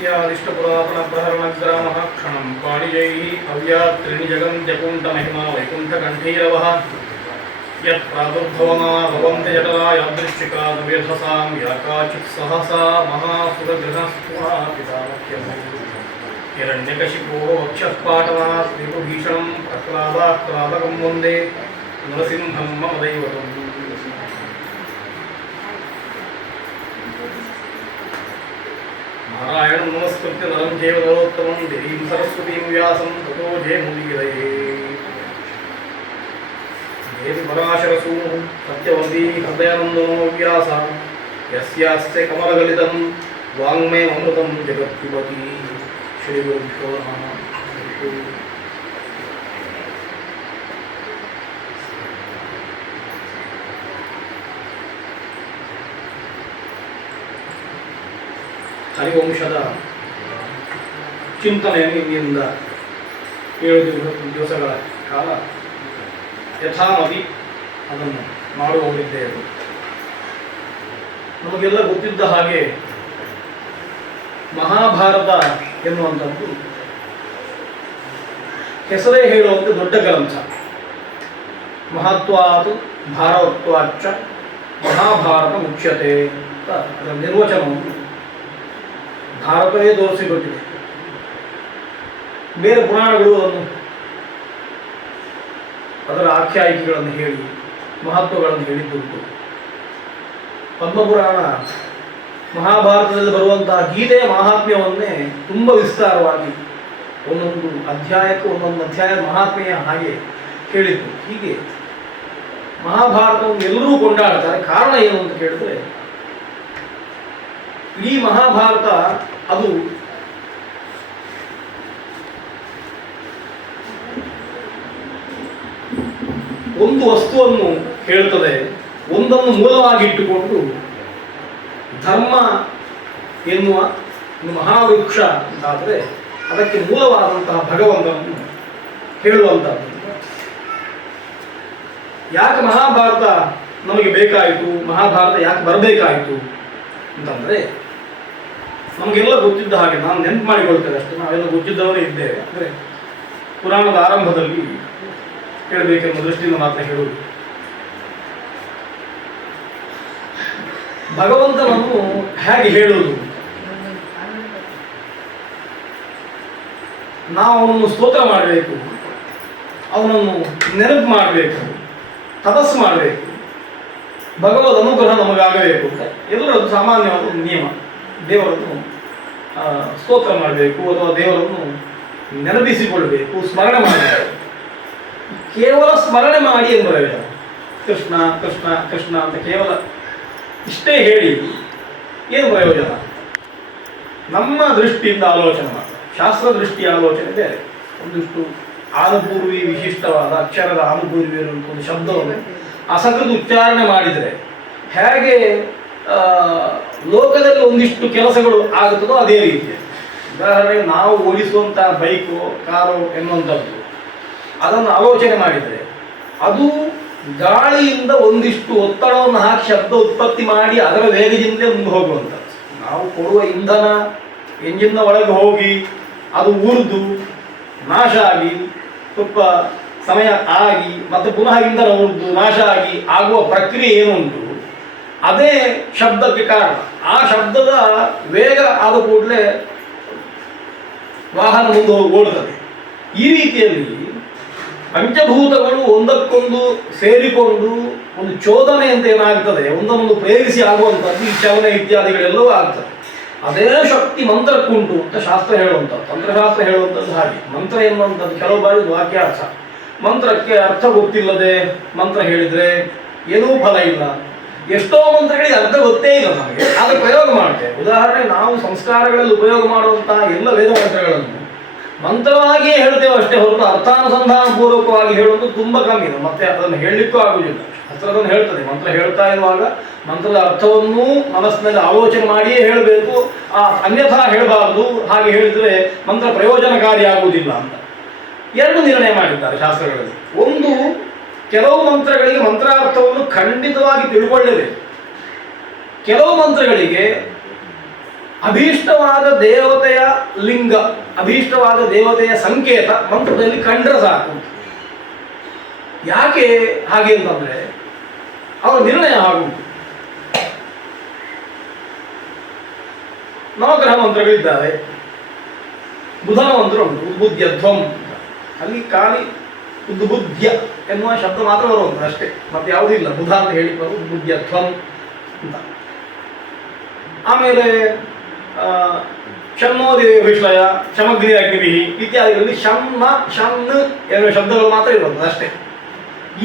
इत्यादिष्टपुरातनप्रहरणग्रामः क्षणं पाणिजैः अव्यात्रीणि जगन्त्यकुण्ठमहिमा वैकुण्ठकण्ठीरवः यत्प्रादुर्भवना भवन्ति जटला यादृच्छिका दुर्यधसां या काचित् सहसा महासुरगृहस्फुरापितामह्यम् हिरण्यकशिपो वक्षःपाटनात् विभूभीषणं प्रह्लादाक्रादकं वन्दे नरसिंहं मम दैवतम्। नारायणं नमस्कृत्य नरं चैव नरोत्तमं देवीं सरस्वतीं व्यासं ततो जयमुदीरये। देवी पराशरसूनुः सत्यवती हृदयानन्दनो व्यासः यस्यास्य कमलगलितं वाङ्मयममृतं जगत्पिबति। श्रीगुरुभ्यो नमः। ಹರಿವಂಶದ ಚಿಂತನೆಯನ್ನು ಇಂದಿನಿಂದ 7 ದಿವಸಗಳ ಕಾಲ ಯಥಾಮತಿ ಅದನ್ನು ಮಾಡುವವರಿದ್ದೇವೆ. ನಮಗೆಲ್ಲ ಗೊತ್ತಿದ್ದ ಹಾಗೆ ಮಹಾಭಾರತ ಎನ್ನುವಂಥದ್ದು ಹೆಸರೇ ಹೇಳುವಂತೆ ದೊಡ್ಡ ಗ್ರಂಥ. ಮಹತ್ವಾತ್ ಭಾರವತ್ವಾಚ್ಚ ಮಹಾಭಾರತ ಮುಖ್ಯತೆ ಅಂತ ಅದರ ನಿರ್ವಚನವನ್ನು ಭಾರತವೇ ತೋರಿಸಿಕೊಟ್ಟಿದೆ. ಬೇರೆ ಪುರಾಣಗಳು ಅದರ ಆಖ್ಯಾಯಿಕೆಗಳನ್ನು ಹೇಳಿ ಮಹತ್ವಗಳನ್ನು ಹೇಳಿದ್ದುಂಟು. ಪದ್ಮಪುರಾಣ ಮಹಾಭಾರತದಲ್ಲಿ ಬರುವಂತಹ ಗೀತೆಯ ಮಹಾತ್ಮ್ಯವನ್ನೇ ತುಂಬ ವಿಸ್ತಾರವಾಗಿ ಒಂದೊಂದು ಅಧ್ಯಾಯಕ್ಕೂ ಒಂದೊಂದು ಅಧ್ಯಾಯದ ಮಹಾತ್ಮೆಯ ಹಾಗೆ ಹೇಳಿದ್ದು. ಹೀಗೆ ಮಹಾಭಾರತವನ್ನು ಎಲ್ಲರೂ ಕೊಂಡಾಡ್ತಾರೆ. ಕಾರಣ ಏನು ಅಂತ ಕೇಳಿದ್ರೆ, ಈ ಮಹಾಭಾರತ ಅದು ಒಂದು ವಸ್ತುವನ್ನು ಹೇಳ್ತದೆ, ಒಂದನ್ನು ಮೂಲವಾಗಿಟ್ಟುಕೊಂಡು ಧರ್ಮ ಎನ್ನುವ ಒಂದು ಮಹಾವೃಕ್ಷ ಅಂತಾದರೆ ಅದಕ್ಕೆ ಮೂಲವಾದಂತಹ ಭಗವಂತನನ್ನು ಹೇಳುವಂಥದ್ದು. ಯಾಕೆ ಮಹಾಭಾರತ ನಮಗೆ ಬೇಕಾಯಿತು, ಮಹಾಭಾರತ ಯಾಕೆ ಬರಬೇಕಾಯಿತು ಅಂತಂದರೆ, ನಮಗೆಲ್ಲ ಗೊತ್ತಿದ್ದ ಹಾಗೆ ನಾನು ನೆನಪು ಮಾಡಿಕೊಳ್ತೇನೆ ಅಷ್ಟೇ, ನಾವೆಲ್ಲ ಗೊತ್ತಿದ್ದವರೇ ಇದ್ದೇವೆ. ಅಂದರೆ ಪುರಾಣದ ಆರಂಭದಲ್ಲಿ ಹೇಳಬೇಕೆಂಬ ದೃಷ್ಟಿಯಿಂದ ಮಾತ್ರ ಹೇಳುವುದು, ಭಗವಂತನನ್ನು ಹೇಗೆ ಹೇಳುವುದು. ನಾವು ಅವನನ್ನು ಸ್ತೋತ್ರ ಮಾಡಬೇಕು, ಅವನನ್ನು ನೆನಪು ಮಾಡಬೇಕು, ತಪಸ್ಸು ಮಾಡಬೇಕು, ಭಗವದ್ ಅನುಗ್ರಹ ನಮಗಾಗಬೇಕು ಅಂತ ಎಲ್ಲರದ್ದು ಸಾಮಾನ್ಯವಾದ ಒಂದು ನಿಯಮ. ದೇವರನ್ನು ಸ್ತೋತ್ರ ಮಾಡಬೇಕು ಅಥವಾ ದೇವರನ್ನು ನೆನಪಿಸಿಕೊಳ್ಬೇಕು, ಸ್ಮರಣೆ ಮಾಡಬೇಕು. ಕೇವಲ ಸ್ಮರಣೆ ಮಾಡಿ ಏನು ಪ್ರಯೋಜನ? ಕೃಷ್ಣ ಕೃಷ್ಣ ಕೃಷ್ಣ ಅಂತ ಕೇವಲ ಇಷ್ಟೇ ಹೇಳಿ ಏನು ಪ್ರಯೋಜನ? ನಮ್ಮ ದೃಷ್ಟಿಯಿಂದ ಆಲೋಚನೆ ಮಾಡಿ, ಶಾಸ್ತ್ರ ದೃಷ್ಟಿಯ ಆಲೋಚನೆ ಬೇರೆ. ಒಂದಿಷ್ಟು ಆನುಪೂರ್ವಿ ವಿಶಿಷ್ಟವಾದ ಅಕ್ಷರದ ಆನುಪೂರ್ವಿ ಇರುವಂಥ ಒಂದು ಶಬ್ದವನ್ನು ಅಸಕೃತ ಉಚ್ಚಾರಣೆ ಮಾಡಿದರೆ ಹೇಗೆ ಲೋಕದಲ್ಲಿ ಒಂದಿಷ್ಟು ಕೆಲಸಗಳು ಆಗುತ್ತದೋ ಅದೇ ರೀತಿ. ಉದಾಹರಣೆಗೆ ನಾವು ಓಡಿಸುವಂಥ ಬೈಕು ಕಾರು ಎನ್ನುವಂಥದ್ದು ಅದನ್ನು ಆಲೋಚನೆ ಮಾಡಿದರೆ ಅದು ಗಾಳಿಯಿಂದ ಒಂದಿಷ್ಟು ಒತ್ತಡವನ್ನು ಹಾಕಿ ಶಬ್ದ ಉತ್ಪತ್ತಿ ಮಾಡಿ ಅದರ ವೇಗದಿಂದಲೇ ಮುಂದೆ ಹೋಗುವಂಥದ್ದು. ನಾವು ಕೊಡುವ ಇಂಧನ ಎಂಜಿನ್ನ ಒಳಗೆ ಹೋಗಿ ಅದು ಉರಿದು ನಾಶ ಆಗಿ ಸ್ವಲ್ಪ ಸಮಯ ಆಗಿ ಮತ್ತೆ ಪುನಃ ಇಂಧನ ಉರಿದು ನಾಶ ಆಗಿ ಆಗುವ ಪ್ರಕ್ರಿಯೆ ಏನುಂಟು ಅದೇ ಶಬ್ದಕ್ಕೆ ಕಾರಣ. ಆ ಶಬ್ದದ ವೇಗ ಆದ ಕೂಡಲೇ ವಾಹನ ಮುಂದೆ ಓಡುತ್ತದೆ. ಈ ರೀತಿಯಲ್ಲಿ ಪಂಚಭೂತಗಳು ಒಂದಕ್ಕೊಂದು ಸೇರಿಕೊಂಡು ಒಂದು ಚೋದನೆ ಅಂತ ಏನಾಗ್ತದೆ, ಒಂದೊಂದು ಪ್ರೇರಿಸಿ ಆಗುವಂಥದ್ದು ಈ ಚಲನೆ ಇತ್ಯಾದಿಗಳೆಲ್ಲವೂ ಆಗ್ತದೆ. ಅದೇ ಶಕ್ತಿ ಮಂತ್ರಕ್ಕುಂಟು ಅಂತ ಶಾಸ್ತ್ರ ಹೇಳುವಂಥದ್ದು, ತಂತ್ರಶಾಸ್ತ್ರ ಹೇಳುವಂಥದ್ದು ಹಾಗೆ. ಮಂತ್ರ ಎನ್ನುವಂಥದ್ದು ಕೆಲವು ಬಾರಿ ವಾಕ್ಯಾರ್ಥ, ಮಂತ್ರಕ್ಕೆ ಅರ್ಥ ಗೊತ್ತಿಲ್ಲದೆ ಮಂತ್ರ ಹೇಳಿದರೆ ಏನೂ ಫಲ ಇಲ್ಲ. ಎಷ್ಟೋ ಮಂತ್ರಗಳಿಗೆ ಅರ್ಥ ಗೊತ್ತೇ ಇಲ್ಲ ನಮಗೆ, ಆದರೆ ಪ್ರಯೋಗ ಮಾಡ್ತೇವೆ. ಉದಾಹರಣೆ, ನಾವು ಸಂಸ್ಕಾರಗಳಲ್ಲಿ ಉಪಯೋಗ ಮಾಡುವಂತಹ ಎಲ್ಲ ವೇದ ಮಂತ್ರಗಳನ್ನು ಮಂತ್ರವಾಗಿಯೇ ಹೇಳ್ತೇವೆ ಅಷ್ಟೇ ಹೊರತು ಅರ್ಥಾನುಸಂಧಾನ ಪೂರ್ವಕವಾಗಿ ಹೇಳೋದು ತುಂಬ ಕಮ್ಮಿ. ಮತ್ತೆ ಅದನ್ನು ಹೇಳಲಿಕ್ಕೂ ಆಗುವುದಿಲ್ಲ. ಶಾಸ್ತ್ರವನ್ನು ಹೇಳ್ತದೆ, ಮಂತ್ರ ಹೇಳ್ತಾ ಇರುವಾಗ ಮಂತ್ರದ ಅರ್ಥವನ್ನು ಮನಸ್ಸಿನಲ್ಲಿ ಆಲೋಚನೆ ಮಾಡಿಯೇ ಹೇಳಬೇಕು, ಅನ್ಯಥಾ ಹೇಳಬಾರದು. ಹಾಗೆ ಹೇಳಿದರೆ ಮಂತ್ರ ಪ್ರಯೋಜನಕಾರಿಯಾಗುವುದಿಲ್ಲ ಅಂತ 2 ನಿರ್ಣಯ ಮಾಡಿದ್ದಾರೆ ಶಾಸ್ತ್ರಗಳಲ್ಲಿ. ಒಂದು, ಕೆಲವು ಮಂತ್ರಗಳಿಗೆ ಮಂತ್ರಾರ್ಥವನ್ನು ಖಂಡಿತವಾಗಿ ತಿಳ್ಕೊಳ್ಳಬೇಕು. ಕೆಲವು ಮಂತ್ರಗಳಿಗೆ ಅಭೀಷ್ಟವಾದ ದೇವತೆಯ ಲಿಂಗ, ಅಭೀಷ್ಟವಾದ ದೇವತೆಯ ಸಂಕೇತ ಮಂತ್ರದಲ್ಲಿ ಕಂಡ್ರೆ ಸಾಕು. ಯಾಕೆ ಹಾಗೆ ಅಂತಂದ್ರೆ ಅವರ ನಿರ್ಣಯ ಆಗುಂಟು. ನವಗ್ರಹ ಮಂತ್ರಗಳಿದ್ದಾವೆ. ಬುಧನ ಮಂತ್ರ ಉಂಟು, ಉದ್ಬುದ್ಧ್ಯಧ್ವಂ. ಅಲ್ಲಿ ಖಾಲಿ ಉದ್ಬುದ್ಧ್ಯ ಎನ್ನುವ ಶಬ್ದ ಮಾತ್ರ ಬರುವಂತ ಅಷ್ಟೇ, ಮತ್ತೆ ಯಾವುದೂ ಇಲ್ಲ. ಬುಧ ಅಂತ ಹೇಳಿ ಬರು ಉದ್ಬುದ್ಧ್ಯಧ್ವಂ ಅಂತ. ಆಮೇಲೆ ಶನ್ನೋದಿ ವಿಷಯ, ಶಮಗ್ನಿ ಅಗ್ನಿಭಿ ಇತ್ಯಾದಿಗಳಲ್ಲಿ ಶಮ್ಮ ಶನ್ ಎನ್ನುವ ಶಬ್ದಗಳು ಮಾತ್ರ ಇರುವಂಥದ್ದು ಅಷ್ಟೇ.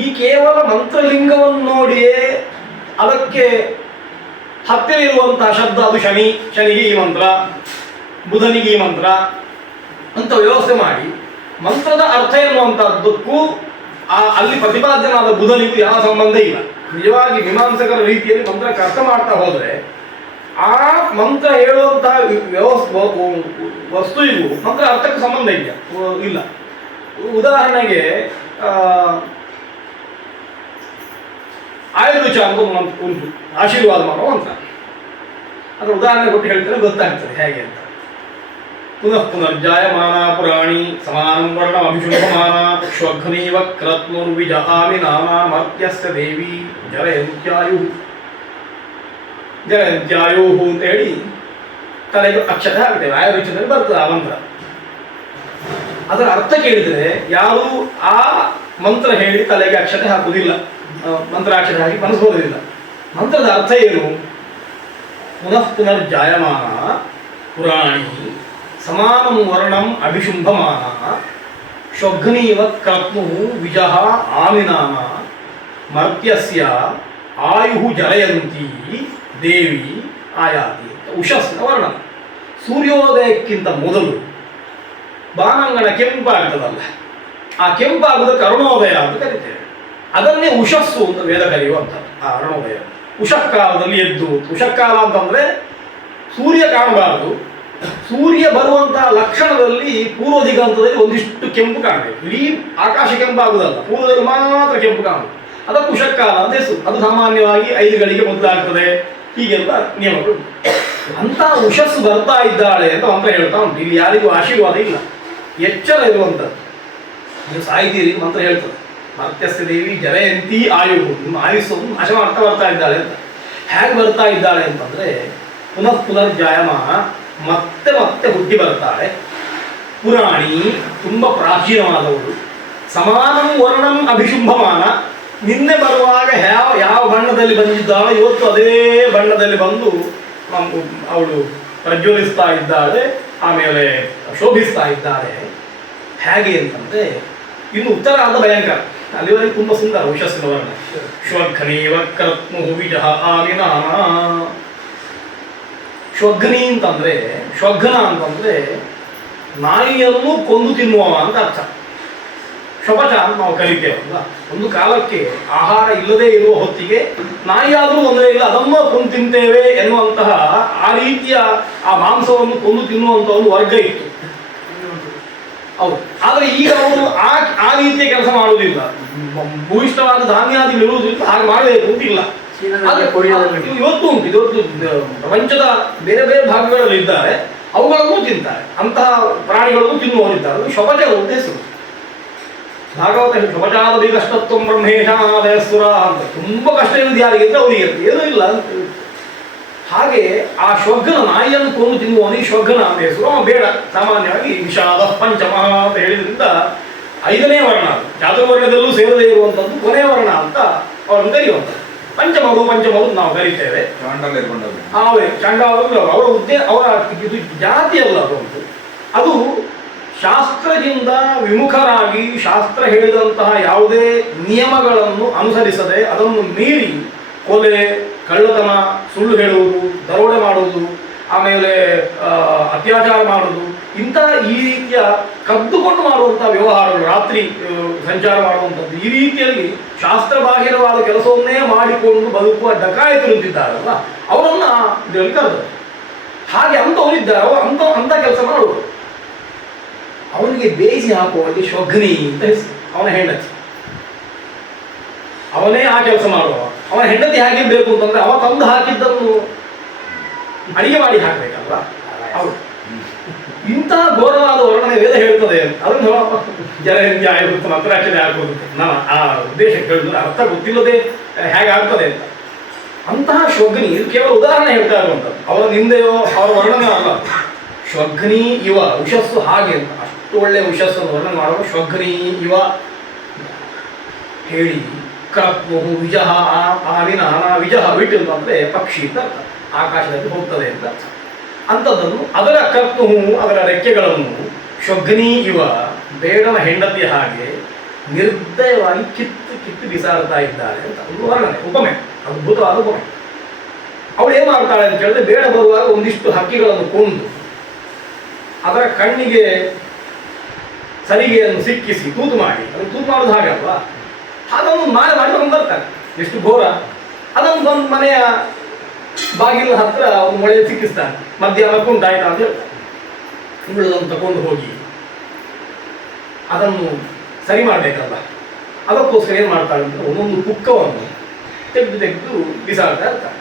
ಈ ಕೇವಲ ಮಂತ್ರಲಿಂಗವನ್ನು ನೋಡಿಯೇ ಅದಕ್ಕೆ ಹತ್ತಿರ ಇರುವಂತಹ ಶಬ್ದ ಅದು ಶನಿ, ಶನಿಗೆ ಈ ಮಂತ್ರ, ಬುಧನಿಗೆ ಈ ಮಂತ್ರ ಅಂತ ವ್ಯವಸ್ಥೆ ಮಾಡಿ ಮಂತ್ರದ ಅರ್ಥ ಎನ್ನುವಂಥದ್ದಕ್ಕೂ ಅಲ್ಲಿ ಪ್ರತಿಪಾದ್ಯನಾದ ಬುಧನಿಗೂ ಯಾವ ಸಂಬಂಧ ಇಲ್ಲ. ನಿಜವಾಗಿ ಮೀಮಾಂಸಕರ ರೀತಿಯಲ್ಲಿ ಮಂತ್ರಕ್ಕೆ ಅರ್ಥ ಮಾಡ್ತಾ ಹೋದರೆ ಆ ಮಂತ್ರ ಹೇಳುವಂತಹ ವಸ್ತುವಿಗೂ ಮಂತ್ರ ಅರ್ಥಕ್ಕೆ ಸಂಬಂಧ ಇಲ್ಲ. ಉದಾಹರಣೆಗೆ ಆಯುರ್ವೇಚ ಅಂತ ಉಂಟು, ಆಶೀರ್ವಾದ ಮಾಡುವ ಮಂತ್ರ. ಅದರ ಉದಾಹರಣೆ ಕೊಟ್ಟು ಹೇಳ್ತಾರೆ, ಗೊತ್ತಾಗ್ತದೆ ಹೇಗೆ ಅಂತ. ಪುನಃ ಪುನರ್ಜಾಯಮಾನ ಪುರಾಣಿ ಸಮಾನಂ ವರ್ಣಂ ಅಭಿಷುಭಮಾನ ಶ್ವಘ್ನೀವ ಕ್ರತ್ನುರ್ವಿಜ ಆಮಿನಾಮ ಮರ್ತ್ಯಸ್ಯ ದೇವಿ ಜರಯಂತ್ಯಾಯು ಜರಯಂತ್ಯಾಯು ಅಂತ ಹೇಳಿ ತಲೆಗೆ ಅಕ್ಷತೆ ಆಗ್ತೇವೆ. ಆಯುರ್ವೇಚದಲ್ಲಿ ಬರ್ತದೆ ಆ ಮಂತ್ರ. ಅದರ ಅರ್ಥ ಕೇಳಿದರೆ ಯಾರು ಆ ಮಂತ್ರ ಹೇಳಿ ತಲೆಗೆ ಅಕ್ಷತೆ ಹಾಕುವುದಿಲ್ಲ, ಮಂತ್ರಾಕ್ಷತೆ ಹಾಕಿ ಮನಸ್ಸೋದಿಲ್ಲ. ಮಂತ್ರದ ಅರ್ಥ ಏನು? ಪುನಃ ಪುನರ್ಜಾಯಮಾನ ಪುರಾಣಿ ಸಮಾನಂ ವರ್ಣಂ ಅಭಿಶುಂಭಮಾನ ಶ್ವಘ್ನೀವ ಕ್ರತ್ನು ವಿಜಃ ಆಮಿನಾಮ ಮರ್ತ್ಯಸ್ಯ ಆಯು ಜರಯಂತಿ ದೇವಿ ಆಯಾತಿ. ಉಷಸ್ನ ವರ್ಣ. ಸೂರ್ಯೋದಯಕ್ಕಿಂತ ಮೊದಲು ಬಾನಂಗಣ ಕೆಂಪಾಗ್ತದಲ್ಲ, ಆ ಕೆಂಪಾಗುವುದಕ್ಕೆ ಅರುಣೋದಯ ಅಂತ ಕರಿತೇವೆ. ಅದನ್ನೇ ಉಷಸ್ಸು ಅಂತ ವೇದ ಕರೆಯುವಂಥದ್ದು. ಆ ಅರುಣೋದಯ ಉಷಃಕಾಲದಲ್ಲಿ ಎದ್ದು. ಉಷಃಕಾಲ ಅಂತಂದರೆ ಸೂರ್ಯ ಕಾಣಬಾರದು, ಸೂರ್ಯ ಬರುವಂತಹ ಲಕ್ಷಣದಲ್ಲಿ ಪೂರ್ವ ದಿಗಂತದಲ್ಲಿ ಒಂದಿಷ್ಟು ಕೆಂಪು ಕಾಣಬೇಕು. ಇಡೀ ಆಕಾಶ ಕೆಂಪಾಗುವುದಲ್ಲ, ಪೂರ್ವದಲ್ಲಿ ಮಾತ್ರ ಕೆಂಪು ಕಾಣುವುದು. ಅದಕ್ಕೆ ಉಷಃಕಾಲ ಅಂತ ಹೆಸರು. ಅದು ಸಾಮಾನ್ಯವಾಗಿ 5 ಗಳಿಗೆ ಮೊದಲಾಗ್ತದೆ, ಹೀಗೆಲ್ಲ ನಿಯಮಗಳು. ಅಂತ ಉಷಸ್ಸು ಬರ್ತಾ ಇದ್ದಾಳೆ ಅಂತ ಮಂತ್ರ ಹೇಳ್ತಾ ಉಂಟು. ಇಲ್ಲಿ ಯಾರಿಗೂ ಆಶೀರ್ವಾದ ಇಲ್ಲ, ಎಚ್ಚರ ಇರುವಂಥದ್ದು. ನೀವು ಸಾಹಿತ್ಯ ಮಂತ್ರ ಹೇಳ್ತದೆ, ಮರ್ತ್ಯಸ್ಯ ದೇವಿ ಜರಯಂತಿ ಆಯು, ನಿಮ್ಮ ಆಯುಸ್ಸನ್ನು ನಾಶ ಮಾಡ್ತಾ ಬರ್ತಾ ಇದ್ದಾಳೆ ಅಂತ. ಹೇಗೆ ಬರ್ತಾ ಇದ್ದಾಳೆ ಅಂತಂದರೆ ಪುನಃ ಪುನರ್ಜಾಯಮಾನ, ಮತ್ತೆ ಮತ್ತೆ ಹುಟ್ಟಿ ಬರ್ತಾಳೆ. ಪುರಾಣಿ, ತುಂಬ ಪ್ರಾಚೀನವಾದವಳು. ಸಮಾನಂ ವರ್ಣಂ ಅಭಿಶುಂಭಮಾನ, ನಿನ್ನೆ ಬರುವಾಗ ಯಾವ ಬಣ್ಣದಲ್ಲಿ ಬಂದಿದ್ದಾಳೆ ಇವತ್ತು ಅದೇ ಬಣ್ಣದಲ್ಲಿ ಬಂದು ಅವಳು ಪ್ರಜ್ವಲಿಸ್ತಾ ಇದ್ದಾಳೆ, ಆಮೇಲೆ ಶೋಭಿಸ್ತಾ ಇದ್ದಾಳೆ. ಹೇಗೆ ಅಂತಂದರೆ ಇನ್ನು ಉತ್ತರ ಅರ್ಧ ಭಯಂಕರ, ಅಲ್ಲಿವರೆಗೆ ತುಂಬ ಸುಂದರ ಉಷಸ್ಸಿನ ವರ್ಣ. ಶ್ವಘ್ನೀವ ಕ್ರತ್ನು ವಿಜಃ ಆಮಿನಾಮ. ಶ್ವಘ್ನಿ ಅಂತಂದರೆ, ಶ್ವಘ್ನ ಅಂತಂದರೆ ನಾಯಿಯನ್ನು ಕೊಂದು ತಿನ್ನುವ ಅಂತ ಅರ್ಥ. ಶಪಚ ಅಂತ ನಾವು ಕರಿತೇವಲ್ಲ. ಒಂದು ಕಾಲಕ್ಕೆ ಆಹಾರ ಇಲ್ಲದೆ ಇರುವ ಹೊತ್ತಿಗೆ ನಾಯಿಯಾದರೂ ತೊಂದರೆ ಇಲ್ಲ, ಅದನ್ನು ಕೊಂದು ತಿಂತೇವೆ ಎನ್ನುವಂತಹ ಆ ರೀತಿಯ ಆ ಮಾಂಸವನ್ನು ಕೊಂದು ತಿನ್ನುವಂಥ ಒಂದು ವರ್ಗ ಇತ್ತು. ಹೌದು. ಆದರೆ ಈಗ ಅವರು ಆ ರೀತಿಯ ಕೆಲಸ ಮಾಡುವುದಿಲ್ಲ. ಭೂಯಿಷ್ಠವಾದ ಧಾನ್ಯಾದಿಗಳು ಇರುವುದಿಲ್ಲ, ಹಾಗೆ ಮಾಡಬೇಕು ಅಂತಿಲ್ಲ. ಇವತ್ತು ಉಂಟು, ಇವತ್ತು ಪ್ರಪಂಚದ ಬೇರೆ ಬೇರೆ ಭಾಗಗಳಲ್ಲಿ ಇದ್ದಾರೆ, ಅವುಗಳನ್ನು ತಿಂತಾರೆ. ಅಂತಹ ಪ್ರಾಣಿಗಳನ್ನು ತಿನ್ನುವವರಿದ್ದಾರೆ. ಅದು ಶಪಚರು ಅಂತ ಹೆಸರು. ಭಾಗವತ ಶಪಚಾದ ಕಷ್ಟತ್ವ ಬ್ರಹ್ಮೇಶಾದಯಸ್ಸುರ ಅಂತ. ತುಂಬ ಕಷ್ಟ ಇರುವುದು ಯಾರಿಗಿದ್ರೆ ಅವರಿಗೆ ಏನೂ ಇಲ್ಲ ಅಂತ. ಹಾಗೆ ಆ ಶ್ವಘ್ನ, ನಾಯಿಯನ್ನು ಕೊಂದು ತಿನ್ನುವವನಿಗೆ ಶ್ವಘ್ನ ಅಂತ ಹೆಸರು. ಅವ ಬೇಡ. ಸಾಮಾನ್ಯವಾಗಿ ವಿಷಾದ ಪಂಚಮ ಅಂತ ಹೇಳಿದ್ರಿಂದ 5ನೇ ವರ್ಣ, ಚಾತುರ್ವರ್ಣದಲ್ಲೂ ಸೇರದೇ ಇರುವಂಥದ್ದು ಕೊನೆಯ ವರ್ಣ ಅಂತ ಅವರನ್ನು ಕರೆಯುವಂಥದ್ದು. ಪಂಚಮರು ನಾವು ಕರಿತೇವೆ. ಅವೇ ಚಾಂಡಾಲರು ಅವರ ಹುದ್ದೆ, ಅವರ ಇದು ಜಾತಿ ಅಲ್ಲ. ಅದು ಶಾಸ್ತ್ರದಿಂದ ವಿಮುಖರಾಗಿ ಶಾಸ್ತ್ರ ಹೇಳಿದಂತಹ ಯಾವುದೇ ನಿಯಮಗಳನ್ನು ಅನುಸರಿಸದೆ ಅದನ್ನು ಮೀರಿ ಕೊಲೆ, ಕಳ್ಳತನ, ಸುಳ್ಳು ಹೇಳುವುದು, ದರೋಡೆ ಮಾಡುವುದು, ಆಮೇಲೆ ಅತ್ಯಾಚಾರ ಮಾಡುವುದು, ಇಂತಹ ಈ ರೀತಿಯ ಕದ್ದುಕೊಂಡು ಮಾಡುವಂಥ ವ್ಯವಹಾರಗಳು, ರಾತ್ರಿ ಸಂಚಾರ ಮಾಡುವಂಥದ್ದು, ಈ ರೀತಿಯಲ್ಲಿ ಶಾಸ್ತ್ರಬಾಹಿರವಾದ ಕೆಲಸವನ್ನೇ ಮಾಡಿಕೊಂಡು ಬದುಕುವ ಡಕಾಯಿತರಿದ್ದಾರಲ್ಲ, ಅವರನ್ನು ಇದರಲ್ಲಿ ಕರೆದರು. ಹಾಗೆ ಅಂಥವರಿದ್ದಾರೆ, ಅಂಥ ಕೆಲಸ ಮಾಡುವುದು. ಅವನಿಗೆ ಬೇಯಿಸಿ ಹಾಕುವಲ್ಲಿ ಶ್ವಘ್ನಿ ಅಂತ ಹೆಸರು. ಅವನ ಹೆಂಡತಿ, ಅವನೇ ಆ ಕೆಲಸ ಮಾಡುವ. ಅವನ ಹೆಂಡತಿ ಹೇಗಿರಬೇಕು ಅಂತಂದರೆ ಅವ ತಂದು ಹಾಕಿದ್ದನ್ನು ಅಡಿಗೆ ಮಾಡಿ ಹಾಕಬೇಕಲ್ವಾ. ಹೌದು, ಇಂತಹ ಘೋರವಾದ ವರ್ಣನೆ ವೇದ ಹೇಳ್ತದೆ ಅಂತ ಅದನ್ನು ಜನನ್ಯಾಯ ಮತ್ತು ಮಂತ್ರಾಕ್ಷತೆ ಆಗ್ಬೋದು. ನಾನು ಆ ಉದ್ದೇಶ ಹೇಳಿದ್ರೆ ಅರ್ಥ ಗೊತ್ತಿಲ್ಲದೆ ಹೇಗಾಗ್ತದೆ ಅಂತ. ಅಂತಹ ಶ್ವಗ್ನಿ, ಇದು ಕೇವಲ ಉದಾಹರಣೆ ಹೇಳ್ತಾ ಇರುವಂಥದ್ದು, ಅವರ ನಿಂದೆಯೋ ಅವರ ವರ್ಣನೆ ಅಲ್ಲ. ಶ್ವಗ್ನಿ ಇವ ಉಷಸ್ಸು ಹಾಗೆ ಅಂತ, ಅಷ್ಟು ಒಳ್ಳೆಯ ಉಷಸ್ಸನ್ನು ವರ್ಣನೆ ಮಾಡುವ ಶ್ವಗ್ನಿ ಇವ ಹೇಳಿ ಕ್ರತ್ಮು ವಿಜಹ ಆವಿನ ವಿಜಹ ವಿಟ್ ಅಂತಂದ್ರೆ ಪಕ್ಷಿ ಅಂತ ಅರ್ಥ, ಆಕಾಶದಲ್ಲಿ ಹೋಗ್ತದೆ ಅಂತ ಅರ್ಥ. ಅಂಥದ್ದನ್ನು ಅದರ ಕರ್ತು ಅದರ ರೆಕ್ಕೆಗಳನ್ನು ಶ್ವಗ್ನಿ ಇವ ಬೇಡನ ಹೆಂಡತಿಯ ಹಾಗೆ ನಿರ್ದಯವಾಗಿ ಕಿತ್ತು ಬಿಸಾಡ್ತಾ ಇದ್ದಾರೆ ಅಂತ ಒಂದು ವರ್ಣನೆ, ಉಪಮೆ, ಅದ್ಭುತವಾದ ಉಪಮೆ. ಅವಳು ಏನು ಮಾಡ್ತಾಳೆ ಅಂತ ಹೇಳಿದ್ರೆ, ಬೇಡ ಬರುವಾಗ ಒಂದಿಷ್ಟು ಹಕ್ಕಿಗಳನ್ನು ಕೊಂದು ಅದರ ಕಣ್ಣಿಗೆ ಸರಿಗೆಯನ್ನು ಸಿಕ್ಕಿಸಿ ತೂತು ಮಾಡಿ, ಅದನ್ನು ತೂತು ಮಾಡೋದು ಹಾಗೆ ಅಲ್ವಾ, ಅದನ್ನು ಮಾಲೆ ಮಾಡಿ ಬರ್ತಾರೆ. ಎಷ್ಟು ಘೋರ! ಅದನ್ನು ಬಂದು ಮನೆಯ ಬಾಗಿಲ ಹತ್ರ ಒಂದು ಮೊಳೆ ಸಿಕ್ಕಿಸ್ತಾನೆ, ಮಧ್ಯಾಹ್ನ ಕುಂಟಾಯ್ತಾ ಅಂತ ಹೇಳ್ತಾನೆ. ಉಳಿದನ್ನು ತಗೊಂಡು ಹೋಗಿ ಅದನ್ನು ಸರಿ ಮಾಡಬೇಕಲ್ಲ, ಅದಕ್ಕೋಸ್ಕರ ಏನು ಮಾಡ್ತಾಳೆ ಅಂತ ಒಂದೊಂದು ಪುಕ್ಕವನ್ನು ತೆಗೆದು ಬಿಸಾಡ್ತಾ ಇರ್ತಾರೆ.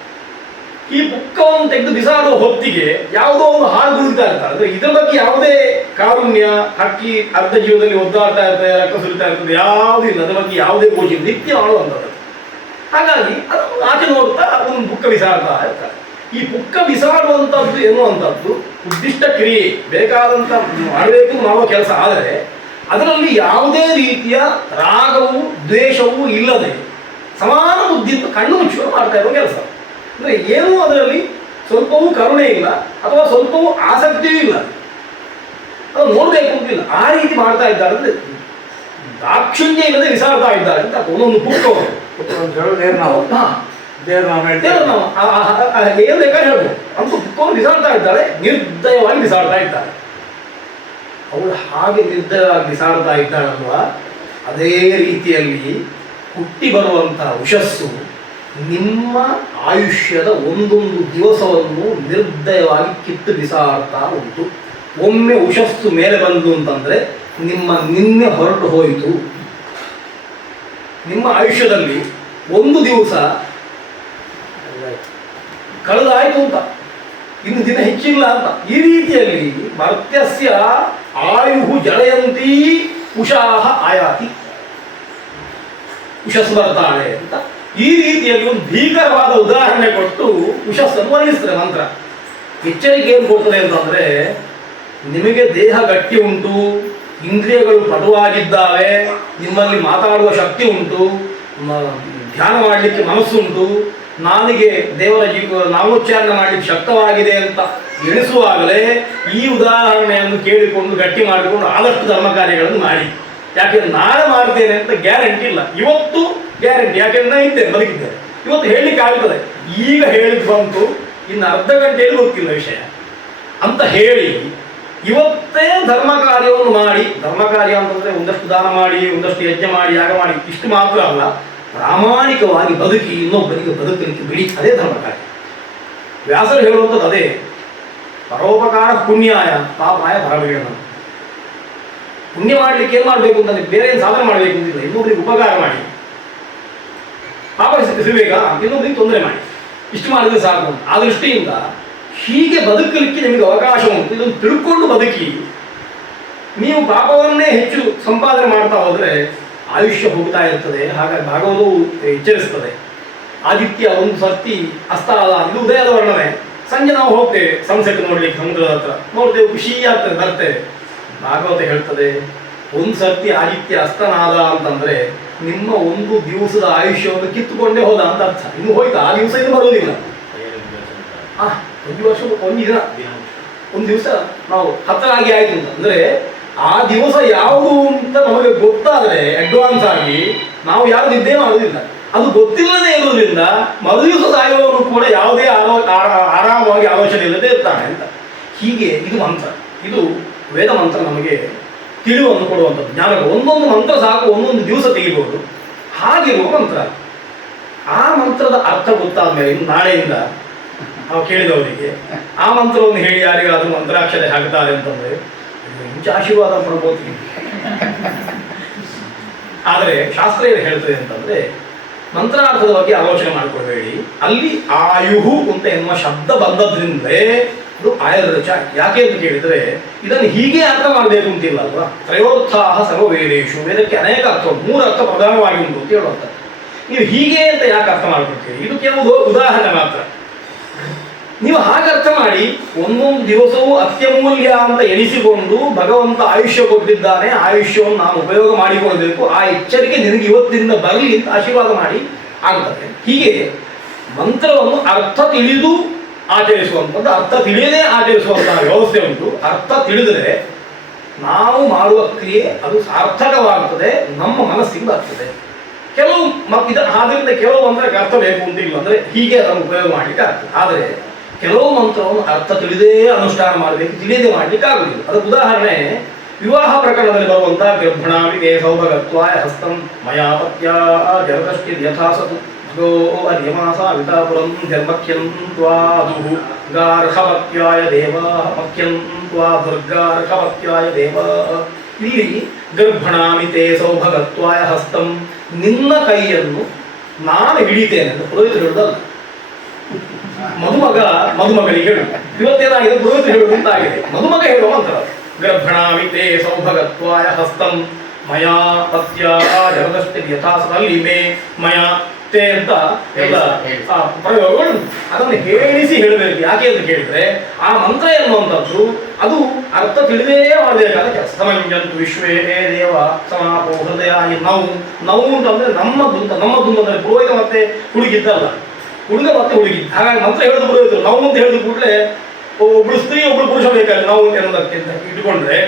ಈ ಪುಕ್ಕವನ್ನು ತೆಗೆದು ಬಿಸಾಡುವ ಹೊತ್ತಿಗೆ ಯಾವುದೋ ಒಂದು ಹಾಡು ಗುರುತಾ ಇರ್ತಾರೆ. ಅಂದರೆ ಇದರ ಬಗ್ಗೆ ಯಾವುದೇ ಕಾರುಣ್ಯ, ಹಕ್ಕಿ ಅರ್ಧ ಜೀವದಲ್ಲಿ ಒದ್ದಾಡ್ತಾ ಇರ್ತದೆ, ರಕ್ತ ಸುರಿತಾ ಇರ್ತದೆ, ಯಾವುದೂ ಇಲ್ಲ. ಅದರ ಬಗ್ಗೆ ಯಾವುದೇ ಗೋಚಿ ನಿತ್ಯ ಮಾಡುವಂಥದ್ದು. ಹಾಗಾಗಿ ಅದನ್ನು ಆಚೆ ನೋಡ್ತಾ ಒಂದು ಪುಕ್ಕ ಬಿಸಾಡ್ತಾ ಇರ್ತಾರೆ. ಈ ಪುಕ್ಕ ಬಿಸಾಡುವಂಥದ್ದು ಎನ್ನುವಂಥದ್ದು ಉದ್ದಿಷ್ಟ ಕ್ರಿಯೆ, ಬೇಕಾದಂಥ ಮಾಡಬೇಕು ಮಾಡುವ ಕೆಲಸ. ಆದರೆ ಅದರಲ್ಲಿ ಯಾವುದೇ ರೀತಿಯ ರಾಗವೂ ದ್ವೇಷವೂ ಇಲ್ಲದೆ ಸಮಾನ ಬುದ್ಧಿಯಿಂದ ಕಣ್ಣು ಮುಚ್ಚುವ ಮಾಡ್ತಾ ಇರುವ ಕೆಲಸ. ಅಂದರೆ ಏನೂ ಅದರಲ್ಲಿ ಸ್ವಲ್ಪವೂ ಕರುಣೆ ಇಲ್ಲ ಅಥವಾ ಸ್ವಲ್ಪವೂ ಆಸಕ್ತಿಯೂ ಇಲ್ಲ, ಅದು ನೋಡಬೇಕು ಅಂತಿಲ್ಲ. ಆ ರೀತಿ ಮಾಡ್ತಾ ಇದ್ದಾರೆ ಅಂದರೆ ದಾಕ್ಷಿಣ್ಯ ಇಲ್ಲದೆ ಬಿಸಾಡ್ತಾ ಇದ್ದಾರೆ ಅಂತ ಒಂದೊಂದು ಪುಕ್ಕವನ್ನು ಏನು ಬೇಕಾದ್ರೆ ಹೇಳ್ಬೋದು. ಅಂತ ಪುಕ್ಕವನ್ನು ಬಿಸಾಡ್ತಾ ಇದ್ದಾರೆ, ನಿರ್ದಯವಾಗಿ ಬಿಸಾಡ್ತಾ ಇದ್ದಾರೆ. ಅವಳು ಹಾಗೆ ನಿರ್ದಯವಾಗಿ ಬಿಸಾಡ್ತಾ ಇದ್ದಾಳಲ್ವಾ, ಅದೇ ರೀತಿಯಲ್ಲಿ ಹುಟ್ಟಿ ಬರುವಂತಹ ಉಷಸ್ಸು ನಿಮ್ಮ ಆಯುಷ್ಯದ ಒಂದೊಂದು ದಿವಸವನ್ನು ನಿರ್ದಯವಾಗಿ ಕಿತ್ತು ಬಿಸಾಡ್ತಾ ಉಂಟು. ಒಮ್ಮೆ ಉಷಸ್ಸು ಮೇಲೆ ಬಂದು ಅಂತಂದರೆ ನಿಮ್ಮ ನಿನ್ನೆ ಹೊರಟು ಹೋಯಿತು. ನಿಮ್ಮ ಆಯುಷ್ಯದಲ್ಲಿ ಒಂದು ದಿವಸ ಕಳೆದಾಯಿತು ಅಂತ, ಇನ್ನು ದಿನ ಹೆಚ್ಚಿಲ್ಲ ಅಂತ. ಈ ರೀತಿಯಲ್ಲಿ ಮರ್ತ್ಯಸ್ಯ ಆಯುಹು ಜಳಯಂತಿ ಉಷಾಹ ಆಯಾತಿ, ಉಷಸ್ಸು ಬರ್ತಾಳೆ ಅಂತ ಈ ರೀತಿಯಲ್ಲಿ ಒಂದು ಭೀಕರವಾದ ಉದಾಹರಣೆ ಕೊಟ್ಟು ಉಷಸ್ಸನ್ನು ವರ್ಣಿಸ್ತದೆ ಮಂತ್ರ. ಎಚ್ಚರಿಕೆ ಏನು ಕೊಡ್ತದೆ ಅಂತಂದರೆ, ನಿಮಗೆ ದೇಹ ಗಟ್ಟಿ ಉಂಟು, ಇಂದ್ರಿಯಗಳು ಪಟುವಾಗಿದ್ದಾವೆ, ನಿಮ್ಮಲ್ಲಿ ಮಾತಾಡುವ ಶಕ್ತಿ ಉಂಟು, ಧ್ಯಾನ ಮಾಡಲಿಕ್ಕೆ ಮನಸ್ಸುಂಟು, ನಾಲಿಗೆ ದೇವರ ನಾಮೋಚ್ಚಾರಣೆ ಮಾಡಲಿಕ್ಕೆ ಶಕ್ತವಾಗಿದೆ ಅಂತ ಎಣಿಸುವಾಗಲೇ ಈ ಉದಾಹರಣೆಯನ್ನು ಕೇಳಿಕೊಂಡು ಗಟ್ಟಿ ಮಾಡಿಕೊಂಡು ಆದಷ್ಟು ಧರ್ಮ ಕಾರ್ಯಗಳನ್ನು ಮಾಡಿ. ಯಾಕೆಂದ್ರೆ ನಾಳೆ ಮಾಡ್ತೇನೆ ಅಂತ ಗ್ಯಾರಂಟಿ ಇಲ್ಲ. ಇವತ್ತು ಗ್ಯಾರಂಟಿ, ಯಾಕೆಂದ್ರೆ ನಾನು ಇದ್ದೇನೆ, ಬದುಕಿದ್ದೇನೆ, ಇವತ್ತು ಹೇಳಲಿಕ್ಕೆ ಆಗ್ತದೆ. ಈಗ ಹೇಳಿದ್ದು ಬಂತು, ಇನ್ನು ಅರ್ಧ ಗಂಟೆಯಲ್ಲಿ ಗೊತ್ತಿಲ್ಲ ವಿಷಯ ಅಂತ ಹೇಳಿ ಇವತ್ತೇ ಧರ್ಮ ಕಾರ್ಯವನ್ನು ಮಾಡಿ. ಧರ್ಮ ಕಾರ್ಯ ಅಂತಂದರೆ ಒಂದಷ್ಟು ದಾನ ಮಾಡಿ, ಒಂದಷ್ಟು ಯಜ್ಞ ಮಾಡಿ, ಯಾಗ ಮಾಡಿ, ಇಷ್ಟು ಮಾತ್ರ ಅಲ್ಲ, ಪ್ರಾಮಾಣಿಕವಾಗಿ ಬದುಕಿ ಇನ್ನೊಬ್ಬರಿಗೆ ಬದುಕಲಿಕ್ಕೆ ಬಿಡಿ, ಅದೇ ಧರ್ಮ ಕಾರ್ಯ. ವ್ಯಾಸರು ಹೇಳುವಂಥದ್ದು ಅದೇ, ಪರೋಪಕಾರ ಪುಣ್ಯಾಯ ಪಾಪಾಯ ಪರವಿಗಣ. ಪುಣ್ಯ ಮಾಡಲಿಕ್ಕೆ ಏನು ಮಾಡಬೇಕು ಅಂತಂದರೆ ಬೇರೆ ಏನು ಸಾಧನೆ ಮಾಡಬೇಕು ಅಂತಿಲ್ಲ, ಇನ್ನೊಬ್ಬರಿಗೆ ಉಪಕಾರ ಮಾಡಿ. ಪಾಪ ಸಿಗಬೇಕಾ, ಇನ್ನೊಬ್ಬರಿಗೆ ತೊಂದರೆ ಮಾಡಿ, ಇಷ್ಟು ಮಾಡಿದ್ರೆ ಸಾಕು. ಆ ದೃಷ್ಟಿಯಿಂದ ಹೀಗೆ ಬದುಕಲಿಕ್ಕೆ ನಿಮಗೆ ಅವಕಾಶ ಉಂಟು. ಇದನ್ನು ತಿಳ್ಕೊಂಡು ಬದುಕಿ. ನೀವು ಪಾಪವನ್ನೇ ಹೆಚ್ಚು ಸಂಪಾದನೆ ಮಾಡ್ತಾ ಹೋದರೆ ಆಯುಷ್ಯ ಹೋಗ್ತಾ ಇರ್ತದೆ. ಹಾಗಾಗಿ ಭಾಗವತವು ಎಚ್ಚರಿಸ್ತದೆ. ಆದಿತ್ಯ ಒಂದು ಸರ್ತಿ ಅಸ್ತ ಆದ, ಇದು ಉದಯದ ವರ್ಣನೆ. ಸಂಜೆ ನಾವು ಹೋಗ್ತೇವೆ ಸನ್ಸೆಟ್ ನೋಡ್ಲಿಕ್ಕೆ, ಸಮುದ್ರದ ಹತ್ರ ನೋಡ್ತೇವೆ, ಖುಷಿ ಆಗ್ತದೆ, ಬರ್ತೇವೆ. ಭಾಗವತ ಹೇಳ್ತದೆ, ಒಂದು ಸರ್ತಿ ಆದಿತ್ಯ ಅಸ್ತನಾದ ಅಂತಂದ್ರೆ ನಿಮ್ಮ ಒಂದು ದಿವಸದ ಆಯುಷ್ಯವನ್ನು ಕಿತ್ತುಕೊಂಡೇ ಹೋದ ಅಂತ ಅರ್ಥ. ಇನ್ನು ಹೋಯ್ತು, ಆ ದಿವಸ ಇನ್ನು ಬರುವುದಿಲ್ಲ. ಒಂದು ವರ್ಷ, ಒಂದು ದಿವಸ ನಾವು ಹತ್ತರಾಗಿ ಆಯ್ತು ಅಂತ ಅಂದ್ರೆ ಆ ದಿವಸ ಯಾವುದು ಅಂತ ನಮಗೆ ಗೊತ್ತಾದರೆ ಅಡ್ವಾನ್ಸ್ ಆಗಿ ನಾವು ಯಾರು ನಿದ್ದೆ ಮಾಡೋದಿಲ್ಲ. ಅದು ಗೊತ್ತಿಲ್ಲದೆ ಇರೋದ್ರಿಂದ ಮರುದಿವಸ ಸಾಯುವವರು ಕೂಡ ಯಾವುದೇ ಆರಾಮವಾಗಿ ಆಲೋಚನೆ ಇಲ್ಲದೆ ಇರ್ತಾನೆ ಅಂತ. ಹೀಗೆ ಇದು ಮಂತ್ರ, ಇದು ವೇದ ಮಂತ್ರ ನಮಗೆ ತಿಳಿವನ್ನು ಕೊಡುವಂಥದ್ದು, ಜ್ಞಾನ. ಒಂದೊಂದು ಮಂತ್ರ ಸಾಕು, ಒಂದೊಂದು ದಿವಸ ತೆಗಿಬಹುದು. ಹಾಗಿರುವ ಮಂತ್ರ. ಆ ಮಂತ್ರದ ಅರ್ಥ ಗೊತ್ತಾದ ಮೇಲೆ ಇನ್ನು ನಾಳೆಯಿಂದ ನಾವು ಕೇಳಿದವರಿಗೆ ಆ ಮಂತ್ರವನ್ನು ಹೇಳಿ ಯಾರಿಗಾದರೂ ಮಂತ್ರಾಕ್ಷತೆ ಹಾಕ್ತಾರೆ ಅಂತಂದರೆ ಇಂಚ ಆಶೀರ್ವಾದ ಪಡ್ಬೋದು. ಆದರೆ ಶಾಸ್ತ್ರ ಏನು ಹೇಳ್ತದೆ ಅಂತಂದರೆ, ಮಂತ್ರಾರ್ಥದ ಬಗ್ಗೆ ಆಲೋಚನೆ ಮಾಡಿಕೊಳ್ಬೇಡಿ. ಅಲ್ಲಿ ಆಯುಹು ಅಂತ ಎನ್ನುವ ಶಬ್ದ ಬಂದದ್ರಿಂದಲೇ ಅದು ಆಯುರ್ವೇದ. ಯಾಕೆ ಅಂತ ಕೇಳಿದರೆ ಇದನ್ನು ಹೀಗೆ ಅರ್ಥ ಮಾಡಬೇಕು ಅಂತಿಲ್ಲ ಅಲ್ವಾ. ತ್ರಯೋರ್ಥಾಹ ಸರ್ವವೇದೇಶು, ವೇದಕ್ಕೆ ಅನೇಕ ಅರ್ಥ ಉಂಟು, 3 ಅರ್ಥ ಪ್ರಧಾನವಾಗಿ ಉಂಟು ಅಂತ ಹೇಳುವಂಥದ್ದು. ನೀವು ಹೀಗೆ ಅಂತ ಯಾಕೆ ಅರ್ಥ ಮಾಡ್ಕೊಳ್ತೀರಿ? ಇದು ಕೆಲವು ಉದಾಹರಣೆ ಮಾತ್ರ. ನೀವು ಹಾಗೆ ಅರ್ಥ ಮಾಡಿ ಒಂದೊಂದು ದಿವಸವೂ ಅತ್ಯಮೂಲ್ಯ ಅಂತ ಎಣಿಸಿಕೊಂಡು ಭಗವಂತ ಆಯುಷ್ಯ ಕೊಟ್ಟಿದ್ದಾನೆ, ಆಯುಷ್ಯವನ್ನು ನಾನು ಉಪಯೋಗ ಮಾಡಿಕೊಳ್ಬೇಕು, ಆ ಎಚ್ಚರಿಕೆ ನಿನಗೆ ಇವತ್ತಿನಿಂದ ಬರಲಿ ಅಂತ ಆಶೀರ್ವಾದ ಮಾಡಿ ಆಗ್ತದೆ. ಹೀಗೆ ಮಂತ್ರವನ್ನು ಅರ್ಥ ತಿಳಿದು ಆಚರಿಸುವಂಥದ್ದು, ಅರ್ಥ ತಿಳಿಯದೇ ಆಚರಿಸುವಂತಹ ವ್ಯವಸ್ಥೆ ಉಂಟು. ಅರ್ಥ ತಿಳಿದರೆ ನಾವು ಮಾಡುವ ಕ್ರಿಯೆ ಅದು ಸಾರ್ಥಕವಾಗ್ತದೆ, ನಮ್ಮ ಮನಸ್ಸಿಗೆ ಬರ್ತದೆ. ಕೆಲವು ಆದ್ದರಿಂದ ಕೆಲವು ಮಂತ್ರಕ್ಕೆ ಅರ್ಥ ಬೇಕು ಅಂತಿಲ್ಲ, ಅಂದರೆ ಹೀಗೆ ಅದನ್ನು ಉಪಯೋಗ ಮಾಡಲಿಕ್ಕೆ ಆಗ್ತದೆ. ಆದರೆ ಕೆಲವು ಮಂತ್ರವನ್ನು ಅರ್ಥ ತಿಳಿದೇ ಅನುಷ್ಠಾನ ಮಾಡಬೇಕು, ತಿಳಿಯದೆ ಮಾಡಲಿಕ್ಕೆ ಆಗುವುದಿಲ್ಲ. ಅದಕ್ಕೆ ಉದಾಹರಣೆ ವಿವಾಹ ಪ್ರಕರಣದಲ್ಲಿ ಬರುವಂತಹ ಗರ್ಭಣಾಮಿ ತೇ ಸೌಭಗತ್ವಾಯ ಹಸ್ತಂ ಮಯಾಪತ್ಯ ಜಲದಷ್ಟಿ ಯಥಾಸತು ಭಗೋ ಅರ್ಯಮಾಸ ವಿತಾಪುರಂ ಧರ್ಮಕ್ಯಂತ್ವಾದು ಗಾರ್ಹವತ್ಯಾಯ ದೇವ ಮಕ್ಯಂತ್ವಾ ದುರ್ಗಾರ್ಹವತ್ಯಾಯ ದೇವ. ಇಲ್ಲಿ ಗರ್ಭಣಾಮಿ ತೇ ಸೌಭಗತ್ವಾಯ ಹಸ್ತಂ, ನಿನ್ನ ಕೈಯನ್ನು ನಾನು ಹಿಡಿತೇನೆ ಅಂತ ಪುರೋಹಿತರು ಹೇಳುವುದಲ್ಲ, ಮದುಮಗಳಿಗೆ ಹೇಳು. ಇವತ್ತೇನಾಗಿದೆ, ಪುರೋಹಿತರು ಹೇಳುವುದು ಅಂತಾಗಿದೆ, ಮದುಮಗ ಹೇಳುವ ಮಂತ್ರ. ಗರ್ಭಣಾಮಿ ತೇ ಸೌಭಗತ್ವಾಯ ಹಸ್ತಂ ಮಯಾ ಪತ್ಯ ಜಗದಷ್ಟೇ ಯಥಾಸದಲ್ಲಿ ಮೇ ಮಯಾ ತೇ ಅಂತ ಎಲ್ಲ ಪ್ರಯೋಗಗಳು. ಅದನ್ನು ಹೇಳಿಸಿ ಹೇಳಬೇಕು. ಯಾಕೆ ಅಂತ ಕೇಳಿದ್ರೆ ಆ ಮಂತ್ರ ಎನ್ನುವಂಥದ್ದು ಅದು ಅರ್ಥ ತಿಳಿದೇ ಮಾಡಬೇಕಾದ ಕೆಲಸ. ಸಮಂಜಂತು ವಿಶ್ವೇ ದೇವ ಸಮಾಪೋ ಹೃದಯ. ನಾವು ಅಂತಂದ್ರೆ ನಮ್ಮದು ಅಂದ್ರೆ ಪುರೋಹಿತ ಮತ್ತೆ ಹುಡುಗಿದ್ದಲ್ಲ, ಹುಡುಗ ಮತ್ತೆ ಹುಡುಗಿ. ಹಾಗಾಗಿ ಮಂತ್ರ ಹೇಳಿದ್ರು ಪುರೋಹಿತರು ನಾವು ಅಂತ ಹೇಳಿದ ಕೂಡಲೇ ಒಬ್ಳು ಸ್ತ್ರೀ ಒಬ್ಳು ಪುರುಷ ಬೇಕಾದ್ರೆ ನಾವು ಅನ್ನೋದಕ್ಕೆ ಇಟ್ಕೊಂಡ್ರೆ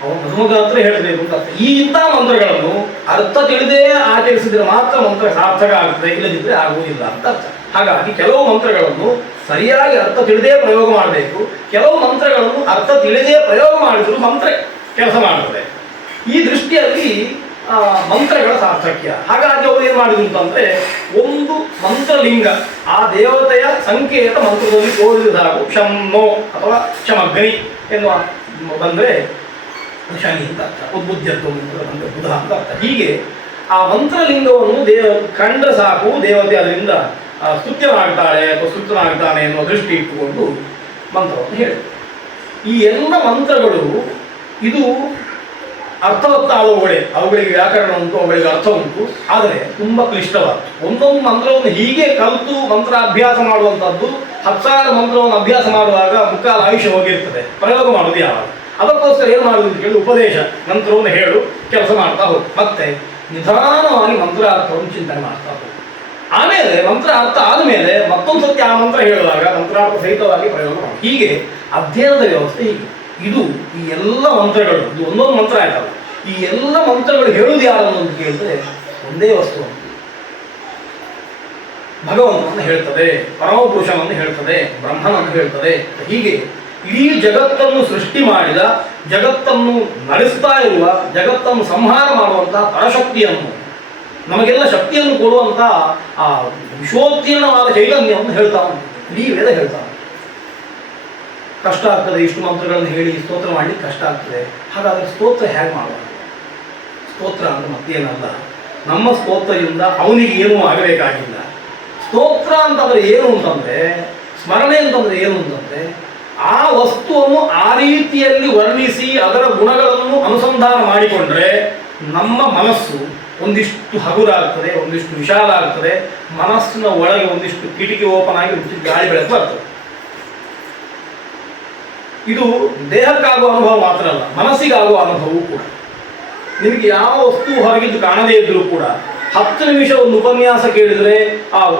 ಅವನು ಮದುಮಗ ಹತ್ರ ಹೇಳಬೇಕು ಅಂತ. ಈ ಇಂಥ ಮಂತ್ರಗಳನ್ನು ಅರ್ಥ ತಿಳಿದೇ ಆಚರಿಸಿದ್ರೆ ಮಾತ್ರ ಮಂತ್ರ ಸಾರ್ಥಕ ಆಗ್ತದೆ, ಇಲ್ಲದಿದ್ದರೆ ಆಗುವುದಿಲ್ಲ ಅಂತ ಅರ್ಥ. ಹಾಗಾಗಿ ಕೆಲವು ಮಂತ್ರಗಳನ್ನು ಸರಿಯಾಗಿ ಅರ್ಥ ತಿಳಿದೇ ಪ್ರಯೋಗ ಮಾಡಬೇಕು, ಕೆಲವು ಮಂತ್ರಗಳನ್ನು ಅರ್ಥ ತಿಳಿದೇ ಪ್ರಯೋಗ ಮಾಡಿದ್ರು ಮಂತ್ರ ಕೆಲಸ ಮಾಡ್ತದೆ. ಈ ದೃಷ್ಟಿಯಲ್ಲಿ ಮಂತ್ರಗಳ ಸಾರ್ಥಕ್ಯ. ಹಾಗಾಗಿ ಅವರು ಏನು ಮಾಡಿದ್ರು ಅಂತಂದ್ರೆ ಒಂದು ಮಂತ್ರಲಿಂಗ, ಆ ದೇವತೆಯ ಸಂಕೇತ ಮಂತ್ರದಲ್ಲಿ ತೋರಿಸಿದಾಗ ಶಮ್ಮೋ ಅಥವಾ ಶಮಗ್ನಿ ಎನ್ನುವ ಬಂದರೆ ಶನಿ ಅಂತ ಅರ್ಥ, ಉದ್ಬುದ್ಧತ್ವ ಬಂದರೆ ಬುಧ ಅಂತ ಅರ್ಥ. ಹೀಗೆ ಆ ಮಂತ್ರಲಿಂಗವನ್ನು ಕಂಡ್ರೆ ಸಾಕು ದೇವತೆ ಅದರಿಂದ ಸ್ತುತ್ಯನಾಗ್ತಾಳೆ ಅಥವಾ ಸ್ತುತನಾಗ್ತಾನೆ ಎನ್ನುವ ದೃಷ್ಟಿ ಇಟ್ಟುಕೊಂಡು ಮಂತ್ರವನ್ನು ಹೇಳಿ. ಈ ಎಲ್ಲ ಮಂತ್ರಗಳು ಇದು ಅರ್ಥವತ್ತಾದವುಗಳೇ, ಅವುಗಳಿಗೆ ವ್ಯಾಕರಣ ಉಂಟು, ಅವುಗಳಿಗೆ ಅರ್ಥ ಉಂಟು, ಆದರೆ ತುಂಬ ಕ್ಲಿಷ್ಟವಾದ. ಒಂದೊಂದು ಮಂತ್ರವನ್ನು ಹೀಗೆ ಕಲಿತು ಮಂತ್ರ ಅಭ್ಯಾಸ ಮಾಡುವಂಥದ್ದು 10,000 ಮಂತ್ರವನ್ನು ಅಭ್ಯಾಸ ಮಾಡುವಾಗ ಮುಕ್ಕಾಲು ಆಯುಷ್ಯ ಹೋಗಿರ್ತದೆ. ಪ್ರಯೋಗ ಮಾಡೋದು ಯಾವಾಗ? ಅದಕ್ಕೋಸ್ಕರ ಏನು ಮಾಡೋದು ಅಂತ ಕೇಳಿ ಉಪದೇಶ, ಮಂತ್ರವನ್ನು ಹೇಳು, ಕೆಲಸ ಮಾಡ್ತಾ ಹೋಗು, ಮತ್ತೆ ನಿಧಾನವಾಗಿ ಮಂತ್ರ ಅರ್ಥವನ್ನು ಚಿಂತನೆ ಮಾಡ್ತಾ ಹೋಗು. ಆಮೇಲೆ ಮಂತ್ರ ಅರ್ಥ ಆದಮೇಲೆ ಮತ್ತೊಂದು ಸತ್ಯ ಆ ಮಂತ್ರ ಹೇಳುವಾಗ ಮಂತ್ರಾರ್ಥ ಸಹಿತವಾಗಿ ಪ್ರಯೋಗ ಮಾಡಿ. ಹೀಗೆ ಅಧ್ಯಯನದ ವ್ಯವಸ್ಥೆ ಹೀಗೆ. ಇದು ಈ ಎಲ್ಲ ಮಂತ್ರಗಳು, ಇದು ಒಂದೊಂದು ಮಂತ್ರ ಆಯ್ತಲ್ಲ, ಈ ಎಲ್ಲ ಮಂತ್ರಗಳು ಹೇಳುವುದು ಯಾರನ್ನು ಅಂತ ಕೇಳಿದ್ರೆ ಒಂದೇ ವಸ್ತು ಅಂತ, ಭಗವಂತನನ್ನು ಹೇಳ್ತದೆ, ಪರಮಪುರುಷನನ್ನು ಹೇಳ್ತದೆ, ಬ್ರಹ್ಮನನ್ನು ಹೇಳ್ತದೆ. ಹೀಗೆ ಇಡೀ ಜಗತ್ತನ್ನು ಸೃಷ್ಟಿ ಮಾಡಿದ, ಜಗತ್ತನ್ನು ನಡೆಸ್ತಾ ಇರುವ, ಜಗತ್ತನ್ನು ಸಂಹಾರ ಮಾಡುವಂತಹ ಪರಶಕ್ತಿಯನ್ನು, ನಮಗೆಲ್ಲ ಶಕ್ತಿಯನ್ನು ಕೊಡುವಂಥ ಆ ವಿಶ್ವೋತ್ತೀರ್ಣವಾದ ಚೈತನ್ಯವನ್ನು ಹೇಳ್ತಾನೆ ಇಡೀ ವೇದ ಹೇಳ್ತಾನೆ. ಕಷ್ಟ ಆಗ್ತದೆ, ಇಷ್ಟು ಮಂತ್ರಗಳನ್ನು ಹೇಳಿ ಸ್ತೋತ್ರ ಮಾಡಲಿಕ್ಕೆ ಕಷ್ಟ ಆಗ್ತದೆ. ಹಾಗಾದರೆ ಸ್ತೋತ್ರ ಹೇಗೆ ಮಾಡುವ? ಸ್ತೋತ್ರ ಅಂತ ಮತ್ತೇನಲ್ಲ, ನಮ್ಮ ಸ್ತೋತ್ರದಿಂದ ಅವನಿಗೆ ಏನೂ ಆಗಬೇಕಾಗಿಲ್ಲ. ಸ್ತೋತ್ರ ಅಂತಂದರೆ ಏನು ಅಂತಂದರೆ, ಸ್ಮರಣೆ ಅಂತಂದರೆ ಏನು ಅಂತಂದರೆ, ಆ ವಸ್ತುವನ್ನು ಆ ರೀತಿಯಲ್ಲಿ ವರ್ಣಿಸಿ ಅದರ ಗುಣಗಳನ್ನು ಅನುಸಂಧಾನ ಮಾಡಿಕೊಂಡ್ರೆ ನಮ್ಮ ಮನಸ್ಸು ಒಂದಿಷ್ಟು ಹಗುರ ಆಗ್ತದೆ, ಒಂದಿಷ್ಟು ವಿಶಾಲ ಆಗ್ತದೆ, ಮನಸ್ಸಿನ ಒಳಗೆ ಒಂದಿಷ್ಟು ಕಿಟಕಿ ಓಪನ್ ಆಗಿ ಒಂದಿಷ್ಟು ಗಾಳಿ ಬೆಳಕು ಬರ್ತದೆ. ಇದು ದೇಹಕ್ಕಾಗುವ ಅನುಭವ ಮಾತ್ರ ಅಲ್ಲ, ಮನಸ್ಸಿಗಾಗುವ ಅನುಭವವೂ ಕೂಡ. ನಿಮಗೆ ಯಾವ ವಸ್ತು ಹೊರಗಿದ್ದು ಕಾಣದೇ ಇದ್ದರೂ ಕೂಡ 10 ನಿಮಿಷ ಒಂದು ಉಪನ್ಯಾಸ ಕೇಳಿದರೆ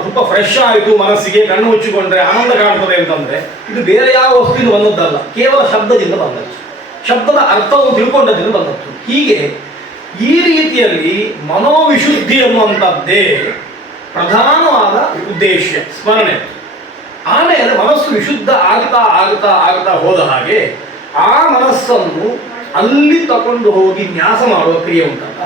ಸ್ವಲ್ಪ ಫ್ರೆಶ್ ಆಯಿತು, ಮನಸ್ಸಿಗೆ ಕಣ್ಣು ಮುಚ್ಚಿಕೊಂಡ್ರೆ ಆನಂದ ಕಾಣ್ತದೆ ಅಂತಂದರೆ ಇದು ಬೇರೆ ಯಾವ ವಸ್ತುವಿಂದ ಬಂದದ್ದಲ್ಲ, ಕೇವಲ ಶಬ್ದದಿಂದ ಬಂದದ್ದು, ಶಬ್ದದ ಅರ್ಥವನ್ನು ತಿಳ್ಕೊಂಡದಿಂದ ಬಂದದ್ದು. ಹೀಗೆ ಈ ರೀತಿಯಲ್ಲಿ ಮನೋವಿಶುದ್ಧಿ ಅನ್ನುವಂಥದ್ದೇ ಪ್ರಧಾನವಾದ ಉದ್ದೇಶ, ಸ್ಮರಣೆ. ಆಮೇಲೆ ಮನಸ್ಸು ವಿಶುದ್ಧ ಆಗ್ತಾ ಆಗ್ತಾ ಆಗ್ತಾ ಹೋದ ಹಾಗೆ ಆ ಮನಸ್ಸನ್ನು ಅಲ್ಲಿ ತಗೊಂಡು ಹೋಗಿ ನ್ಯಾಸ ಮಾಡುವ ಕ್ರಿಯೆ ಉಂಟಲ್ಲ.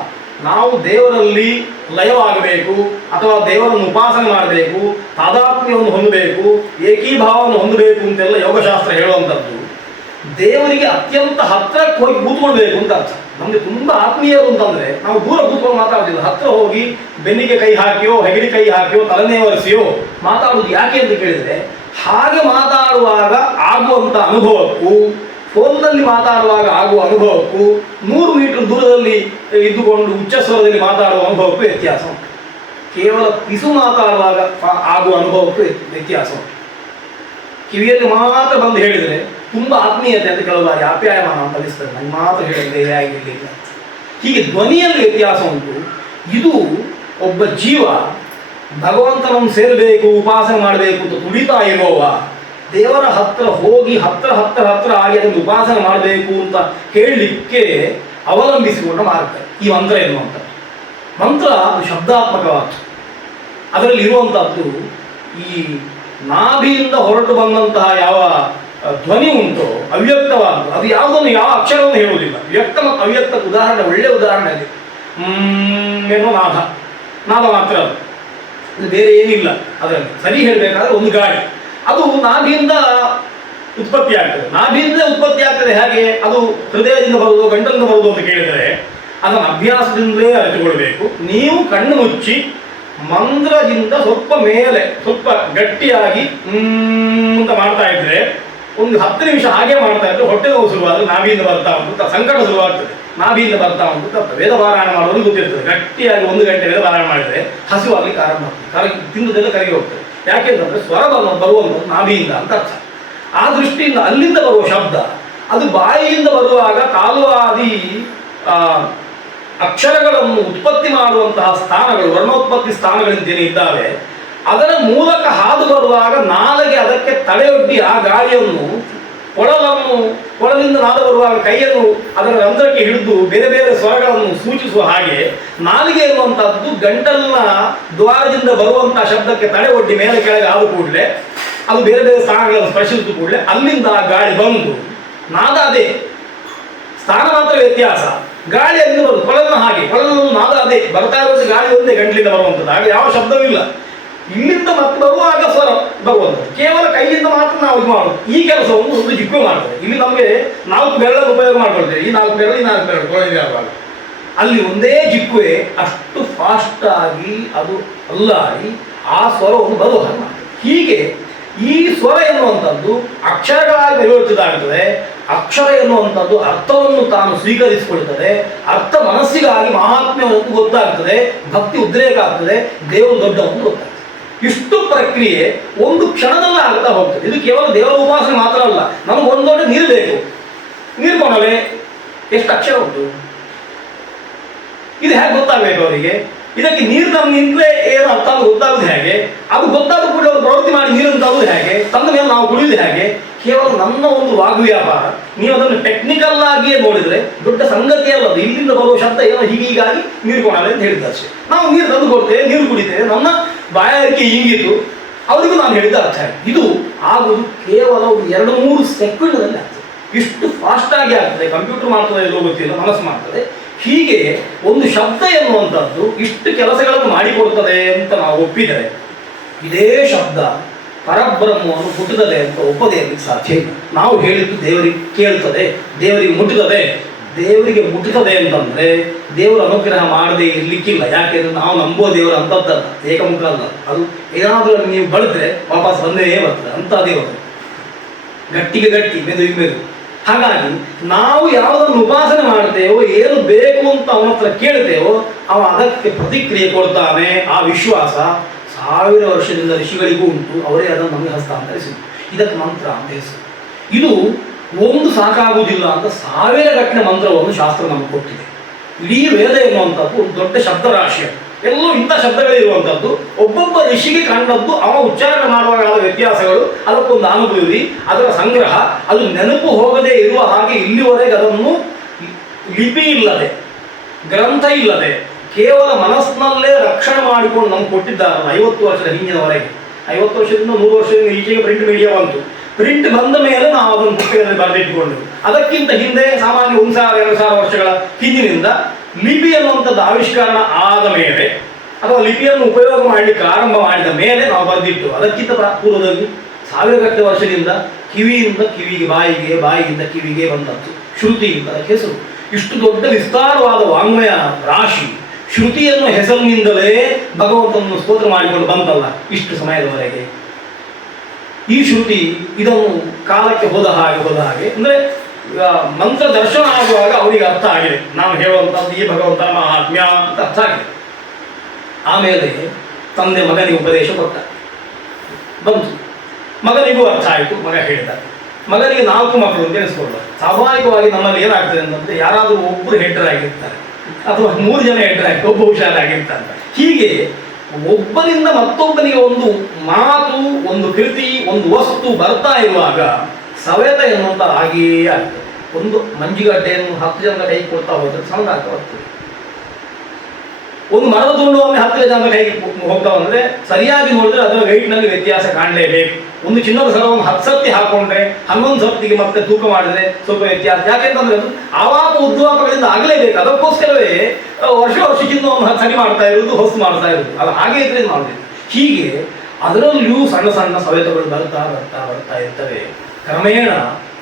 ನಾವು ದೇವರಲ್ಲಿ ಲಯವಾಗಬೇಕು ಅಥವಾ ದೇವರನ್ನು ಉಪಾಸನೆ ಮಾಡಬೇಕು, ತಾದಾತ್ಮ್ಯವನ್ನು ಹೊಂದಬೇಕು, ಏಕೀಭಾವವನ್ನು ಹೊಂದಬೇಕು ಅಂತೆಲ್ಲ ಯೋಗಶಾಸ್ತ್ರ ಹೇಳುವಂಥದ್ದು. ದೇವರಿಗೆ ಅತ್ಯಂತ ಹತ್ತಿರಕ್ಕೆ ಹೋಗಿ ಕೂತ್ಕೊಳ್ಬೇಕು ಅಂತ ಅರ್ಥ. ನಮಗೆ ತುಂಬ ಆತ್ಮೀಯರು ಅಂತಂದರೆ ನಾವು ದೂರ ಕೂತ್ಕೊಂಡು ಮಾತಾಡೋದಿಲ್ಲ, ಹತ್ತಿರ ಹೋಗಿ ಬೆನ್ನಿಗೆ ಕೈ ಹಾಕಿಯೋ ಹೆಗಲಿ ಕೈ ಹಾಕಿಯೋ ತಲೆನೇ ಒರೆಸಿಯೋ ಮಾತಾಡೋದು. ಯಾಕೆ ಅಂತ ಕೇಳಿದರೆ, ಹಾಗೆ ಮಾತಾಡುವಾಗ ಆಗುವಂಥ ಅನುಭವಕ್ಕೂ ಫೋನ್ನಲ್ಲಿ ಮಾತಾಡುವಾಗ ಆಗುವ ಅನುಭವಕ್ಕೂ 100 ಮೀಟರ್ ದೂರದಲ್ಲಿ ಇದ್ದುಕೊಂಡು ಉಚ್ಚ ಸ್ವರದಲ್ಲಿ ಮಾತಾಡುವ ಅನುಭವಕ್ಕೂ ವ್ಯತ್ಯಾಸ ಉಂಟು. ಕೇವಲ ಪಿಸು ಮಾತಾಡುವಾಗ ಆಗುವ ಅನುಭವಕ್ಕೂ ವ್ಯತ್ಯಾಸ ಉಂಟು. ಕಿವಿಯಲ್ಲಿ ಮಾತ್ರ ಬಂದು ಹೇಳಿದರೆ ತುಂಬ ಆತ್ಮೀಯತೆ ಅಂತ ಕೆಲವು ಬಾರಿ ಆಪ್ಯಾಯಮಾನ ಅಂತ ಅನಿಸ್ತದೆ, ನನಗೆ ಮಾತ್ರ ಹೇಳಿದ್ರೆ ಹೇಗಿರಲಿಲ್ಲ. ಹೀಗೆ ಧ್ವನಿಯಲ್ಲಿ ವ್ಯತ್ಯಾಸ ಉಂಟು. ಇದು ಒಬ್ಬ ಜೀವ ಭಗವಂತನನ್ನು ಸೇರಬೇಕು, ಉಪಾಸನೆ ಮಾಡಬೇಕು ಅಂತ ತುಡಿತಾ ಇರುವವ ದೇವರ ಹತ್ರ ಹೋಗಿ ಹತ್ರ ಆಗಿ ಅದನ್ನು ಉಪಾಸನೆ ಮಾಡಬೇಕು ಅಂತ ಹೇಳಲಿಕ್ಕೆ ಅವಲಂಬಿಸಿಕೊಂಡ ಮಾರ್ಗ ಈ ಮಂತ್ರ ಎನ್ನುವಂಥ ಮಂತ್ರ. ಅದು ಶಬ್ದಾತ್ಮಕವಾದ, ಅದರಲ್ಲಿ ಇರುವಂಥದ್ದು ಈ ನಾಭಿಯಿಂದ ಹೊರಟು ಬಂದಂತಹ ಯಾವ ಧ್ವನಿ ಉಂಟು ಅವ್ಯಕ್ತವಾದ್ದು, ಅದು ಯಾವುದನ್ನು ಯಾವ ಅಕ್ಷರವನ್ನು ಹೇಳುವುದಿಲ್ಲ. ವ್ಯಕ್ತ ಮತ್ತು ಅವ್ಯಕ್ತಕ್ಕೆ ಉದಾಹರಣೆ, ಒಳ್ಳೆಯ ಉದಾಹರಣೆ ಇದೆ. ಏನೋ ನಾದ ಮಾತ್ರ, ಅದು ಬೇರೆ ಏನಿಲ್ಲ. ಅದರಲ್ಲಿ ಸರಿ ಹೇಳಬೇಕಾದ್ರೆ ಒಂದು ಗಾಳಿ, ಅದು ನಾಭಿಯಿಂದ ಉತ್ಪತ್ತಿ ಆಗ್ತದೆ. ನಾಭಿಯಿಂದ ಉತ್ಪತ್ತಿ ಆಗ್ತದೆ ಹೇಗೆ? ಅದು ಹೃದಯದಿಂದ ಬರುವುದು ಗಂಟಲಿಂದ ಬರುವುದು ಅಂತ ಕೇಳಿದರೆ ಅದನ್ನು ಅಭ್ಯಾಸದಿಂದಲೇ ಅರಿತುಕೊಳ್ಬೇಕು. ನೀವು ಕಣ್ಣು ಮುಚ್ಚಿ ಮಂತ್ರದಿಂದ ಸ್ವಲ್ಪ ಮೇಲೆ ಸ್ವಲ್ಪ ಗಟ್ಟಿಯಾಗಿ ಅಂತ ಮಾಡ್ತಾ ಇದ್ರೆ, ಒಂದು 10 ನಿಮಿಷ ಹಾಗೆ ಮಾಡ್ತಾ ಇದ್ರೆ ಹೊಟ್ಟೆ ನೋವು ಶುರುವಾದ್ರೆ ನಾಭಿಯಿಂದ ಬರ್ತಾ ಉಂಟು, ಸಂಕಟ ಶುರುವಾಗ್ತದೆ. ನಾಭಿಯಿಂದ ಬರ್ತಾ ಉಂಟು ವೇದ ಪಾರಾಯಣ ಮಾಡೋರಿಗೆ ಗೊತ್ತಿರ್ತದೆ. ಗಟ್ಟಿಯಾಗಿ 1 ಗಂಟೆ ವೇದ ಪಾರಾಯಣ ಮಾಡಿದರೆ ಹಸಿವಾಗಲಿಕ್ಕೆ ಆರಂಭ ಆಗ್ತದೆ, ತಿಂದದೆಲ್ಲ ಕರಗಿ ಹೋಗ್ತದೆ. ಯಾಕೆಂತಂದ್ರೆ ಸ್ವರ ಬರುವಂಥದ್ದು ನಾಭಿಯಿಂದ ಅಂತ ಅರ್ಥ. ಆ ದೃಷ್ಟಿಯಿಂದ ಅಲ್ಲಿಂದ ಬರುವ ಶಬ್ದ ಅದು ಬಾಯಿಯಿಂದ ಬರುವಾಗ ಕಾಲುವಾದಿ ಅಕ್ಷರಗಳನ್ನು ಉತ್ಪತ್ತಿ ಮಾಡುವಂತಹ ಸ್ಥಾನಗಳು, ವರ್ಣೋತ್ಪತ್ತಿ ಸ್ಥಾನಗಳಿಂದೇನೆ ಇದ್ದಾವೆ, ಅದರ ಮೂಲಕ ಹಾದು ಬರುವಾಗ ನಾಲಿಗೆ ಅದಕ್ಕೆ ತಡೆಯೊಡ್ಡಿ ಆ ಗಾಳಿಯನ್ನು ಕೊಳಲಿಂದ ನಾದ ಬರುವಾಗ ಕೈಯನ್ನು ಅದರ ರಂಧ್ರಕ್ಕೆ ಹಿಡಿದು ಬೇರೆ ಬೇರೆ ಸ್ವರಗಳನ್ನು ಸೂಚಿಸುವ ಹಾಗೆ ನಾಲಿಗೆ ಎನ್ನುವಂಥದ್ದು ಗಂಟಲಿನ ದ್ವಾರದಿಂದ ಬರುವಂತಹ ಶಬ್ದಕ್ಕೆ ತಡೆ ಒಡ್ಡಿ ಮೇಲೆ ಕೆಳಗೆ ಆದ ಕೂಡಲೇ ಅದು ಬೇರೆ ಬೇರೆ ಸ್ಥಾನಗಳನ್ನು ಸ್ಪರ್ಶಿಸಿದ ಕೂಡಲೇ ಅಲ್ಲಿಂದ ಆ ಗಾಳಿ ಬಂದು ನಾದ ಅದೇ, ಸ್ಥಾನ ಮಾತ್ರ ವ್ಯತ್ಯಾಸ. ಗಾಳಿ ಅಲ್ಲಿಂದ ಬರುವುದು ಕೊಳಲಿನ ಹಾಗೆ, ಕೊಳಲು ನಾದ ಅದೇ, ಬರ್ತಾ ಇರುವಂಥ ಗಾಳಿ ಒಂದೇ ಗಂಟಲಿಂದ ಬರುವಂಥದ್ದು. ಹಾಗೆ ಯಾವ ಶಬ್ದವೂ ಇಲ್ಲ. ಇಲ್ಲಿಂದ ಮತ್ತೆ ಬರುವಾಗ ಸ್ವರ ಬರುವಂಥದ್ದು. ಕೇವಲ ಕೈಯಿಂದ ಮಾತ್ರ ನಾವು ಇದು ಮಾಡೋದು. ಈ ಕೆಲಸವನ್ನು ಒಂದು ಜಿಪ್ಪೆ ಮಾಡ್ತದೆ. ಇಲ್ಲಿ ನಮಗೆ 4 ಬೆರಳನ್ನು ಉಪಯೋಗ ಮಾಡ್ಕೊಳ್ತೇವೆ. ಈ 4 ಬೆರಳು, ಈ 4 ಬೆರಳು ಕೊಳಲಿರುವಾಗ ಅಲ್ಲಿ ಒಂದೇ ಜಿಪ್ಪುವೆ ಅಷ್ಟು ಫಾಸ್ಟ್ ಆಗಿ ಅದು ಅಲ್ಲಾಡಿ ಆ ಸ್ವರವನ್ನು ಬರುವ ಹಾಗೆ ಮಾಡ್ತದೆ. ಹೀಗೆ ಈ ಸ್ವರ ಎನ್ನುವಂಥದ್ದು ಅಕ್ಷರಗಳಾಗಿ ಪರಿವರ್ತಿತವಾಗುತ್ತದೆ. ಅಕ್ಷರ ಎನ್ನುವಂಥದ್ದು ಅರ್ಥವನ್ನು ತಾನು ಸ್ವೀಕರಿಸಿಕೊಳ್ತದೆ. ಅರ್ಥ ಮನಸ್ಸಿಗಾಗಿ ಮಹಾತ್ಮ್ಯವನ್ನು ಗೊತ್ತಾಗ್ತದೆ, ಭಕ್ತಿ ಉದ್ರೇಕ ಆಗ್ತದೆ, ದೇವರು ದೊಡ್ಡವನ್ನು ಗೊತ್ತಾಗ್ತದೆ. ಇಷ್ಟು ಪ್ರಕ್ರಿಯೆ ಒಂದು ಕ್ಷಣದಲ್ಲೇ ಆಗ್ತಾ ಹೋಗ್ತದೆ. ಇದು ಕೇವಲ ದೇವರ ಉಪಾಸನೆ ಮಾತ್ರ ಅಲ್ಲ. ನಮಗೆ ಒಂದು ದೊಡ್ಡ ನೀರು ಬೇಕು. ನೀರು ಕೊಡಲೆ ಎಷ್ಟು ಅಕ್ಷರ ಉಂಟು, ಇದು ಹೇಗೆ ಗೊತ್ತಾಗಬೇಕು ಅವರಿಗೆ? ಇದಕ್ಕೆ ನೀರು ನಿಂತಲೇ ಏನು ಅರ್ಥ ಅದು ಗೊತ್ತಾಗುದು ಹೇಗೆ? ಅದು ಗೊತ್ತಾದ ಕೂಡಲೇ ಅವರು ಪ್ರವೃತ್ತಿ ಮಾಡಿ ನೀರನ್ನು ತರುವುದು ಹೇಗೆ? ತಂದ ಮೇಲೆ ನಾವು ಕುಡಿಯುವುದು ಹೇಗೆ? ಕೇವಲ ನನ್ನ ಒಂದು ವಾಗ್ವ್ಯಾಪಾರ. ನೀವು ಅದನ್ನು ಟೆಕ್ನಿಕಲ್ ಆಗಿಯೇ ನೋಡಿದರೆ ದೊಡ್ಡ ಸಂಗತಿ ಅಲ್ಲ. ಅದು ಇಲ್ಲಿಂದ ಬರುವ ಶಬ್ದ ಏನೋ ಹೀಗಾಗಿ ನೀರು ಕೊಡಲ್ಲ ಅಂತ ಹೇಳಿದ ಅಷ್ಟೇ. ನಾವು ನೀರು ತಂದು ಕೊಡ್ತೇವೆ, ನೀರು ಕುಡಿತೇವೆ, ನನ್ನ ಬಾಯಾರಿಕೆ ಹಿಂಗಿತ್ತು, ಅವರಿಗೂ ನಾನು ಹೇಳಿದ ಅರ್ಥ. ಇದು ಆಗುವುದು ಕೇವಲ ಒಂದು 2-3 ಸೆಕೆಂಡ್ನಲ್ಲಿ ಆಗ್ತದೆ. ಇಷ್ಟು ಫಾಸ್ಟಾಗಿ ಆಗ್ತದೆ. ಕಂಪ್ಯೂಟರ್ ಮಾಡ್ತದೆ ಎಲ್ಲೋ ಗೊತ್ತಿಲ್ಲ, ಮನಸ್ಸು ಮಾಡ್ತದೆ. ಹೀಗೆ ಒಂದು ಶಬ್ದ ಎನ್ನುವಂಥದ್ದು ಇಷ್ಟು ಕೆಲಸಗಳನ್ನು ಮಾಡಿಕೊಡ್ತದೆ ಅಂತ ನಾವು ಒಪ್ಪಿದರೆ, ಇದೇ ಶಬ್ದ ಪರಬ್ರಹ್ಮವನ್ನು ಮುಟ್ಟುತ್ತದೆ ಅಂತ ಒಪ್ಪದೇ ಇರಲಿಕ್ಕೆ ಸಾಧ್ಯ ಇಲ್ಲ. ನಾವು ಹೇಳಿದ್ದು ದೇವರಿಗೆ ಕೇಳ್ತದೆ, ದೇವರಿಗೆ ಮುಟ್ಟುತ್ತದೆ. ದೇವರಿಗೆ ಮುಟ್ಟುತ್ತದೆ ಅಂತಂದರೆ ದೇವರು ಅನುಗ್ರಹ ಮಾಡದೇ ಇರಲಿಕ್ಕಿಲ್ಲ. ಯಾಕೆಂದರೆ ನಾವು ನಂಬುವ ದೇವರು ಅಂಥದ್ದಲ್ಲ, ಏಕಮುಖ ಅಲ್ಲ. ಅದು ಏನಾದರೂ ನೀವು ಬಳದ್ರೆ ವಾಪಸ್ ಬಂದೇ ಬರ್ತದೆ ಅಂತ ದೇವರು, ಗಟ್ಟಿಗೆ ಗಟ್ಟಿ, ಮೆದುವಿಗೆ ಮೆದು. ಹಾಗಾಗಿ ನಾವು ಯಾವುದನ್ನು ಉಪಾಸನೆ ಮಾಡ್ತೇವೋ, ಏನು ಬೇಕು ಅಂತ ಅವನ ಹತ್ರ ಕೇಳ್ತೇವೋ, ಅವ ಅದಕ್ಕೆ ಪ್ರತಿಕ್ರಿಯೆ ಕೊಡ್ತಾನೆ. ಆ ವಿಶ್ವಾಸ 1000 ವರ್ಷದಿಂದ ಋಷಿಗಳಿಗೂ ಉಂಟು. ಅವರೇ ಅದನ್ನು ನಮಗೆ ಹಸ್ತಾಂತರಿಸಿದ್ರು. ಇದಕ್ಕೆ ಮಂತ್ರ ಅಂತ ಹೆಸರು. ಇದು ಒಂದು ಸಾಕಾಗುವುದಿಲ್ಲ ಅಂತ 1000 ಗಟ್ಟಲೆ ಮಂತ್ರವನ್ನು ಶಾಸ್ತ್ರ ನಮಗೆ ಕೊಟ್ಟಿದೆ. ಇಡೀ ವೇದ ಎನ್ನುವಂಥದ್ದು ಒಂದು ದೊಡ್ಡ ಶಬ್ದ ರಾಶಿ. ಎಲ್ಲೂ ಇಂಥ ಶಬ್ದಗಳಿರುವಂಥದ್ದು. ಒಬ್ಬೊಬ್ಬ ಋಷಿಗೆ ಕಂಡದ್ದು ಅವ ಉಚ್ಚಾರಣೆ ಮಾಡುವಾಗ ಆದ ವ್ಯತ್ಯಾಸಗಳು, ಅದಕ್ಕೊಂದು ಅನುಭವಿ, ಅದರ ಸಂಗ್ರಹ, ಅದು ನೆನಪು ಹೋಗದೇ ಇರುವ ಹಾಗೆ ಇಲ್ಲಿವರೆಗೆ ಅದನ್ನು ಲಿಪಿ ಇಲ್ಲದೆ, ಗ್ರಂಥ ಇಲ್ಲದೆ, ಕೇವಲ ಮನಸ್ಸಿನಲ್ಲೇ ರಕ್ಷಣೆ ಮಾಡಿಕೊಂಡು ನಮ್ಗೆ ಕೊಟ್ಟಿದ್ದಾರಲ್ಲ 50 ವರ್ಷದ ಹಿಂದಿನವರೆಗೆ. 50 ವರ್ಷದಿಂದ 100 ವರ್ಷದಿಂದ ಈಚೆಗೆ ಪ್ರಿಂಟ್ ಮೀಡಿಯಾ ಬಂತು. ಪ್ರಿಂಟ್ ಬಂದ ಮೇಲೆ ನಾವು ಅದನ್ನು ಪುಸ್ತಕದಲ್ಲಿ ಬರೆದಿಟ್ಟುಕೊಂಡೆವು. ಅದಕ್ಕಿಂತ ಹಿಂದೆ ಸಾಮಾನ್ಯ 1000-2000 ವರ್ಷಗಳ ಹಿಂದಿನಿಂದ ಲಿಪಿ ಅನ್ನುವಂಥದ್ದು ಆವಿಷ್ಕರಣ ಆದ ಮೇಲೆ, ಅಥವಾ ಲಿಪಿಯನ್ನು ಉಪಯೋಗ ಮಾಡಲಿಕ್ಕೆ ಆರಂಭ ಮಾಡಿದ ಮೇಲೆ ನಾವು ಬರೆದಿಟ್ಟು. ಅದಕ್ಕಿಂತ ಪೂರ್ವದಲ್ಲಿ 1000 ಗಟ್ಟಲೆ ವರ್ಷದಿಂದ ಕಿವಿಯಿಂದ ಕಿವಿಗೆ, ಬಾಯಿಗೆ, ಬಾಯಿಯಿಂದ ಕಿವಿಗೆ ಬಂದದ್ದು ಶ್ರುತಿ ಅಂತ ಅದಕ್ಕೆ ಹೆಸರು. ಇಷ್ಟು ದೊಡ್ಡ ವಿಸ್ತಾರವಾದ ವಾಂಗ್ಮಯ ರಾಶಿ ಶ್ರುತಿಯನ್ನು ಹೆಸರಿನಿಂದಲೇ ಭಗವಂತನನ್ನು ಸ್ತೋತ್ರ ಮಾಡಿಕೊಂಡು ಬಂತಲ್ಲ ಇಷ್ಟು ಸಮಯದವರೆಗೆ. ಈ ಶ್ರುತಿ ಇದನ್ನು ಕಾಲಕ್ಕೆ ಹೋದ ಹಾಗೆ ಅಂದರೆ ಮಂತ್ರ ದರ್ಶನ ಆಗುವಾಗ ಅವರಿಗೆ ಅರ್ಥ ಆಗಿದೆ, ನಾವು ಹೇಳುವಂಥದ್ದು ಈ ಭಗವಂತನ ಮಹಾತ್ಮ್ಯ ಅಂತ ಅರ್ಥ ಆಗಿದೆ. ಆಮೇಲೆ ತಂದೆ ಮಗನಿಗೆ ಉಪದೇಶ ಕೊಟ್ಟ, ಬಂತು, ಮಗನಿಗೂ ಅರ್ಥ ಆಯಿತು. ಮಗ ಹೇಳಿದ, ಮಗನಿಗೆ 4 ಮಕ್ಕಳು ಅಂತ ಎಣಿಸ್ಕೊಳ್ಳ. ಸ್ವಾಭಾವಿಕವಾಗಿ ನಮ್ಮಲ್ಲಿ ಏನಾಗ್ತದೆ ಅಂತಂದ್ರೆ ಯಾರಾದರೂ ಒಬ್ಬರು ಹೆಡ್ಡರಾಗಿರ್ತಾರೆ ಅಥವಾ 3 ಜನ ಹೆಡ್ಡರಾಗಿ ಒಬ್ಬ ಹುಷಾರಾಗಿರ್ತಾರೆ. ಹೀಗೆ ಒಬ್ಬನಿಂದ ಮತ್ತೊಬ್ಬನಿಗೆ ಒಂದು ಮಾತು, ಒಂದು ಕೃತಿ, ಒಂದು ವಸ್ತು ಬರ್ತಾ ಇರುವಾಗ ಸವೆತ ಎನ್ನುವಂತ ಹಾಗೆಯೇ ಆಗ್ತದೆ. ಒಂದು ಮಂಜುಗಡ್ಡೆಯನ್ನು 10 ಜನರ ಕೈ ಕೊಡ್ತಾ ಹೋದ್ರೆ ಸಣ್ಣದಾಗ್ತಾ ಬರ್ತದೆ. ಒಂದು ಮರದ ತುಂಡು ಒಮ್ಮೆ 10 ಜನರ ಕೈಗೆ ಹೋಗ್ತಾ ಬಂದ್ರೆ ಸರಿಯಾಗಿ ನೋಡಿದ್ರೆ ಅದರ ವೆಯ್ಟ್ನಲ್ಲಿ ವ್ಯತ್ಯಾಸ ಕಾಣಲೇಬೇಕು. ಒಂದು ಚಿನ್ನದ ಸರವನ್ನು 10 ಸರ್ತಿ ಹಾಕೊಂಡ್ರೆ 11 ಸರ್ತಿಗೆ ಮತ್ತೆ ತೂಕ ಮಾಡಿದ್ರೆ ಸ್ವಲ್ಪ ವ್ಯತ್ಯಾಸ. ಯಾಕೆಂತಂದ್ರೆ ಅದು ಆವಾಪ ಉದ್ವಾಪಗಳಿಂದ ಆಗಲೇಬೇಕು. ಅದಕ್ಕೋಸ್ಕರವೇ ವರ್ಷ ಚಿನ್ನವನ್ನು ಸರಿ ಮಾಡ್ತಾ ಇರೋದು, ಹೊಸ ಮಾಡ್ತಾ ಇರೋದು. ಅದು ಹಾಗೆ ಇದ್ರೆ ಮಾಡಬೇಕು. ಹೀಗೆ ಅದರಲ್ಲಿಯೂ ಸಣ್ಣ ಸಣ್ಣ ಸವೆತಗಳು ಬರ್ತಾ ಬರ್ತಾ ಬರ್ತಾ ಇರ್ತವೆ. ಕ್ರಮೇಣ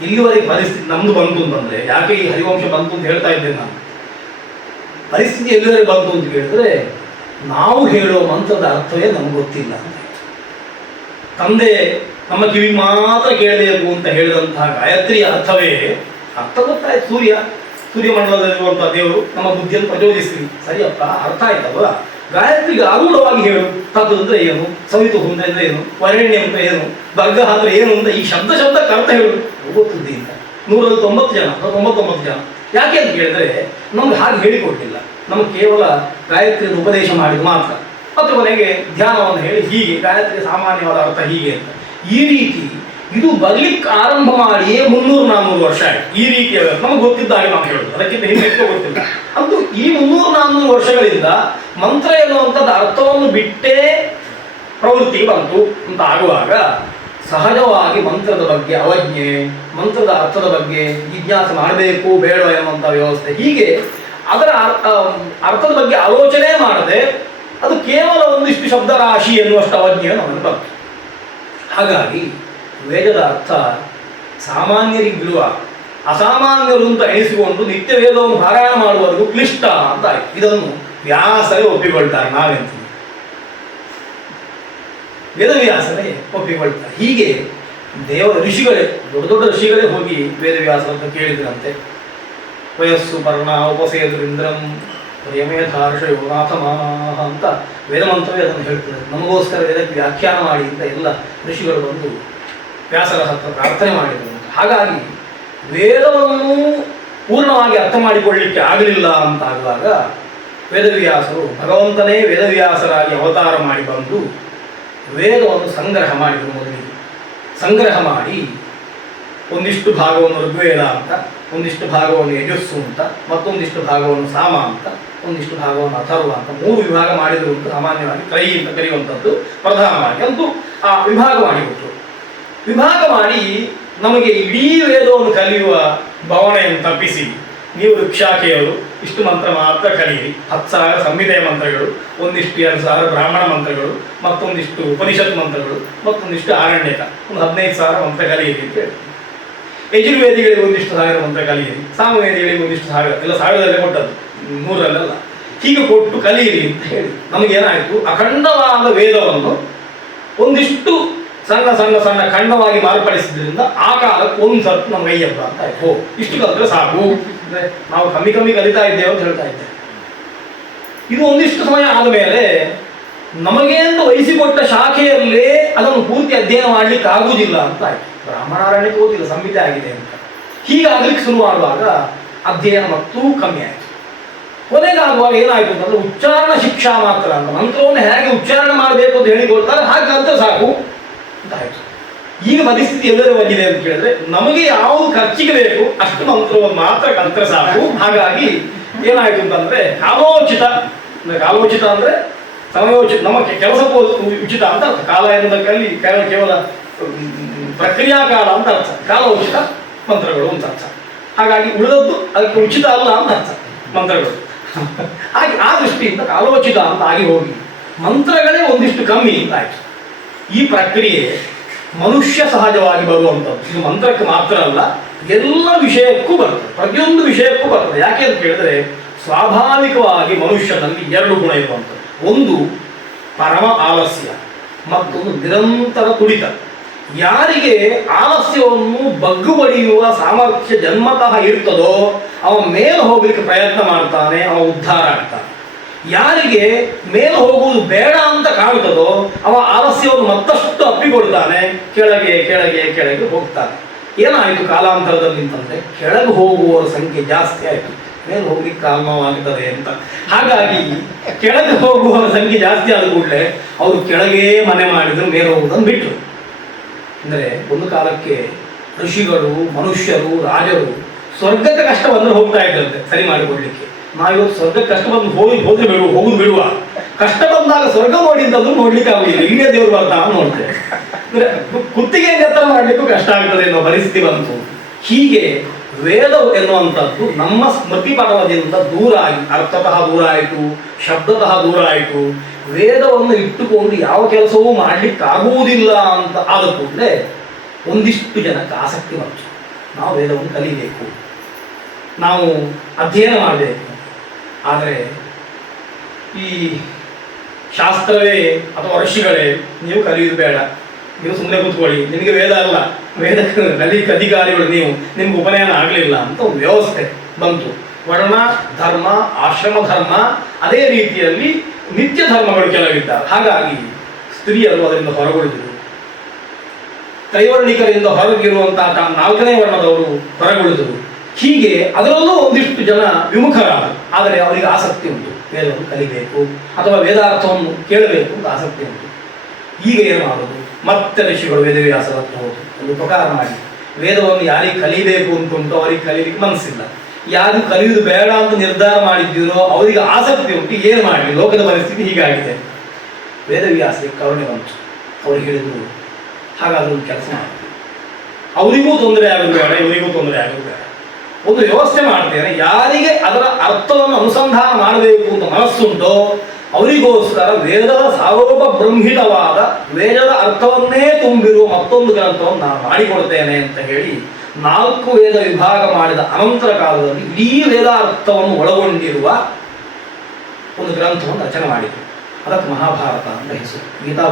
ಇಲ್ಲಿವರೆಗೆ ಪರಿಸ್ಥಿತಿ ನಮ್ದು ಬಂತು ಅಂತಂದ್ರೆ, ಯಾಕೆ ಈ ಹರಿವಂಶ ಬಂತು ಅಂತ ಹೇಳ್ತಾ ಇದ್ದೇನೆ ನಾನು, ಪರಿಸ್ಥಿತಿ ಎಲ್ಲಿವರೆಗೆ ಬಂತು ಅಂತ ಕೇಳಿದ್ರೆ ನಾವು ಹೇಳುವ ಮಂತ್ರದ ಅರ್ಥವೇ ನಮ್ಗೆ ಗೊತ್ತಿಲ್ಲ. ತಂದೆ ನಮ್ಮ ಕಿವಿ ಮಾತ್ರ ಕೇಳಬೇಕು ಅಂತ ಹೇಳಿದಂತಹ ಗಾಯತ್ರಿಯ ಅರ್ಥವೇ ಅರ್ಥ ಗೊತ್ತಾಯ್ತು. ಸೂರ್ಯಮಂಡಲದಲ್ಲಿರುವಂತಹ ದೇವರು ನಮ್ಮ ಬುದ್ಧಿಯನ್ನು ಪ್ರಚೋದಿಸ್ತೀವಿ, ಸರಿಯಪ್ಪ ಅರ್ಥ ಆಯ್ತಲ್ವ. ಗಾಯತ್ರಿಗೆ ಆರೂಢವಾಗಿ ಹೇಳು, ತತ್ ಅಂದ್ರೆ ಏನು, ಸವಿತು ಅಂದ್ರೆ ಏನು, ವರೆಣ್ಯ ಅಂದ್ರೆ ಏನು, ಬರ್ಗ ಅಂದ್ರೆ ಏನು ಅಂತ ಈ ಶಬ್ದಕ್ಕೆ ಅರ್ಥ ಹೇಳು ಗೊತ್ತಿದ್ದಿ ಅಂತ 190 ಜನ ಅಥವಾ 99 ಜನ. ಯಾಕೆ ಅಂತ ಕೇಳಿದ್ರೆ ನಮ್ಗೆ ಹಾಗೆ ಹೇಳಿಕೊಟ್ಟಿಲ್ಲ. ನಮ್ಗೆ ಕೇವಲ ಗಾಯತ್ರಿಯನ್ನು ಉಪದೇಶ ಮಾಡಿದ ಮಾತ್ರ, ಮತ್ತು ಕೊನೆಗೆ ಧ್ಯಾನವನ್ನು ಹೇಳಿ ಹೀಗೆ ಗಾಯತ್ರಿಯ ಸಾಮಾನ್ಯವಾದ ಅರ್ಥ ಹೀಗೆ ಅಂತ. ಈ ರೀತಿ ಇದು ಬರ್ಲಿಕ್ಕೆ ಆರಂಭ ಮಾಡಿಯೇ 300-400 ವರ್ಷ ಆಯ್ತು. ಈ ರೀತಿಯ ನಮಗೆ ಗೊತ್ತಿದ್ದಾಗೆ ನಾವು ಹೇಳೋದು, ಅದಕ್ಕಿಂತ ಹಿಂದೆ ಗೊತ್ತಿಲ್ಲ. ಅಂತೂ ಈ 300-400 ವರ್ಷಗಳಿಂದ ಮಂತ್ರ ಎನ್ನುವಂಥದ್ದು ಅರ್ಥವನ್ನು ಬಿಟ್ಟೇ ಪ್ರವೃತ್ತಿ ಬಂತು ಅಂತ ಆಗುವಾಗ ಸಹಜವಾಗಿ ಮಂತ್ರದ ಬಗ್ಗೆ ಅವಜ್ಞೆ, ಮಂತ್ರದ ಅರ್ಥದ ಬಗ್ಗೆ ಜಿಜ್ಞಾಸೆ ಮಾಡಬೇಕು ಬೇಡ ಎನ್ನುವಂಥ ವ್ಯವಸ್ಥೆ, ಹೀಗೆ ಅದರ ಅರ್ಥದ ಬಗ್ಗೆ ಆಲೋಚನೆ ಮಾಡದೆ ಅದು ಕೇವಲ ಒಂದಿಷ್ಟು ಶಬ್ದ ರಾಶಿ ಎನ್ನುವಷ್ಟು ಅವಜ್ಞೆ ನಮಗೆ ಬಂತು. ಹಾಗಾಗಿ ವೇದದ ಅರ್ಥ ಸಾಮಾನ್ಯರಿಗೆ ಬಿಡುವ, ಅಸಾಮಾನ್ಯರು ಅಂತ ಎಣಿಸಿಕೊಂಡು ನಿತ್ಯ ವೇದವನ್ನು ಪಾರಾಯಣ ಮಾಡುವವರೆಗೂ ಕ್ಲಿಷ್ಟ ಅಂತ ಆಯ್ತು. ಇದನ್ನು ವ್ಯಾಸರೇ ಒಪ್ಪಿಕೊಳ್ತಾರೆ, ನಾವೆಂತ ವೇದವ್ಯಾಸರೇ ಒಪ್ಪಿಕೊಳ್ತಾರೆ. ಹೀಗೆ ಋಷಿಗಳೇ, ದೊಡ್ಡ ದೊಡ್ಡ ಋಷಿಗಳೇ ಹೋಗಿ ವೇದವ್ಯಾಸರನ್ನು ಕೇಳಿದ್ರಂತೆ. ವಯಸ್ಸು ಪರ್ಣ ಉಪಸೇಂದ್ರಂ ಯಮೇಧಾರ್ಷ ಯೋನಾಥಮಾಹ ಅಂತ ವೇದಮಂತ್ರವೇ ಅದನ್ನು ಹೇಳ್ತದೆ. ನಮಗೋಸ್ಕರ ವೇದಕ್ಕೆ ವ್ಯಾಖ್ಯಾನ ಮಾಡಿ ಅಂತ ಎಲ್ಲ ಋಷಿಗಳು ಬಂದು ವ್ಯಾಸರ ಹತ್ರ ಪ್ರಾರ್ಥನೆ ಮಾಡಿದರು. ಹಾಗಾಗಿ ವೇದವನ್ನು ಪೂರ್ಣವಾಗಿ ಅರ್ಥ ಮಾಡಿಕೊಳ್ಳಲಿಕ್ಕೆ ಆಗಲಿಲ್ಲ ಅಂತಾಗುವಾಗ ವೇದವ್ಯಾಸರು ಭಗವಂತನೇ ವೇದವ್ಯಾಸರಾಗಿ ಅವತಾರ ಮಾಡಿ ಬಂದು ವೇದವನ್ನು ಸಂಗ್ರಹ ಮಾಡಿದರು. ಮೊದಲಿಗೆ ಸಂಗ್ರಹ ಮಾಡಿ ಒಂದಿಷ್ಟು ಭಾಗವನ್ನು ಋಗ್ವೇದ ಅಂತ, ಒಂದಿಷ್ಟು ಭಾಗವನ್ನು ಯಜಸ್ಸು ಅಂತ, ಮತ್ತೊಂದಿಷ್ಟು ಭಾಗವನ್ನು ಸಾಮ ಅಂತ, ಒಂದಿಷ್ಟು ಭಾಗವನ್ನು ಅಥರ್ವ ಅಂತ 3 ವಿಭಾಗ ಮಾಡಿದರು ಅಂತ ಸಾಮಾನ್ಯವಾಗಿ ತ್ರೈ ಅಂತ ಕರೆಯುವಂಥದ್ದು ಪ್ರಧಾನವಾಗಿ. ಅಂತೂ ಆ ವಿಭಾಗ ಮಾಡಿಬಿಟ್ರು. ವಿಭಾಗ ಮಾಡಿ ನಮಗೆ ಇಡೀ ವೇದವನ್ನು ಕಲಿಯುವ ಭಾವನೆಯನ್ನು ತಪ್ಪಿಸಿ, ನೀವು ಋಕ್ಷಾಖೆಯವರು ಇಷ್ಟು ಮಂತ್ರ ಮಾತ್ರ ಕಲಿಯಿರಿ, 10,000 ಸಂಹಿತೆಯ ಮಂತ್ರಗಳು, ಒಂದಿಷ್ಟು 2,000 ಬ್ರಾಹ್ಮಣ ಮಂತ್ರಗಳು, ಮತ್ತೊಂದಿಷ್ಟು ಉಪನಿಷತ್ ಮಂತ್ರಗಳು, ಮತ್ತೊಂದಿಷ್ಟು ಆರಣ್ಯಕ, ಒಂದು 15,000 ಮಂತ್ರ ಕಲಿಯಿರಿ ಅಂತ ಹೇಳಿ. ಯಜುರ್ವೇದಿಗಳಿಗೆ ಒಂದಿಷ್ಟು 1000 ಮಂತ್ರ ಕಲಿಯಿರಿ, ಸಾಮವೇದಿಗಳಿಗೆ ಒಂದಿಷ್ಟು 1000, ಎಲ್ಲ 1000ದಲ್ಲೇ ಕೊಟ್ಟದ್ದು, 100ರಲ್ಲ. ಹೀಗೆ ಕೊಟ್ಟು ಕಲಿಯಿರಿ ಅಂತ ಹೇಳಿ ನಮಗೇನಾಯಿತು, ಅಖಂಡವಾದ ವೇದವನ್ನು ಒಂದಿಷ್ಟು ಸಣ್ಣ ಸಣ್ಣ ಸಣ್ಣ ಖಂಡವಾಗಿ ಮಾರ್ಪಡಿಸಿದ್ರಿಂದ ಆ ಕಾಲಕ್ಕೆ ಒಂದು ಸರ್ತಿ ನಮ್ಗೆ ಅಯ್ಯಪ್ಪ ಅಂತ ಆಯ್ತು. ಇಷ್ಟು ಕಲಿತ್ರೆ ಸಾಕು, ಅಂದರೆ ನಾವು ಕಮ್ಮಿ ಕಲಿತಾ ಇದ್ದೇವೆ ಅಂತ ಹೇಳ್ತಾ ಇದ್ದೇವೆ. ಇದು ಒಂದಿಷ್ಟು ಸಮಯ ಆದಮೇಲೆ ನಮಗೆ ಅಂತ ವಹಿಸಿಕೊಟ್ಟ ಶಾಖೆಯಲ್ಲೇ ಅದನ್ನು ಪೂರ್ತಿ ಅಧ್ಯಯನ ಮಾಡಲಿಕ್ಕೆ ಆಗುವುದಿಲ್ಲ ಅಂತ ಆಯ್ತು. ಬ್ರಾಹ್ಮಣಾರಣ್ಯಕ್ಕೆ ಓದಿಲ್ಲ, ಸಂಹಿತೆ ಆಗಿದೆ ಅಂತ. ಹೀಗಾಗಲಿಕ್ಕೆ ಶುರು ಮಾಡುವಾಗ ಅಧ್ಯಯನ ಮತ್ತೂ ಕಮ್ಮಿ ಆಯಿತು. ಕೊನೆಗಾಗುವಾಗ ಏನಾಯಿತು ಅಂತಂದ್ರೆ ಉಚ್ಚಾರಣ ಶಿಕ್ಷಾ ಮಾತ್ರ ಅಂತ, ಮಂತ್ರವನ್ನು ಹೇಗೆ ಉಚ್ಚಾರಣೆ ಮಾಡಬೇಕು ಅಂತ ಹೇಳಿಕೊಡ್ತಾರೆ ಹಾಗೆ ಕಲಿತ್ರೆ ಸಾಕು ಅಂತ ಆಯಿತು. ಈಗ ಪರಿಸ್ಥಿತಿ ಎಲ್ಲರೂ ಬಂದಿದೆ ಅಂತ ಕೇಳಿದ್ರೆ ನಮಗೆ ಯಾವುದು ಖರ್ಚಿಗೆ ಬೇಕು ಅಷ್ಟು ಮಂತ್ರವನ್ನು ಮಾತ್ರ ಕಲಿತ್ರೆ ಸಾಕು. ಹಾಗಾಗಿ ಏನಾಯಿತು ಅಂತಂದ್ರೆ ಕಾಲೋಚಿತ ಅಂದ್ರೆ ಸಮಯೋಚಿತ, ನಮ್ಮ ಕೆಲಸಕ್ಕೂ ಉಚಿತ ಅಂತ ಅರ್ಥ. ಕಾಲ ಎನ್ನುವುದಕ್ಕಲ್ಲಿ ಕೇವಲ ಪ್ರಕ್ರಿಯಾ ಕಾಲ ಅಂತ ಅರ್ಥ, ಕಾಲೋಚಿತ ಮಂತ್ರಗಳು ಅಂತ ಅರ್ಥ. ಹಾಗಾಗಿ ಉಳಿದದ್ದು ಅದಕ್ಕೆ ಉಚಿತ ಅಲ್ಲ ಅಂತ ಅರ್ಥ ಮಂತ್ರಗಳು. ಹಾಗೆ ಆ ದೃಷ್ಟಿಯಿಂದ ಕಾಲೋಚಿತ ಅಂತ ಆಗಿ ಹೋಗಿ ಮಂತ್ರಗಳೇ ಒಂದಿಷ್ಟು ಕಮ್ಮಿ ಅಂತ ಆಯ್ತು. ಈ ಪ್ರಕ್ರಿಯೆ ಮನುಷ್ಯ ಸಹಜವಾಗಿ ಬರುವಂಥದ್ದು. ಇದು ಮಂತ್ರಕ್ಕೆ ಮಾತ್ರ ಅಲ್ಲ, ಎಲ್ಲ ವಿಷಯಕ್ಕೂ ಬರ್ತದೆ, ಪ್ರತಿಯೊಂದು ವಿಷಯಕ್ಕೂ ಬರ್ತದೆ. ಯಾಕೆ ಅಂತ ಕೇಳಿದ್ರೆ ಸ್ವಾಭಾವಿಕವಾಗಿ ಮನುಷ್ಯನಲ್ಲಿ ಎರಡು ಗುಣ ಇರುವಂಥದ್ದು. ಒಂದು ಪರಮ ಆಲಸ್ಯ, ಮತ್ತೊಂದು ನಿರಂತರ ತುಡಿತ. ಯಾರಿಗೆ ಆಲಸ್ಯವನ್ನು ಬಗ್ಗು ಬಡಿಯುವ ಸಾಮರ್ಥ್ಯ ಜನ್ಮತಃ ಇರ್ತದೋ ಅವ ಮೇಲೆ ಹೋಗ್ಲಿಕ್ಕೆ ಪ್ರಯತ್ನ ಮಾಡ್ತಾನೆ, ಅವ ಉದ್ಧಾರ ಆಗ್ತಾನೆ. ಯಾರಿಗೆ ಮೇಲೆ ಹೋಗುವುದು ಬೇಡ ಅಂತ ಕಾಣ್ತದೋ ಅವ ಆಲಸ್ಯವನ್ನು ಮತ್ತಷ್ಟು ಅಪ್ಪಿಕೊಳ್ತಾನೆ, ಕೆಳಗೆ ಕೆಳಗೆ ಕೆಳಗೆ ಹೋಗ್ತಾನೆ. ಏನಾಯಿತು ಕಾಲಾಂತರದಲ್ಲಿ ಅಂತಂದ್ರೆ ಕೆಳಗೆ ಹೋಗುವವರ ಸಂಖ್ಯೆ ಜಾಸ್ತಿ ಆಯಿತು, ಮೇಲೆ ಹೋಗ್ಲಿಕ್ಕೆ ಕಾರಣವಾಗುತ್ತದೆ ಅಂತ. ಹಾಗಾಗಿ ಕೆಳಗೆ ಹೋಗುವವರ ಸಂಖ್ಯೆ ಜಾಸ್ತಿ ಆದ ಕೂಡಲೇ ಅವರು ಕೆಳಗೆ ಮನೆ ಮಾಡಿದ್ರು, ಮೇಲೆ ಹೋಗುವುದನ್ನು ಬಿಟ್ಟರು. ಅಂದರೆ ಒಂದು ಕಾಲಕ್ಕೆ ಋಷಿಗಳು, ಮನುಷ್ಯರು, ರಾಜರು ಸ್ವರ್ಗಕ್ಕೆ ಕಷ್ಟ ಬಂದರೆ ಹೋಗ್ತಾ ಇದ್ದಂತೆ ಸರಿ ಮಾಡಿಕೊಡ್ಲಿಕ್ಕೆ. ನಾವಿವತ್ತು ಸ್ವರ್ಗಕ್ಕೆ ಕಷ್ಟ ಬಂದು ಹೋದ್ರೆ ಹೋಗುದು ಬಿಡುವ, ಕಷ್ಟ ಬಂದಾಗ ಸ್ವರ್ಗ ನೋಡಿ ಅಂತಂದ್ರೂ ನೋಡ್ಲಿಕ್ಕೆ ಆಗುದಿಲ್ಲ, ಇಲ್ಲೇ ದೇವರು ಬರ್ತಾನ ನೋಡ್ತೇವೆ. ಅಂದ್ರೆ ಕುತ್ತಿಗೆ ಎತ್ತರ ಮಾಡ್ಲಿಕ್ಕೂ ಕಷ್ಟ ಆಗ್ತದೆ ಎನ್ನುವ ಪರಿಸ್ಥಿತಿ ಬಂತು. ಹೀಗೆ ವೇದ ಎನ್ನುವಂಥದ್ದು ನಮ್ಮ ಸ್ಮೃತಿ ಪಟಲದಿಂದ ದೂರ ಆಗಿ, ಅರ್ಥತಃ ದೂರ ಆಯಿತು, ಶಬ್ದತಃ ದೂರ ಆಯಿತು. ವೇದವನ್ನು ಇಟ್ಟುಕೊಂಡು ಯಾವ ಕೆಲಸವೂ ಮಾಡಲಿಕ್ಕಾಗುವುದಿಲ್ಲ ಅಂತ ಆದ ಕೂಡಲೇ ಒಂದಿಷ್ಟು ಜನಕ್ಕೆ ಆಸಕ್ತಿ ಬಂತು. ನಾವು ವೇದವನ್ನು ಕಲಿಬೇಕು, ನಾವು ಅಧ್ಯಯನ ಮಾಡಬೇಕು. ಆದರೆ ಈ ಶಾಸ್ತ್ರವೇ ಅಥವಾ ಋಷಿಗಳೇ ನೀವು ಕಲಿಯುವುದು ಬೇಡ, ನೀವು ಸುಮ್ಮನೆ ಕೂತ್ಕೊಳ್ಳಿ, ನಿಮಗೆ ವೇದ ಅಲ್ಲ, ವೇದಕ್ಕೆ ಕಲಿಕೆ ಅಧಿಕಾರಿಗಳು ನೀವು, ನಿಮ್ಗೆ ಉಪನಯನ ಆಗಲಿಲ್ಲ ಅಂತ ಒಂದು ವ್ಯವಸ್ಥೆ ಬಂತು. ವರ್ಣ ಧರ್ಮ, ಆಶ್ರಮ ಧರ್ಮ, ಅದೇ ರೀತಿಯಲ್ಲಿ ನಿತ್ಯ ಧರ್ಮಗಳು ಕೆಲವಿದ್ದಾರೆ. ಹಾಗಾಗಿ ಸ್ತ್ರೀಯರು ಅದರಿಂದ ಹೊರಗುಳಿದರು. ಕೈವರ್ಣಿಕರಿಂದ ಹೊರಗಿರುವಂತಹ 4ನೇ ವರ್ಣದವರು ಹೊರಗುಳಿದರು. ಹೀಗೆ ಅದರಲ್ಲೂ ಒಂದಿಷ್ಟು ಜನ ವಿಮುಖರಾದರು. ಆದರೆ ಅವರಿಗೆ ಆಸಕ್ತಿ ಉಂಟು, ವೇದವನ್ನು ಕಲಿಬೇಕು ಅಥವಾ ವೇದಾರ್ಥವನ್ನು ಕೇಳಬೇಕು ಅಂತ ಆಸಕ್ತಿ ಉಂಟು. ಈಗ ಏನು ಮಾಡೋದು? ಮತ್ತೆ ಋಷಿಗಳು ವೇದವ್ಯಾಸರ ಹತ್ರ ಹೋದರು, ಒಂದು ಉಪಕಾರ ಮಾಡಿ, ವೇದವನ್ನು ಯಾರಿಗೆ ಕಲಿಬೇಕು ಅಂತುಂಟು ಅವರಿಗೆ ಕಲೀಲಿಕ್ಕೆ ಮನಸ್ಸಿಲ್ಲ, ಯಾರು ಕಲಿಯುವುದು ಬೇಡ ಅಂತ ನಿರ್ಧಾರ ಮಾಡಿದ್ದೀರೋ ಅವರಿಗೆ ಆಸಕ್ತಿ ಉಂಟು, ಏನು ಮಾಡಲಿ, ಲೋಕದ ಪರಿಸ್ಥಿತಿ ಹೀಗಾಗಿದೆ. ವೇದವ್ಯಾಸರಿಗೆ ಕರುಣೆ ಬಂತು. ಅವ್ರು ಹೇಳಿದರು, ಹಾಗಾದ್ರೆ ಒಂದು ಕೆಲಸ ಮಾಡಿ, ಅವರಿಗೂ ತೊಂದರೆ ಆಗೋದು ಬೇಡ, ಇವರಿಗೂ ತೊಂದರೆ ಆಗೋದು ಬೇಡ, ಒಂದು ವ್ಯವಸ್ಥೆ ಮಾಡ್ತೇನೆ. ಯಾರಿಗೆ ಅದರ ಅರ್ಥವನ್ನು ಅನುಸಂಧಾನ ಮಾಡಬೇಕು ಅಂತ ಮನಸ್ಸುಂಟೋ ಅವರಿಗೋಸ್ಕರ ವೇದದ ಸಾರೋಪ ಬ್ರಹ್ಮಿತವಾದ ವೇದದ ಅರ್ಥವನ್ನೇ ತುಂಬಿರುವ ಮತ್ತೊಂದು ಗ್ರಂಥವನ್ನು ನಾನು ಮಾಡಿಕೊಡ್ತೇನೆ ಅಂತ ಹೇಳಿ 4 ವೇದ ವಿಭಾಗ ಮಾಡಿದ ಅನಂತರ ಕಾಲದಲ್ಲಿ ಇಡೀ ವೇದಾರ್ಥವನ್ನು ಒಳಗೊಂಡಿರುವ ಒಂದು ಗ್ರಂಥವನ್ನು ರಚನೆ ಮಾಡಿದರು. ಅದಕ್ಕೆ ಮಹಾಭಾರತ ಅಂತ ಹೆಸರು. ಗೀತಾ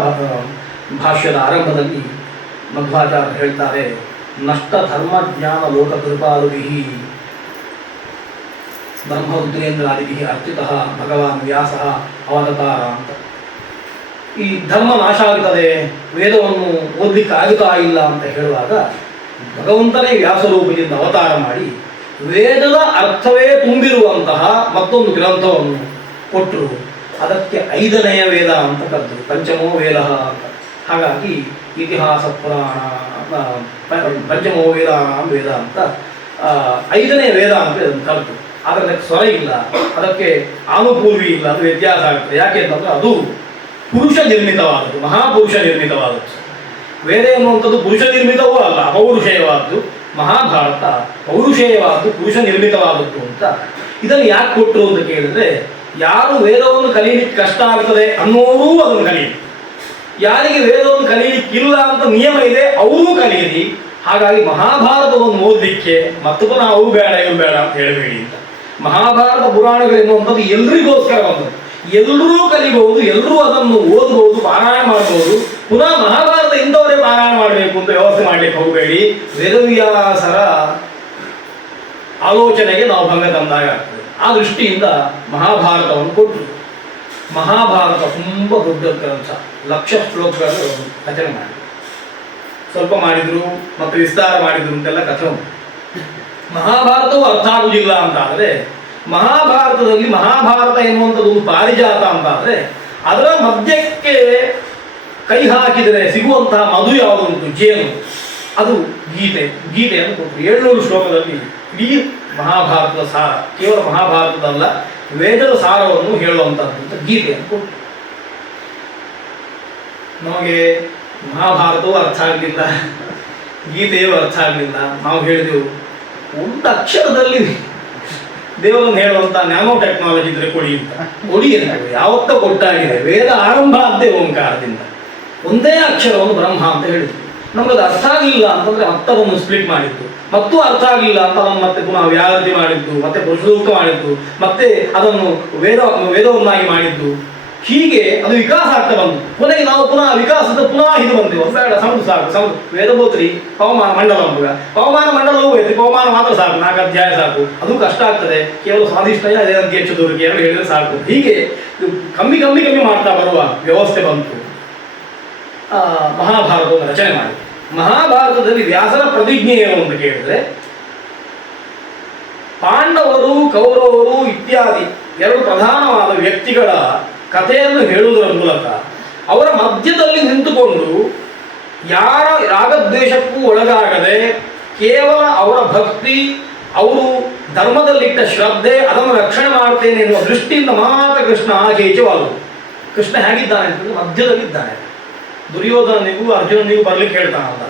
ಭಾಷ್ಯದ ಆರಂಭದಲ್ಲಿ ಮಧ್ವಾಚಾರ್ಯ ಹೇಳ್ತಾರೆ, ನಷ್ಟ ಧರ್ಮಜ್ಞಾನ ಲೋಕ ಕೃಪಾಲುಭಿ ಬ್ರಹ್ಮರುದ್ರೇಂದ್ರಾದಿಭಿ ಅರ್ಚಿತಃ ಭಗವಾನ್ ವ್ಯಾಸ ಅವತಾರ ಅಂತ. ಈ ಧರ್ಮ ನಾಶ ಆಗುತ್ತದೆ, ವೇದವನ್ನು ಓದಲಿಕ್ಕೆ ಆಗುತ್ತಾ ಇಲ್ಲ ಅಂತ ಹೇಳುವಾಗ ಭಗವಂತನೇ ವ್ಯಾಸರೂಪದಿಂದ ಅವತಾರ ಮಾಡಿ ವೇದದ ಅರ್ಥವೇ ತುಂಬಿರುವಂತಹ ಮತ್ತೊಂದು ಗ್ರಂಥವನ್ನು ಕೊಟ್ಟರು. ಅದಕ್ಕೆ 5ನೇ ವೇದ ಅಂತ ಕರೆದರು, ಪಂಚಮೋ ವೇದ ಅಂತ. ಹಾಗಾಗಿ ಇತಿಹಾಸ ಪುರಾಣ ಪಂಚಮೋ ವೇದ ಅಂತ 5ನೇ ವೇದ ಅಂತ ಇದನ್ನು ಕಲಿತು. ಆದರೆ ಅದಕ್ಕೆ ಸ್ವರ ಇಲ್ಲ, ಅದಕ್ಕೆ ಆನುಪೂರ್ವಿ ಇಲ್ಲ, ಅದು ವ್ಯತ್ಯಾಸ ಆಗ್ತದೆ. ಯಾಕೆ ಅಂತಂದ್ರೆ ಅದು ಪುರುಷ ನಿರ್ಮಿತವಾದದ್ದು, ಮಹಾಪುರುಷ ನಿರ್ಮಿತವಾದದ್ದು. ವೇದ ಎನ್ನುವಂಥದ್ದು ಪುರುಷ ನಿರ್ಮಿತವೂ ಅಲ್ಲ, ಅಪೌರುಷೇಯವಾದ್ದು. ಮಹಾಭಾರತ ಪೌರುಷೇಯವಾದ್ದು, ಪುರುಷ ನಿರ್ಮಿತವಾದದ್ದು ಅಂತ. ಇದನ್ನು ಯಾಕೆ ಕೊಟ್ಟರು ಅಂತ ಕೇಳಿದ್ರೆ, ಯಾರು ವೇದವನ್ನು ಕಲೀಲಿಕ್ಕೆ ಕಷ್ಟ ಆಗ್ತದೆ ಅನ್ನೋರೂ ಅದನ್ನು ಕಲಿಯಿರಿ, ಯಾರಿಗೆ ವೇದವನ್ನು ಕಲೀಲಿಕ್ಕಿಲ್ಲ ಅಂತ ನಿಯಮ ಇದೆ ಅವರೂ ಕಲಿಯಿರಿ. ಹಾಗಾಗಿ ಮಹಾಭಾರತವನ್ನು ಓದಲಿಕ್ಕೆ ಮತ್ತು ಪುನಃ ಅವು ಬೇಡ ಇವು ಬೇಡ ಅಂತ ಹೇಳಬೇಡಿ ಅಂತ. ಮಹಾಭಾರತ ಪುರಾಣಗಳು ಎನ್ನುವಂಥದ್ದು ಎಲ್ರಿಗೋಸ್ಕರ ಬಂದದ್ದು, ಎಲ್ಲರೂ ಕಲಿಬಹುದು, ಎಲ್ಲರೂ ಅದನ್ನು ಓದಬಹುದು, ಪಾರಾಯಣ ಮಾಡಬಹುದು. ಪುನಃ ಮಹಾಭಾರತ ಇಂಥವರೇ ಪಾರಾಯಣ ಮಾಡಬೇಕು ಅಂತ ವ್ಯವಸ್ಥೆ ಮಾಡಲಿಕ್ಕೆ ಹೋಗಬೇಡಿ. ವೇದವ್ಯಾಸರ ಆಲೋಚನೆಗೆ ನಾವು ಭಂಗ ತಂದಾಗ ಆಗ್ತದೆ. ಆ ದೃಷ್ಟಿಯಿಂದ ಮಹಾಭಾರತವನ್ನು ಕೊಟ್ಟರು. ಮಹಾಭಾರತ ತುಂಬ ದೊಡ್ಡ ಗ್ರಂಥ, 1,00,000 ಶ್ಲೋಕಗಳನ್ನು ರಚನೆ ಮಾಡಿ, ಸ್ವಲ್ಪ ಮಾಡಿದ್ರು ಮತ್ತು ವಿಸ್ತಾರ ಮಾಡಿದ್ರು ಅಂತೆಲ್ಲ ಕಥೆ ಉಂಟು. ಮಹಾಭಾರತವು ಅರ್ಥ ಆಗುವುದಿಲ್ಲ ಅಂತಾದರೆ, ಮಹಾಭಾರತದಲ್ಲಿ ಮಹಾಭಾರತ ಎನ್ನುವಂಥದ್ದು ಒಂದು ಪಾರಿಜಾತ ಅಂತಾದರೆ ಅದರ ಮಧ್ಯಕ್ಕೆ ಕೈ ಹಾಕಿದರೆ ಸಿಗುವಂತಹ ಮಧು ಯಾವುದುಂಟು, ಜೇನು, ಅದು ಗೀತೆ. ಗೀತೆಯನ್ನು ಕೊಟ್ಟರು. 700 ಶ್ಲೋಕದಲ್ಲಿ ಇಡೀ ಮಹಾಭಾರತದ ಸಾರ, ಕೇವಲ ಮಹಾಭಾರತದಲ್ಲ ವೇದದ ಸಾರವನ್ನು ಹೇಳುವಂಥದ್ದು ಗೀತೆಯನ್ನು ಕೊಟ್ಟರು. ನಮಗೆ ಮಹಾಭಾರತವೂ ಅರ್ಥ ಆಗಲಿಲ್ಲ, ಗೀತೆಯೂ ಅರ್ಥ ಆಗಲಿಲ್ಲ. ನಾವು ಹೇಳಿದೆವು, ಒಂದು ಅಕ್ಷರದಲ್ಲಿ ದೇವರನ್ನು ಹೇಳುವಂಥ ನ್ಯಾನೋ ಟೆಕ್ನಾಲಜಿ ಇದ್ರೆ ಕೊಡಿ ಅಂತ. ಕೊಡಿ ಅಂತ ಯಾವತ್ತೂ ಕೊಟ್ಟಾಗಿದೆ. ವೇದ ಆರಂಭ ಅಂತೆ ಓಂಕಾರದಿಂದ, ಒಂದೇ ಅಕ್ಷರವನ್ನು ಬ್ರಹ್ಮ ಅಂತ ಹೇಳಿದ್ವಿ. ನಮಗದು ಅರ್ಥ ಆಗಲಿಲ್ಲ ಅಂತಂದ್ರೆ ಮತ್ತದನ್ನು ಸ್ಪ್ಲಿಟ್ ಮಾಡಿದ್ದು, ಮತ್ತೂ ಅರ್ಥ ಆಗಲಿಲ್ಲ ಅಂತ ಅದನ್ನು ಮತ್ತೆ ಪುನಃ ವ್ಯಾಹೃತಿ ಮಾಡಿದ್ದು, ಮತ್ತೆ ಪುರುಷಸೂಕ್ತ ಮಾಡಿದ್ದು, ಮತ್ತೆ ಅದನ್ನು ವೇದವನ್ನಾಗಿ ಮಾಡಿದ್ದು. ಹೀಗೆ ಅದು ವಿಕಾಸ ಆಗ್ತಾ ಬಂತು. ಕೊನೆಗೆ ನಾವು ಪುನಃ ವಿಕಾಸದ ಪುನಃ ಇದು ಬಂದೆವು. ಬೇಡ, ಸಮುದ್ರ ಸಾಕು, ಸಮುದ್ರ ವೇದಬೋತ್ರಿ ಪವಮಾನ ಮಂಡಲ ಅಂಬುಗ, ಪವಮಾನ ಮಂಡಲವೂ ಹೋಯ್ತು, ಪವಮಾನ ಮಾತ್ರ ಸಾಕು, 4 ಅಧ್ಯಾಯ ಸಾಕು. ಅದು ಕಷ್ಟ ಆಗ್ತದೆ. ಕೇವಲ ಸ್ವಾದಿಷ್ಟಯ ಅದೇ ಅಂತ ಹೆಚ್ಚು ದೂರಕ್ಕೆ ಎರಡು ಹೇಳಿದ್ರೆ ಸಾಕು. ಹೀಗೆ ಕಮ್ಮಿ ಕಮ್ಮಿ ಕಮ್ಮಿ ಮಾಡ್ತಾ ಬರುವ ವ್ಯವಸ್ಥೆ ಬಂತು. ಮಹಾಭಾರತವನ್ನು ರಚನೆ ಮಾಡಿ. ಮಹಾಭಾರತದಲ್ಲಿ ವ್ಯಾಸರ ಪ್ರತಿಜ್ಞೆ ಏನು ಅಂತ ಕೇಳಿದ್ರೆ, ಪಾಂಡವರು, ಕೌರವರು ಇತ್ಯಾದಿ 2 ಪ್ರಧಾನವಾದ ವ್ಯಕ್ತಿಗಳ ಕಥೆಯನ್ನು ಹೇಳುವುದರ ಮೂಲಕ ಅವರ ಮಧ್ಯದಲ್ಲಿ ನಿಂತುಕೊಂಡು ಯಾರ ರಾಗದ್ವೇಷಕ್ಕೂ ಒಳಗಾಗದೆ ಕೇವಲ ಅವರ ಭಕ್ತಿ, ಅವರು ಧರ್ಮದಲ್ಲಿಟ್ಟ ಶ್ರದ್ಧೆ, ಅದನ್ನು ರಕ್ಷಣೆ ಮಾಡ್ತೇನೆ ಎನ್ನುವ ದೃಷ್ಟಿಯಿಂದ ಮಾತ್ರ ಕೃಷ್ಣ ಆಚೀಚವಾಗುವುದು. ಕೃಷ್ಣ ಹೇಗಿದ್ದಾನೆ ಅಂತಂದ್ರೆ ಮಧ್ಯದಲ್ಲಿದ್ದಾನೆ. ದುರ್ಯೋಧನಿಗೂ ಅರ್ಜುನನಿಗೂ ಬರ್ಲಿಕ್ಕೆ ಹೇಳ್ತಾನಲ್ಲ,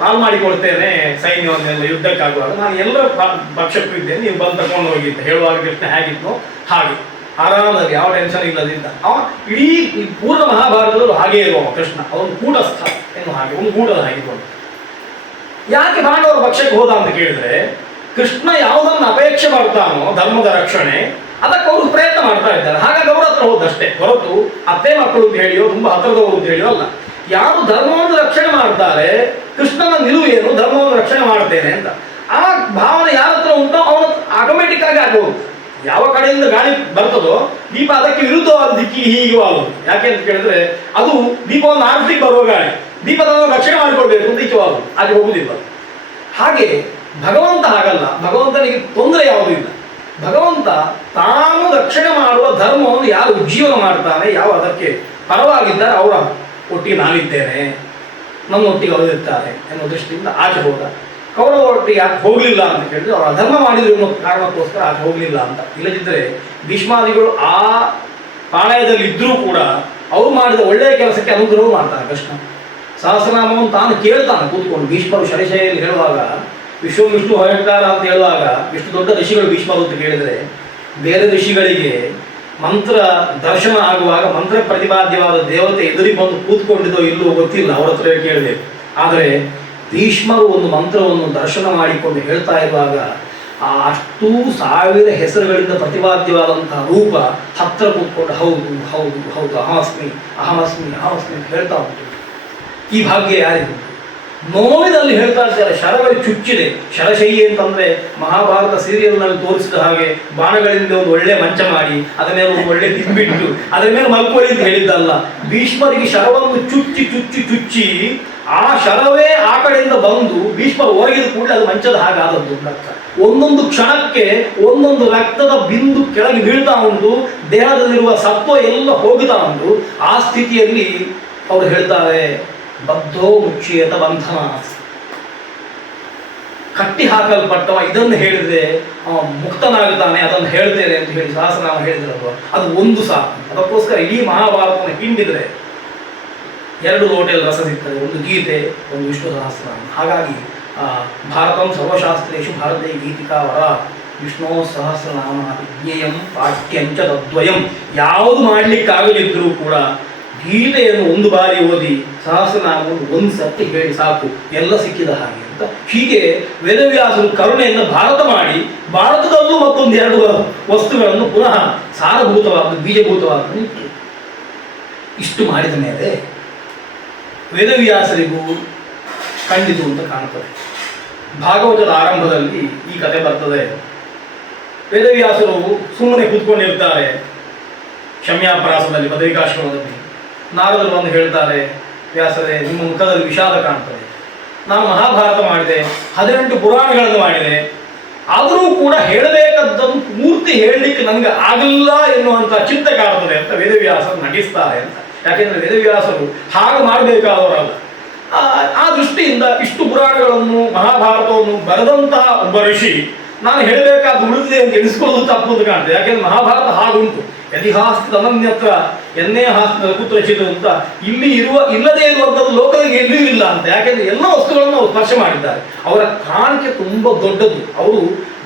ಪಾಲ್ ಮಾಡಿಕೊಡ್ತೇನೆ ಸೈನ್ಯವನ್ನೆಲ್ಲ ಯುದ್ಧಕ್ಕಾಗುವಾಗ, ನಾನು ಎಲ್ಲರ ಪಕ್ಷಕ್ಕೂ ಇದ್ದೇನೆ, ನೀವು ಬಂದು ತಗೊಂಡು ಹೋಗಿ ಅಂತ ಹೇಳುವಾಗ ಕೃಷ್ಣ ಹೇಗಿತ್ತು ಹಾಗೆ ಆರಾಮದಲ್ಲಿ ಯಾವ ಟೆನ್ಷನ್ ಇಲ್ಲದಿಂದ ಅವ ಇಡೀ ಪೂರ್ಣ ಮಹಾಭಾರತದಲ್ಲೂ ಹಾಗೇ ಇರುವ ಕೃಷ್ಣ. ಅವನು ಕೂಟಸ್ಥ ಎನ್ನುವ ಹಾಗೆ, ಒಂದು ಕೂಟದ ಹಾಗಿಕೊಂಡು. ಯಾಕೆ ಪಾಂಡವರ ಪಕ್ಷಕ್ಕೆ ಹೋದ ಅಂತ ಕೇಳಿದ್ರೆ, ಕೃಷ್ಣ ಯಾವುದನ್ನು ಅಪೇಕ್ಷೆ ಮಾಡ್ತಾನೋ ಧರ್ಮದ ರಕ್ಷಣೆ, ಅದಕ್ಕೆ ಅವರು ಪ್ರಯತ್ನ ಮಾಡ್ತಾ ಇದ್ದಾರೆ. ಹಾಗಾಗಿ ಅವ್ರ ಹತ್ರ ಹೋದಷ್ಟೇ ಹೊರತು ಅತ್ತೆ ಮಕ್ಕಳು ಅಂತ ಹೇಳಿಯೋ ತುಂಬ ಹತ್ತಿರದವರು ಅಂತ ಹೇಳಿಯೋ ಅಲ್ಲ. ಯಾರು ಧರ್ಮವನ್ನು ರಕ್ಷಣೆ ಮಾಡ್ತಾರೆ, ಕೃಷ್ಣನ ನಿಲುವು ಏನು, ಧರ್ಮವನ್ನು ರಕ್ಷಣೆ ಮಾಡ್ತೇನೆ ಅಂತ ಆ ಭಾವನೆ ಯಾರ ಹತ್ರ ಉಂಟೋ ಅವನು ಆಟೋಮೆಟಿಕ್ ಆಗಿ ಆಗೋದು. ಯಾವ ಕಡೆಯಿಂದ ಗಾಳಿ ಬರ್ತದೋ ದೀಪ ಅದಕ್ಕೆ ವಿರುದ್ಧವಾದ ದಿಕ್ಕಿಗೆ ಹೀಗೆ ಆಗೋದು. ಯಾಕೆ ಅಂತ ಕೇಳಿದ್ರೆ, ಅದು ದೀಪವನ್ನು ಆರಿಸ್ಲಿಕ್ಕೆ ಬರುವ ಗಾಳಿ, ದೀಪದನ್ನು ರಕ್ಷಣೆ ಮಾಡಿಕೊಳ್ಬೇಕು ಅಂತ ಇಚ್ಛವಾಗುದು, ಹಾಗೆ ಹೋಗುದಿಲ್ಲ. ಹಾಗೆ ಭಗವಂತ ಹಾಗಲ್ಲ. ಭಗವಂತನಿಗೆ ತೊಂದರೆ ಯಾವುದೂ ಇಲ್ಲ. ಭಗವಂತ ತಾನು ರಕ್ಷಣೆ ಮಾಡುವ ಧರ್ಮವನ್ನು ಯಾರು ಉಜ್ಜೀವನ ಮಾಡ್ತಾನೆ, ಯಾವ ಅದಕ್ಕೆ ಪರವಾಗಿದ್ದಾರೆ ಅವರ ಒಟ್ಟಿಗೆ ನಾನಿದ್ದೇನೆ, ನನ್ನೊಟ್ಟಿಗೆ ಅವರಿರ್ತಾರೆ ಎನ್ನುವ ದೃಷ್ಟಿಯಿಂದ ಆಚೆ ಹೋದ. ಕೌರವ ಒಟ್ಟಿಗೆ ಯಾಕೆ ಹೋಗಲಿಲ್ಲ ಅಂತ ಕೇಳಿದ್ರೆ, ಅವರು ಅಧರ್ಮ ಮಾಡಿದ್ರು ಅನ್ನೋ ಕಾರಣಕ್ಕೋಸ್ಕರ ಆಚೆ ಹೋಗಲಿಲ್ಲ ಅಂತ. ಇಲ್ಲದಿದ್ದರೆ ಭೀಷ್ಮಾದಿಗಳು ಆ ಪಾಳಯದಲ್ಲಿ ಇದ್ದರೂ ಕೂಡ ಅವರು ಮಾಡಿದ ಒಳ್ಳೆಯ ಕೆಲಸಕ್ಕೆ ಅನುಗ್ರಹ ಮಾಡ್ತಾನೆ ಕೃಷ್ಣ. ಸಹಸ್ರನಾಮವನ್ನು ತಾನು ಕೇಳ್ತಾನೆ ಕೂತ್ಕೊಂಡು. ಭೀಷ್ಮರು ಶರಶೈಯಲ್ಲಿ ಹೇಳುವಾಗ, ವಿಶ್ವ ಹೊರಟಾರ ಅಂತ ಹೇಳುವಾಗ, ಎಷ್ಟು ದೊಡ್ಡ ಋಷಿಗಳು ಭೀಷ್ಮರು ಅಂತ ಕೇಳಿದರೆ, ಬೇರೆ ಋಷಿಗಳಿಗೆ ಮಂತ್ರ ದರ್ಶನ ಆಗುವಾಗ ಮಂತ್ರ ಪ್ರತಿಪಾದ್ಯವಾದ ದೇವತೆ ಎದುರಿಗೆ ಬಂದು ಕೂತ್ಕೊಂಡಿದ್ದೋ ಇಲ್ಲವೋ ಗೊತ್ತಿಲ್ಲ, ಅವರ ಹತ್ರ ಕೇಳಬೇಕು. ಆದರೆ ಭೀಷ್ಮರು ಒಂದು ಮಂತ್ರವನ್ನು ದರ್ಶನ ಮಾಡಿಕೊಂಡು ಹೇಳ್ತಾ ಇರುವಾಗ ಅಷ್ಟು 1000 ಹೆಸರುಗಳಿಂದ ಪ್ರತಿಪಾದ್ಯವಾದಂತಹ ರೂಪ ಹತ್ತಿರ ಕೂತ್ಕೊಂಡು ಹೌದು ಹೌದು ಹೌದು ಅಹಮಸ್ಮಿ ಅಹಮಸ್ಮಿ ಅಹಮಸ್ಮಿ ಅಂತ ಹೇಳ್ತಾ ಉಂಟು. ಈ ಭಾಗ್ಯ ಯಾರಿಗೂ ನೋವಿನಲ್ಲಿ ಹೇಳ್ತಾ ಇದ್ದಾರೆ. ಶರಗಳು ಚುಚ್ಚಿದೆ. ಶರಶೈಯಿ ಅಂತಂದ್ರೆ ಮಹಾಭಾರತ ಸೀರಿಯಲ್ನಲ್ಲಿ ತೋರಿಸಿದ ಹಾಗೆ ಬಾಣಗಳಿಂದ ಒಂದು ಒಳ್ಳೆ ಮಂಚ ಮಾಡಿ ಅದರ ಮೇಲೆ ಒಂದು ಒಳ್ಳೆ ತಿಂಬಿಟ್ಟು ಅದರ ಮೇಲೆ ಮಲ್ಕೊಳ್ಳಿ ಅಂತ ಹೇಳಿದ್ದಲ್ಲ. ಭೀಷ್ಮರಿಗೆ ಶರವನ್ನು ಚುಚ್ಚಿ ಚುಚ್ಚಿ ಚುಚ್ಚಿ ಆ ಶರವೇ ಆ ಕಡೆಯಿಂದ ಬಂದು ಭೀಷ್ಮ ಹೊರಗಿದ ಕೂಡಲೇ ಅದು ಮಂಚದ ಹಾಗಾದದ್ದು ರಕ್ತ. ಒಂದೊಂದು ಕ್ಷಣಕ್ಕೆ ಒಂದೊಂದು ರಕ್ತದ ಬಿಂದು ಕೆಳಗೆ ಬೀಳ್ತಾ ಉಂಟು, ದೇಹದಲ್ಲಿರುವ ಸತ್ವ ಎಲ್ಲ ಹೋಗ್ತಾ ಉಂಟು. ಆ ಸ್ಥಿತಿಯಲ್ಲಿ ಅವರು ಹೇಳ್ತಾರೆ, ಬದ್ಧೋ ಮುಚ್ಚಿಯತ ಬಂಧನ, ಕಟ್ಟಿ ಹಾಕಲ್ಪಟ್ಟವ ಇದನ್ನು ಹೇಳಿದ್ರೆ ಅವ ಮುಕ್ತನಾಗುತ್ತಾನೆ, ಅದನ್ನು ಹೇಳ್ತೇನೆ ಅಂತ ಹೇಳಿ ಸಹಸ್ರನಾಮ ಹೇಳಿದ್ರಲ್ವ, ಅದು ಒಂದು ಸಾಕು. ಅದಕ್ಕೋಸ್ಕರ ಇಡೀ ಮಹಾಭಾರತವನ್ನು ಹಿಂಡಿದ್ರೆ 2 ಲೋಟೆಯಲ್ಲಿ ರಸ ಸಿಗ್ತದೆ, ಒಂದು ಗೀತೆ, ಒಂದು ವಿಷ್ಣು ಸಹಸ್ರನಾಮ. ಹಾಗಾಗಿ ಭಾರತಂ ಸರ್ವಶಾಸ್ತ್ರೇಷು ಭಾರತೀಯ ಗೀತಿಕಾ ವರ ವಿಷ್ಣು ಸಹಸ್ರನಾಮ ವಿಜ್ಞೇಯಂ ಪಾಠ್ಯಂಚ ತದ್ವಯಂ. ಯಾವುದು ಮಾಡಲಿಕ್ಕಾಗದಿದ್ದರೂ ಕೂಡ ಗೀತೆಯನ್ನು ಒಂದು ಬಾರಿ ಓದಿ ಸಹಸ್ರನಾಮವನ್ನು ಒಂದು ಸರ್ತಿ ಹೇಳಿ ಸಾಕು, ಎಲ್ಲ ಸಿಕ್ಕಿದ ಹಾಗೆ ಅಂತ. ಹೀಗೆ ವೇದವ್ಯಾಸರು ಕರುಣೆಯನ್ನು ಭಾರತ ಮಾಡಿ ಭಾರತದಲ್ಲೂ ಮತ್ತೊಂದು 2 ವಸ್ತುಗಳನ್ನು ಪುನಃ ಸಾರಭೂತವಾದ ಬೀಜಭೂತವಾದ ಇಟ್ಟರು. ಇಷ್ಟು ಮಾಡಿದ ಮೇಲೆ ವೇದವ್ಯಾಸರಿಗೂ ಕಂಡಿತು ಅಂತ ಕಾಣ್ತದೆ. ಭಾಗವತದ ಆರಂಭದಲ್ಲಿ ಈ ಕಥೆ ಬರ್ತದೆ. ವೇದವ್ಯಾಸರು ಸುಮ್ಮನೆ ಕೂತ್ಕೊಂಡಿರ್ತಾರೆ ಕ್ಷಮ್ಯಾಪರಾಸದಲ್ಲಿ, ಬದರಿಕಾಶ್ರಮದಲ್ಲಿ. ನಾರದರು ಬಂದು ಹೇಳ್ತಾರೆ, ವ್ಯಾಸರೇ ನಿಮ್ಮ ಮುಖದಲ್ಲಿ ವಿಷಾದ ಕಾಣ್ತದೆ, ನಾನು ಮಹಾಭಾರತ ಮಾಡಿದೆ, 18 ಪುರಾಣಗಳನ್ನು ಮಾಡಿದೆ, ಆದರೂ ಕೂಡ ಹೇಳಬೇಕಾದ್ದನ್ನು ಪೂರ್ತಿ ಹೇಳಲಿಕ್ಕೆ ನನಗೆ ಆಗಲ್ಲ ಎನ್ನುವಂಥ ಚಿಂತೆ ಕಾಡ್ತದೆ ಅಂತ ವೇದವ್ಯಾಸರು ನಟಿಸ್ತಾರೆ ಅಂತ. ಯಾಕೆಂದರೆ ವೇದವ್ಯಾಸರು ಹಾಗೆ ಮಾಡಬೇಕಾದವರಲ್ಲ. ಆ ದೃಷ್ಟಿಯಿಂದ ಇಷ್ಟು ಪುರಾಣಗಳನ್ನು ಮಹಾಭಾರತವನ್ನು ಬರೆದಂತಹ ಒಬ್ಬ ಋಷಿ ನಾನು ಹೇಳಬೇಕಾದ ಉಳಿದಿದೆ ಅಂತ ಎಣಿಸ್ಕೊಳ್ಳೋದು ತಪ್ಪು ಅಂತ ಕಾಣ್ತದೆ. ಯಾಕೆಂದ್ರೆ ಮಹಾಭಾರತ ಹಾಗುಂಟು, ಯದಿಹಾಸ್ತ ಅನನ್ಯತ್ರ ಎನ್ನೇ ಹಾಸ್ತ ಕುತ್ರಚಿತು ಅಂತ. ಇಲ್ಲಿ ಇಲ್ಲದೇ ಇರುವಂಥದ್ದು ಲೋಕದಲ್ಲಿ ಎಲ್ಲಿಯೂ ಇಲ್ಲ ಅಂತ. ಯಾಕೆಂದ್ರೆ ಎಲ್ಲ ವಸ್ತುಗಳನ್ನು ಅವರು ಸ್ಪರ್ಶ ಮಾಡಿದ್ದಾರೆ. ಅವರ ಕಾಣಿಕೆ ತುಂಬ ದೊಡ್ಡದು. ಅವರು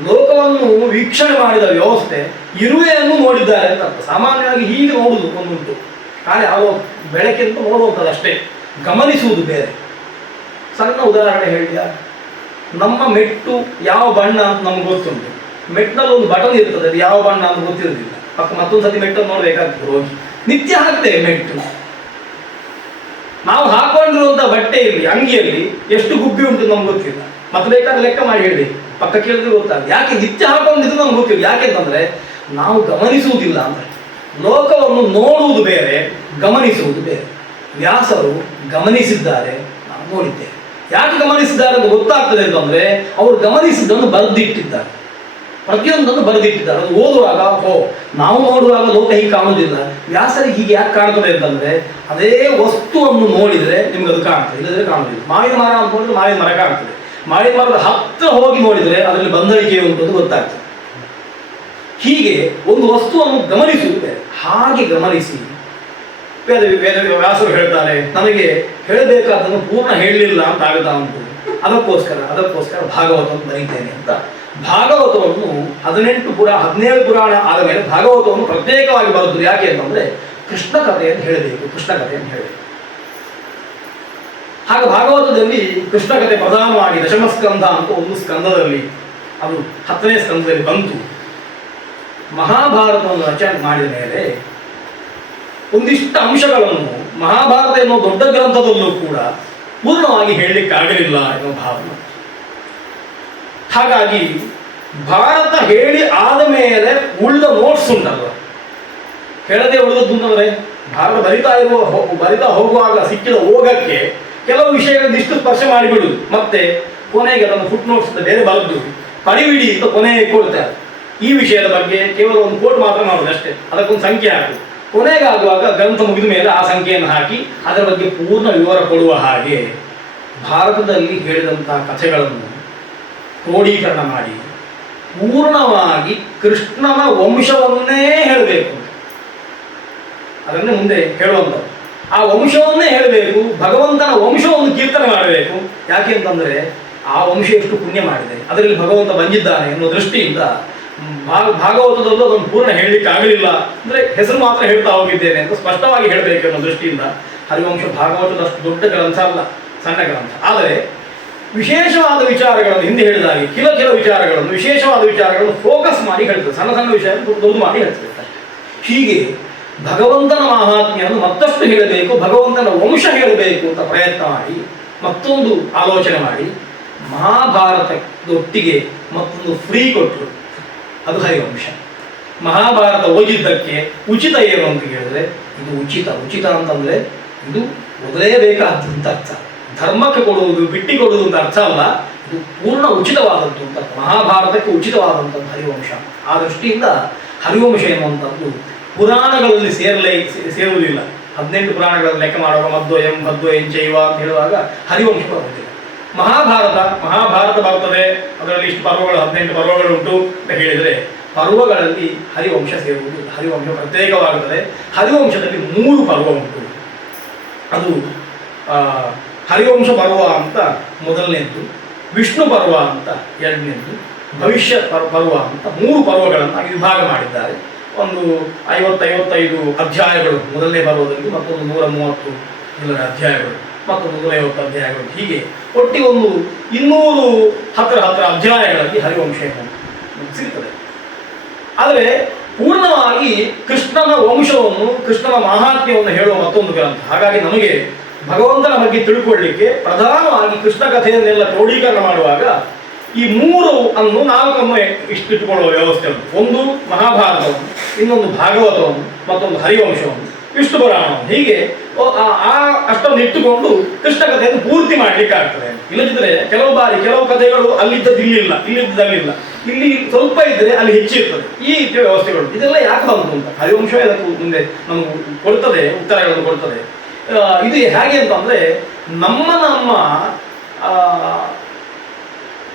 ಲೋಕವನ್ನು ವೀಕ್ಷಣೆ ಮಾಡಿದ ವ್ಯವಸ್ಥೆ ಇರುವೆಯನ್ನು ನೋಡಿದ್ದಾರೆ ಅಂತ ಅರ್ಥ. ಸಾಮಾನ್ಯವಾಗಿ ಹೀಗೆ ನೋಡುವುದು ಒಂದುಂಟು, ಆದರೆ ಅವರ ಬೆಳಕಿಂತ ನೋಡುವಂಥದ್ದು ಅಷ್ಟೇ, ಗಮನಿಸುವುದು ಬೇರೆ. ಸಣ್ಣ ಉದಾಹರಣೆ ಹೇಳಿದ, ನಮ್ಮ ಮೆಟ್ಟು ಯಾವ ಬಣ್ಣ ಅಂತ ನಮ್ಗೆ ಗೊತ್ತುಂಟು. ಮೆಟ್ಟಿನಲ್ಲಿ ಒಂದು ಬಟನ್ ಇರ್ತದೆ, ಅದು ಯಾವ ಬಣ್ಣ ಅಂತ ಗೊತ್ತಿರೋದಿಲ್ಲ. ಮತ್ತೊಂದು ಸತಿ ಮೆಟ್ಟನ್ನು ನೋಡ್ಬೇಕಾಗ್ತದೆ ಹೋಗಿ. ನಿತ್ಯ ಹಾಕ್ತೇವೆ ಮೆಟ್ಟು. ನಾವು ಹಾಕೊಂಡಿರುವಂತಹ ಬಟ್ಟೆಯಲ್ಲಿ, ಅಂಗಿಯಲ್ಲಿ ಎಷ್ಟು ಗುಬ್ಬಿ ಉಂಟು ನಮ್ಗೆ ಗೊತ್ತಿಲ್ಲ. ಮತ್ತೆ ಬೇಕಾದ್ರೆ ಲೆಕ್ಕ ಮಾಡಿ ಹೇಳಿ, ಪಕ್ಕ ಕೇಳಿದ್ರೆ ಗೊತ್ತಾಗುತ್ತೆ. ಯಾಕೆ ನಿತ್ಯ ಹಾಕೊಂಡಿದ್ದು ನಮ್ಗೆ ಗೊತ್ತಿಲ್ಲ. ಯಾಕೆಂತಂದ್ರೆ ನಾವು ಗಮನಿಸುವುದಿಲ್ಲ. ಅಂದ್ರೆ ಲೋಕವನ್ನು ನೋಡುವುದು ಬೇರೆ, ಗಮನಿಸುವುದು ಬೇರೆ. ವ್ಯಾಸರು ಗಮನಿಸಿದ್ದಾರೆ, ನಾವು ನೋಡಿದ್ದೇವೆ. ಯಾಕೆ ಗಮನಿಸಿದ್ದಾರೆ ಅಂತ ಗೊತ್ತಾಗ್ತದೆ ಅಂತಂದ್ರೆ ಅವರು ಗಮನಿಸಿದ್ದನ್ನು ಬರೆದಿಟ್ಟಿದ್ದಾರೆ, ಪ್ರತಿಯೊಂದನ್ನು ಬರೆದಿಟ್ಟಿದ್ದಾರೆ. ಅದು ಓದುವಾಗ ನಾವು ನೋಡುವಾಗ ಲೋಕ ಹೀಗೆ ಕಾಣುವುದಿಲ್ಲ, ವ್ಯಾಸರಿಗೆ ಹೀಗೆ ಯಾಕೆ ಕಾಣ್ತದೆ ಅಂತಂದ್ರೆ ಅದೇ ವಸ್ತುವನ್ನು ನೋಡಿದ್ರೆ ನಿಮ್ಗೆ ಅದು ಕಾಣ್ತದೆ, ಇಲ್ಲದ್ರೆ ಕಾಣುವುದಿಲ್ಲ. ಮಾವಿನ ಮರ ಅಂತ ನೋಡಿದ್ರೆ ಮಾವಿನ ಮರ ಕಾಣ್ತದೆ, ಮಾವಿನ ಮರದ ಹತ್ರ ಹೋಗಿ ನೋಡಿದ್ರೆ ಅದರಲ್ಲಿ ಬಂದಳಿಕೆ ಉಂಟು ಅಂತ ಗೊತ್ತಾಗ್ತದೆ. ಹೀಗೆ ಒಂದು ವಸ್ತುವನ್ನು ಗಮನಿಸುವುದೇ. ಹಾಗೆ ಗಮನಿಸಿ ವ್ಯಾಸರು ಹೇಳ್ತಾರೆ, ನನಗೆ ಹೇಳಬೇಕಾದನ್ನು ಪೂರ್ಣ ಹೇಳಲಿಲ್ಲ ಅಂತ ಆಗ್ತಾ ಉಂಟು, ಅದಕ್ಕೋಸ್ಕರ ಭಾಗವತವನ್ನು ಬರೀತೇನೆ ಅಂತ. ಭಾಗವತವನ್ನು 17 ಪುರಾಣ ಆದ ಮೇಲೆ ಭಾಗವತವನ್ನು ಪ್ರತ್ಯೇಕವಾಗಿ ಬರೆದ್ರು. ಯಾಕೆ ಅಂತಂದ್ರೆ ಕೃಷ್ಣ ಕಥೆಯನ್ನು ಹೇಳಬೇಕು. ಹಾಗೆ ಭಾಗವತದಲ್ಲಿ ಕೃಷ್ಣ ಕಥೆ ಪ್ರಧಾನವಾಗಿ ದಶಮ ಸ್ಕಂಧ ಅಂತ ಒಂದು ಸ್ಕಂದದಲ್ಲಿ, ಅದು 10ನೇ ಸ್ಕಂದದಲ್ಲಿ ಬಂತು. ಮಹಾಭಾರತವನ್ನು ರಚನೆ ಮಾಡಿದ ಮೇಲೆ ಒಂದಿಷ್ಟು ಅಂಶಗಳನ್ನು ಮಹಾಭಾರತ ಎನ್ನುವ ದೊಡ್ಡ ಗ್ರಂಥದಲ್ಲೂ ಕೂಡ ಪೂರ್ಣವಾಗಿ ಹೇಳಲಿಕ್ಕಾಗಲಿಲ್ಲ ಎನ್ನುವ ಭಾವನೆ. ಹಾಗಾಗಿ ಭಾರತ ಹೇಳಿ ಆದ ಮೇಲೆ ಉಳಿದ ನೋಟ್ಸ್ ಉಂಟಲ್ಲ, ಹೇಳದೆ ಉಳಿದದ್ದು ಅಂತಂದ್ರೆ ಭಾರತ ಬರಿತಾ ಹೋಗುವಾಗ ಸಿಕ್ಕಿದ ಓಗಕ್ಕೆ ಕೆಲವು ವಿಷಯಗಳನ್ನಿಷ್ಟು ಸ್ಪರ್ಶ ಮಾಡಿಬಿಡುದು, ಮತ್ತೆ ಕೊನೆಗೆ ಅದನ್ನು ಫುಟ್ ನೋಟ್ಸ್ ಬೇರೆ ಬರೆದು ಪರಿವಿಡಿ ಅಂತ ಕೊನೆಗೆ ಕೊಡ್ತಾರೆ. ಈ ವಿಷಯದ ಬಗ್ಗೆ ಕೇವಲ ಒಂದು ಕೋಟ್ ಮಾತ್ರ ಮಾಡೋದು ಅಷ್ಟೇ, ಅದಕ್ಕೊಂದು ಸಂಖ್ಯೆ ಹಾಕಿ ಕೊನೆಗಾಗುವಾಗ ಗ್ರಂಥ ಮುಗಿದ ಮೇಲೆ ಆ ಸಂಖ್ಯೆಯನ್ನು ಹಾಕಿ ಅದರ ಬಗ್ಗೆ ಪೂರ್ಣ ವಿವರ ಕೊಡುವ ಹಾಗೆ ಭಾರತದಲ್ಲಿ ಹೇಳಿದಂತಹ ಕಥೆಗಳನ್ನು ಕ್ರೋಢೀಕರಣ ಮಾಡಿ ಪೂರ್ಣವಾಗಿ ಕೃಷ್ಣನ ವಂಶವನ್ನೇ ಹೇಳಬೇಕು. ಅದನ್ನೇ ಮುಂದೆ ಹೇಳುವಂಥದ್ದು. ಆ ವಂಶವನ್ನೇ ಹೇಳಬೇಕು, ಭಗವಂತನ ವಂಶವನ್ನು ಕೀರ್ತನೆ ಮಾಡಬೇಕು. ಯಾಕೆ ಅಂತಂದ್ರೆ ಆ ವಂಶ ಎಷ್ಟು ಪುಣ್ಯ ಮಾಡಿದೆ, ಅದರಲ್ಲಿ ಭಗವಂತ ಬಂದಿದ್ದಾನೆ ಎನ್ನುವ ದೃಷ್ಟಿಯಿಂದ ಭಾಗವತದಲ್ಲೂ ಅದನ್ನು ಪೂರ್ಣ ಹೇಳಲಿಕ್ಕೆ ಆಗಲಿಲ್ಲ. ಅಂದರೆ ಹೆಸರು ಮಾತ್ರ ಹೇಳ್ತಾ ಹೋಗಿದ್ದೇನೆ ಅಂತ ಸ್ಪಷ್ಟವಾಗಿ ಹೇಳಬೇಕು ಅನ್ನೋ ದೃಷ್ಟಿಯಿಂದ ಹರಿವಂಶ ಭಾಗವತದಷ್ಟು ದೊಡ್ಡ ಗ್ರಂಥ ಅಲ್ಲ, ಸಣ್ಣ ಗ್ರಂಥ. ಆದರೆ ವಿಶೇಷವಾದ ವಿಚಾರಗಳನ್ನು ಹಿಂದೆ ಹೇಳಿದಾಗೆ ಕೆಲವು ವಿಚಾರಗಳನ್ನು, ವಿಶೇಷವಾದ ವಿಚಾರಗಳನ್ನು ಫೋಕಸ್ ಮಾಡಿ ಹೇಳ್ತದೆ. ಸಣ್ಣ ವಿಷಯ ದೊಡ್ಡ ಮಾಡಿ ಹೇಳ್ತದೆ. ಹೀಗೆ ಭಗವಂತನ ಮಹಾತ್ಮೆಯನ್ನು ಮತ್ತಷ್ಟು ಹೇಳಬೇಕು, ಭಗವಂತನ ವಂಶ ಹೇಳಬೇಕು ಅಂತ ಪ್ರಯತ್ನ ಮಾಡಿ ಮತ್ತೊಂದು ಆಲೋಚನೆ ಮಾಡಿ ಮಹಾಭಾರತದೊಟ್ಟಿಗೆ ಮತ್ತೊಂದು ಫ್ರೀ ಕೊಟ್ಟರು, ಅದು ಹರಿವಂಶ. ಮಹಾಭಾರತ ಓದಿದ್ದಕ್ಕೆ ಉಚಿತ ಏನು ಅಂತ ಕೇಳಿದ್ರೆ ಇದು ಉಚಿತ ಅಂತಂದ್ರೆ ಇದು ಓದಲೇಬೇಕಾದಂತ ಅರ್ಥ. ಧರ್ಮಕ್ಕೆ ಕೊಡುವುದು, ಬಿಟ್ಟಿ ಕೊಡುವುದು ಅಂತ ಅರ್ಥ ಅಲ್ಲ, ಇದು ಪೂರ್ಣ ಉಚಿತವಾದದ್ದು ಅಂತ. ಮಹಾಭಾರತಕ್ಕೆ ಉಚಿತವಾದಂಥದ್ದು ಹರಿವಂಶ. ಆ ದೃಷ್ಟಿಯಿಂದ ಹರಿವಂಶ ಎನ್ನುವಂಥದ್ದು ಪುರಾಣಗಳಲ್ಲಿ ಸೇರುವುದಿಲ್ಲ. 18 ಪುರಾಣಗಳಲ್ಲಿ ಲೆಕ್ಕ ಮಾಡುವಾಗ ಮಧ್ವಯಂ ಚೈವ ಅಂತ ಹೇಳುವಾಗ ಹರಿವಂಶ ಬರುವುದಿಲ್ಲ. ಮಹಾಭಾರತ ಬರ್ತದೆ, ಅದರಲ್ಲಿ ಇಷ್ಟು ಪರ್ವಗಳು, 18 ಪರ್ವಗಳುಂಟು ಅಂತ ಹೇಳಿದರೆ ಪರ್ವಗಳಲ್ಲಿ ಹರಿವಂಶ ಸೇರುವುದಿಲ್ಲ. ಹರಿವಂಶ ಪ್ರತ್ಯೇಕವಾಗುತ್ತದೆ. ಹರಿವಂಶದಲ್ಲಿ 3 ಪರ್ವ ಉಂಟು. ಅದು ಹರಿವಂಶ ಪರ್ವ ಅಂತ ಮೊದಲನೇದ್ದು, ವಿಷ್ಣು ಪರ್ವ ಅಂತ ಎರಡನೇದ್ದು, ಭವಿಷ್ಯ ಪರ್ವ ಅಂತ 3 ಪರ್ವಗಳನ್ನು ವಿಭಾಗ ಮಾಡಿದ್ದಾರೆ. ಒಂದು 50-55 ಅಧ್ಯಾಯಗಳು ಮೊದಲನೇ ಪರ್ವದಲ್ಲಿ, ಮತ್ತೊಂದು 130 ಅಧ್ಯಾಯಗಳು, ಮತ್ತೊಂದು 150 ಅಧ್ಯಾಯಗಳು. ಹೀಗೆ ಒಟ್ಟಿಗೆ ಒಂದು 200 ಹತ್ತಿರ ಅಧ್ಯಾಯಗಳಲ್ಲಿ ಹರಿವಂಶ ಸಿಗ್ತದೆ. ಆದರೆ ಪೂರ್ಣವಾಗಿ ಕೃಷ್ಣನ ವಂಶವನ್ನು, ಕೃಷ್ಣನ ಮಹಾತ್ಮ್ಯವನ್ನು ಹೇಳುವ ಮತ್ತೊಂದು ಗ್ರಂಥ. ಹಾಗಾಗಿ ನಮಗೆ ಭಗವಂತನ ಬಗ್ಗೆ ತಿಳ್ಕೊಳ್ಳಿಕ್ಕೆ ಪ್ರಧಾನವಾಗಿ ಕೃಷ್ಣ ಕಥೆಯನ್ನೆಲ್ಲ ಕ್ರೋಢೀಕರಣ ಮಾಡುವಾಗ ಈ 3 ಅನ್ನು 4 ಇಷ್ಟಿಟ್ಟುಕೊಳ್ಳುವ ವ್ಯವಸ್ಥೆ ಉಂಟು. ಒಂದು ಮಹಾಭಾರತವನ್ನು, ಇನ್ನೊಂದು ಭಾಗವತವನ್ನು, ಮತ್ತೊಂದು ಹರಿವಂಶವನ್ನು, ವಿಷ್ಣು ಪುರಾಣವನ್ನು. ಹೀಗೆ ಅಷ್ಟನ್ನು ಇಟ್ಟುಕೊಂಡು ಕೃಷ್ಣ ಕಥೆಯನ್ನು ಪೂರ್ತಿ ಮಾಡಲಿಕ್ಕೆ ಆಗ್ತದೆ. ಇಲ್ಲದಿದ್ದರೆ ಕೆಲವು ಬಾರಿ ಕೆಲವು ಕಥೆಗಳು ಅಲ್ಲಿದ್ದದ್ದು ಇಲ್ಲಿದ್ದಲ್ಲಿಲ್ಲ, ಇಲ್ಲಿ ಸ್ವಲ್ಪ ಇದ್ದರೆ ಅಲ್ಲಿ ಹೆಚ್ಚಿರ್ತದೆ. ಈ ರೀತಿಯ ವ್ಯವಸ್ಥೆಗಳು ಇದೆಲ್ಲ ಯಾಕೆ ಬಂತು ಅಂತ ಹರಿವಂಶ ಅದಕ್ಕೆ ಮುಂದೆ ನಮಗೆ ಕೊಡ್ತದೆ, ಉತ್ತರಗಳನ್ನು ಕೊಡ್ತದೆ. ಇದು ಹೇಗೆ ಅಂತಂದ್ರೆ ನಮ್ಮ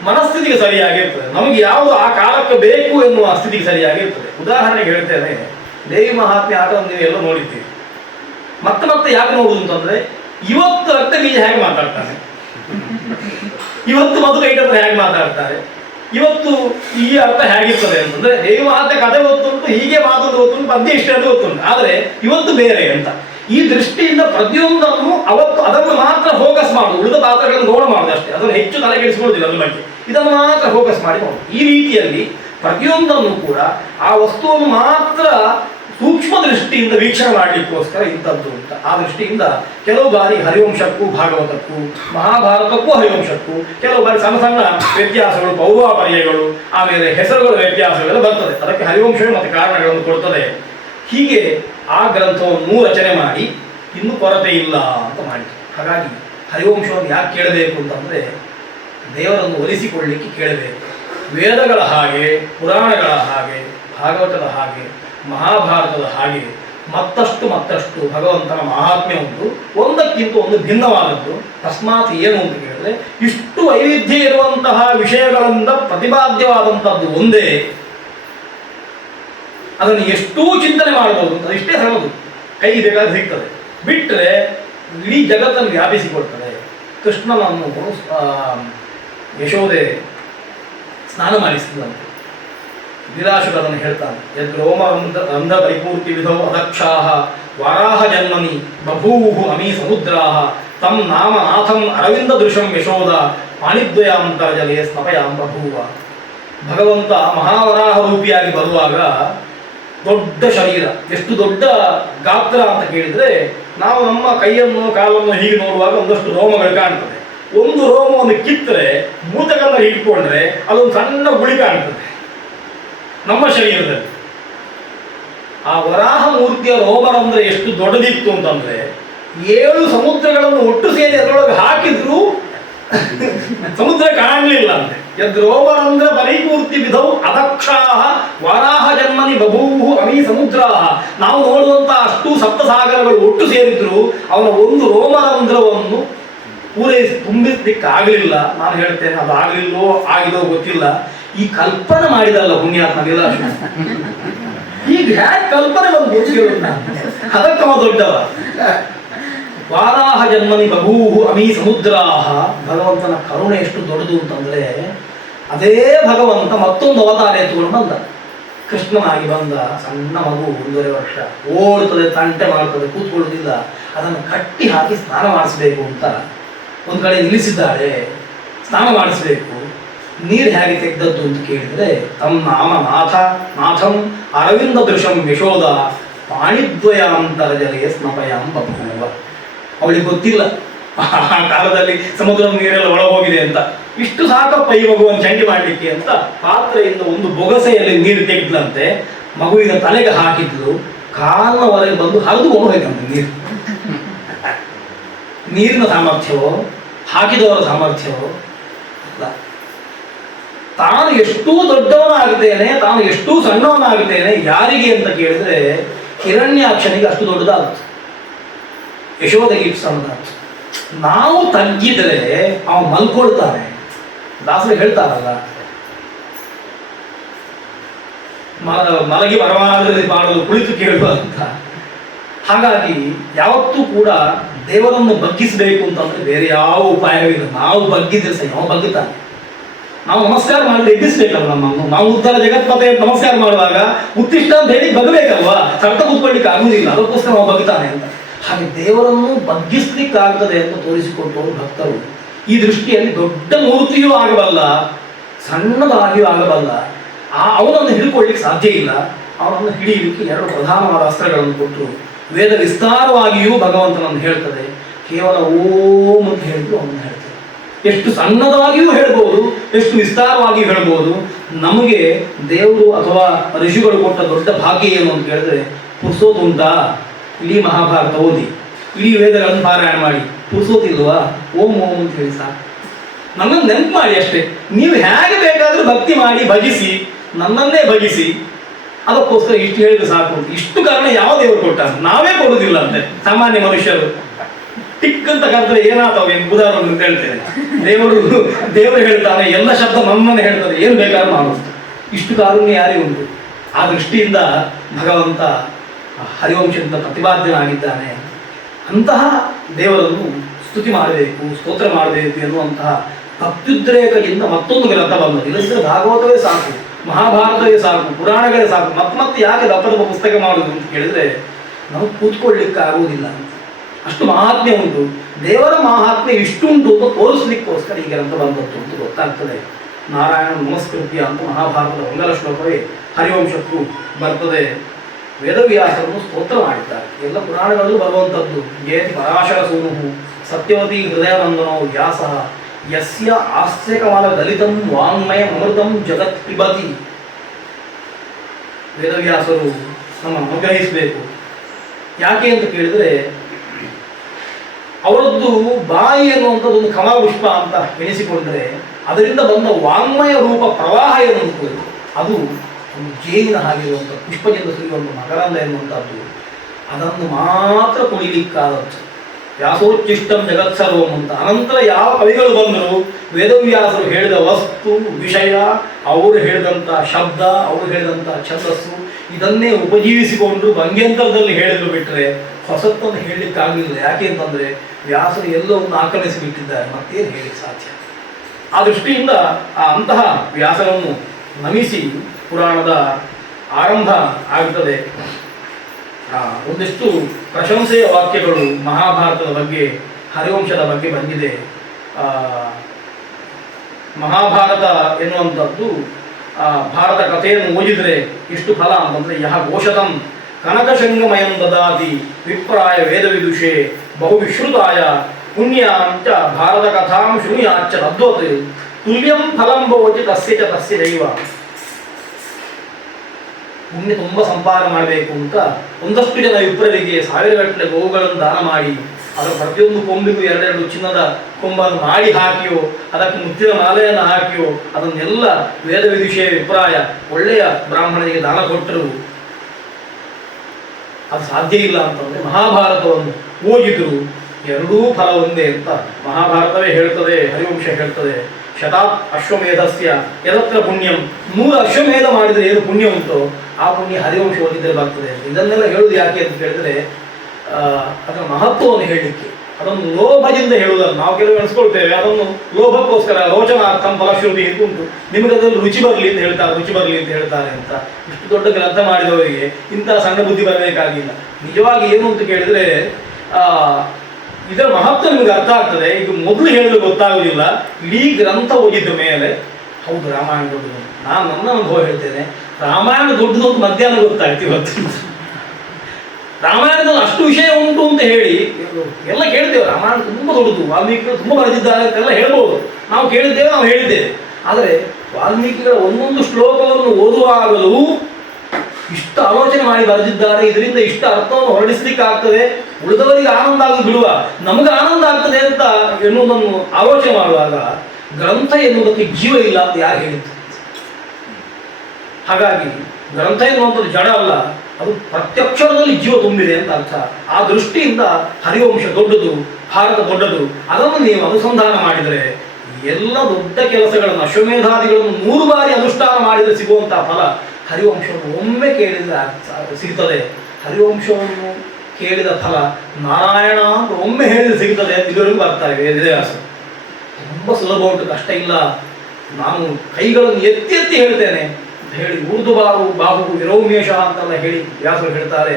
ಮನಸ್ಥಿತಿಗೆ ಸರಿಯಾಗಿರ್ತದೆ. ನಮಗೆ ಯಾವುದು ಆ ಕಾಲಕ್ಕೆ ಬೇಕು ಎನ್ನುವ ಸ್ಥಿತಿಗೆ ಸರಿಯಾಗಿರ್ತದೆ. ಉದಾಹರಣೆಗೆ ಹೇಳ್ತೇನೆ, ದೇವಿ ಮಹಾತ್ಮೆ ಆಟವನ್ನು ನೀವು ಎಲ್ಲ ನೋಡಿದ್ದೀರಿ. ಮತ್ತೆ ಯಾಕೆ ನೋಡುವುದು ಅಂತಂದ್ರೆ ಇವತ್ತು ರಕ್ತ ಬೀಜ ಹೇಗೆ ಮಾತಾಡ್ತಾನೆ, ಇವತ್ತು ಮಧುರ ಐಟಮ್ ಹೇಗೆ ಮಾತಾಡ್ತಾರೆ, ಇವತ್ತು ಈ ಅರ್ಥ ಹೇಗಿರ್ತದೆ ಅಂತಂದ್ರೆ ದೇವಿ ಮಹಾತ್ಮೆ ಕಥೆ ಗೊತ್ತುಂಟು, ಹೀಗೆ ಮಾತಾಡೋದು ಗೊತ್ತುಂಟು, ಪದ್ಯ ಇಷ್ಟ ಅಂತ ಗೊತ್ತುಂಟು. ಆದರೆ ಇವತ್ತು ಬೇರೆ ಅಂತ ಈ ದೃಷ್ಟಿಯಿಂದ ಪ್ರತಿಯೊಂದನ್ನು ಅವತ್ತು ಅದನ್ನು ಮಾತ್ರ ಫೋಕಸ್ ಮಾಡುದು, ಉಳಿದ ಪಾತ್ರಗಳನ್ನು ಗೌಣ ಮಾಡುದು ಅಷ್ಟೇ, ಅದನ್ನು ಹೆಚ್ಚು ತಲೆ ಕೆಡಿಸಿಕೊಳ್ಳುವುದಿಲ್ಲ ಅದ್ರ ಬಗ್ಗೆ, ಇದನ್ನು ಮಾತ್ರ ಫೋಕಸ್ ಮಾಡಿ ಮಾಡುದು. ಈ ರೀತಿಯಲ್ಲಿ ಪ್ರತಿಯೊಂದನ್ನು ಕೂಡ ಆ ವಸ್ತುವನ್ನು ಮಾತ್ರ ಸೂಕ್ಷ್ಮ ದೃಷ್ಟಿಯಿಂದ ವೀಕ್ಷಣೆ ಮಾಡಲಿಕ್ಕೋಸ್ಕರ ಇಂಥದ್ದು ಅಂತ. ಆ ದೃಷ್ಟಿಯಿಂದ ಕೆಲವು ಬಾರಿ ಹರಿವಂಶಕ್ಕೂ ಭಾಗವತಕ್ಕೂ, ಮಹಾಭಾರತಕ್ಕೂ ಹರಿವಂಶಕ್ಕೂ ಕೆಲವು ಬಾರಿ ಸಣ್ಣ ಸಣ್ಣ ವ್ಯತ್ಯಾಸಗಳು, ಪೌರ್ವಾಪರ್ಯಗಳು, ಆಮೇಲೆ ಹೆಸರುಗಳ ವ್ಯತ್ಯಾಸಗಳೆಲ್ಲ ಬರ್ತದೆ. ಅದಕ್ಕೆ ಹರಿವಂಶವೇ ಮತ್ತು ಕಾರಣಗಳನ್ನು ಕೊಡ್ತದೆ. ಹೀಗೆ ಆ ಗ್ರಂಥವನ್ನು ರಚನೆ ಮಾಡಿ ಇನ್ನೂ ಕೊರತೆ ಇಲ್ಲ ಅಂತ ಮಾಡಿ. ಹಾಗಾಗಿ ಹರಿವಂಶವನ್ನು ಯಾಕೆ ಕೇಳಬೇಕು ಅಂತಂದರೆ ದೇವರನ್ನು ಒಲಿಸಿಕೊಳ್ಳಲಿಕ್ಕೆ ಕೇಳಬೇಕು. ವೇದಗಳ ಹಾಗೆ, ಪುರಾಣಗಳ ಹಾಗೆ, ಭಾಗವತದ ಹಾಗೆ, ಮಹಾಭಾರತದ ಹಾಗೆ ಮತ್ತಷ್ಟು ಭಗವಂತನ ಮಹಾತ್ಮ್ಯ ಉಂಟು, ಒಂದಕ್ಕಿಂತ ಒಂದು ಭಿನ್ನವಾದದ್ದು. ತಸ್ಮಾತ್ ಏನು ಅಂತ ಕೇಳಿದ್ರೆ ಇಷ್ಟು ವೈವಿಧ್ಯ ಇರುವಂತಹ ವಿಷಯಗಳಿಂದ ಪ್ರತಿಪಾದ್ಯವಾದಂಥದ್ದು ಒಂದೇ. ಅದನ್ನು ಎಷ್ಟೂ ಚಿಂತನೆ ಮಾಡಬಹುದು ಅಂತ ಇಷ್ಟೇ ಸಣ್ಣದು, ಕೈಗೆ ಬೇಕಾದ್ರೆ ಸಿಗ್ತದೆ, ಬಿಟ್ಟರೆ ಇಡೀ ಜಗತ್ತನ್ನು ವ್ಯಾಪಿಸಿಕೊಳ್ತದೆ. ಕೃಷ್ಣನನ್ನು ಯಶೋದೆ ಸ್ನಾನ ಮಾಡಿಸಿದಂತೆ ವಿರಾಶುರು ಅದನ್ನು ಹೇಳ್ತಾನೆ. ಯದ್ ರೋಮ ಅಂಧ ಪರಿಪೂರ್ತಿ ವಿಧೌ ಅದಕ್ಷಾಹ ವಾರಾಹ ಜನ್ಮನಿ ಬಭೂವು ಅಮೀ ಸಮುದ್ರಾಹ ತಂ ನಾಮ ನಾಥಂ ಅರವಿಂದ ದೃಶಂ ಯಶೋದ ಪಾಣಿದ್ವಯಾಂತರ್ಜಲೇ ಸ್ನಪಯಾಂ ಬಭೂವ. ಭಗವಂತ ಮಹಾವರಾಹ ರೂಪಿಯಾಗಿ ಬರುವಾಗ ದೊಡ್ಡ ಶರೀರ, ಎಷ್ಟು ದೊಡ್ಡ ಗಾತ್ರ ಅಂತ ಕೇಳಿದರೆ ನಾವು ನಮ್ಮ ಕೈಯನ್ನು ಕಾಲನ್ನು ಹೀಗೆ ನೋಡುವಾಗ ಒಂದಷ್ಟು ರೋಮಗಳು ಕಾಣ್ತದೆ. ಒಂದು ರೋಮವನ್ನು ಕಿತ್ತರೆ ಮೂತಕನ್ನ ಹಿಡ್ಕೊಂಡ್ರೆ ಅದೊಂದು ಸಣ್ಣ ಗುಳಿ ಕಾಣ್ತದೆ ನಮ್ಮ ಶರೀರದಲ್ಲಿ. ಆ ವರಾಹ ಮೂರ್ತಿಯ ರೋಮರಂಧ್ರ ಎಷ್ಟು ದೊಡ್ಡದಿತ್ತು ಅಂತಂದ್ರೆ 7 ಸಮುದ್ರಗಳನ್ನು ಒಟ್ಟು ಸೇರಿ ಅದರೊಳಗೆ ಹಾಕಿದ್ರು ಸಮುದ್ರ ಕಾಣಲಿಲ್ಲ ಅಂತೆ. ಯದ್ ರೋಮರಂಧ್ರ ಪರಿಪೂರ್ತಿ ವಿಧೌ ಅದಕ್ಷಾಹ ವಾರಾಹ ಜನ್ಮನಿ ಬಭೂವು ಅಮೀ ಸಮುದ್ರಾಹ. ನಾವು ನೋಡುವಂತಹ ಅಷ್ಟು ಸಪ್ತಸಾಗರಗಳು ಒಟ್ಟು ಸೇರಿದ್ರು ಅವನ ಒಂದು ರೋಮರಂಧ್ರವನ್ನು ತುಂಬಿಸ್ಲಿಕ್ಕಾಗಲಿಲ್ಲ. ನಾನು ಹೇಳ್ತೇನೆ, ಅದು ಆಗಲಿಲ್ಲೋ ಆಗಿದೋ ಗೊತ್ತಿಲ್ಲ. ಈ ಕಲ್ಪನೆ ಮಾಡಿದಲ್ಲ ಪುಣ್ಯಾತ್ಮ ವಿಲಾಸ, ಈಗ ಹ್ಯಾಕ್ ಕಲ್ಪನೆ ಬಂದು ಗೊತ್ತಿಲ್ಲ, ಅದಕ್ಕವ ದೊಡ್ಡವ. ವಾರಾಹ ಜನ್ಮನಿ ಬಭೂವು ಅಮೀ ಸಮುದ್ರಾಹ. ಭಗವಂತನ ಕರುಣೆ ಎಷ್ಟು ದೊಡ್ಡದು ಅಂತಂದ್ರೆ ಅದೇ ಭಗವಂತ ಮತ್ತೊಂದು ಅವತಾರ ಎತ್ಕೊಂಡು ಬಂದ. ಕೃಷ್ಣನಾಗಿ ಬಂದ. ಸಣ್ಣ ಮಗು 1.5 ವರ್ಷ, ಓಡ್ತದೆ, ತಂಟೆ ಮಾಡ್ತದೆ, ಕೂತ್ಕೊಳ್ಳೋದಿಲ್ಲ. ಅದನ್ನು ಕಟ್ಟಿ ಹಾಕಿ ಸ್ನಾನ ಮಾಡಿಸ್ಬೇಕು ಅಂತ ಒಂದು ಕಡೆ ನಿಲ್ಲಿಸಿದ್ದಾರೆ. ಸ್ನಾನ ಮಾಡಿಸ್ಬೇಕು. ನೀರು ಹೇಗೆ ತೆಗೆದದ್ದು ಅಂತ ಕೇಳಿದರೆ ತಮ್ಮ ನಾಮ ನಾಥಂ ಅರವಿಂದ ದೃಶಂ ಯಶೋದ ಪಾಣಿದ್ವಯಾಂತರ್ಜಲೇ ಸ್ನಪಯಾಂ ಬಭೂವ. ಅವಳಿಗೆ ಗೊತ್ತಿಲ್ಲ ಆ ಕಾಲದಲ್ಲಿ ಸಮುದ್ರದ ನೀರೆಲ್ಲ ಒಳಗೋಗಿದೆ ಅಂತ. ಇಷ್ಟು ಸಾಕಪ್ಪ ಈ ಮಗುವನ್ನು ಚಂಡಿ ಮಾಡಲಿಕ್ಕೆ ಅಂತ ಪಾತ್ರೆಯಿಂದ ಒಂದು ಬೊಗಸೆಯಲ್ಲಿ ನೀರು ತೆಗೆದ್ಲಂತೆ. ಮಗುವಿನ ತಲೆಗೆ ಹಾಕಿದ್ಲು. ಕಾಲಿನವರೆಗೆ ಬಂದು ಹರಿದುಕೊಂಡು ಹೋಯ್ತಂತೆ ನೀರು. ನೀರಿನ ಸಾಮರ್ಥ್ಯವೋ ಹಾಕಿದವರ ಸಾಮರ್ಥ್ಯವೋ ಅಲ್ಲ. ತಾನು ಎಷ್ಟು ದೊಡ್ಡವನಾಗುತ್ತೇನೆ, ತಾನು ಎಷ್ಟು ಸಣ್ಣವನಾಗುತ್ತೇನೆ ಯಾರಿಗೆ ಅಂತ ಕೇಳಿದ್ರೆ ಹಿರಣ್ಯಾಕ್ಷನಿಗೆ ಅಷ್ಟು ದೊಡ್ಡದಾಗುತ್ತೆ, ಯಶೋಧೆಗೆ ಸಣ್ಣದಾಗುತ್ತೆ. ನಾವು ತಗ್ಗಿದರೆ ಅವ ಮಲ್ಕೊಳ್ತಾನೆ. ದಾಸರು ಹೇಳ್ತಾರಲ್ಲ, ಮಲಗಿ ಪರಮಾನಂದದಲ್ಲಿ ಮಾಡೋದು ಕುಳಿತು ಕೇಳುವ ಅಂತ. ಹಾಗಾಗಿ ಯಾವತ್ತೂ ಕೂಡ ದೇವರನ್ನು ಬಗ್ಗಿಸಬೇಕು ಅಂತಂದ್ರೆ ಬೇರೆ ಯಾವ ಉಪಾಯವಿಲ್ಲ. ನಾವು ಬಗ್ಗಿದ್ರೆ ಸಹ ನಾವು ಬಗ್ಗುತ್ತಾನೆ. ನಾವು ನಮಸ್ಕಾರ ಮಾಡಿದ್ರೆ ಎಬ್ಬಿಸ್ಬೇಕಲ್ವ ನಮ್ಮನ್ನು. ನಾವು ಉದ್ಧಾರ ಜಗತ್ಪತೆ ನಮಸ್ಕಾರ ಮಾಡುವಾಗ ಉತ್ತಿಷ್ಟ ಅಂತ ಹೇಳಿ ಬಗ್ಬೇಕಲ್ವಾ, ಸಡ್ತ ಕೂತ್ಕೊಳ್ಳಿಕ್ಕೆ ಆಗುವುದಿಲ್ಲ, ಅದಕ್ಕೋಸ್ಕರ ನಾವು ಬಗ್ತಾನೆ ಅಂತ. ಹಾಗೆ ದೇವರನ್ನು ಬಗ್ಗಿಸ್ಲಿಕ್ಕಾಗ್ತದೆ ಅಂತ ತೋರಿಸಿಕೊಟ್ಟವರು ಭಕ್ತರು. ಈ ದೃಷ್ಟಿಯಲ್ಲಿ ದೊಡ್ಡ ಮೂರ್ತಿಯೂ ಆಗಬಲ್ಲ, ಸಣ್ಣದಾಗಿಯೂ ಆಗಬಲ್ಲ. ಅವನನ್ನು ಹಿಡ್ಕೊಳ್ಳಿಕ್ಕೆ ಸಾಧ್ಯ ಇಲ್ಲ. ಅವನನ್ನು ಹಿಡಿಯಲಿಕ್ಕೆ 2 ಪ್ರಧಾನವಾದ ಅಸ್ತ್ರಗಳನ್ನು ಕೊಟ್ಟರು. ವೇದ ವಿಸ್ತಾರವಾಗಿಯೂ ಭಗವಂತನನ್ನು ಹೇಳ್ತದೆ. ಕೇವಲ ಓಂ ಅಂತ ಹೇಳಿದ್ರು ಅವನು ಹೇಳ್ತದೆ. ಎಷ್ಟು ಸಣ್ಣದಾಗಿಯೂ ಹೇಳ್ಬೋದು, ಎಷ್ಟು ವಿಸ್ತಾರವಾಗಿಯೂ ಹೇಳ್ಬೋದು. ನಮಗೆ ದೇವರು ಅಥವಾ ಋಷಿಗಳು ಕೊಟ್ಟ ದೊಡ್ಡ ಭಾಗ್ಯ ಏನು ಅಂತ ಕೇಳಿದ್ರೆ, ಪುರ್ಸೋತುಂಟಾ? ಇಡೀ ಮಹಾಭಾರತ ಓದಿ, ಇಡೀ ವೇದಗಳನ್ನು ಪಾರಾಯಣ ಮಾಡಿ, ಪುರ್ಸೋತಿಲ್ವಾ? ಓಂ ಓಂ ಅಂತ ಹೇಳಿ ಸಾಕು. ನನ್ನನ್ನು ನೆನಪು ಮಾಡಿ ಅಷ್ಟೇ. ನೀವು ಹೇಗೆ ಬೇಕಾದರೂ ಭಕ್ತಿ ಮಾಡಿ ಭಜಿಸಿ, ನನ್ನನ್ನೇ ಭಜಿಸಿ, ಅದಕ್ಕೋಸ್ಕರ ಇಷ್ಟು ಹೇಳಿದ್ರೆ ಸಾಕು. ಇಷ್ಟು ಕಾರಣ ಯಾವ ದೇವರು ಕೊಟ್ಟ? ನಾವೇ ಕೊಡುವುದಿಲ್ಲ ಅಂತೆ ಸಾಮಾನ್ಯ ಮನುಷ್ಯರು. ಟಿಕ್ ಅಂತ ಕರೆದ್ರೆ ಏನಾಗ್ತಾವೆ ಉದಾಹರಣೆ ಅಂತ ಹೇಳ್ತೇನೆ. ದೇವರು ಹೇಳ್ತಾನೆ, ಎಲ್ಲ ಶಬ್ದ ನಮ್ಮನ್ನೇ ಹೇಳ್ತಾರೆ, ಏನು ಬೇಕಾದ್ರೂ ಮಾಡೋದು. ಇಷ್ಟು ಕಾರುಣ್ಯ ಯಾರಿಗೆ ಉಂಟು? ಆ ದೃಷ್ಟಿಯಿಂದ ಭಗವಂತ ಹರಿವಂಶದಿಂದ ಪ್ರತಿಪಾದ್ಯನಾಗಿದ್ದಾನೆ. ಅಂತಹ ದೇವರನ್ನು ಸ್ತುತಿ ಮಾಡಬೇಕು, ಸ್ತೋತ್ರ ಮಾಡಬೇಕು ಎನ್ನುವಂತಹ ಭಕ್ತ್ಯುದ್ರೇಕದಿಂದ ಮತ್ತೊಂದು ಗ್ರಂಥ ಬಂದದ್ದು. ಇಲ್ಲದಿದ್ದರೆ ಭಾಗವತವೇ ಸಾಕು, ಮಹಾಭಾರತವೇ ಸಾಕು, ಪುರಾಣಗಳೇ ಸಾಕು. ಮತ್ತೆ ಯಾಕೆ ದಪ್ಪದ ಪುಸ್ತಕ ಮಾಡುವುದು ಅಂತ ಕೇಳಿದ್ರೆ, ನಮಗೆ ಕೂತ್ಕೊಳ್ಳಿಕ್ಕೆ ಆಗುವುದಿಲ್ಲ. ಅಷ್ಟು ಮಹಾತ್ಮೆ ಉಂಟು. ದೇವರ ಮಹಾತ್ಮೆ ಇಷ್ಟುಂಟು ಅಂತ ತೋರಿಸ್ಲಿಕ್ಕೋಸ್ಕರ ಈ ಗ್ರಂಥ ಬಂದದ್ದು ಅಂತ ಗೊತ್ತಾಗ್ತದೆ. ನಾರಾಯಣ ನಮಸ್ಕೃತ್ಯ ಅಂತ ಮಹಾಭಾರತದ ಮಂಗಲ ಶ್ಲೋಕವೇ ಹರಿವಂಶಕ್ಕೂ ಬರ್ತದೆ. ವೇದವ್ಯಾಸರನ್ನು ಸ್ತೋತ್ರ ಮಾಡಿದ್ದಾರೆ. ಎಲ್ಲ ಪುರಾಣಗಳಲ್ಲೂ ಬರುವಂಥದ್ದು. ಏತಿ ಪರಾಶರ ಸೂನು ಸತ್ಯವತಿ ಹೃದಯನಂದನೋ ವ್ಯಾಸ ಯಸ್ಯ ಆಸ್ಯಕಮಲ ದಲಿತಂ ವಾಂಗ್ಮಯ ಅಮೃತಂ ಜಗತ್ ಪಿಬತಿ. ವೇದವ್ಯಾಸರು ನಮ್ಮನ್ನು ಅನುಗ್ರಹಿಸಬೇಕು. ಯಾಕೆ ಅಂತ ಕೇಳಿದರೆ, ಅವರದ್ದು ಬಾಯಿ ಅನ್ನುವಂಥದ್ದು ಒಂದು ಕಮಲಪುಷ್ಪ ಅಂತ ಎಣಿಸಿಕೊಂಡರೆ ಅದರಿಂದ ಬಂದ ವಾಂಗ್ಮಯ ರೂಪ ಪ್ರವಾಹ ಎನ್ನುವುದು ಅದು ಒಂದು ಜೇನಿನ ಹಾಗಿರುವಂಥ ಪುಷ್ಪದಿಂದ ಸುರಿಯುವಂಥ ಮಕರಂದ ಎನ್ನುವಂಥದ್ದು. ಅದನ್ನು ಮಾತ್ರ ಕುಡಿಲಿಕ್ಕಾದದ್ದು. ವ್ಯಾಸೋಚ್ಚಿಷ್ಟಂ ಜಗತ್ಸರ್ವಂ ಅಂತ. ಅನಂತರ ಯಾವ ಕವಿಗಳು ಬಂದರು, ವೇದವ್ಯಾಸರು ಹೇಳಿದ ವಸ್ತು ವಿಷಯ, ಅವರು ಹೇಳಿದಂಥ ಶಬ್ದ, ಅವರು ಹೇಳಿದಂಥ ಛಂದಸ್ಸು, ಇದನ್ನೇ ಉಪಜೀವಿಸಿಕೊಂಡು ಭಂಗ್ಯಂತರದಲ್ಲಿ ಹೇಳಿದ್ರು ಬಿಟ್ಟರೆ ಹೊಸತನ್ನು ಹೇಳಲಿಕ್ಕಾಗಲಿಲ್ಲ. ಯಾಕೆ ಅಂತಂದರೆ ವ್ಯಾಸರು ಎಲ್ಲವನ್ನು ಆಕ್ರಮಿಸಿ ಬಿಟ್ಟಿದ್ದಾರೆ, ಮತ್ತೇನು ಹೇಳಲಿಕ್ಕೆ ಸಾಧ್ಯ. ಆ ದೃಷ್ಟಿಯಿಂದ ಅಂತಹ ವ್ಯಾಸರನ್ನು ನಮಿಸಿ ಪುರಾಣದ ಆರಂಭ ಆಗುತ್ತದೆ. ಒಂದಿಷ್ಟು ಪ್ರಶಂಸೆಯ ವಾಕ್ಯಗಳು ಮಹಾಭಾರತದ ಬಗ್ಗೆ, ಹರಿವಂಶದ ಬಗ್ಗೆ ಬಂದಿದೆ. ಮಹಾಭಾರತ ಎನ್ನುವಂಥದ್ದು ಭಾರತ ಕಥೆಯನ್ನು ಓದಿದರೆ ಎಷ್ಟು ಫಲ ಅಂತಂದರೆ, ಯಹ ಘೋಷತಂ ಕನಕಶಂಗಮಯಂ ದದಾತಿ ವಿಪ್ರಾಯ ವೇದವಿದುಷೆ ಬಹುವಿಶ್ರುತಾಯ ಪುಣ್ಯಾಂಚ ಭಾರತ ಕಥಾಂ ಶೃಣುಯಾಚ್ಚ ತದ್ವತ್ ತುಲ್ಯಂ ಫಲಂ ಭವತಿ ತಸ್ಯ ಚ ತಸ್ಯ ದೈವ. ಪುಣ್ಯ ತುಂಬ ಸಂಪಾದನೆ ಮಾಡಬೇಕು ಅಂತ ಒಂದಷ್ಟು ಜನ ವಿಪ್ರರಿಗೆ 1000ಗಟ್ಟಲೆ ಗೋವುಗಳನ್ನು ದಾನ ಮಾಡಿ ಅದರ ಪ್ರತಿಯೊಂದು ಕೊಂಬಿಗೂ 2 ಚಿನ್ನದ ಕೊಂಬನ್ನು ಮಾಡಿ ಹಾಕಿಯೋ, ಅದಕ್ಕೆ ಮುತ್ತಿನ ಮಾಲೆಯನ್ನು ಹಾಕಿಯೋ, ಅದನ್ನೆಲ್ಲ ವೇದ ವಿದುಷೆಯ ವಿಪ್ರಾಯ ಒಳ್ಳೆಯ ಬ್ರಾಹ್ಮಣನಿಗೆ ದಾನ ಕೊಟ್ಟರು. ಅದು ಸಾಧ್ಯ ಇಲ್ಲ ಅಂತಂದರೆ ಮಹಾಭಾರತವನ್ನು ಓದಿದ್ರು ಎರಡೂ ಫಲ ಒಂದೇ ಅಂತ ಮಹಾಭಾರತವೇ ಹೇಳ್ತದೆ, ಹರಿವಂಶ ಹೇಳ್ತದೆ. ಶತಾತ್ ಅಶ್ವಮೇಧಸ್ಯ ಯದತ್ರ ಪುಣ್ಯಂ. 100 ಅಶ್ವಮೇಧ ಮಾಡಿದರೆ ಏನು ಪುಣ್ಯ ಉಂಟೋ ಆ ಪುಣ್ಯ ಹರಿವಂಶ ಓದಿದರೆ ಬರ್ತದೆ. ಇದನ್ನೆಲ್ಲ ಹೇಳುವುದು ಯಾಕೆ ಅಂತ ಕೇಳಿದರೆ ಅದರ ಮಹತ್ವವನ್ನು ಹೇಳಲಿಕ್ಕೆ. ಅದನ್ನು ಲೋಭದಿಂದ ಹೇಳುವುದಲ್ಲ. ನಾವು ಕೆಲವು ಎಣಿಸ್ಕೊಳ್ತೇವೆ ಅದನ್ನು ಲೋಭಕ್ಕೋಸ್ಕರ ರೋಚನಾರ್ಥಂ ಫಲಶ್ರುತಿ ಉಂಟು, ನಿಮಗದಲ್ಲಿ ರುಚಿ ಬರಲಿ ಅಂತ ಹೇಳ್ತಾರೆ, ರುಚಿ ಬರಲಿ ಅಂತ ಹೇಳ್ತಾರೆ ಅಂತ. ಇಷ್ಟು ದೊಡ್ಡ ಗ್ರಂಥ ಮಾಡಿದವರಿಗೆ ಇಂತಹ ಸಣ್ಣ ಬುದ್ಧಿ ಬರಬೇಕಾಗಿಲ್ಲ. ನಿಜವಾಗಿ ಏನು ಅಂತ ಕೇಳಿದರೆ ಇದರ ಮಹತ್ವ ನಿಮಗೆ ಅರ್ಥ ಆಗ್ತದೆ. ಇದು ಮೊದಲು ಹೇಳಿದ್ರೆ ಗೊತ್ತಾಗುವುದಿಲ್ಲ. ಇಡೀ ಗ್ರಂಥ ಓದಿದ್ದ ಮೇಲೆ ಹೌದು ರಾಮಾಯಣ ದೊಡ್ಡದು. ನಾನು ನನ್ನ ಅನುಭವ ಹೇಳ್ತೇನೆ, ರಾಮಾಯಣ ದೊಡ್ಡದು ಅಂತ ಮಧ್ಯಾಹ್ನ ಗೊತ್ತಾಗ್ತಿ. ಇವತ್ತು ರಾಮಾಯಣದಲ್ಲಿ ಅಷ್ಟು ವಿಷಯ ಉಂಟು ಅಂತ ಹೇಳಿ ಎಲ್ಲ ಕೇಳ್ತೇವೆ. ರಾಮಾಯಣ ತುಂಬ ದೊಡ್ಡದು, ವಾಲ್ಮೀಕಿಗಳು ತುಂಬ ಬರೆದಿದ್ದಾರೆ ಅಂತೆಲ್ಲ ಹೇಳ್ಬೋದು. ನಾವು ಕೇಳಿದ್ದೇವೆ, ನಾವು ಹೇಳಿದ್ದೇವೆ. ಆದರೆ ವಾಲ್ಮೀಕಿಗಳ ಒಂದೊಂದು ಶ್ಲೋಕವನ್ನು ಓದುವಾಗಲೂ ಇಷ್ಟು ಆಲೋಚನೆ ಮಾಡಿ ಬರೆದಿದ್ದಾರೆ, ಇದರಿಂದ ಇಷ್ಟು ಅರ್ಥವನ್ನು ಹೊರಡಿಸ್ಲಿಕ್ಕೆ ಆಗ್ತದೆ, ಉಳಿದವರಿಗೆ ಆನಂದ ಆಗಿ ಬಿಡುವ, ನಮಗೆ ಆನಂದ ಆಗ್ತದೆ ಅಂತ ಎನ್ನುವುದನ್ನು ಆಲೋಚನೆ ಮಾಡುವಾಗ ಗ್ರಂಥ ಎನ್ನುವುದಕ್ಕೆ ಜೀವ ಇಲ್ಲ ಅಂತ ಯಾರು ಹೇಳಿದ್ರು? ಹಾಗಾಗಿ ಗ್ರಂಥ ಎನ್ನುವಂಥದ್ದು ಜಡ ಅಲ್ಲ, ಅದು ಪ್ರತ್ಯಕ್ಷರದಲ್ಲಿ ಜೀವ ತುಂಬಿದೆ ಅಂತ ಅರ್ಥ. ಆ ದೃಷ್ಟಿಯಿಂದ ಹರಿವಂಶ ದೊಡ್ಡದು, ಭಾರತ ದೊಡ್ಡದು. ಅದನ್ನು ನೀವು ಅನುಸಂಧಾನ ಮಾಡಿದರೆ ಎಲ್ಲ ದೊಡ್ಡ ಕೆಲಸಗಳನ್ನು, ಅಶ್ವಮೇಧಾದಿಗಳನ್ನು 100 ಬಾರಿ ಅನುಷ್ಠಾನ ಮಾಡಿದರೆ ಸಿಗುವಂಥ ಫಲ ಹರಿವಂಶವನ್ನು ಒಮ್ಮೆ ಕೇಳಿದರೆ ಸಿಗ್ತದೆ. ಹರಿವಂಶವನ್ನು ಕೇಳಿದ ಫಲ ನಾರಾಯಣ ಅಂತ ಒಮ್ಮೆ ಹೇಳಿದ್ರೆ ಸಿಗ್ತದೆ ಅಂತ ಇದುವರೆಗೂ ಬರ್ತಾರೆ ವೇದವ್ಯಾಸ. ತುಂಬ ಸುಲಭ ಉಂಟು, ಕಷ್ಟ ಇಲ್ಲ. ನಾನು ಕೈಗಳನ್ನು ಎತ್ತಿ ಎತ್ತಿ ಹೇಳ್ತೇನೆ ಅಂತ ಹೇಳಿ ಊರ್ದು ಬಾಹು ವಿರೌಮೇಶ ಅಂತೆಲ್ಲ ಹೇಳಿ ವ್ಯಾಸರು ಹೇಳ್ತಾರೆ.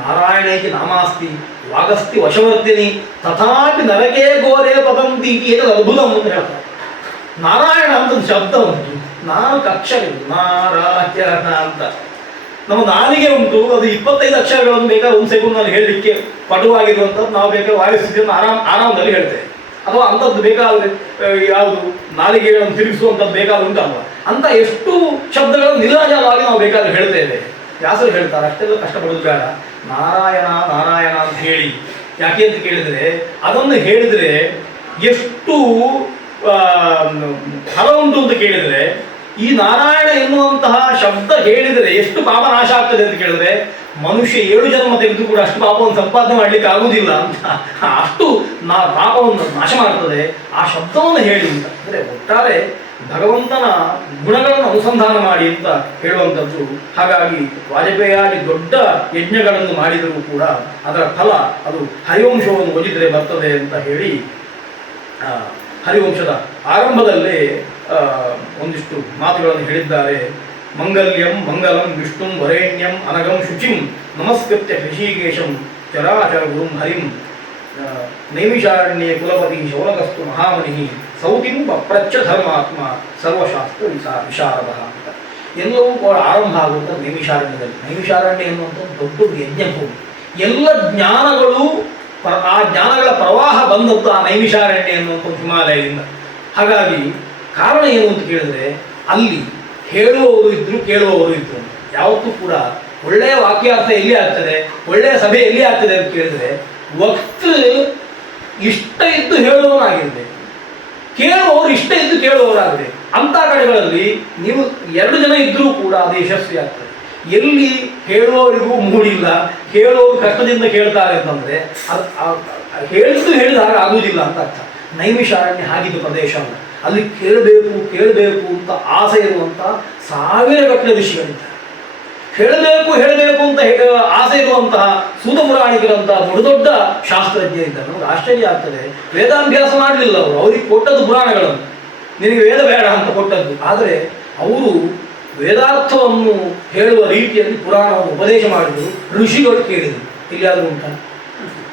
ನಾರಾಯಣೇಕಿ ನಾಮಾಸ್ತಿ ವಾಗಸ್ತಿ ವಶವರ್ತಿನಿ ತಥಾಪಿ ನರಕೇ ಗೋರೇ ಪದಂತಿ ಏತದ್ ಅದ್ಭುತಂ ಅಂತ ಹೇಳ್ತಾರೆ. ನಾರಾಯಣ ಅಂತ ಒಂದು ಶಬ್ದ ಉಂಟು, 4 ಅಕ್ಷರಗಳು ನಾರಾಯಣ ಅಂತ. ನಮ್ಮ ನಾಲಿಗೆ ಉಂಟು, ಅದು 25 ಅಕ್ಷರಗಳನ್ನು ಬೇಕಾದ್ರೆ 1 ಸೆಕೆಂಡ್ನಲ್ಲಿ ಹೇಳಲಿಕ್ಕೆ ಪಟುವಾಗಿರುವಂಥದ್ದು. ನಾವು ಬೇಕಾದ್ರೆ ವಾಯುಸ್ಥಿತಿಯನ್ನು ಆರಾಮದಲ್ಲಿ ಹೇಳ್ತೇವೆ. ಅಥವಾ ಅಂಥದ್ದು ಬೇಕಾದ್ರೆ ಯಾವುದು ನಾಲಿಗೆಗಳನ್ನು ತಿರುಗಿಸುವಂಥದ್ದು ಬೇಕಾದ್ರೆ ಉಂಟಲ್ವ, ಅಂತ ಎಷ್ಟು ಶಬ್ದಗಳನ್ನು ನಿರಾಜವಾಗಿ ನಾವು ಬೇಕಾದ್ರೆ ಹೇಳ್ತೇವೆ. ವ್ಯಾಸರು ಹೇಳ್ತಾರೆ ಅಷ್ಟೆಲ್ಲ ಕಷ್ಟಪಡೋದು ಬೇಡ, ನಾರಾಯಣ ನಾರಾಯಣ ಅಂತ ಹೇಳಿ. ಯಾಕೆ ಅಂತ ಕೇಳಿದರೆ ಅದನ್ನು ಹೇಳಿದರೆ ಎಷ್ಟು ಫಲ ಉಂಟು ಅಂತ ಕೇಳಿದರೆ, ಈ ನಾರಾಯಣ ಎನ್ನುವಂತಹ ಶಬ್ದ ಹೇಳಿದರೆ ಎಷ್ಟು ಪಾಪ ನಾಶ ಆಗ್ತದೆ ಅಂತ ಕೇಳಿದ್ರೆ, ಮನುಷ್ಯ 7 ಜನ್ಮ ತೆಗೆದು ಕೂಡ ಅಷ್ಟು ಪಾಪವನ್ನು ಸಂಪಾದನೆ ಮಾಡಲಿಕ್ಕೆ ಆಗುವುದಿಲ್ಲ ಅಂತ. ಅಷ್ಟು ಪಾಪವನ್ನು ನಾಶ ಮಾಡ್ತದೆ ಆ ಶಬ್ದವನ್ನು ಹೇಳಿ ಅಂತ. ಅಂದರೆ ಒಟ್ಟಾರೆ ಭಗವಂತನ ಗುಣಗಳನ್ನು ಅನುಸಂಧಾನ ಮಾಡಿ ಅಂತ ಹೇಳುವಂಥದ್ದು. ಹಾಗಾಗಿ ವಾಜಪೇಯಿ ದೊಡ್ಡ ಯಜ್ಞಗಳನ್ನು ಮಾಡಿದರೂ ಕೂಡ ಅದರ ಫಲ ಅದು ಹರಿವಂಶವನ್ನು ಓದಿದರೆ ಬರ್ತದೆ ಅಂತ ಹೇಳಿ ಹರಿವಂಶದ ಆರಂಭದಲ್ಲೇ ಒಂದಿಷ್ಟು ಮಾತುಗಳನ್ನು ಹೇಳಿದ್ದಾರೆ. ಮಂಗಲ್ಯಂ ಮಂಗಲಂ ವಿಷ್ಣುಂ ವರೇಣ್ಯಂ ಅನಗಂ ಶುಚಿಂ ನಮಸ್ಕೃತ್ಯ ಹೃಷಿಕೇಶಂ ಚರಾಚರ ಗುರುಂ ಹರಿಂ ನೈಮಿಷಾರಣ್ಯೇ ಕುಲಪತಿ ಶೌನಕಸ್ತು ಮಹಾಮನಿ ಸೌತಿಂ ಪಪ್ರಚ್ಛ ಧರ್ಮಾತ್ಮ ಸರ್ವಶಾಸ್ತ್ರ ವಿಶಾರದ ಅಂತ ಎಲ್ಲವೂ ಕೂಡ ಆರಂಭ ಆಗುವಂಥ ನೈಮಿಷಾರಣ್ಯದಲ್ಲಿ. ನೈಮಿಷಾರಣ್ಯ ಎನ್ನುವಂಥ ದೊಡ್ಡ ಯಜ್ಞಭೂಮಿ. ಎಲ್ಲ ಜ್ಞಾನಗಳು ಆ ಜ್ಞಾನಗಳ ಪ್ರವಾಹ ಬಂದದ್ದು ಆ ನೈಮಿಷಾರಣ್ಯ ಎನ್ನುವಂಥ ಹಿಮಾಲಯದಿಂದ. ಹಾಗಾಗಿ ಕಾರಣ ಏನು ಅಂತ ಕೇಳಿದ್ರೆ ಅಲ್ಲಿ ಹೇಳುವವರು ಇದ್ರು ಕೇಳುವವರು ಇದ್ರು ಅಂತ. ಯಾವತ್ತೂ ಕೂಡ ಒಳ್ಳೆಯ ವಾಕ್ಯಾರ್ಥ ಎಲ್ಲಿ ಆಗ್ತದೆ, ಒಳ್ಳೆಯ ಸಭೆ ಎಲ್ಲಿ ಆಗ್ತದೆ ಅಂತ ಕೇಳಿದ್ರೆ ವಕ್ತೃ ಇಷ್ಟ ಇದ್ದು ಹೇಳುವವನಾಗಿರ್ಬೇಕು, ಕೇಳುವವರು ಇಷ್ಟ ಇದ್ದು ಕೇಳುವವರಾಗಬೇಕು. ಅಂಥ ಕಡೆಗಳಲ್ಲಿ ನೀವು 2 ಜನ ಇದ್ದರೂ ಕೂಡ ಅದು ಯಶಸ್ವಿ ಆಗ್ತದೆ. ಎಲ್ಲಿ ಹೇಳುವವರಿಗೂ ಮೂಡಿಲ್ಲ, ಕೇಳುವವರು ಕಷ್ಟದಿಂದ ಕೇಳ್ತಾರೆ ಅಂತಂದರೆ ಹೇಳಿದ್ದು ಹೇಳಿದಾಗ ಆಗುವುದಿಲ್ಲ ಅಂತ ಅರ್ಥ. ನೈಮಿಷಾರಣ್ಯ ಹಾಗಿದ್ದ ಪ್ರದೇಶ ಅಲ್ಲ. ಅಲ್ಲಿ ಕೇಳಬೇಕು ಅಂತ ಆಸೆ ಇರುವಂಥ 1000 ಗಟ್ಟಲೆ ಋಷಿಗಳಿದ್ದಾರೆ. ಹೇಳಬೇಕು ಅಂತ ಆಸೆ ಇರುವಂತಹ ಸೂತ ಪುರಾಣಿಕರಂತಹ ದೊಡ್ಡ ಶಾಸ್ತ್ರಜ್ಞರಿದ್ದಾರೆ. ನಮಗೆ ಆಶ್ಚರ್ಯ ಆಗ್ತದೆ. ವೇದಾಭ್ಯಾಸ ಮಾಡಲಿಲ್ಲ ಅವರು, ಅವ್ರಿಗೆ ಕೊಟ್ಟದ್ದು ಪುರಾಣಗಳನ್ನು, ನಿನಗೆ ವೇದ ಬೇಡ ಅಂತ ಕೊಟ್ಟದ್ದು. ಆದರೆ ಅವರು ವೇದಾರ್ಥವನ್ನು ಹೇಳುವ ರೀತಿಯಲ್ಲಿ ಪುರಾಣವನ್ನು ಉಪದೇಶ ಮಾಡಿದರು. ಋಷಿಗಳು ಕೇಳಿದರು. ಇಲ್ಲಿಯಾದರೂ ಉಂಟ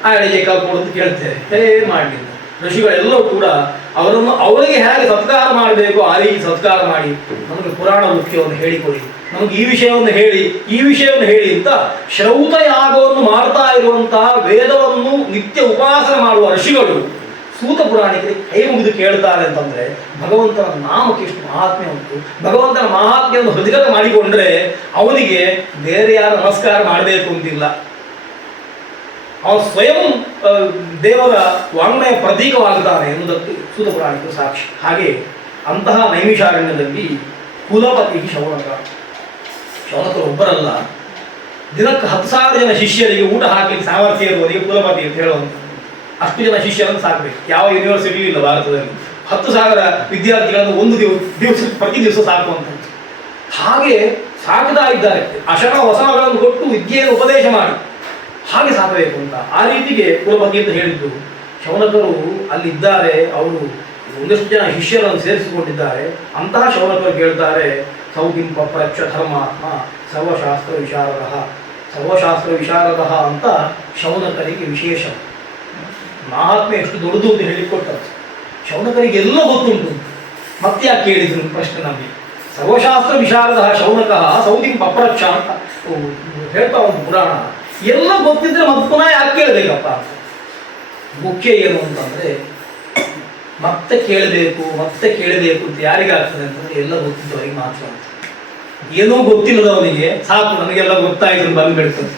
ಆ ಎಳೆಗೆ ಕಲ್ಕೊಡೋದು ಕೇಳ್ತೇವೆ, ಮಾಡಲಿಲ್ಲ. ಋಷಿಗಳೆಲ್ಲವೂ ಕೂಡ ಅವರಿಗೆ ಹೇಗೆ ಸತ್ಕಾರ ಮಾಡಬೇಕು ಆ ರೀತಿ ಸತ್ಕಾರ ಮಾಡಿ ನಮಗೆ ಪುರಾಣ ಮುಖ್ಯವನ್ನು ಹೇಳಿಕೊಡಿ, ನಮಗೆ ಈ ವಿಷಯವನ್ನು ಹೇಳಿ ಅಂತ ಶ್ರೌತ ಯಾಗವನ್ನು ಮಾಡ್ತಾ ಇರುವಂತಹ ವೇದವನ್ನು ನಿತ್ಯ ಉಪಾಸನೆ ಮಾಡುವ ಋಷಿಗಳು ಸೂತ ಪುರಾಣಿಕರಿಗೆ ಕೈ ಮುಗಿದು ಕೇಳ್ತಾರೆ ಅಂತಂದ್ರೆ ಭಗವಂತನ ನಾಮಕ್ಕೆ ಎಷ್ಟು ಮಹಾತ್ಮ್ಯ ಉಂಟು. ಭಗವಂತನ ಮಹಾತ್ಮ್ಯವನ್ನು ಹೃದಯಗತ ಮಾಡಿಕೊಂಡ್ರೆ ಅವನಿಗೆ ಬೇರೆ ಯಾರು ನಮಸ್ಕಾರ ಮಾಡಬೇಕು ಅಂತಿಲ್ಲ. ಅವನು ಸ್ವಯಂ ದೇವರ ವಾಂಗ್ಮಯ ಪ್ರತೀಕವಾಗುತ್ತಾನೆ ಎನ್ನುವುದಕ್ಕೆ ಸೂತ ಪುರಾಣಿಕರು ಸಾಕ್ಷಿ. ಹಾಗೆ ಅಂತಹ ನೈಮಿಷಾರಣ್ಯದಲ್ಲಿ ಕುಲಪತಿ ಶೌನಕರು ಒಬ್ಬರಲ್ಲ, ದಿನಕ್ಕೆ 10,000 ಜನ ಶಿಷ್ಯರಿಗೆ ಊಟ ಹಾಕಲಿಕ್ಕೆ ಸಾಮರ್ಥ್ಯ ಇರುವವರಿಗೆ ಕುಲಪತಿ ಅಂತ ಹೇಳುವಂಥ ಅಷ್ಟು ಜನ ಶಿಷ್ಯರನ್ನು ಸಾಕಬೇಕು. ಯಾವ ಯೂನಿವರ್ಸಿಟಿಯೂ ಇಲ್ಲ ಭಾರತದಲ್ಲಿ 10,000 ವಿದ್ಯಾರ್ಥಿಗಳನ್ನು ಒಂದು ದಿವಸ ಪ್ರತಿ ದಿವಸ ಸಾಕುವಂಥದ್ದು. ಹಾಗೆ ಸಾಕ್ತಾ ಇದ್ದಾರೆ. ಅಶನ ವಸನಗಳನ್ನು ಕೊಟ್ಟು ವಿದ್ಯೆಯನ್ನು ಉಪದೇಶ ಮಾಡಿ ಹಾಗೆ ಸಾಕಬೇಕು ಅಂತ. ಆ ರೀತಿಗೆ ಕುಲಪತಿ ಅಂತ ಹೇಳಿದ್ದು. ಶೌನಕರು ಅಲ್ಲಿದ್ದಾರೆ, ಅವರು ಒಂದಷ್ಟು ಜನ ಶಿಷ್ಯರನ್ನು ಸೇರಿಸಿಕೊಂಡಿದ್ದಾರೆ. ಅಂತಹ ಶೌನಕರು ಕೇಳ್ತಾರೆ, ಸೌತಿಂ ಪಪ್ರಚ್ಛ ಧರ್ಮಾತ್ಮ ಸರ್ವಶಾಸ್ತ್ರ ವಿಶಾರದ ಅಂತ ಶೌನಕರಿಗೆ ವಿಶೇಷ ಮಹಾತ್ಮೆ ಎಷ್ಟು ದೊಡ್ಡದು ಅಂತ ಹೇಳಿಕೊಟ್ಟರು. ಶೌನಕರಿಗೆ ಎಲ್ಲ ಗೊತ್ತುಂಟು, ಮತ್ತೆ ಯಾಕೆ ಕೇಳಿದ್ರು ಪ್ರಶ್ನೆ ನಮಗೆ. ಸರ್ವಶಾಸ್ತ್ರ ವಿಶಾರದ ಶೌನಕ ಸೌತಿಂ ಪಪ್ರಚ್ಛ ಅಂತ ಹೇಳ್ತಾ ಒಂದು ಪುರಾಣ. ಎಲ್ಲ ಗೊತ್ತಿದ್ರೆ ಮತ್ತೆ ಪುನಃ ಯಾಕೆ ಕೇಳಬೇಕಪ್ಪ ಅಂತ. ಮುಖ್ಯ ಏನು ಅಂತಂದರೆ ಮತ್ತೆ ಕೇಳಬೇಕು ಅಂತ ಯಾರಿಗಾಗ್ತದೆ ಅಂತಂದರೆ ಎಲ್ಲ ಗೊತ್ತಿದ್ದವರಿಗೆ ಮಾತ್ರ ಅಂತ. ಏನೂ ಗೊತ್ತಿಲ್ಲದವನಿಗೆ ಸಾಕು ನನಗೆಲ್ಲ ಗೊತ್ತಾಯಿತು ಬಂದ್ಬಿಡ್ತದೆ.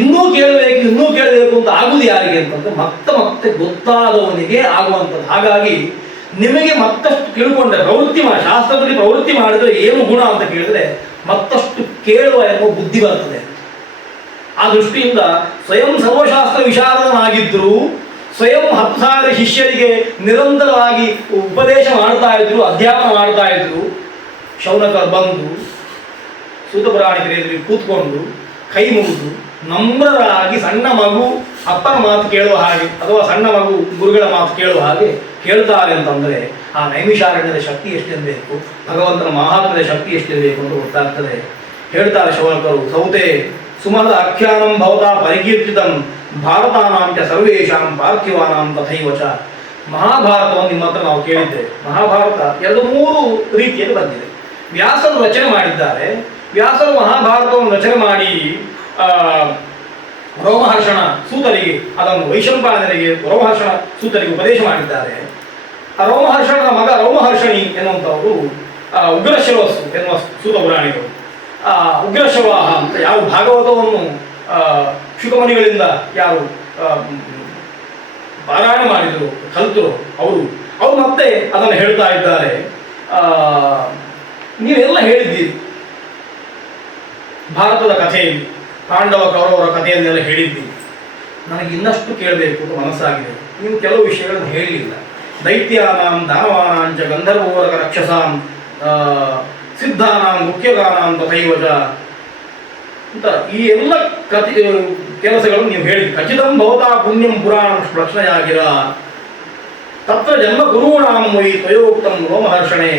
ಇನ್ನೂ ಕೇಳಬೇಕು ಅಂತ ಆಗುವುದು ಯಾರಿಗೆ ಅಂತಂದ್ರೆ ಮತ್ತೆ ಗೊತ್ತಾದವನಿಗೆ ಆಗುವಂಥದ್ದು. ಹಾಗಾಗಿ ನಿಮಗೆ ಮತ್ತಷ್ಟು ತಿಳ್ಕೊಂಡ್ರೆ ಶಾಸ್ತ್ರದಲ್ಲಿ ಪ್ರವೃತ್ತಿ ಮಾಡಿದ್ರೆ ಏನು ಗುಣ ಅಂತ ಕೇಳಿದ್ರೆ ಮತ್ತಷ್ಟು ಕೇಳುವ ಎನ್ನುವ ಬುದ್ಧಿ ಬರ್ತದೆ. ಆ ದೃಷ್ಟಿಯಿಂದ ಸ್ವಯಂ ಸರ್ವಶಾಸ್ತ್ರ ವಿಶಾರದನಾಗಿದ್ದರೂ ಸ್ವಯಂ 10,000 ಶಿಷ್ಯರಿಗೆ ನಿರಂತರವಾಗಿ ಉಪದೇಶ ಮಾಡ್ತಾ ಇದ್ರು, ಅಧ್ಯಾಪನ ಮಾಡ್ತಾ ಇದ್ರು. ಶೌನಕರು ಬಂದು ಸೂತ ಪುರಾಣಿಕರ ಎದುರಿಗೆ ಕೂತ್ಕೊಂಡು ಕೈ ಮುಗಿದು ನಮ್ರರಾಗಿ ಸಣ್ಣ ಮಗು ಅಪ್ಪನ ಮಾತು ಕೇಳುವ ಹಾಗೆ ಅಥವಾ ಸಣ್ಣ ಮಗು ಗುರುಗಳ ಮಾತು ಕೇಳುವ ಹಾಗೆ ಕೇಳ್ತಾರೆ ಅಂತಂದರೆ ಆ ನೈಮಿಷಾರಣ್ಯದ ಶಕ್ತಿ ಎಷ್ಟಿರಬೇಕು, ಭಗವಂತನ ಮಹಾತ್ಮದ ಶಕ್ತಿ ಎಷ್ಟಿರಬೇಕು ಅಂತ ಗೊತ್ತಾಗ್ತದೆ. ಹೇಳ್ತಾರೆ ಶೌನಕರು, ಸೌತೆ ಸುಮದ ಆಖ್ಯಾನಂ ಭವತಾ ಪರಿಕೀರ್ತಿತಂ ಭಾರತಾನಾಂಚ ಸರ್ವೇಷಾಂ ಪಾರ್ಥಿವಾನಾಂ ತಥೈವಚ. ಮಹಾಭಾರತವನ್ನು ನಿಮ್ಮ ಹತ್ರ ನಾವು ಕೇಳಿದ್ದೇವೆ. ಮಹಾಭಾರತ 2-3 ರೀತಿಯಲ್ಲಿ ಬಂದಿದೆ. ವ್ಯಾಸರು ರಚನೆ ಮಾಡಿದ್ದಾರೆ. ವ್ಯಾಸರು ಮಹಾಭಾರತವನ್ನು ರಚನೆ ಮಾಡಿ ರೋಮಹರ್ಷಣ ಸೂತರಿಗೆ ಅದನ್ನು ವೈಶಂಪಾಯನರಿಗೆ ರೋಮಹರ್ಷಣ ಸೂತರಿಗೆ ಉಪದೇಶ ಮಾಡಿದ್ದಾರೆ. ಆ ರೋಮಹರ್ಷಣನ ಮಗ ರೋಮಹರ್ಷಣಿ ಎನ್ನುವಂಥವರು ಉಗ್ರಶ್ರವಸ್ಸು ಎನ್ನುವ ಸೂತ ಪುರಾಣಿಕರು. ಉಗ್ರಶ್ರವಾಹ ಅಂತ ಯಾವ ಭಾಗವತವನ್ನು ಶುಕಮುನಿಗಳಿಂದ ಯಾರು ಪಾರಾಯಣ ಮಾಡಿದರು ಕಲಿತರು ಅವರು ಮತ್ತೆ ಅದನ್ನು ಹೇಳ್ತಾ ಇದ್ದಾರೆ. ನೀವೆಲ್ಲ ಹೇಳಿದ್ದೀರಿ ಭಾರತದ ಕಥೆಯಲ್ಲಿ, ಪಾಂಡವ ಕೌರವರ ಕಥೆಯನ್ನೆಲ್ಲ ಹೇಳಿದ್ದೀರಿ. ನನಗೆ ಇನ್ನಷ್ಟು ಕೇಳಬೇಕು ಅಂತ ಮನಸ್ಸಾಗಿದೆ. ನೀವು ಕೆಲವು ವಿಷಯಗಳನ್ನು ಹೇಳಲಿಲ್ಲ. ದೈತ್ಯಾನಾಂ ದಾನವಾನಾಂಚ ಗಂಧರ್ವೋರಕ ರಕ್ಷಸಾಂ ಸಿದ್ಧಾನಾಂ ಮುಖ್ಯಗಾನಾಂ ತಥೈವಚ ಅಂತ ಈ ಎಲ್ಲ ಕೆಲಸಗಳನ್ನು ನೀವು ಹೇಳಿ. ಖಚಿತಂ ಭವತಾ ಪುಣ್ಯಂ ಪುರಾಣಂ ಪ್ರಶ್ನೆಯಾಗಿರ ತತ್ರ ಜನ್ಮ ಕುರುಣಾಂ ವೈ ತ್ವಯೋಕ್ತಂ ರೋಮಹರ್ಷಣೆ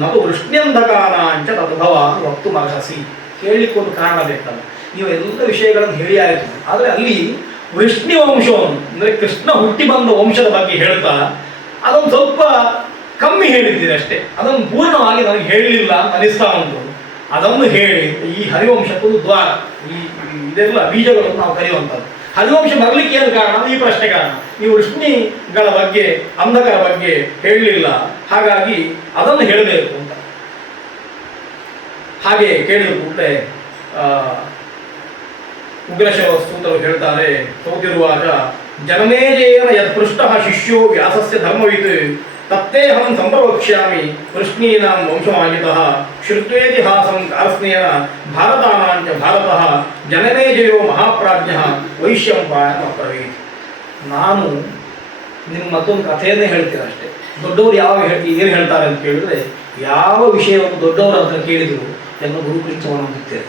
ನದು ವೃಷ್ಣ್ಯಂಧಕಾನಾಂಚ ತದ್ಭವ ವಕ್ತು ಮರ್ಹಸಿ. ಕೇಳಲಿಕ್ಕೊಂದು ಕಾರಣ ಬೇಕಲ್ಲ. ನೀವು ಎಲ್ಲ ವಿಷಯಗಳನ್ನು ಹೇಳಿ ಆಯಿತು, ಆದರೆ ಅಲ್ಲಿ ವೃಷ್ಣಿ ವಂಶವನ್ನು ಅಂದರೆ ಕೃಷ್ಣ ಹುಟ್ಟಿ ಬಂದ ವಂಶದ ಬಗ್ಗೆ ಹೇಳ್ತಾ ಅದೊಂದು ಸ್ವಲ್ಪ ಕಮ್ಮಿ ಹೇಳಿದ್ದೀರಿ ಅಷ್ಟೇ. ಅದನ್ನು ಪೂರ್ಣವಾಗಿ ನನಗೆ ಹೇಳಲಿಲ್ಲ ಅಂತ ಅನಿಸ್ತಾ ಉಂಟು. ಅದನ್ನು ಹೇಳಿ ಈ ಹರಿವಂಶಕ್ಕೊಂದು ದ್ವಾರ, ಇದೆಲ್ಲ ಬೀಜಗಳನ್ನು ನಾವು ಕರೆಯುವಂಥದ್ದು. ಹರಿವಂಶ ಬರಲಿಕ್ಕೆ ಏನು ಕಾರಣ? ಈ ಪ್ರಶ್ನೆ ಕಾರಣ. ನೀವು ವೃಷ್ಣಿಗಳ ಬಗ್ಗೆ, ಅಂಧಕರ ಬಗ್ಗೆ ಹೇಳಲಿಲ್ಲ, ಹಾಗಾಗಿ ಅದನ್ನು ಹೇಳಬೇಕು ಅಂತ. ಹಾಗೆ ಕೇಳಿದ ಕೂಡಲೇ ಉಗ್ರಶವ ಸೂತ್ರರು ಹೇಳ್ತಾರೆ, ಸೌತಿರುವಾಗ ಜನಮೇಜೇನ ಯತ್ಪೃಷ್ಟ ಶಿಷ್ಯೋ ವ್ಯಾಸಸ್ಯ ಧರ್ಮವಿತ್ ತತ್ತೇಹಂ ಸಂಪ್ರವಕ್ಷ್ಯಾಮಿ ವೃಷ್ಣೀನಾಂ ವಂಶಮಾಗಿತಃ ಶ್ರುತ್ವೇತಿಹಾಸಂ ಕಾರಸ್ನೇನ ಭಾರತಾನಾಂಚ ಭಾರತಃ ಜನಮೇಜಯೋ ಮಹಾಪ್ರಾಜ್ಞಃ ವೈಶ್ಯಂಪಾಯನ ಅಬ್ರವೀತ್. ನಾನು ನಿಮ್ಮ ಮತ್ತೊಂದು ಕಥೆಯನ್ನೇ ಹೇಳ್ತೀನಿ ಅಷ್ಟೇ. ದೊಡ್ಡವರು ಯಾವಾಗ ಏನು ಹೇಳ್ತಾರೆ ಅಂತ ಕೇಳಿದ್ರೆ, ಯಾವ ವಿಷಯವನ್ನು ದೊಡ್ಡವರ ಹತ್ರ ಕೇಳಿದ್ರು ಎಲ್ಲ ಗುರುಕೃತ್ಯವನ್ನು ಹೊಂದುತ್ತೇವೆ.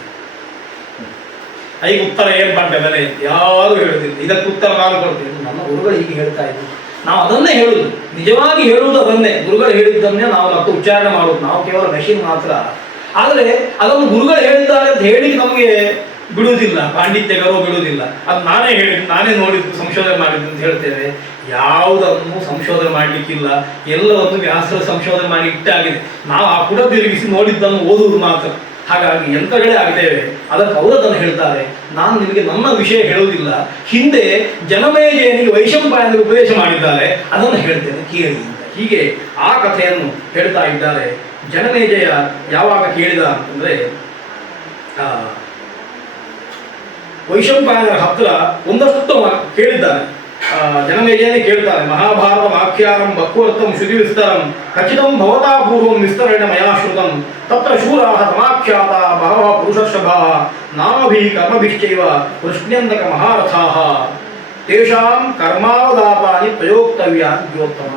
ಅದಕ್ಕೆ ಉತ್ತರ ಏನು ಮಾಡ್ತೇವೆ ಯಾರು ಹೇಳುದಿಲ್ಲ. ಇದಕ್ಕೆ ಉತ್ತರ ನಾನು ಕೊಡ್ತೇನೆ, ನಮ್ಮ ಗುರುಗಳು ಹೀಗೆ ಹೇಳ್ತಾ ಇದ್ರು, ನಾವು ಅದನ್ನೇ ಹೇಳುದು. ನಿಜವಾಗಿ ಹೇಳುವುದು ಅದನ್ನೇ, ಗುರುಗಳು ಹೇಳಿದ್ದನ್ನೇ ನಾವು ಮತ್ತೆ ಉಚ್ಚಾರಣೆ ಮಾಡುದು. ನಾವು ಕೇವಲ ಮೆಷಿನ್ ಮಾತ್ರ. ಆದರೆ ಅದನ್ನು ಗುರುಗಳು ಹೇಳಿದ್ದಾರೆ ಅಂತ ಹೇಳಿ ನಮಗೆ ಬಿಡುವುದಿಲ್ಲ, ಪಾಂಡಿತ್ಯಗರು ಬಿಡುವುದಿಲ್ಲ. ಅದು ನಾನೇ ಹೇಳಿದ್ದು, ನಾನೇ ನೋಡಿದ್ದು, ಸಂಶೋಧನೆ ಮಾಡಿದ್ದು ಅಂತ ಹೇಳ್ತೇವೆ. ಯಾವುದನ್ನು ಸಂಶೋಧನೆ ಮಾಡಲಿಕ್ಕಿಲ್ಲ, ಎಲ್ಲವನ್ನು ವ್ಯಾಸರ ಸಂಶೋಧನೆ ಮಾಡಿ ಇಟ್ಟಾಗಿದೆ. ನಾವು ಆ ಪುಟ ತಿರುಗಿಸಿ ನೋಡಿದ್ದನ್ನು ಓದುವುದು ಮಾತ್ರ. ಹಾಗಾಗಿ ಯಂತ್ರಗಳೇ ಆಗ್ತೇವೆ. ಅದಕ್ಕೆ ಅವರದನ್ನು ಹೇಳ್ತಾರೆ. ನಾನು ನಿಮಗೆ ನನ್ನ ವಿಷಯ ಹೇಳುವುದಿಲ್ಲ, ಹಿಂದೆ ಜನಮೇಜಯನಿಗೆ ವೈಶಂಪಾಯನರು ಉಪದೇಶ ಮಾಡಿದ್ದಾರೆ, ಅದನ್ನು ಹೇಳ್ತೇನೆ ಕೇಳಿ ಅಂತ. ಹೀಗೆ ಆ ಕಥೆಯನ್ನು ಹೇಳ್ತಾ ಇದ್ದಾರೆ. ಜನಮೇಜಯ ಯಾವಾಗ ಕೇಳಿದ ಅಂತಂದ್ರೆ, ವೈಶಂಪಾಯನರ ಹತ್ರ ಒಂದಷ್ಟು ಕೇಳಿದ್ದಾನೆ. ಜನಮೇಜಯನೇ ಕೇಳ್ತಾರೆ, ಮಹಾಭಾರತ ವಾಕ್ಯಾನಂ ಬಕ್ವರ್ಥಂ ಶ್ರುತಿ ವಿಸ್ತರಂ ಖಚಿತಂ ಭವತಾ ಪೂರ್ವಂ ವಿಸ್ತರೇಣ ಮಯಾ ಶ್ರುತಂ ತತ್ರ ಶೂರಾಃ ತಮಾಖ್ಯಾತಾ ಬಹವಃ ಪುರುಷರ್ಷಭಾಃ ನಾಮಭಿಃ ಕರ್ಮಭಿಶ್ಚೈವ ವೃಷ್ಣ್ಯಂಧಕ ಮಹಾರಥಾಃ ತೇಷಾಂ ಕರ್ಮಾವದಾತಾನಿ ಪ್ರಯೋಕ್ತವ್ಯಾನಿ ದ್ಯೋತ್ತಮ.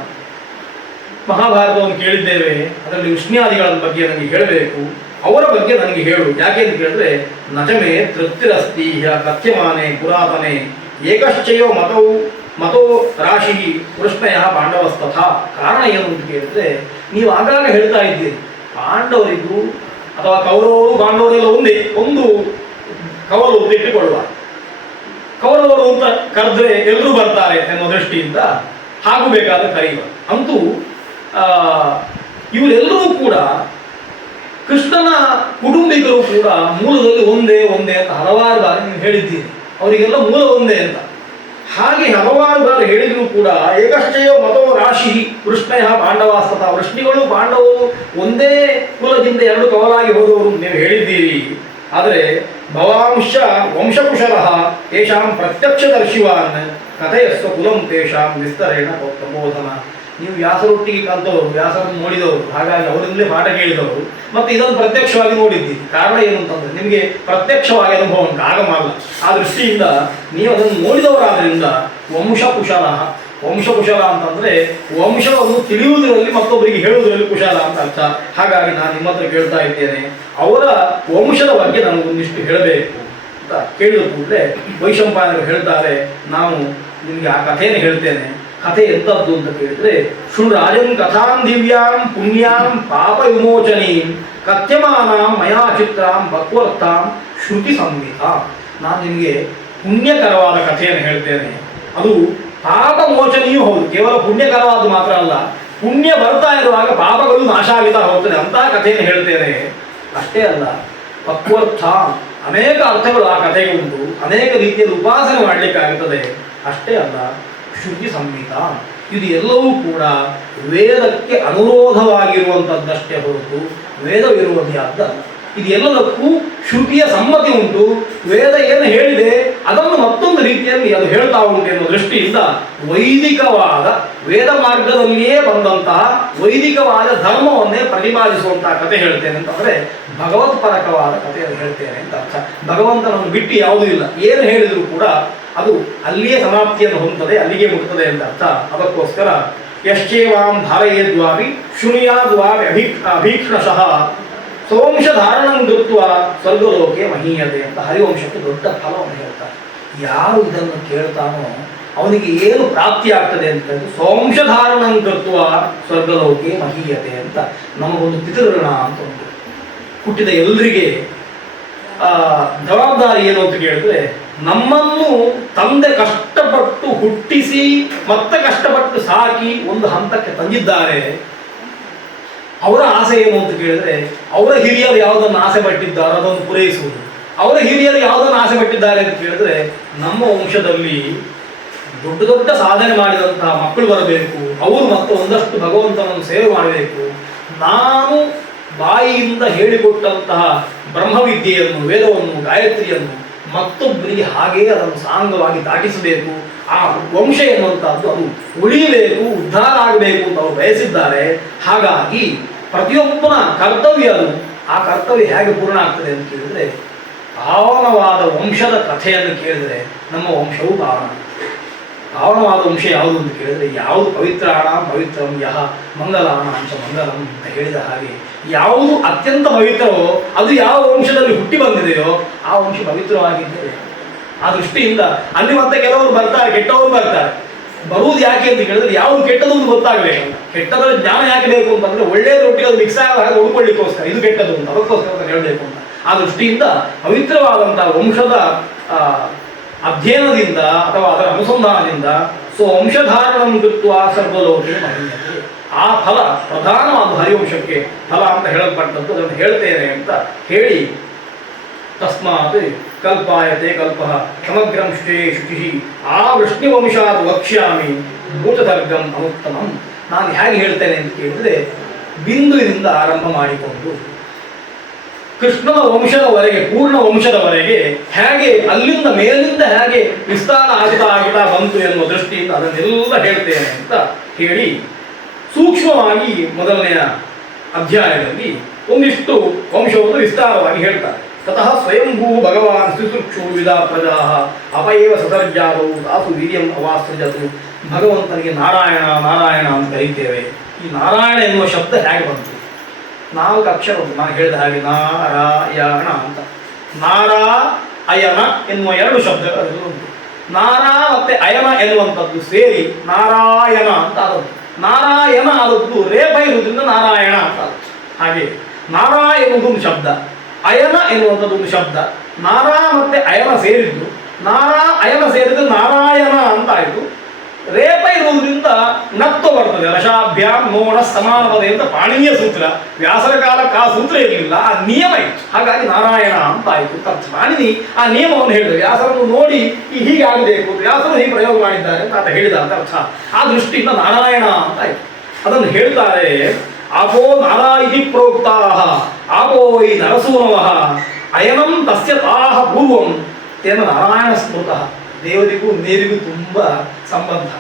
ಮಹಾಭಾರತವನ್ನು ಕೇಳಿದ್ದೇವೆ, ಅದರಲ್ಲಿ ವೃಷ್ಣ್ಯಾದಿಗಳ ಬಗ್ಗೆ ನನಗೆ ಹೇಳಬೇಕು, ಅವರ ಬಗ್ಗೆ ನನಗೆ ಹೇಳು. ಯಾಕೆ ಅಂತ ಕೇಳಿದ್ರೆ, ನಚಮೇ ತೃಪ್ತಿರಸ್ತಿ ಕಥ್ಯಮಾನೆ ಪುರಾತನೆ ಏಕಶ್ಚಯೋ ಮತೋ ರಾಶಿ ಕೃಷ್ಣಯ ಪಾಂಡವಸ್ತಥ. ಕಾರಣ ಏನು ಅಂತ ಕೇಳಿದ್ರೆ, ನೀವು ಆಗಾಗ ಹೇಳ್ತಾ ಇದ್ದೀರಿ ಪಾಂಡವರಿಗೂ ಅಥವಾ ಕೌರವರು ಪಾಂಡವರೆಲ್ಲ ಒಂದೇ, ಒಂದು ಕವಲು ಇಟ್ಟುಕೊಳ್ಳುವ, ಕೌರವರು ಅಂತ ಕರೆದ್ರೆ ಎಲ್ಲರೂ ಬರ್ತಾರೆ ಎನ್ನುವ ದೃಷ್ಟಿಯಿಂದ ಹಾಗೂ ಬೇಕಾದ್ರೆ ಕರೆಯುವ. ಅಂತೂ ಇವರೆಲ್ಲರೂ ಕೂಡ ಕೃಷ್ಣನ ಕುಟುಂಬಿಕರು ಕೂಡ ಮೂಲದಲ್ಲಿ ಒಂದೇ ಒಂದೇ ಅಂತ ಹಲವಾರು ಬಾರಿ ನೀವು ಹೇಳಿದ್ದೀರಿ. ಅವರಿಗೆಲ್ಲ ಮೂಲ ಒಂದೇ ಅಂತ. ಹಾಗೆ ಹಲವಾರು ಬಾರಿ ಹೇಳಿದ್ರು ಕೂಡ ಏಕಶ್ಚಯೋ ಮತೋ ರಾಶಿ ಕೃಷ್ಣಯ ಪಾಂಡವಾಸ್ತತ, ವೃಷ್ಣಿಗಳು ಪಾಂಡವರು ಒಂದೇ ಕುಲದಿಂದ ಎರಡು ಕವಲಾಗಿ ಹೋದವರು ನೀವು ಹೇಳಿದ್ದೀರಿ. ಆದರೆ ಭವಾಂಶ ವಂಶಕುಶಲಃ ತೇಷಾಂ ಪ್ರತ್ಯಕ್ಷದರ್ಶಿವಾನ್ ಕಥೆಯಸ್ವ ಕುಲಂ ತೇಷಾಂ ವಿಸ್ತರೇಣ ಪ್ರಬೋಧನ. ನೀವು ವ್ಯಾಸರೊಟ್ಟಿಗೆ ಕಲ್ತವರು, ವ್ಯಾಸರನ್ನು ನೋಡಿದವರು, ಹಾಗಾಗಿ ಅವರಿಂದಲೇ ಪಾಠ ಕೇಳಿದವರು, ಮತ್ತು ಇದನ್ನು ಪ್ರತ್ಯಕ್ಷವಾಗಿ ನೋಡಿದ್ದೀರಿ. ಕಾರಣ ಏನು ಅಂತಂದ್ರೆ, ನಿಮಗೆ ಪ್ರತ್ಯಕ್ಷವಾಗಿ ಅನುಭವ ಉಂಟು, ಆಗಮಲ್ಲ. ಆ ದೃಷ್ಟಿಯಿಂದ ನೀವು ಅದನ್ನು ನೋಡಿದವರಾದ್ರಿಂದ ವಂಶಕುಶಲ. ವಂಶಕುಶಲ ಅಂತಂದ್ರೆ ವಂಶವನ್ನು ತಿಳಿಯುವುದರಲ್ಲಿ ಮತ್ತೊಬ್ಬರಿಗೆ ಹೇಳುವುದರಲ್ಲಿ ಕುಶಲ ಅಂತ ಅರ್ಥ. ಹಾಗಾಗಿ ನಾನು ನಿಮ್ಮ ಹತ್ರ ಕೇಳ್ತಾ ಇದ್ದೇನೆ, ಅವರ ವಂಶದ ಬಗ್ಗೆ ನನಗೊಂದಿಷ್ಟು ಹೇಳಬೇಕು ಅಂತ ಕೇಳಿದ ಕೂಡಲೇ ವೈಶಂಪಾಯನರು ಹೇಳ್ತಾರೆ, ನಾನು ನಿಮಗೆ ಆ ಕಥೆಯನ್ನು ಹೇಳ್ತೇನೆ. ಕಥೆ ಎಂಥದ್ದು ಅಂತ ಕೇಳಿದ್ರೆ, ಶೃಣು ರಾಜನ್ ಕಥಾಂ ದಿವ್ಯಾಂ ಪುಣ್ಯಾಂ ಪಾಪ ವಿಮೋಚನೀಂ ಕಥ್ಯಮಾನಾಂ ಮಯಾ ಚಿತ್ರಾಂ ಭಕ್ವರ್ಥಾಂ ಶ್ರುತಿ ಸಂಹಿತ. ನಾನು ನಿಮಗೆ ಪುಣ್ಯಕರವಾದ ಕಥೆಯನ್ನು ಹೇಳ್ತೇನೆ. ಅದು ಪಾಪ ಮೋಚನೆಯೂ ಹೌದು, ಕೇವಲ ಪುಣ್ಯಕರವಾದ ಮಾತ್ರ ಅಲ್ಲ, ಪುಣ್ಯ ಬರ್ತಾ ಇರುವಾಗ ಪಾಪಗಳು ನಾಶ ಆಗುತ್ತಾ ಹೋಗ್ತದೆ ಅಂತಹ ಕಥೆಯನ್ನು ಹೇಳ್ತೇನೆ. ಅಷ್ಟೇ ಅಲ್ಲ, ಭಕ್ವರ್ಥ ಅನೇಕ ಅರ್ಥಗಳು ಆ ಕಥೆಗೆ ಉಂಟು, ಅನೇಕ ರೀತಿಯಲ್ಲಿ ಉಪಾಸನೆ ಮಾಡಲಿಕ್ಕಾಗುತ್ತದೆ. ಅಷ್ಟೇ ಅಲ್ಲ, ಶ್ರುತಿ ಸಂಹಿತ, ಇದು ಎಲ್ಲವೂ ಕೂಡ ವೇದಕ್ಕೆ ಅನುರೋಧವಾಗಿರುವಂಥದ್ದಷ್ಟೇ ಹೊರತು ವೇದ ವಿರೋಧಿ ಅಲ್ಲ. ಇದು ಎಲ್ಲದಕ್ಕೂ ಶ್ರುತಿಯ ಸಮ್ಮತಿ ಉಂಟು. ವೇದ ಏನು ಹೇಳಿದೆ ಅದನ್ನು ಮತ್ತೊಂದು ರೀತಿಯಲ್ಲಿ ಅದು ಹೇಳ್ತಾ ಉಂಟು ಎನ್ನುವ ದೃಷ್ಟಿಯಿಂದ ವೈದಿಕವಾದ ವೇದ ಮಾರ್ಗದಲ್ಲಿಯೇ ಬಂದಂತಹ ವೈದಿಕವಾದ ಧರ್ಮವನ್ನೇ ಪ್ರತಿಪಾದಿಸುವಂತಹ ಕಥೆ ಹೇಳ್ತೇನೆ ಅಂತಂದರೆ ಭಗವತ್ಪರಕವಾದ ಕಥೆಯನ್ನು ಹೇಳ್ತೇನೆ ಅಂತ ಅರ್ಥ. ಭಗವಂತನನ್ನು ಬಿಟ್ಟು ಯಾವುದೂ ಇಲ್ಲ, ಏನು ಹೇಳಿದರೂ ಕೂಡ ಅದು ಅಲ್ಲಿಯೇ ಸಮಾಪ್ತಿಯನ್ನು ಹೊಂದುತ್ತದೆ, ಅಲ್ಲಿಗೆ ಮುಟ್ಟುತ್ತದೆ ಅಂತ ಅರ್ಥ. ಅದಕ್ಕೋಸ್ಕರ ಯಶ್ಚೇವಾಂ ಧಾರಯೇದ್ವಾಪಿ ಶೃಣುಯಾದ್ವಾಪಿ ಅಭೀಕ್ಷಣಶಃ ಸೋಂಶ ಧಾರಣಂ ಕೃತ್ವ ಸ್ವರ್ಗಲೋಕೆ ಮಹೀಯತೆ ಅಂತ ಹರಿವಂಶಕ್ಕೆ ದೊಡ್ಡ ಫಲವನ್ನು ಹೇಳ್ತಾರೆ. ಯಾರು ಇದನ್ನು ಕೇಳ್ತಾನೋ ಅವನಿಗೆ ಏನು ಪ್ರಾಪ್ತಿ ಆಗ್ತದೆ ಅಂತಂದ್ರೆ ಸೋಂಶಧಾರಣಂ ಕೃತ್ವ ಸ್ವರ್ಗಲೋಕೆ ಮಹೀಯತೆ ಅಂತ ನಮಗೊಂದು ಪಿತೃಋಣ ಅಂತ ಉಂಟು. ಹುಟ್ಟಿದ ಎಲ್ಲರಿಗೆ ಜವಾಬ್ದಾರಿ ಏನು ಅಂತ ಕೇಳಿದ್ರೆ, ನಮ್ಮನ್ನು ತಂದೆ ಕಷ್ಟಪಟ್ಟು ಹುಟ್ಟಿಸಿ ಮತ್ತೆ ಕಷ್ಟಪಟ್ಟು ಸಾಕಿ ಒಂದು ಹಂತಕ್ಕೆ ತಂದಿದ್ದಾರೆ. ಅವರ ಆಸೆ ಏನು ಅಂತ ಕೇಳಿದ್ರೆ, ಅವರ ಹಿರಿಯರು ಯಾವುದನ್ನು ಆಸೆ ಪಟ್ಟಿದ್ದಾರೋ ಅದನ್ನು ಪೂರೈಸುವುದು. ಅವರ ಹಿರಿಯರು ಯಾವುದನ್ನು ಆಸೆ ಪಟ್ಟಿದ್ದಾರೆ ಅಂತ ಕೇಳಿದ್ರೆ, ನಮ್ಮ ವಂಶದಲ್ಲಿ ದೊಡ್ಡ ದೊಡ್ಡ ಸಾಧನೆ ಮಾಡಿದಂತಹ ಮಕ್ಕಳು ಬರಬೇಕು, ಅವರು ಮತ್ತೆ ಒಂದಷ್ಟು ಭಗವಂತನನ್ನು ಸೇವೆ ಮಾಡಬೇಕು. ನಾನು ಬಾಯಿಯಿಂದ ಹೇಳಿಕೊಟ್ಟಂತಹ ಬ್ರಹ್ಮವಿದ್ಯೆಯನ್ನು, ವೇದವನ್ನು, ಗಾಯತ್ರಿಯನ್ನು ಮತ್ತೊಬ್ಬರಿಗೆ ಹಾಗೆಯೇ ಅದನ್ನು ಸಾಂಗವಾಗಿ ದಾಟಿಸಬೇಕು. ಆ ವಂಶ ಎನ್ನುವಂತಹದ್ದು ಅದು ಉಳಿಯಬೇಕು, ಉದ್ಧಾರ ಆಗಬೇಕು ಅಂತ ಅವರು ಬಯಸಿದ್ದಾರೆ. ಹಾಗಾಗಿ ಪ್ರತಿಯೊಬ್ಬನ ಕರ್ತವ್ಯ ಅದು. ಆ ಕರ್ತವ್ಯ ಹೇಗೆ ಪೂರ್ಣ ಆಗ್ತದೆ ಅಂತ ಕೇಳಿದ್ರೆ, ಪಾವನವಾದ ವಂಶದ ಕಥೆಯನ್ನು ಕೇಳಿದರೆ ನಮ್ಮ ವಂಶವು ಪಾವನ. ಪಾವನವಾದ ವಂಶ ಯಾವುದು ಅಂತ ಕೇಳಿದರೆ, ಯಾವುದು ಪವಿತ್ರಾಣ ಪವಿತ್ರಂ ಯಹ ಮಂಗಲಾನಾಂಚ ಮಂಗಲಂ ಅಂತ ಹೇಳಿದ ಹಾಗೆ, ಯಾವುದು ಅತ್ಯಂತ ಪವಿತ್ರವೋ ಅದು ಯಾವ ವಂಶದಲ್ಲಿ ಹುಟ್ಟಿ ಬಂದಿದೆಯೋ ಆ ವಂಶ ಪವಿತ್ರವಾಗಿದ್ದರೆ. ಆ ದೃಷ್ಟಿಯಿಂದ ಅಲ್ಲಿ ಮತ್ತೆ ಕೆಲವರು ಬರ್ತಾರೆ, ಕೆಟ್ಟವರು ಬರ್ತಾರೆ. ಬರುವುದು ಯಾಕೆ ಅಂತ ಕೇಳಿದ್ರೆ, ಯಾವುದು ಕೆಟ್ಟದ್ದು ಅಂತ ಗೊತ್ತಾಗಬೇಕು. ಕೆಟ್ಟದರ ಜ್ಞಾನ ಯಾಕೆ ಬೇಕು ಅಂತಂದ್ರೆ, ಒಳ್ಳೆಯದೊಟ್ಟಿಗೆ ಅದು ಮಿಕ್ಸ್ ಆಗ ಹಾಗೆ ಉಳ್ಕೊಳ್ಳಿಕ್ಕೋಸ್ಕರ ಇದು ಕೆಟ್ಟದ್ದು ಅಂತ ಅದಕ್ಕೋಸ್ಕರ ಹೇಳಬೇಕು ಅಂತ. ಆ ದೃಷ್ಟಿಯಿಂದ ಪವಿತ್ರವಾದಂತಹ ವಂಶದ ಅಧ್ಯಯನದಿಂದ ಅಥವಾ ಅದರ ಅನುಸಂಧಾನದಿಂದ ವಂಶಧಾರಣಂ ಕೃತ್ವ ಸರ್ವಲೋಕೆ ಮಹೀಯತೆ, ಆ ಫಲ ಪ್ರಧಾನವಾದ ಹರಿವಂಶಕ್ಕೆ ಫಲ ಅಂತ ಹೇಳಲ್ಪಟ್ಟದ್ದು. ಅದನ್ನು ಹೇಳ್ತೇನೆ ಅಂತ ಹೇಳಿ, ತಸ್ಮಾತ್ ಕಲ್ಪಾಯತೆ ಕಲ್ಪಃ ಸಮಗ್ರಂ ಶುಚೇ ಶುಚಿ ಆ ವೃಷ್ಣಿವಂಶಾದ ವಕ್ಷ್ಯಾಮಿ ಭೂತದರ್ಗಂ ಅನುತ್ತಮಂ. ನಾನು ಹೇಗೆ ಹೇಳ್ತೇನೆ ಅಂತ ಕೇಳಿದ್ರೆ, ಬಿಂದುವಿನಿಂದ ಆರಂಭ ಮಾಡಿಕೊಂಡು ಕೃಷ್ಣನ ವಂಶದವರೆಗೆ, ಪೂರ್ಣ ವಂಶದವರೆಗೆ ಹೇಗೆ ಅಲ್ಲಿಂದ ಮೇಲಿಂದ ಹೇಗೆ ವಿಸ್ತಾರ ಆಗ್ತಾ ಆಗ್ತಾ ಬಂತು ಎನ್ನುವ ದೃಷ್ಟಿಯಿಂದ ಅದನ್ನೆಲ್ಲ ಹೇಳ್ತೇನೆ ಅಂತ ಹೇಳಿ, ಸೂಕ್ಷ್ಮವಾಗಿ ಮೊದಲನೆಯ ಅಧ್ಯಾಯದಲ್ಲಿ ಒಂದಿಷ್ಟು ವಂಶವನ್ನು ವಿಸ್ತಾರವಾಗಿ ಹೇಳ್ತಾರೆ. ತತಃ ಸ್ವಯಂಭೂ ಭಗವಾನ್ ಶ್ರೀಸೃಕ್ಷು ವಿಧಾ ಪ್ರಜಾ ಅಪಯೇವ ಸತರ್ಜಾದವು ತಾಸು ವೀರ್ಯಂ ಅವಾಸೃಜತು. ಭಗವಂತನಿಗೆ ನಾರಾಯಣ ನಾರಾಯಣ ಅಂತ ಕರೀತೇವೆ. ಈ ನಾರಾಯಣ ಎನ್ನುವ ಶಬ್ದ ಹೇಗೆ ಬಂತು? 4 ಅಕ್ಷರ ಉಂಟು. ನಾನು ಹೇಳಿದ ಹಾಗೆ ನಾರಾಯಣ ಅಂತ. ನಾರಾಯಣ ಎನ್ನುವ 2 ಶಬ್ದಗಳು ಉಂಟು. ನಾರಾ ಮತ್ತೆ ಅಯನ ಎನ್ನುವಂಥದ್ದು ಸೇರಿ ನಾರಾಯಣ ಅಂತ ಆದದ್ದು. ನಾರಾಯಣ ಆದದ್ದು ರೇಪ ಇರುವುದರಿಂದ ನಾರಾಯಣ ಅಂತ ಆದದ್ದು. ಹಾಗೆ ನಾರಾ ಎನ್ನುವುದೊಂದು ಶಬ್ದ, ಅಯನ ಎನ್ನುವಂಥದ್ದೊಂದು ಶಬ್ದ. ನಾರಾ ಮತ್ತೆ ಅಯನ ಸೇರಿದ್ದು, ನಾರಾ ಅಯನ ಸೇರಿದ್ದು ನಾರಾಯಣ ಅಂತ ಆಯಿತು. ರೇಪ ಇರುವುದರಿಂದ ನತ್ವ ಬರ್ತದೆ. ರಶಾಭ್ಯಾಮ್ ನೋಣ ಸಮಾನ ಪದ ಅಂತ ಪಾಣಿನಿಯ ಸೂತ್ರ. ವ್ಯಾಸರ ಕಾಲಕ್ಕೆ ಆ ಸೂತ್ರ ಇರಲಿಲ್ಲ, ಆ ನಿಯಮ ಇತ್ತು. ಹಾಗಾಗಿ ನಾರಾಯಣ ಅಂತ ಆಯಿತು. ಪಾಣಿನಿ ಆ ನಿಯಮವನ್ನು ಹೇಳಿದ, ವ್ಯಾಸರನ್ನು ನೋಡಿ ಹೀಗೆ ಆಗಬೇಕು, ವ್ಯಾಸರು ಹೀಗೆ ಪ್ರಯೋಗ ಮಾಡಿದ್ದಾರೆ ಅಂತ ಆತ ಹೇಳಿದ ಅಂತ ಅರ್ಥ. ಆ ದೃಷ್ಟಿಯಿಂದ ನಾರಾಯಣ ಅಂತ ಆಯಿತು. ಅದನ್ನು ಹೇಳ್ತಾರೆ. ಆಪೋ ನಾರಾ ಇತಿ ಪ್ರೋಕ್ತಾ ಆಪೋ ವೈ ನರಸೂನವಃ ಅಯನಂ ತಸ್ಯ ತಾಹ ಪೂರ್ವಂ ತೇನ ನಾರಾಯಣ ಸ್ಮೃತಃ. ದೇವರಿಗೂ ನೀರಿಗೂ ತುಂಬ ಸಂಬಂಧ.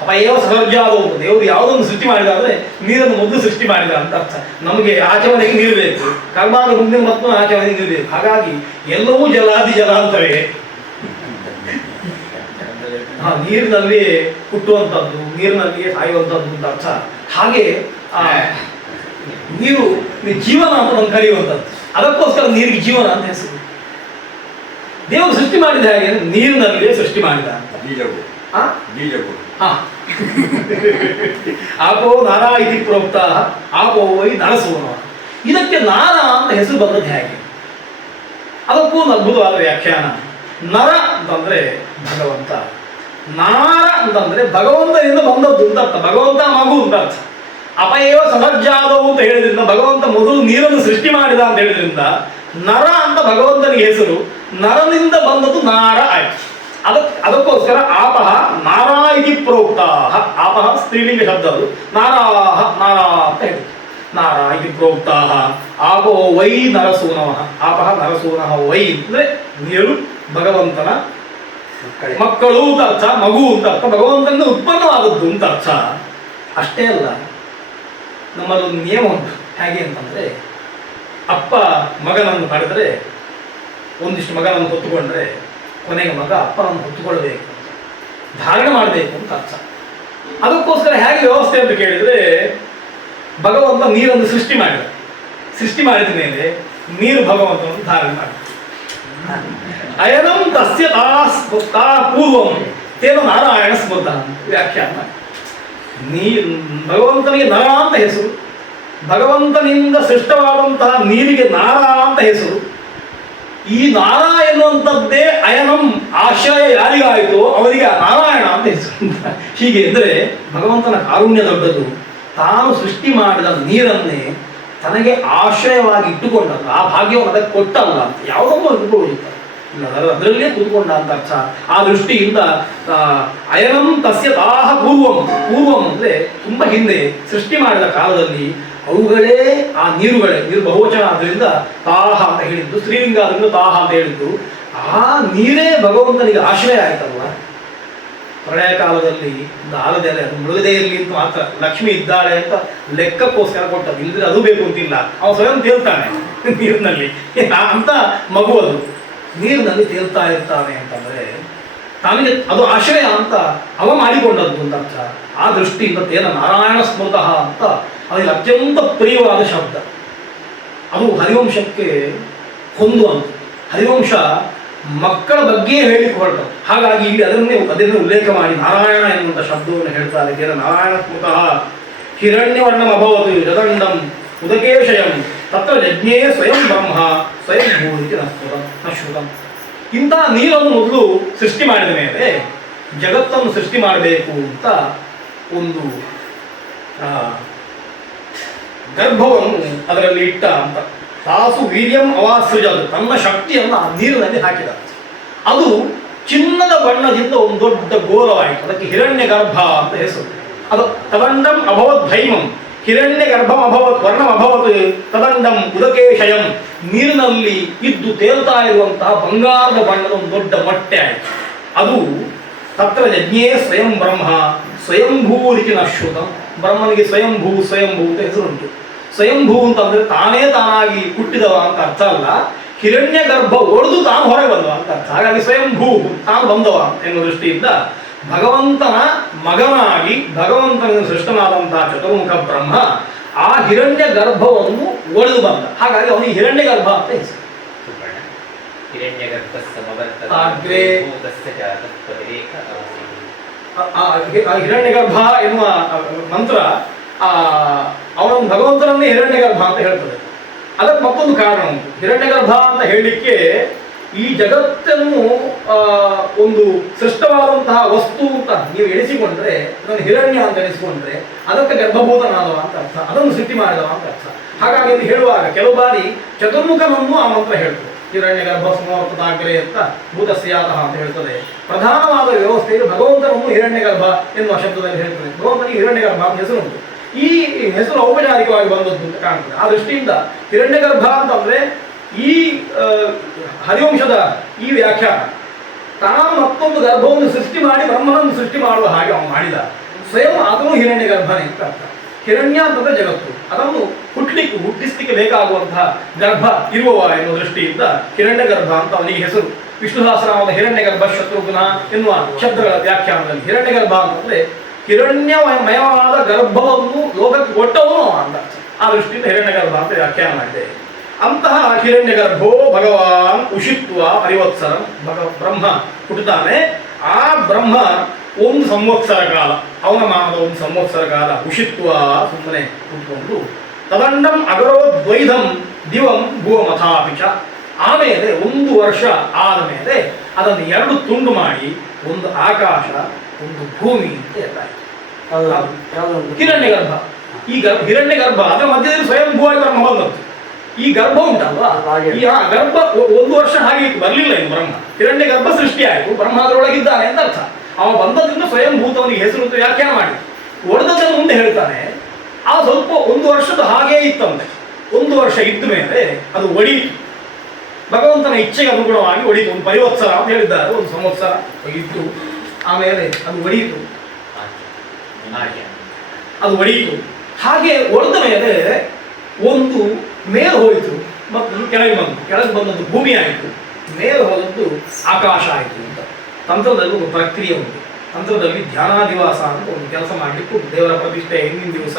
ಅಪಯೇವ ಸಹರ್ಜಾದವು, ದೇವರು ಯಾವುದೊಂದು ಸೃಷ್ಟಿ ಮಾಡಿದ ಅಂದರೆ ನೀರನ್ನು ಮೊದಲು ಸೃಷ್ಟಿ ಮಾಡಿದ ಅಂತ ಅರ್ಥ. ನಮಗೆ ಆಚರಣೆಗೆ ನೀರು ಬೇಕು, ಕರ್ಮಾದ ಮುಂದಿನ ಮತ್ತು ಆಚರಣೆಗೆ ನೀರು ಬೇಕು. ಹಾಗಾಗಿ ಎಲ್ಲವೂ ಜಲಾದಿ ಜಲಾಂತರೇ. ನೀರಿನಲ್ಲಿ ಹುಟ್ಟುವಂಥದ್ದು, ನೀರಿನಲ್ಲಿಯೇ ಸಾಯುವಂಥದ್ದು ಅಂತ ಅರ್ಥ. ಹಾಗೆ ನೀರು ಜೀವನ ಅಂತ ನಮ್ಗೆ ಕರೆಯುವಂಥದ್ದು. ಅದಕ್ಕೋಸ್ಕರ ನೀರಿಗೆ ಜೀವನ ಅಂತ ಹೆಸರು. ದೇವರು ಸೃಷ್ಟಿ ಮಾಡಿದ ಹಾಗೆ ನೀರಿನಲ್ಲಿಯೇ ಸೃಷ್ಟಿ ಮಾಡಿದ ಅಂತ. ಆಪೋ ನಾರಾ ಇತಿ ಪ್ರೋಕ್ತ ಆಪೋ ವೈ ನರಸೂನವ. ಇದಕ್ಕೆ ನಾರ ಅಂತ ಹೆಸರು ಬಂದದ್ದು ಹೇಗೆ? ಅದಕ್ಕೂ ಒಂದು ಅದ್ಭುತವಾದ ವ್ಯಾಖ್ಯಾನ. ನರ ಅಂತಂದ್ರೆ ಭಗವಂತ, ನಾರ ಅಂತಂದ್ರೆ ಭಗವಂತನಿಂದ ಬಂದದ್ದು ಅಂತ ಅರ್ಥ. ಭಗವಂತ ಮಗು ಅಂತ ಅರ್ಥ. ಅಪಯೇವ ಸಹರ್ಜಾದವು ಅಂತ ಹೇಳಿದ್ರಿಂದ ಭಗವಂತ ಮೊದಲು ನೀರನ್ನು ಸೃಷ್ಟಿ ಮಾಡಿದ ಅಂತ ಹೇಳಿದ್ರಿಂದ ನರ ಅಂತ ಭಗವಂತನಿಗೆ ಹೆಸರು. ನರನಿಂದ ಬಂದದ್ದು ನಾರ ಆಯ್ತು. ಅದಕ್ಕೋಸ್ಕರ ಆಪಹ ನಾರಾ ಇತಿ ಪ್ರೋಕ್ತಾ. ಆಪಹ ಸ್ತ್ರೀಲಿಂಗ ಶಬ್ದ, ಅದು ನಾರಾಹ ನಾರಾ ಅಂತ ಹೇಳಿದ್ರು. ನಾರಾ ಇತಿ ಪ್ರೋಕ್ತಾ ಆಪೋ ವೈ ನರಸೂನವಃ. ಆಪಹ ನರಸೂನಃ ವೈ ಅಂದ್ರೆ ನೀರು ಭಗವಂತನ ಮಕ್ಕಳು ಅಂತ ಅರ್ಥ, ಮಗು ಅಂತ ಅರ್ಥ, ಭಗವಂತನಿಂದ ಉತ್ಪನ್ನವಾದದ್ದು ಅಂತ ಅರ್ಥ. ಅಷ್ಟೇ ಅಲ್ಲ, ನಮ್ಮಲ್ಲೊಂದು ನಿಯಮ ಉಂಟು. ಹೇಗೆ ಅಂತಂದರೆ, ಅಪ್ಪ ಮಗನನ್ನು ಪಡೆದರೆ, ಒಂದಿಷ್ಟು ಮಗನನ್ನು ಹೊತ್ತುಕೊಂಡ್ರೆ ಕೊನೆಗೆ ಮಗ ಅಪ್ಪನನ್ನು ಹೊತ್ತುಕೊಳ್ಬೇಕು, ಧಾರಣೆ ಮಾಡಬೇಕು ಅಂತ ಅರ್ಥ. ಅದಕ್ಕೋಸ್ಕರ ಹೇಗೆ ವ್ಯವಸ್ಥೆ ಅಂತ ಕೇಳಿದರೆ, ಭಗವಂತ ನೀರನ್ನು ಸೃಷ್ಟಿ ಮಾಡಿದ. ಸೃಷ್ಟಿ ಮಾಡಿದ ಮೇಲೆ ನೀರು ಭಗವಂತನನ್ನು ಧಾರಣೆ ಮಾಡಿದ. ಅಯನಂ ತಸ್ಯ ತಾ ಪೂರ್ವಂ ತೇನ ನಾರಾಯಣ ಸ್ಮೃತ ವ್ಯಾಖ್ಯಾನ. ಭಗವಂತನಿಗೆ ನರ ಅಂತ ಹೆಸರು, ಭಗವಂತನಿಂದ ಸೃಷ್ಟವಾದಂತಹ ನೀರಿಗೆ ನಾರ ಅಂತ ಹೆಸರು. ಈ ನಾರ ಎನ್ನುವಂಥದ್ದೇ ಅಯನಂ ಆಶ್ರಯ ಯಾರಿಗಾಯಿತೋ ಅವರಿಗೆ ನಾರಾಯಣ ಅಂತ ಹೆಸರು. ಹೀಗೆ ಅಂದರೆ ಭಗವಂತನ ಕಾರುಣ್ಯ ದೊಡ್ಡದು. ತಾನು ಸೃಷ್ಟಿ ಮಾಡಿದ ನೀರನ್ನೇ ತನಗೆ ಆಶ್ರಯವಾಗಿ ಇಟ್ಟುಕೊಂಡಲ್ಲ, ಆ ಭಾಗ್ಯವನ್ನು ಅದಕ್ಕೆ ಕೊಟ್ಟಲ್ಲ ಅಂತ ಯಾವುದಕ್ಕೂ ಅನುಭವಿಸುತ್ತಾರೆ ಇಲ್ಲ, ಅದರಲ್ಲೇ ಕೂತ್ಕೊಂಡ ಅಂತ ಅರ್ಥ. ಆ ದೃಷ್ಟಿಯಿಂದ ಅಯನಂ ತಸ್ಯ ತಾಹ ಪೂರ್ವಂ ಅಂದರೆ ತುಂಬ ಹಿಂದೆ ಸೃಷ್ಟಿ ಮಾಡಿದ ಕಾಲದಲ್ಲಿ ಅವುಗಳೇ ಆ ನೀರುಗಳೇ, ನೀರು ಬಹುವಚನ ಆದ್ದರಿಂದ ತಾಹ ಅಂತ ಹೇಳಿದ್ದು, ಸ್ತ್ರೀಲಿಂಗ ಅದರಿಂದ ತಾಹ ಅಂತ ಹೇಳಿದ್ದು. ಆ ನೀರೇ ಭಗವಂತನಿಗೆ ಆಶ್ರಯ ಆಯ್ತಲ್ವ. ಪ್ರಳಯ ಕಾಲದಲ್ಲಿ ಆಲದೆ ಅದು ಮುಳುಗದೇ ಇರಲಿ ಅಂತ ಮಾತ್ರ ಲಕ್ಷ್ಮಿ ಇದ್ದಾಳೆ ಅಂತ ಲೆಕ್ಕಕ್ಕೋಸ್ಕರ ಕೊಟ್ಟದ್ದು, ಇಲ್ಲದ್ರೆ ಅದು ಬೇಕು ಅಂತಿಲ್ಲ. ಅವನು ಸ್ವಯಂ ತೇಲ್ತಾನೆ ನೀರಿನಲ್ಲಿ ಅಂತ ಮಗು, ಅದು ನೀರಿನಲ್ಲಿ ತೇಲ್ತಾ ಇರ್ತಾನೆ ಅಂತಂದ್ರೆ ತನಗೆ ಅದು ಆಶ್ರಯ ಅಂತ ಅವ ಮಾಡಿಕೊಂಡದ್ದು ಅಂತ ಅರ್ಥ. ಆ ದೃಷ್ಟಿಯಿಂದ ತೇನ ನಾರಾಯಣ ಸ್ಮೃತಃ ಅಂತ ಅದಕ್ಕೆ ಅತ್ಯಂತ ಪ್ರಿಯವಾದ ಶಬ್ದ. ಅದು ಹರಿವಂಶಕ್ಕೆ ಹೊಂದುವಂತ. ಹರಿವಂಶ ಮಕ್ಕಳ ಬಗ್ಗೆ ಹೇಳಿಕ್ಕೆ ಹೊರಟದ್ದು. ಹಾಗಾಗಿ ಇಲ್ಲಿ ಅದನ್ನೇ ಉಲ್ಲೇಖ ಮಾಡಿ ನಾರಾಯಣ ಎನ್ನುವಂಥ ಶಬ್ದವನ್ನು ಹೇಳ್ತಾರೆ. ತೇನ ನಾರಾಯಣ ಸ್ಮೃತಃ ಹಿರಣ್ಯವರ್ಣಂ ಅಭವತ್ ಜದಂಡಂ ಉದಕೇಶಯಂ ತತ್ರ ಯಜ್ಞೇ ಸ್ವಯಂ ಬ್ರಹ್ಮ ಸ್ವಯಂ ಭೂರಿತಿ ನಶ್ರುತಂ. ಇಂತಹ ನೀರನ್ನು ಮೊದಲು ಸೃಷ್ಟಿ ಮಾಡಿದ ಮೇಲೆ ಜಗತ್ತನ್ನು ಸೃಷ್ಟಿ ಮಾಡಬೇಕು ಅಂತ ಒಂದು ಗರ್ಭವನ್ನು ಅದರಲ್ಲಿ ಇಟ್ಟ ಅಂತ. ತಾಸು ವೀರ್ಯಂ ಅವಾಸೃಜದು, ತನ್ನ ಶಕ್ತಿಯನ್ನು ಆ ನೀರಿನಲ್ಲಿ ಹಾಕಿದ. ಅದು ಚಿನ್ನದ ಬಣ್ಣದಿಂದ ಒಂದು ದೊಡ್ಡ ಗೋಲವಾಯಿತು. ಅದಕ್ಕೆ ಹಿರಣ್ಯ ಗರ್ಭ ಅಂತ ಹೆಸರು. ಅದು ತದಂಡಂ ಅಭವತ್ ಭೈಮಂ, ಹಿರಣ್ಯ ಗರ್ಭಂ ಅಭವತ್ ವರ್ಣಂ ಅಭವತ್ ತದಂಡಂ ಉದಕೇಶಯಂ, ನೀರಿನಲ್ಲಿ ಇದ್ದು ತೇಲ್ತಾ ಇರುವಂತಹ ಬಂಗಾರದ ಬಣ್ಣದ ಒಂದು ದೊಡ್ಡ ಮೊಟ್ಟೆ ಆಯಿತು. ಅದು ತತ್ರ ಯಜ್ಞೇ ಸ್ವಯಂ ಬ್ರಹ್ಮ ಸ್ವಯಂಭೂರಿತಿ ನಶ್ರುತಂ. ಬ್ರಹ್ಮನಿಗೆ ಸ್ವಯಂಭೂ ಅಂತ ಹೆಸರುಂಟು. ಸ್ವಯಂಭೂ ಅಂತಂದ್ರೆ ತಾನೇ ತಾನಾಗಿ ಹುಟ್ಟಿದವ ಅಂತ ಅರ್ಥ ಅಲ್ಲ, ಹಿರಣ್ಯ ಗರ್ಭ ಒಡೆದು ತಾನು ಹೊರಗೆ ಬಂದವ ಅಂತ ಅರ್ಥ. ಹಾಗಾಗಿ ಸ್ವಯಂಭೂ ತಾನು ಬಂದವ ಎನ್ನುವ ದೃಷ್ಟಿಯಿಂದ ಭಗವಂತನ ಮಗನಾಗಿ ಭಗವಂತನಿಂದ ಸೃಷ್ಟನಾದಂತಹ ಚತುರ್ಮುಖ ಬ್ರಹ್ಮ ಆ ಹಿರಣ್ಯ ಗರ್ಭವನ್ನು ಒಡೆದು ಬಂದ. ಹಾಗಾಗಿ ಅವನಿಗೆ ಹಿರಣ್ಯ ಗರ್ಭ ಅಂತ ಹೆಸರು. ಹಿರಣ್ಯ ಗರ್ಭ ಎನ್ನುವ ಮಂತ್ರ ಅವನನ್ನು ಭಗವಂತನನ್ನೇ ಹಿರಣ್ಯ ಗರ್ಭ ಅಂತ ಹೇಳ್ತದೆ. ಅದಕ್ಕೆ ಮತ್ತೊಂದು ಕಾರಣ ಉಂಟು. ಹಿರಣ್ಯ ಗರ್ಭ ಅಂತ ಹೇಳಲಿಕ್ಕೆ ಈ ಜಗತ್ತನ್ನು ಒಂದು ಸೃಷ್ಟವಾದಂತಹ ವಸ್ತು ಅಂತ ನೀವು ಎಣಿಸಿಕೊಂಡ್ರೆ, ಅದನ್ನು ಹಿರಣ್ಯ ಅಂತ ಎಣಿಸಿಕೊಂಡ್ರೆ ಅದಕ್ಕೆ ಗರ್ಭಭೂತನಾದವ ಅಂತ ಅರ್ಥ, ಅದನ್ನು ಸೃಷ್ಟಿ ಮಾಡಿದವ ಅಂತ ಅರ್ಥ. ಹಾಗಾಗಿ ಅದು ಹೇಳುವಾಗ ಕೆಲವು ಬಾರಿ ಚತುರ್ಮುಖನನ್ನು ಆ ಮಂತ್ರ ಹೇಳ್ತದೆ. ಹಿರಣ್ಯ ಗರ್ಭ ಸಮವರ್ತದಾಗ್ರೆ ಅಂತ ಭೂತಸ್ಯಾತಃ ಅಂತ ಹೇಳ್ತದೆ. ಪ್ರಧಾನವಾದ ವ್ಯವಸ್ಥೆಯಲ್ಲಿ ಭಗವಂತನನ್ನು ಹಿರಣ್ಯ ಗರ್ಭ ಎನ್ನುವ ಶಬ್ದದಲ್ಲಿ ಹೇಳ್ತದೆ. ಭಗವಂತನಿಗೆ ಹಿರಣ್ಯ ಗರ್ಭ ಅಂತ ಹೆಸರುಂಟು. ಈ ಹೆಸರು ಔಪಚಾರಿಕವಾಗಿ ಬಂದದ್ದು ಅಂತ ಕಾಣ್ತದೆ. ಆ ದೃಷ್ಟಿಯಿಂದ ಹಿರಣ್ಯ ಗರ್ಭ ಅಂತಂದ್ರೆ ಈ ಹರಿವಂಶದ ಈ ವ್ಯಾಖ್ಯಾನ ತಾನು ಮತ್ತೊಂದು ಗರ್ಭವನ್ನು ಸೃಷ್ಟಿ ಮಾಡಿ ಬ್ರಹ್ಮನನ್ನು ಸೃಷ್ಟಿ ಮಾಡುವ ಹಾಗೆ ಅವನು ಮಾಡಿದ. ಸ್ವಯಂ ಆತನು ಹಿರಣ್ಯ ಗರ್ಭನೇ ಅಂತ ಅರ್ಥ. ಹಿರಣ್ಯ ಅಂತಂದ್ರೆ ಜಗತ್ತು, ಅದನ್ನು ಹುಟ್ಟಿಸ್ಲಿಕ್ಕೆ ಬೇಕಾಗುವಂತಹ ಗರ್ಭ ಇರುವವ ಎನ್ನುವ ದೃಷ್ಟಿಯಿಂದ ಹಿರಣ್ಯ ಗರ್ಭ ಅಂತ ಅವನಿಗೆ ಹೆಸರು. ವಿಷ್ಣು ಸಹಸ್ರನಾಮದ ಹಿರಣ್ಯ ಗರ್ಭ ಶತ್ರುಘ್ನ ಎನ್ನುವ ಶಬ್ದಗಳ ವ್ಯಾಖ್ಯಾನದಲ್ಲಿ ಹಿರಣ್ಯ ಗರ್ಭ ಅಂತಂದ್ರೆ ಹಿರಣ್ಯಮಯವಾದ ಗರ್ಭವನ್ನು ಲೋಕಕ್ಕೆ ಕೊಟ್ಟವನು ಅಂತ. ಆ ದೃಷ್ಟಿಯಿಂದ ಹಿರಣ್ಯ ಗರ್ಭ ಅಂತ ವ್ಯಾಖ್ಯಾನ ಮಾಡಿದೆ. ಅಂತಹ ಹಿರಣ್ಯ ಗರ್ಭೋ ಭಗವಾನ್ ಉಷಿತ್ವ ಪರಿವತ್ಸರಂ, ಬ್ರಹ್ಮ ಹುಟ್ಟುತ್ತಾನೆ. ಆ ಬ್ರಹ್ಮ ಒಂದು ಸಂವತ್ಸರ ಕಾಲ, ಅವನ ಮಾನದ ಒಂದು ಸಂವತ್ಸರ ಕಾಲ ಉಷಿತ್ವ ಸುಮ್ಮನೆ ಕೂತ್ಕೊಂಡು ತದಂಡಂ ಅಗರೋದ್ವೈಧಂ ದಿವಂ ಭುವಮಥಾಪಿಚ. ಆಮೇಲೆ 1 ವರ್ಷ ಆದ ಮೇಲೆ ಅದನ್ನು 2 ತುಂಡು ಮಾಡಿ ಒಂದು ಆಕಾಶ ಒಂದು ಭೂಮಿ ಅಂತ ಹಿರಣ್ಯ ಗರ್ಭ. ಈ ಹಿರಣ್ಯ ಗರ್ಭ ಅದರ ಮಧ್ಯದಲ್ಲಿ ಸ್ವಯಂಭೂವಾಗಿ ಬ್ರಹ್ಮ ಬಂದದ್ದು. ಈ ಗರ್ಭ ಉಂಟಲ್ವಾ, ಈ ಗರ್ಭ 1 ವರ್ಷ ಹಾಗೆ ಇತ್ತು, ಬರಲಿಲ್ಲ ಇನ್ನು ಬ್ರಹ್ಮ. ಹಿರಣ್ಯ ಗರ್ಭ ಸೃಷ್ಟಿ ಆಯಿತು, ಬ್ರಹ್ಮ ಅದರೊಳಗಿದ್ದಾನೆ ಅಂತ ಅರ್ಥ. ಅವ ಬಂದದ್ರಿಂದ ಸ್ವಯಂಭೂತವನಿಗೆ ಹೆಸರು ಅಂತ ವ್ಯಾಖ್ಯಾನ ಮಾಡಿ ಒಡೆದದನ್ನು ಮುಂದೆ ಹೇಳ್ತಾನೆ. ಆ ಸ್ವಲ್ಪ 1 ವರ್ಷದ ಹಾಗೇ ಇತ್ತಂತೆ. 1 ವರ್ಷ ಇದ್ದ ಮೇಲೆ ಅದು ಒಡೀತು, ಭಗವಂತನ ಇಚ್ಛೆಗೆ ಅನುಗುಣವಾಗಿ ಒಡೀತು. ಒಂದು ಪರಿವತ್ಸರ ಅಂತ ಹೇಳಿದ್ದಾರೆ, ಒಂದು ಸಂವತ್ಸರ ಇತ್ತು. ಆಮೇಲೆ ಅದು ಒಡೆಯಿತು, ಅದು ಒಡೆಯಿತು. ಹಾಗೆ ಒಡೆದ ಮೇಲೆ ಒಂದು ಮೇಲೆ ಹೋಯಿತು ಮತ್ತು ಕೆಳಗೆ ಬಂದದ್ದು ಭೂಮಿ ಆಯಿತು, ಮೇಲೆ ಹೋದದ್ದು ಆಕಾಶ ಆಯಿತು ಅಂತ. ತಂತ್ರದಲ್ಲಿ ಒಂದು ಪ್ರಕ್ರಿಯೆ ಉಂಟು. ತಂತ್ರದಲ್ಲಿ ಧ್ಯಾನಾದಿವಾಸ ಅಂತ ಒಂದು ಕೆಲಸ ಮಾಡಲಿಕ್ಕೆ ದೇವರ ಪ್ರತಿಷ್ಠೆ ಹಿಂದಿನ ದಿವಸ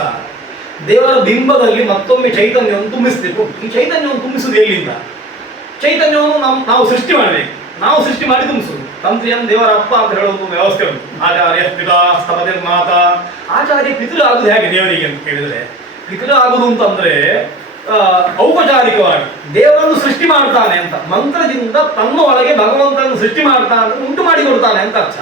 ದೇವರ ಬಿಂಬದಲ್ಲಿ ಮತ್ತೊಮ್ಮೆ ಚೈತನ್ಯವನ್ನು ತುಂಬಿಸಬೇಕು. ಈ ಚೈತನ್ಯವನ್ನು ತುಂಬಿಸುವುದು ಎಲ್ಲಿಂದ? ಚೈತನ್ಯವನ್ನು ನಾವು ಸೃಷ್ಟಿ ಮಾಡಬೇಕು. ನಾವು ಸೃಷ್ಟಿ ಮಾಡಿ ತುಂಬಿಸುದು. ತಂತ್ರಿಯಂ ದೇವರ ಅಪ್ಪ ಅಂತ ಹೇಳೋದು ವ್ಯವಸ್ಥೆ ಉಂಟು. ಆಚಾರ್ಯ ಪಿತಾ ಸ್ತಪತಿ ಮಾತಾ. ಆಚಾರ್ಯ ಪಿತೃ ಆಗುದು ಹೇಗೆ ದೇವರಿಗೆ ಅಂತ ಕೇಳಿದ್ರೆ, ಪಿತೃ ಆಗುದು ಅಂತಂದ್ರೆ ಔಪಚಾರಿಕವಾಗಿ ದೇವರನ್ನು ಸೃಷ್ಟಿ ಮಾಡ್ತಾನೆ ಅಂತ, ಮಂತ್ರದಿಂದ ತನ್ನ ಒಳಗೆ ಭಗವಂತನನ್ನು ಸೃಷ್ಟಿ ಮಾಡ್ತಾನೆ, ಉಂಟು ಮಾಡಿ ಕೊಡ್ತಾನೆ ಅಂತ ಅರ್ಥ.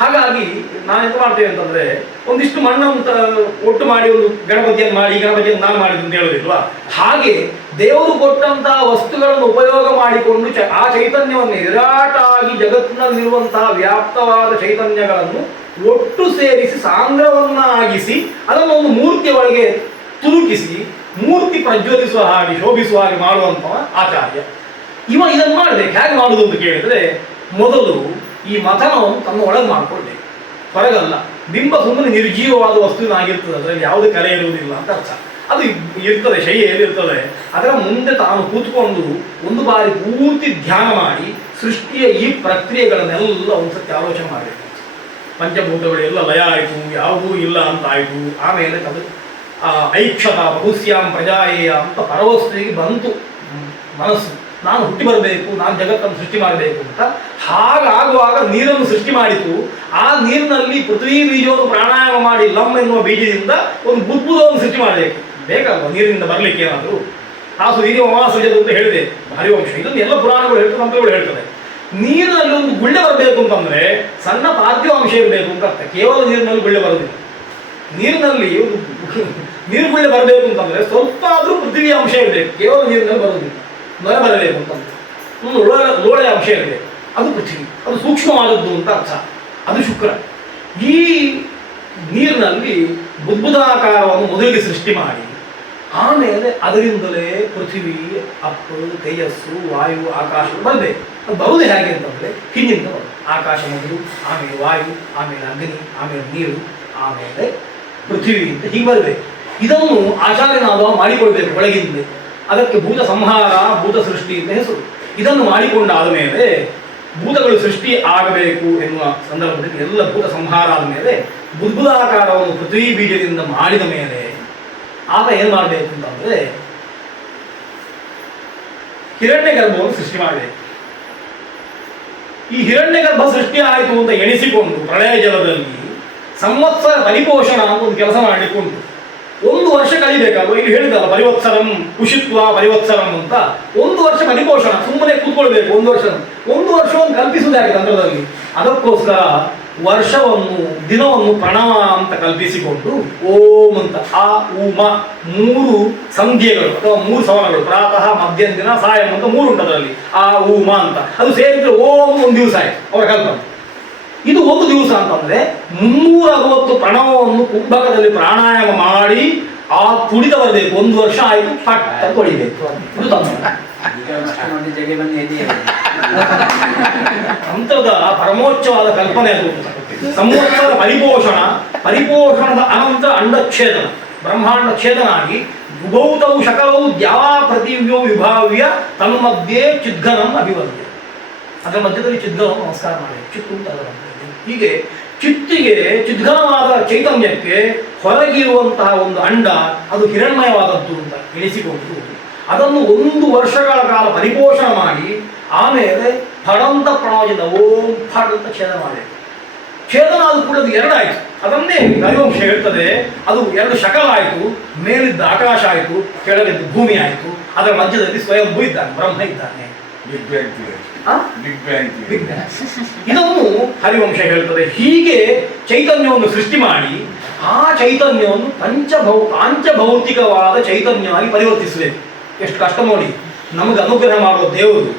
ಹಾಗಾಗಿ ನಾನೆಂತ ಮಾಡ್ತೇವೆ ಅಂತಂದ್ರೆ, ಒಂದಿಷ್ಟು ಮಣ್ಣನ್ನು ಒಟ್ಟು ಮಾಡಿ ಒಂದು ಗಣಪತಿಯನ್ನು ಮಾಡಿ, ಗಣಪತಿಯನ್ನು ನಾನು ಮಾಡಿದ್ದು ಅಂತ ಹೇಳೋದಿಲ್ವಾ, ಹಾಗೆ ದೇವರು ಕೊಟ್ಟಂತಹ ವಸ್ತುಗಳನ್ನು ಉಪಯೋಗ ಮಾಡಿಕೊಂಡು ಆ ಚೈತನ್ಯವನ್ನು ವಿರಾಟಾಗಿ ಜಗತ್ತಿನಲ್ಲಿರುವಂತಹ ವ್ಯಾಪ್ತವಾದ ಚೈತನ್ಯಗಳನ್ನು ಒಟ್ಟು ಸೇರಿಸಿ ಸಾಂದ್ರವನ್ನಾಗಿಸಿ ಅದನ್ನು ಒಂದು ಮೂರ್ತಿಯ ಒಳಗೆ ತುರುಕಿಸಿ ಮೂರ್ತಿ ಪ್ರಜ್ವಲಿಸುವ ಹಾಗೆ ಶೋಭಿಸುವ ಹಾಗೆ ಮಾಡುವಂತಹ ಆಚಾರ್ಯ ಇದನ್ನು ಮಾಡಬೇಕು. ಹೇಗೆ ಮಾಡುವುದು ಅಂತ ಕೇಳಿದ್ರೆ, ಮೊದಲು ಈ ಮಥನವನ್ನು ತನ್ನ ಒಳಗೆ ಮಾಡಿಕೊಳ್ಬೇಕು, ಹೊರಗಲ್ಲ. ಬಿಂಬ ಸುಮ್ಮನೆ ನಿರ್ಜೀವವಾದ ವಸ್ತುವಿನಾಗಿರ್ತದೆ, ಅದರಲ್ಲಿ ಯಾವುದೇ ಕಲೆ ಇರುವುದಿಲ್ಲ ಅಂತ ಅರ್ಥ. ಅದು ಇರ್ತದೆ, ಶೈಲಿಯಲ್ಲಿ ಇರ್ತದೆ. ಅದರ ಮುಂದೆ ತಾನು ಕೂತ್ಕೊಂಡು ಒಂದು ಬಾರಿ ಪೂರ್ತಿ ಧ್ಯಾನ ಮಾಡಿ ಸೃಷ್ಟಿಯ ಈ ಪ್ರಕ್ರಿಯೆಗಳನ್ನೆಲ್ಲ ಒಂದ್ಸತಿ ಆಲೋಚನೆ ಮಾಡಬೇಕು. ಪಂಚಭೂತಗಳೆಲ್ಲ ಲಯ ಆಯಿತು, ಯಾವುದೂ ಇಲ್ಲ ಅಂತ ಆಯಿತು. ಆಮೇಲೆ ಅದು ಐಕ್ಷತ ಬಹುಸ್ಯಾಂ ಪ್ರಜಾಯೇಯ ಅಂತ ಪರವಸ್ತುವಿಗೆ ಬಂತು ಮನಸ್ಸು, ನಾನು ಹುಟ್ಟಿ ಬರಬೇಕು, ನಾನು ಜಗತ್ತನ್ನು ಸೃಷ್ಟಿ ಮಾಡಬೇಕು ಅಂತ. ಹಾಗಾಗುವಾಗ ನೀರನ್ನು ಸೃಷ್ಟಿ ಮಾಡಿತು. ಆ ನೀರಿನಲ್ಲಿ ಪೃಥ್ವಿ ಬೀಜವನ್ನು ಪ್ರಾಣಾಯಾಮ ಮಾಡಿ ಲಮ್ ಎನ್ನುವ ಬೀಜದಿಂದ ಒಂದು ಬುದ್ಬುದವನ್ನು ಸೃಷ್ಟಿ ಮಾಡಬೇಕು. ಬೇಕಲ್ವ ನೀರಿನಿಂದ ಬರಲಿಕ್ಕೆ ಏನಾದರೂ. ತಾಸು ವೀರ್ಯ ಮಹಾಸೃಜದು ಅಂತ ಹೇಳಿದೆ ಹರಿವಂಶ. ಇದನ್ನು ಎಲ್ಲ ಪುರಾಣಗಳು ಹೇಳ್ತದೆ, ಮಂತ್ರಗಳು ಹೇಳ್ತದೆ. ನೀರಿನಲ್ಲಿ ಒಂದು ಗುಳ್ಳೆ ಬರಬೇಕು ಅಂತಂದ್ರೆ ಸಣ್ಣ ಪಾರ್ಥಿವ ಅಂಶ ಇರಬೇಕು ಅಂತ ಅರ್ಥ. ಕೇವಲ ನೀರಿನಲ್ಲಿ ಗುಳ್ಳೆ ಬರೋದಿಲ್ಲ. ನೀರಿನಲ್ಲಿ ಒಂದು ನೀರು ಗುಳ್ಳೆ ಬರಬೇಕು ಅಂತಂದ್ರೆ ಸ್ವಲ್ಪ ಆದರೂ ಪೃಥ್ವಿಯ ಅಂಶ ಇರಬೇಕು, ಕೇವಲ ನೀರಿನಲ್ಲಿ ಬರೋದಿಲ್ಲ. ನೊರೆ ಬರಬೇಕು ಅಂತಂದ್ರೆ ಲೋಳೆ ಅಂಶ ಇರಬೇಕು, ಅದು ಪೃಥ್ವಿ. ಅದು ಸೂಕ್ಷ್ಮವಾದದ್ದು ಅಂತ ಅರ್ಥ, ಅದು ಶುಕ್ರ. ಈ ನೀರಿನಲ್ಲಿ ಬುದ್ಬುದಾಕಾರವನ್ನು ಮೊದಲಿಗೆ ಸೃಷ್ಟಿ ಮಾಡಿ, ಆಮೇಲೆ ಅದರಿಂದಲೇ ಪೃಥ್ವಿ, ಅಪ್ಪು, ತೇಜಸ್ಸು, ವಾಯು, ಆಕಾಶ ಬರಬೇಕು. ಅದು ಬರುವುದು ಹೇಗೆ ಅಂತಂದರೆ ಹಿಂದಿನಿಂದ ಬರೋದು. ಆಕಾಶ ಮೊದಲು, ಆಮೇಲೆ ವಾಯು, ಆಮೇಲೆ ಅಗ್ನಿ, ಆಮೇಲೆ ನೀರು, ಆಮೇಲೆ ಪೃಥ್ವಿ ಅಂತ ಹೀಗೆ ಬರಬೇಕು. ಇದನ್ನು ಆಚಾರ್ಯನಾದವ ಮಾಡಿಕೊಳ್ಬೇಕು ಒಳಗಿಂದ. ಅದಕ್ಕೆ ಭೂತ ಸಂಹಾರ, ಭೂತ ಸೃಷ್ಟಿ ಅಂತ ಹೆಸರು. ಇದನ್ನು ಮಾಡಿಕೊಂಡಾದ ಮೇಲೆ ಭೂತಗಳು ಸೃಷ್ಟಿ ಆಗಬೇಕು ಎನ್ನುವ ಸಂದರ್ಭದಲ್ಲಿ ಎಲ್ಲ ಭೂತ ಸಂಹಾರ ಆದ ಮೇಲೆ ಬುದ್ಬುದಾಕಾರವನ್ನು ಪೃಥ್ವಿ ಬೀಜದಿಂದ ಮಾಡಿದ ಮೇಲೆ ಆತ ಏನು ಮಾಡಬೇಕು ಅಂತಂದರೆ ಹಿರಣ್ಯ ಗರ್ಭವನ್ನು ಸೃಷ್ಟಿ ಮಾಡಬೇಕು. ಈ ಹಿರಣ್ಯ ಗರ್ಭ ಸೃಷ್ಟಿ ಆಯಿತು ಅಂತ ಎಣಿಸಿಕೊಂಡು ಪ್ರಳಯ ಜಲದಲ್ಲಿ ಸಂವತ್ಸರ ಪರಿಪೋಷಣ ಅಂತ ಒಂದು ಕೆಲಸ ಮಾಡಲಿಕ್ಕುಂಟು. 1 ವರ್ಷ ಕಲಿಬೇಕಲ್ವ. ಇಲ್ಲಿ ಹೇಳಿದಲ್ಲ ಪರಿವತ್ಸರಂ ಕುಶಿತ್ವ ಪರಿವತ್ಸರಂ ಅಂತ. 1 ವರ್ಷ ಪರಿಪೋಷಣ, ಸುಮ್ಮನೆ ಕೂತ್ಕೊಳ್ಬೇಕು. 1 ವರ್ಷವನ್ನು ಕಲ್ಪಿಸುವುದು ಹೇಗೆ ತಂತ್ರದಲ್ಲಿ. ಅದಕ್ಕೋಸ್ಕರ ವರ್ಷವನ್ನು, ದಿನವನ್ನು ಪ್ರಣವ ಅಂತ ಕಲ್ಪಿಸಿಕೊಂಡು ಓಂ ಅಂತ ಆ ಉಮ 3 ಸಂಧ್ಯೆಗಳು ಅಥವಾ 3 ಸವನಗಳು, ಪ್ರಾತಃ ಮಧ್ಯಾಹ್ನ ಸಾಯಂ ಅಂತ 3 ಉಂಟು ಅದರಲ್ಲಿ. ಆ ಉಮ ಅಂತ ಅದು ಸೇರಿದ್ರೆ ಓಂ 1 ದಿವಸ ಆಯ್ತು ಅವರ ಕಲ್ಪನೆ. ಇದು 1 ದಿವಸ ಅಂತಂದ್ರೆ 360 ಪ್ರಣವವನ್ನು ಕುಂಭಕದಲ್ಲಿ ಪ್ರಾಣಾಯಾಮ ಮಾಡಿ ಆ ತುಡಿತ ಬರಬೇಕು. 1 ವರ್ಷ ಆಯ್ತು, ಪಟ್ ಅಂತ ಹೊಡಿಬೇಕು. ಇದು ತಂತ್ರದ ಪರಮೋಚ್ಚವಾದ ಕಲ್ಪನೆ ಅದು. ಸಂವತ್ಸರ ಪರಿಪೋಷಣದ ಅನಂತರ ಅಂಡಚ್ಛೇದನ, ಬ್ರಹ್ಮಾಂಡ ಛೇದನ ಆಗಿ ಉಭೌತವು ಶಕಲವು ದ್ಯಾವಾ ಪೃಥಿವ್ಯೋ ವಿಭಾವ್ಯ ತನ್ಮಧ್ಯೆ ಚಿದ್ಘನಂ ಅಭಿವರ್ಧ್ಯ. ಅದರ ಮಧ್ಯದಲ್ಲಿ ಚಿದ್ಘನಂ ನಮಸ್ಕಾರ ಮಾಡಿ, ಚಿತ್ತು ಅದರ ಹೀಗೆ ಚಿತ್ತಿಗೆ, ಚಿದ್ಘನವಾದ ಚೈತನ್ಯಕ್ಕೆ ಹೊರಗಿರುವಂತಹ ಒಂದು ಅಂಡ ಅದು ಹಿರಣ್ಮಯವಾದದ್ದು ಅಂತ ಎಣಿಸಿಕೊಂಡು ಅದನ್ನು 1 ವರ್ಷಗಳ ಕಾಲ ಪರಿಪೋಷಣ ಮಾಡಿ ಆಮೇಲೆ ಫಡಂತ ಪ್ರಣವದಿಂದ ಓಂ ಫಡ್ ಅಂತ ಛೇದನ ಮಾಡಬೇಕು. ಛೇದನ ಆದ ಕೂಡ ಅದು 2 ಆಯಿತು. ಅದನ್ನೇ ಹರಿವಂಶ ಹೇಳ್ತದೆ. ಅದು 2 ಶಕಲ ಆಯಿತು. ಮೇಲಿದ್ದ ಆಕಾಶ ಆಯಿತು, ಕೆಳಗಿದ್ದು ಭೂಮಿ ಆಯಿತು. ಅದರ ಮಧ್ಯದಲ್ಲಿ ಸ್ವಯಂಭೂ ಇದ್ದಾನೆ, ಬ್ರಹ್ಮ ಇದ್ದಾನೆ. ಇದನ್ನು ಹರಿವಂಶ ಹೇಳ್ತದೆ. ಹೀಗೆ ಚೈತನ್ಯವನ್ನು ಸೃಷ್ಟಿ ಮಾಡಿ ಆ ಚೈತನ್ಯವನ್ನು ಪಾಂಚಭೌತಿಕವಾದ ಚೈತನ್ಯವಾಗಿ ಪರಿವರ್ತಿಸಬೇಕು. ಎಷ್ಟು ಕಷ್ಟ ನೋಡಿ. ನಮಗೆ ಅನುಗ್ರಹ ಮಾಡುವ ದೇವರು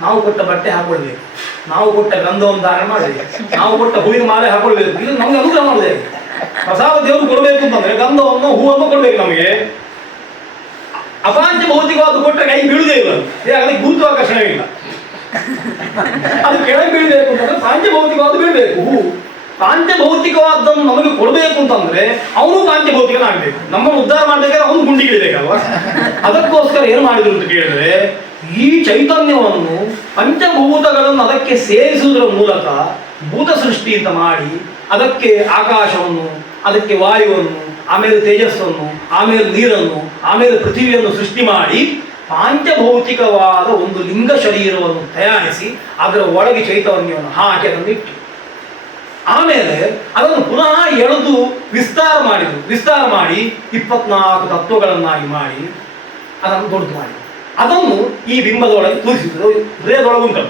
ನಾವು ಕೊಟ್ಟ ಬಟ್ಟೆ ಹಾಕೊಳ್ಬೇಕು, ನಾವು ಕೊಟ್ಟ ಗಂಧವನ್ನು ಧಾರಣೆ ಮಾಡಬೇಕು, ನಾವು ಕೊಟ್ಟ ಹೂವಿನ ಮಾಲೆ ಹಾಕೊಳ್ಬೇಕು. ಇದು ನಮಗೆ ಅನುಗ್ರಹ ಮಾಡೋದೇವೆ. ಪ್ರಸಾದ ದೇವರು ಕೊಡಬೇಕು ಅಂತಂದ್ರೆ ಗಂಧವನ್ನು, ಹೂವನ್ನು ಕೊಡ್ಬೇಕು. ನಮಗೆ ಅಪಾಂಚ ಭೌತಿಕವಾದ ಕೊಟ್ಟರೆ ಕೈ ಬೀಳುವುದೇ ಇಲ್ಲ. ಅದಕ್ಕೆ ಗುರುತ್ವಾಕರ್ಷಣವಿಲ್ಲ. ಅದು ಕೆಳಗೆ ಬೀಳಬೇಕು ಅಂತಂದ್ರೆ ಪಾಂಚಭೌತಿಕವಾದ ಬೀಳಬೇಕು. ಹೂ ಪಾಂಚಭೌತಿಕವಾದನ್ನು ನಮಗೆ ಕೊಡಬೇಕು ಅಂತಂದ್ರೆ ಅವನು ಪಾಂಚಭೌತಿಕನಾಗಬೇಕು. ನಮ್ಮನ್ನು ಉದ್ಧಾರ ಮಾಡಬೇಕಾದ್ರೆ ಅವನು ಗುಂಡಿಗಿಡಬೇಕಲ್ವ. ಅದಕ್ಕೋಸ್ಕರ ಏನು ಮಾಡಿದ್ರು ಅಂತ ಕೇಳಿದ್ರೆ, ಈ ಚೈತನ್ಯವನ್ನು ಪಂಚಭೂತಗಳನ್ನು ಅದಕ್ಕೆ ಸೇರಿಸುವುದರ ಮೂಲಕ ಭೂತ ಸೃಷ್ಟಿ ಅಂತ ಮಾಡಿ ಅದಕ್ಕೆ ಆಕಾಶವನ್ನು, ಅದಕ್ಕೆ ವಾಯುವನ್ನು, ಆಮೇಲೆ ತೇಜಸ್ಸನ್ನು, ಆಮೇಲೆ ನೀರನ್ನು, ಆಮೇಲೆ ಪೃಥ್ವಿಯನ್ನು ಸೃಷ್ಟಿ ಮಾಡಿ ಪಾಂಚಭೌತಿಕವಾದ ಒಂದು ಲಿಂಗ ಶರೀರವನ್ನು ತಯಾರಿಸಿ ಅದರ ಒಳಗೆ ಚೈತನ್ಯವನ್ನು ಹಾಕಿ ಅದನ್ನು ಇಟ್ಟು ಆಮೇಲೆ ಅದನ್ನು ಪುನಃ ಎಳೆದು ವಿಸ್ತಾರ ಮಾಡಿ 24 ತತ್ವಗಳನ್ನಾಗಿ ಮಾಡಿ ಅದನ್ನು ದೊಡ್ಡದು ಮಾಡಿ ಅದನ್ನು ಈ ಬಿಂಬದ ಒಳಗೆ ತೋರಿಸಿದ್ರು. ಹೃದಯದೊಳಗುಂಟು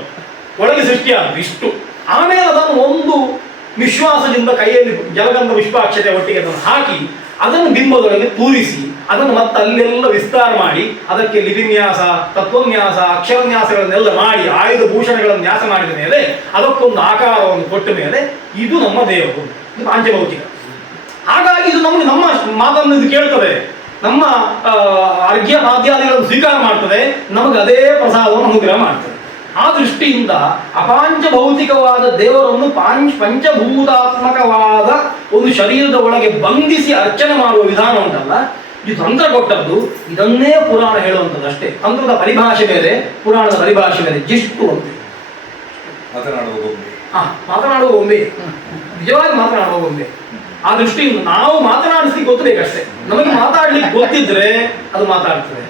ಒಳಗೆ ಸೃಷ್ಟಿಯಾದ ಇಷ್ಟು. ಆಮೇಲೆ ಅದನ್ನು ಒಂದು ವಿಶ್ವಾಸದಿಂದ ಕೈಯಲ್ಲಿ ಜಲಗಂಧ ವಿಶ್ವಾಕ್ಷತೆ ಒಟ್ಟಿಗೆ ಅದನ್ನು ಹಾಕಿ ಅದನ್ನು ಬಿಂಬದೊಳಗೆ ತೂರಿಸಿ ಅದನ್ನು ಮತ್ತೆ ಅಲ್ಲೆಲ್ಲ ವಿಸ್ತಾರ ಮಾಡಿ ಅದಕ್ಕೆ ಲಿಪಿನ್ಯಾಸ, ತತ್ವನ್ಯಾಸ, ಅಕ್ಷರನ್ಯಾಸಗಳನ್ನೆಲ್ಲ ಮಾಡಿ ಆಯುಧ ಭೂಷಣಗಳನ್ನು ನ್ಯಾಸ ಮಾಡಿದ ಮೇಲೆ ಅದಕ್ಕೊಂದು ಆಕಾರವನ್ನು ಕೊಟ್ಟ ಮೇಲೆ ಇದು ನಮ್ಮ ದೇವರು, ಇದು ಪಾಂಚಭೌತಿಕ. ಹಾಗಾಗಿ ಇದು ನಮಗೆ ನಮ್ಮ ಮಾತನ್ನು ಇದು ಕೇಳ್ತದೆ, ನಮ್ಮ ಅರ್ಘ್ಯ ಮಾಧ್ಯಾದಿಗಳನ್ನು ಸ್ವೀಕಾರ ಮಾಡ್ತದೆ, ನಮಗೆ ಅದೇ ಪ್ರಸಾದವನ್ನು ಅನುಗ್ರಹ ಮಾಡ್ತದೆ. ಆ ದೃಷ್ಟಿಯಿಂದ ಅಪಾಂಚಭೌತಿಕವಾದ ದೇವರನ್ನು ಪಂಚಭೂತಾತ್ಮಕವಾದ ಒಂದು ಶರೀರದ ಒಳಗೆ ಬಂಧಿಸಿ ಅರ್ಚನೆ ಮಾಡುವ ವಿಧಾನ ಉಂಟಲ್ಲ, ಇದು ತಂತ್ರ ಕೊಟ್ಟದ್ದು. ಇದನ್ನೇ ಪುರಾಣ ಹೇಳುವಂಥದ್ದು ಅಷ್ಟೇ. ತಂತ್ರದ ಪರಿಭಾಷೆ ಬೇರೆ, ಪುರಾಣದ ಪರಿಭಾಷೆ ಬೇರೆ. ಜಿಷ್ಟು ಒಂದೇ, ಮಾತನಾಡುವ ಒಂದೇ, ನಿಜವಾಗಿ ಮಾತನಾಡುವ ಒಂದೇ. ಆ ದೃಷ್ಟಿಯಿಂದ ನಾವು ಮಾತನಾಡಿಸ್ಲಿಕ್ಕೆ ಗೊತ್ತಬೇಕಷ್ಟೇ. ನಮಗೆ ಮಾತಾಡ್ಲಿಕ್ಕೆ ಗೊತ್ತಿದ್ರೆ ಅದು ಮಾತಾಡ್ತದೆ.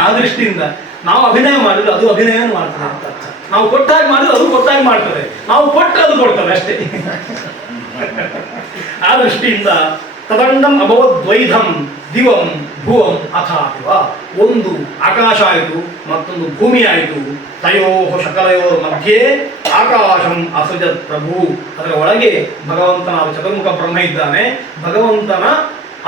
ಆ ದೃಷ್ಟಿಯಿಂದ ನಾವು ಅಭಿನಯ ಮಾಡಿದ್ರೆ ಅದು ಅಭಿನಯ ಮಾಡ್ತದೆ ಅಂತ ಅರ್ಥ. ನಾವು ಕೊಟ್ಟಾಗಿ ಮಾಡಿದ್ರೆ ಅದು ಕೊಟ್ಟಾಗಿ ಮಾಡ್ತದೆ, ನಾವು ಕೊಟ್ಟರೆ ಅದು ಕೊಡ್ತದೆ ಅಷ್ಟೇ. ಆ ದೃಷ್ಟಿಯಿಂದ ತದಂಡಂ ಅಭವದ್ವೈಧಂ ದಿವಂ ಭುವಂ ಅಥಾಪಿವ. ಒಂದು ಆಕಾಶ ಆಯಿತು, ಮತ್ತೊಂದು ಭೂಮಿ ಆಯಿತು. ತಯೋ ಶಕಲಯೋರ್ ಮಧ್ಯೆ ಆಕಾಶಂ ಅಸೃಜತ್ ಪ್ರಭು. ಅದರ ಒಳಗೆ ಭಗವಂತನಾದ ಚತುರ್ಮುಖ ಬ್ರಹ್ಮ ಇದ್ದಾನೆ. ಭಗವಂತನ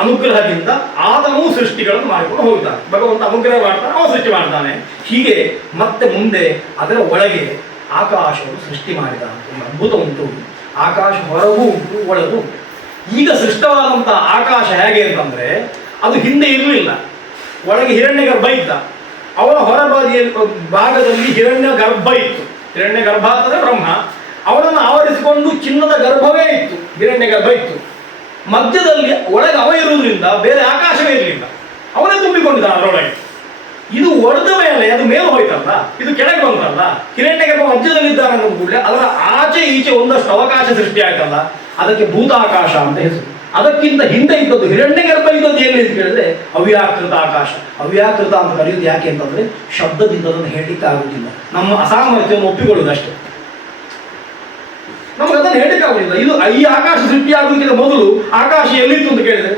ಅನುಗ್ರಹದಿಂದ ಆತನೂ ಸೃಷ್ಟಿಗಳನ್ನು ಮಾಡಿಕೊಂಡು ಹೋಗ್ತಾನೆ. ಭಗವಂತ ಅನುಗ್ರಹ ಮಾಡ್ತಾನೆ, ಅವ ಸೃಷ್ಟಿ ಮಾಡ್ತಾನೆ. ಹೀಗೆ ಮತ್ತೆ ಮುಂದೆ ಅದರ ಒಳಗೆ ಆಕಾಶವನ್ನು ಸೃಷ್ಟಿ ಮಾಡಿದ. ಅದ್ಭುತ ಉಂಟು. ಆಕಾಶ ಹೊರಗೂ ಉಂಟು, ಒಳಗೂ ಉಂಟು. ಈಗ ಸೃಷ್ಟವಾದಂತಹ ಆಕಾಶ ಹೇಗೆ ಅಂತಂದ್ರೆ, ಅದು ಹಿಂದೆ ಇರಲಿಲ್ಲ. ಒಳಗೆ ಹಿರಣ್ಯ ಗರ್ಭ ಇದ್ದ, ಅವರ ಹೊರಬದಿಯ ಭಾಗದಲ್ಲಿ ಹಿರಣ್ಯ ಗರ್ಭ ಇತ್ತು. ಹಿರಣ್ಯ ಗರ್ಭ ಅಂತಂದ್ರೆ ಬ್ರಹ್ಮ. ಅವರನ್ನು ಆವರಿಸಿಕೊಂಡು ಚಿನ್ನದ ಗರ್ಭವೇ ಇತ್ತು, ಹಿರಣ್ಯ ಗರ್ಭ ಇತ್ತು. ಮಧ್ಯದಲ್ಲಿ ಒಳಗೆ ಅವ ಇರುವುದರಿಂದ ಬೇರೆ ಆಕಾಶವೇ ಇರಲಿಲ್ಲ, ಅವನೇ ತುಂಬಿಕೊಂಡಿದ್ದಾನೆ ಅದರೊಳಗೆ. ಇದು ಒಡೆದ ಮೇಲೆ ಅದು ಮೇಲೆ ಹೋಯ್ತಲ್ಲ, ಇದು ಕೆಳಗೆ ಬಂತಲ್ಲ. ಹಿರಣ್ಯ ಗರ್ಭ ಮಧ್ಯದಲ್ಲಿದ್ದಾನೆ ಅನ್ನೋ ಕೂಡಲೇ ಅದರ ಆಚೆ ಈಚೆ ಒಂದಷ್ಟು ಅವಕಾಶ ಸೃಷ್ಟಿ ಆಯ್ತಲ್ಲ, ಅದಕ್ಕೆ ಭೂತಾಕಾಶ ಅಂತ ಹೆಸರು. ಅದಕ್ಕಿಂತ ಹಿಂದೆ ಇದ್ದದ್ದು ಹಿರಣ್ಯ ಗರ್ಭ ಇದ್ದದ್ದು ಎಲ್ಲಿ ಅಂತ ಕೇಳಿದ್ರೆ ಅವ್ಯಾಕೃತ ಆಕಾಶ. ಅವ್ಯಾಕೃತ ಅಂತ ಕರೆಯುವುದು ಯಾಕೆ ಅಂತಂದ್ರೆ ಶಬ್ದದಿಂದ ಅದನ್ನು ಹೇಳಲಿಕ್ಕೆ ಆಗುವುದಿಲ್ಲ. ನಮ್ಮ ಅಸಾಮರ್ಥ್ಯವನ್ನು ಒಪ್ಪಿಕೊಳ್ಳುವುದು ಅಷ್ಟೇ, ನಮಗೆ ಅದನ್ನು ಹೇಳಲಿಕ್ಕೆ ಆಗುವುದಿಲ್ಲ. ಇದು ಈ ಆಕಾಶ ಸೃಷ್ಟಿಯಾಗುವುದಕ್ಕಿಂತ ಮೊದಲು ಆಕಾಶ ಎಲ್ಲಿತ್ತು ಅಂತ ಕೇಳಿದ್ರೆ,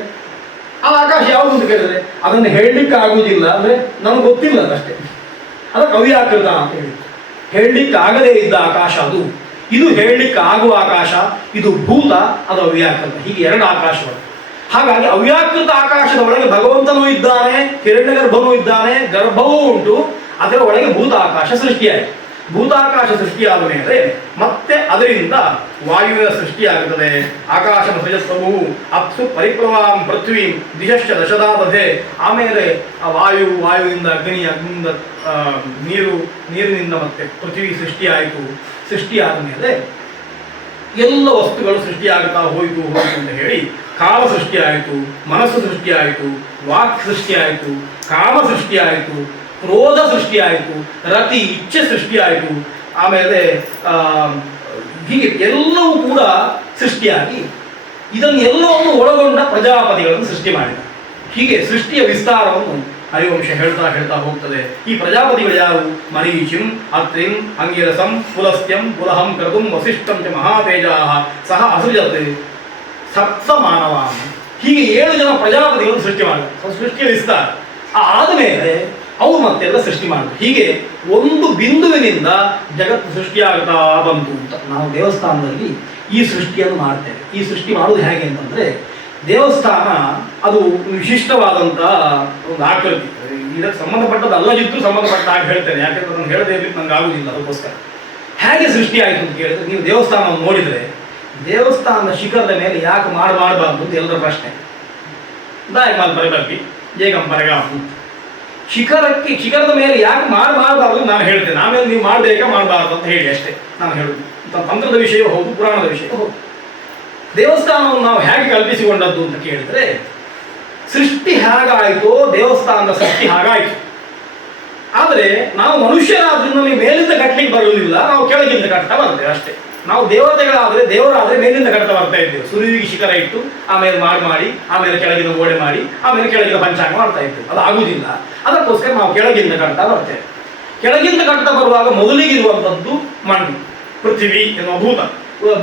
ಆ ಆಕಾಶ ಯಾವುದು ಅಂತ ಕೇಳಿದ್ರೆ ಅದನ್ನು ಹೇಳಲಿಕ್ಕೆ ಆಗುವುದಿಲ್ಲ. ಅಂದ್ರೆ ನಮ್ಗೆ ಗೊತ್ತಿಲ್ಲ ಅದಷ್ಟೇ. ಅದಕ್ಕೆ ಅವ್ಯಾಕೃತ ಅಂತ ಹೇಳಿದ್ದು. ಹೇಳಲಿಕ್ಕೆ ಆಗದೇ ಇದ್ದ ಆಕಾಶ ಅದು. ಇದು ಹೇಳಲಿಕ್ಕೆ ಆಗುವ ಆಕಾಶ, ಇದು ಭೂತ, ಅದು ಅವ್ಯಾಕೃತ. ಹೀಗೆ ಎರಡು ಆಕಾಶಗಳು. ಹಾಗಾಗಿ ಅವ್ಯಾಕೃತ ಆಕಾಶದ ಒಳಗೆ ಭಗವಂತನೂ ಇದ್ದಾನೆ, ಹಿರಣ್ಯ ಗರ್ಭನೂ ಇದ್ದಾನೆ, ಗರ್ಭವೂ ಉಂಟು. ಅದರ ಒಳಗೆ ಭೂತ ಆಕಾಶ ಸೃಷ್ಟಿಯಾಯಿತು. ಭೂತಾಕಾಶ ಸೃಷ್ಟಿಯಾದ ಮೇಲೆ ಮತ್ತೆ ಅದರಿಂದ ವಾಯುವಿನ ಸೃಷ್ಟಿಯಾಗುತ್ತದೆ. ಆಕಾಶ ಸೃಜತ್ವವು ಅಪ್ಸು ಪರಿಪ್ಲವಾಂ ಪೃಥ್ವಿ ದಿಶಶ್ಚ ದಶದಾದಧೆ. ಆಮೇಲೆ ಆ ವಾಯುವಿಂದ ಅಗ್ನಿ, ಅಗ್ನಿಯಿಂದ ನೀರಿನಿಂದ ಮತ್ತೆ ಪೃಥ್ವಿ ಸೃಷ್ಟಿಯಾಯಿತು. ಸೃಷ್ಟಿಯಾದ ಮೇಲೆ ಎಲ್ಲ ವಸ್ತುಗಳು ಸೃಷ್ಟಿಯಾಗುತ್ತಾ ಹೋಯಿತು ಅಂತ ಹೇಳಿ ಕಾಲ ಸೃಷ್ಟಿಯಾಯಿತು, ಮನಸ್ಸು ಸೃಷ್ಟಿಯಾಯಿತು, ವಾಕ್ ಸೃಷ್ಟಿಯಾಯಿತು, ಕಾಮ ಸೃಷ್ಟಿಯಾಯಿತು, ಕ್ರೋಧ ಸೃಷ್ಟಿಯಾಯಿತು, ರತಿ ಇಚ್ಛೆ ಸೃಷ್ಟಿಯಾಯಿತು. ಆಮೇಲೆ ಹೀಗೆ ಎಲ್ಲವೂ ಕೂಡ ಸೃಷ್ಟಿಯಾಗಿ ಇದನ್ನು ಎಲ್ಲವನ್ನು ಒಳಗೊಂಡ ಪ್ರಜಾಪತಿಗಳನ್ನು ಸೃಷ್ಟಿ ಮಾಡಿದ. ಹೀಗೆ ಸೃಷ್ಟಿಯ ವಿಸ್ತಾರವನ್ನು ಹರಿವಂಶ ಹೇಳ್ತಾ ಹೋಗ್ತದೆ. ಈ ಪ್ರಜಾಪತಿಗಳು ಯಾರು? ಮರೀಚಿಂ, ಅತ್ರಿಂ, ಅಂಗಿರಸಂ, ಪುಲಸ್ತ್ಯಂ, ಪುಲಹಂ ಕ್ರತುಂ, ವಸಿಷ್ಠಂ ಚ ಮಹಾತೇಜಾಃ ಸಹ ಅಸೃಜತ್ ಸಪ್ತ ಮಾನವಾಂ. ಹೀಗೆ 7 ಜನ ಪ್ರಜಾಪತಿಗಳನ್ನು ಸೃಷ್ಟಿ ಮಾಡಿದ. ಸೃಷ್ಟಿಯ ವಿಸ್ತಾರ ಆದಮೇಲೆ ಅವು ಮತ್ತೆಲ್ಲ ಸೃಷ್ಟಿ ಮಾಡಿದ್ರು. ಹೀಗೆ ಒಂದು ಬಿಂದುವಿನಿಂದ ಜಗತ್ತು ಸೃಷ್ಟಿಯಾಗ್ತಾ ಬಂತು ಅಂತ ನಾವು ದೇವಸ್ಥಾನದಲ್ಲಿ ಈ ಸೃಷ್ಟಿಯನ್ನು ಮಾಡ್ತೇವೆ. ಈ ಸೃಷ್ಟಿ ಮಾಡೋದು ಹೇಗೆ ಅಂತಂದ್ರೆ, ದೇವಸ್ಥಾನ ಅದು ವಿಶಿಷ್ಟವಾದಂಥ ಒಂದು ಆಕೃತಿ. ಇದಕ್ಕೆ ಸಂಬಂಧಪಟ್ಟದ್ದು ಅಲ್ಲದಿದ್ದು ಸಂಬಂಧಪಟ್ಟ ಹಾಗೆ ಹೇಳ್ತೇನೆ, ಯಾಕೆಂದ್ರೆ ಅದನ್ನು ಹೇಳದೇ ಇರ್ಲಿಕ್ಕೆ ನಂಗೆ ಆಗುದಿಲ್ಲ. ಅದಕ್ಕೋಸ್ಕರ ಹೇಗೆ ಸೃಷ್ಟಿ ಆಯಿತು ಅಂತ ಕೇಳಿದ್ರೆ, ನೀವು ದೇವಸ್ಥಾನವನ್ನು ನೋಡಿದರೆ ದೇವಸ್ಥಾನದ ಶಿಖರದ ಮೇಲೆ ಯಾಕೆ ಮಾಡಬಾರ್ದು ಅಂತ ಎಲ್ಲರ ಪ್ರಶ್ನೆ. ಬರಬರ್ತಿ ಏಕಂ ಪರಗ ಶಿಖರದ ಮೇಲೆ ಯಾಕೆ ಮಾಡಬಾರ್ದು ನಾನು ಹೇಳ್ತೇನೆ. ಆಮೇಲೆ ನೀವು ಮಾಡಬೇಕಾ ಮಾಡಬಾರ್ದು ಅಂತ ಹೇಳಿ ಅಷ್ಟೇ ನಾನು ಹೇಳುದು. ತಂತ್ರದ ವಿಷಯ ಹೌದು, ಪುರಾಣದ ವಿಷಯ ಹೌದು. ದೇವಸ್ಥಾನವನ್ನು ನಾವು ಹೇಗೆ ಕಲ್ಪಿಸಿಕೊಂಡದ್ದು ಅಂತ ಕೇಳಿದ್ರೆ, ಸೃಷ್ಟಿ ಹೇಗಾಯಿತೋ ದೇವಸ್ಥಾನದ ಸೃಷ್ಟಿ ಹಾಗಾಯಿತು. ಆದರೆ ನಾವು ಮನುಷ್ಯರಾದ್ರಿಂದ ಮೇಲಿಂದ ಕಟ್ಟಲಿಕ್ಕೆ ಬರುವುದಿಲ್ಲ, ನಾವು ಕೆಳಗಿಂದ ಕಟ್ಟ ಬರ್ತೇವೆ ಅಷ್ಟೇ. ನಾವು ದೇವತೆಗಳಾದರೆ ದೇವರಾದರೆ ಮೇಲಿಂದ ಕಟ್ತಾ ಬರ್ತಾ ಇದ್ದೇವೆ. ಸೂರ್ಯನಿಗೆ ಶಿಖರ ಇಟ್ಟು ಆಮೇಲೆ ಮಾಡಿ ಆಮೇಲೆ ಕೆಳಗಿನ ಗೋಡೆ ಮಾಡಿ ಆಮೇಲೆ ಕೆಳಗಿನ ಪಂಚಾಂಗ ಮಾಡ್ತಾ ಇದ್ದೇವೆ. ಅದು ಆಗುವುದಿಲ್ಲ. ಅದಕ್ಕೋಸ್ಕರ ನಾವು ಕೆಳಗಿಂದ ಕಟ್ತಾ ಬರ್ತೇವೆ. ಕೆಳಗಿಂದ ಕಟ್ತಾ ಬರುವಾಗ ಮೊದಲಿಗಿರುವಂಥದ್ದು ಮಣ್ಣು, ಪೃಥ್ವಿ ಎನ್ನುವ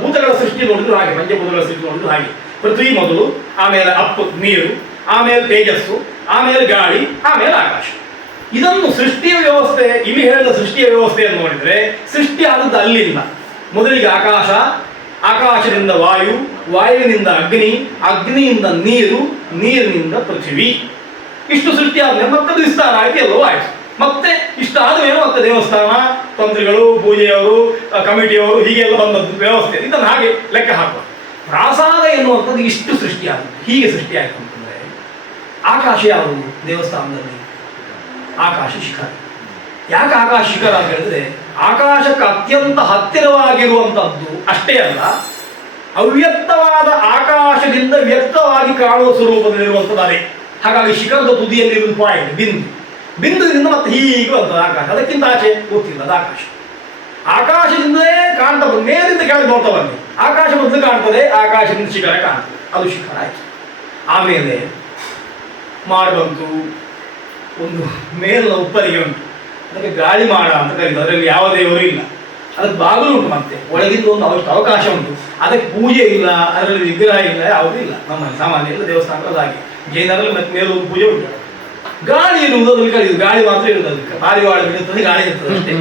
ಭೂತಗಳ ಸೃಷ್ಟಿ ನೋಡಿದ್ರು ಹಾಗೆ, ಪಂಚಭೂತಗಳ ಸೃಷ್ಟಿ ನೋಡಿದ್ರು ಹಾಗೆ. ಪೃಥ್ವಿ ಮೊದಲು, ಆಮೇಲೆ ಅಪ್ಪು ನೀರು, ಆಮೇಲೆ ತೇಜಸ್ಸು, ಆಮೇಲೆ ಗಾಳಿ, ಆಮೇಲೆ ಆಕಾಶ. ಇದನ್ನು ಸೃಷ್ಟಿಯ ವ್ಯವಸ್ಥೆ, ಇಲ್ಲಿ ಹೇಳಿದ ಸೃಷ್ಟಿಯ ವ್ಯವಸ್ಥೆಯನ್ನು ನೋಡಿದರೆ ಸೃಷ್ಟಿ ಆದದ್ದು ಅಲ್ಲಿಂದ. ಮೊದಲಿಗೆ ಆಕಾಶ, ಆಕಾಶದಿಂದ ವಾಯು, ವಾಯುವಿನಿಂದ ಅಗ್ನಿ, ಅಗ್ನಿಯಿಂದ ನೀರು, ನೀರಿನಿಂದ ಪೃಥ್ವಿ. ಇಷ್ಟು ಸೃಷ್ಟಿ ಆದ್ಮೇಲೆ ಮತ್ತದು ವಿಸ್ತಾರ ಆಯ್ತು, ಎಲ್ಲವೂ ಆಯ್ತು. ಮತ್ತೆ ಇಷ್ಟ ಆದ್ಮೇಲೆ ಮತ್ತೆ ದೇವಸ್ಥಾನ, ತಂತ್ರಿಗಳು, ಪೂಜೆಯವರು, ಕಮಿಟಿಯವರು ಹೀಗೆಲ್ಲ ಬಂದದ್ದು ವ್ಯವಸ್ಥೆ. ಇದನ್ನು ಹಾಗೆ ಲೆಕ್ಕ ಹಾಕುವ. ಪ್ರಾಸಾದ ಎನ್ನುವಂಥದ್ದು ಇಷ್ಟು ಸೃಷ್ಟಿಯಾಗುತ್ತೆ. ಹೀಗೆ ಸೃಷ್ಟಿಯಾಯಿತು ಅಂತಂದರೆ ಆಕಾಶ ಯಾವುದು ದೇವಸ್ಥಾನದಲ್ಲಿ? ಆಕಾಶ ಶಿಖರ. ಯಾಕೆ ಆಕಾಶ ಶಿಖರ ಅಂತ ಹೇಳಿದ್ರೆ ಆಕಾಶಕ್ಕೆ ಅತ್ಯಂತ ಹತ್ತಿರವಾಗಿರುವಂಥದ್ದು ಅಷ್ಟೇ ಅಲ್ಲ, ಅವ್ಯಕ್ತವಾದ ಆಕಾಶದಿಂದ ವ್ಯಕ್ತವಾಗಿ ಕಾಣುವ ಸ್ವರೂಪದಲ್ಲಿರುವಂಥದ್ದು ಅದೇ. ಹಾಗಾಗಿ ಶಿಖರದ ತುದಿಯಲ್ಲಿರುವುದು ಪಾಯಿಂಟ್, ಬಿಂದುವಿನಿಂದ ಮತ್ತೆ ಹೀಗೆ ಬರ್ತದೆ ಆಕಾಶ. ಅದಕ್ಕಿಂತ ಆಚೆ ಗೊತ್ತಿಲ್ಲ, ಅದು ಆಕಾಶ. ಆಕಾಶದಿಂದಲೇ ಕಾಣ್ತಾ ಬಂದು ಮೇಲಿಂದ ಕೆಳಗೆ ನೋಡ್ತಾ ಬನ್ನಿ, ಆಕಾಶ ಮೊದಲು ಕಾಣ್ತದೆ, ಆಕಾಶದಿಂದ ಶಿಖರ ಕಾಣ್ತದೆ, ಅದು ಶಿಖರ ಆಯ್ತು. ಆಮೇಲೆ ಮಾಡಬಂತು, ಒಂದು ಮೇಲಿನ ಉಪ್ಪರಿಗೆ ಉಂಟು, ಅದಕ್ಕೆ ಗಾಳಿ ಮಾಡ ಅಂತ ಕರೀತಾರೆ. ಅದರಲ್ಲಿ ಯಾವ ದೇವರು ಇಲ್ಲ, ಅದಕ್ಕೆ ಬಾಗಿಲು ಉಂಟು, ಮತ್ತೆ ಒಳಗಿಂದ ಒಂದು ಅವಕಾಶ ಉಂಟು. ಅದಕ್ಕೆ ಪೂಜೆ ಇಲ್ಲ, ಅದರಲ್ಲಿ ವಿಗ್ರಹ ಇಲ್ಲ, ಯಾವುದೂ ಇಲ್ಲ. ನಮ್ಮಲ್ಲಿ ಸಾಮಾನ್ಯ ಎಲ್ಲ ದೇವಸ್ಥಾನಗಳು ಹಾಗೆ. ಜೈನರಲ್ಲಿ ಮತ್ತೆ ಮೇಲೊಂದು ಪೂಜೆ ಉಂಟು. ಗಾಳಿ ಇರುವುದು ಅದರಲ್ಲಿ ಕರೆಯುವುದು, ಗಾಳಿ ಮಾತ್ರ ಇರುವುದು. ಅದಕ್ಕೆ ಪಾರಿವಾಳ ಬಿಡುತ್ತದೆ, ಗಾಳಿ ಇರ್ತದೆ ಅಷ್ಟೇ.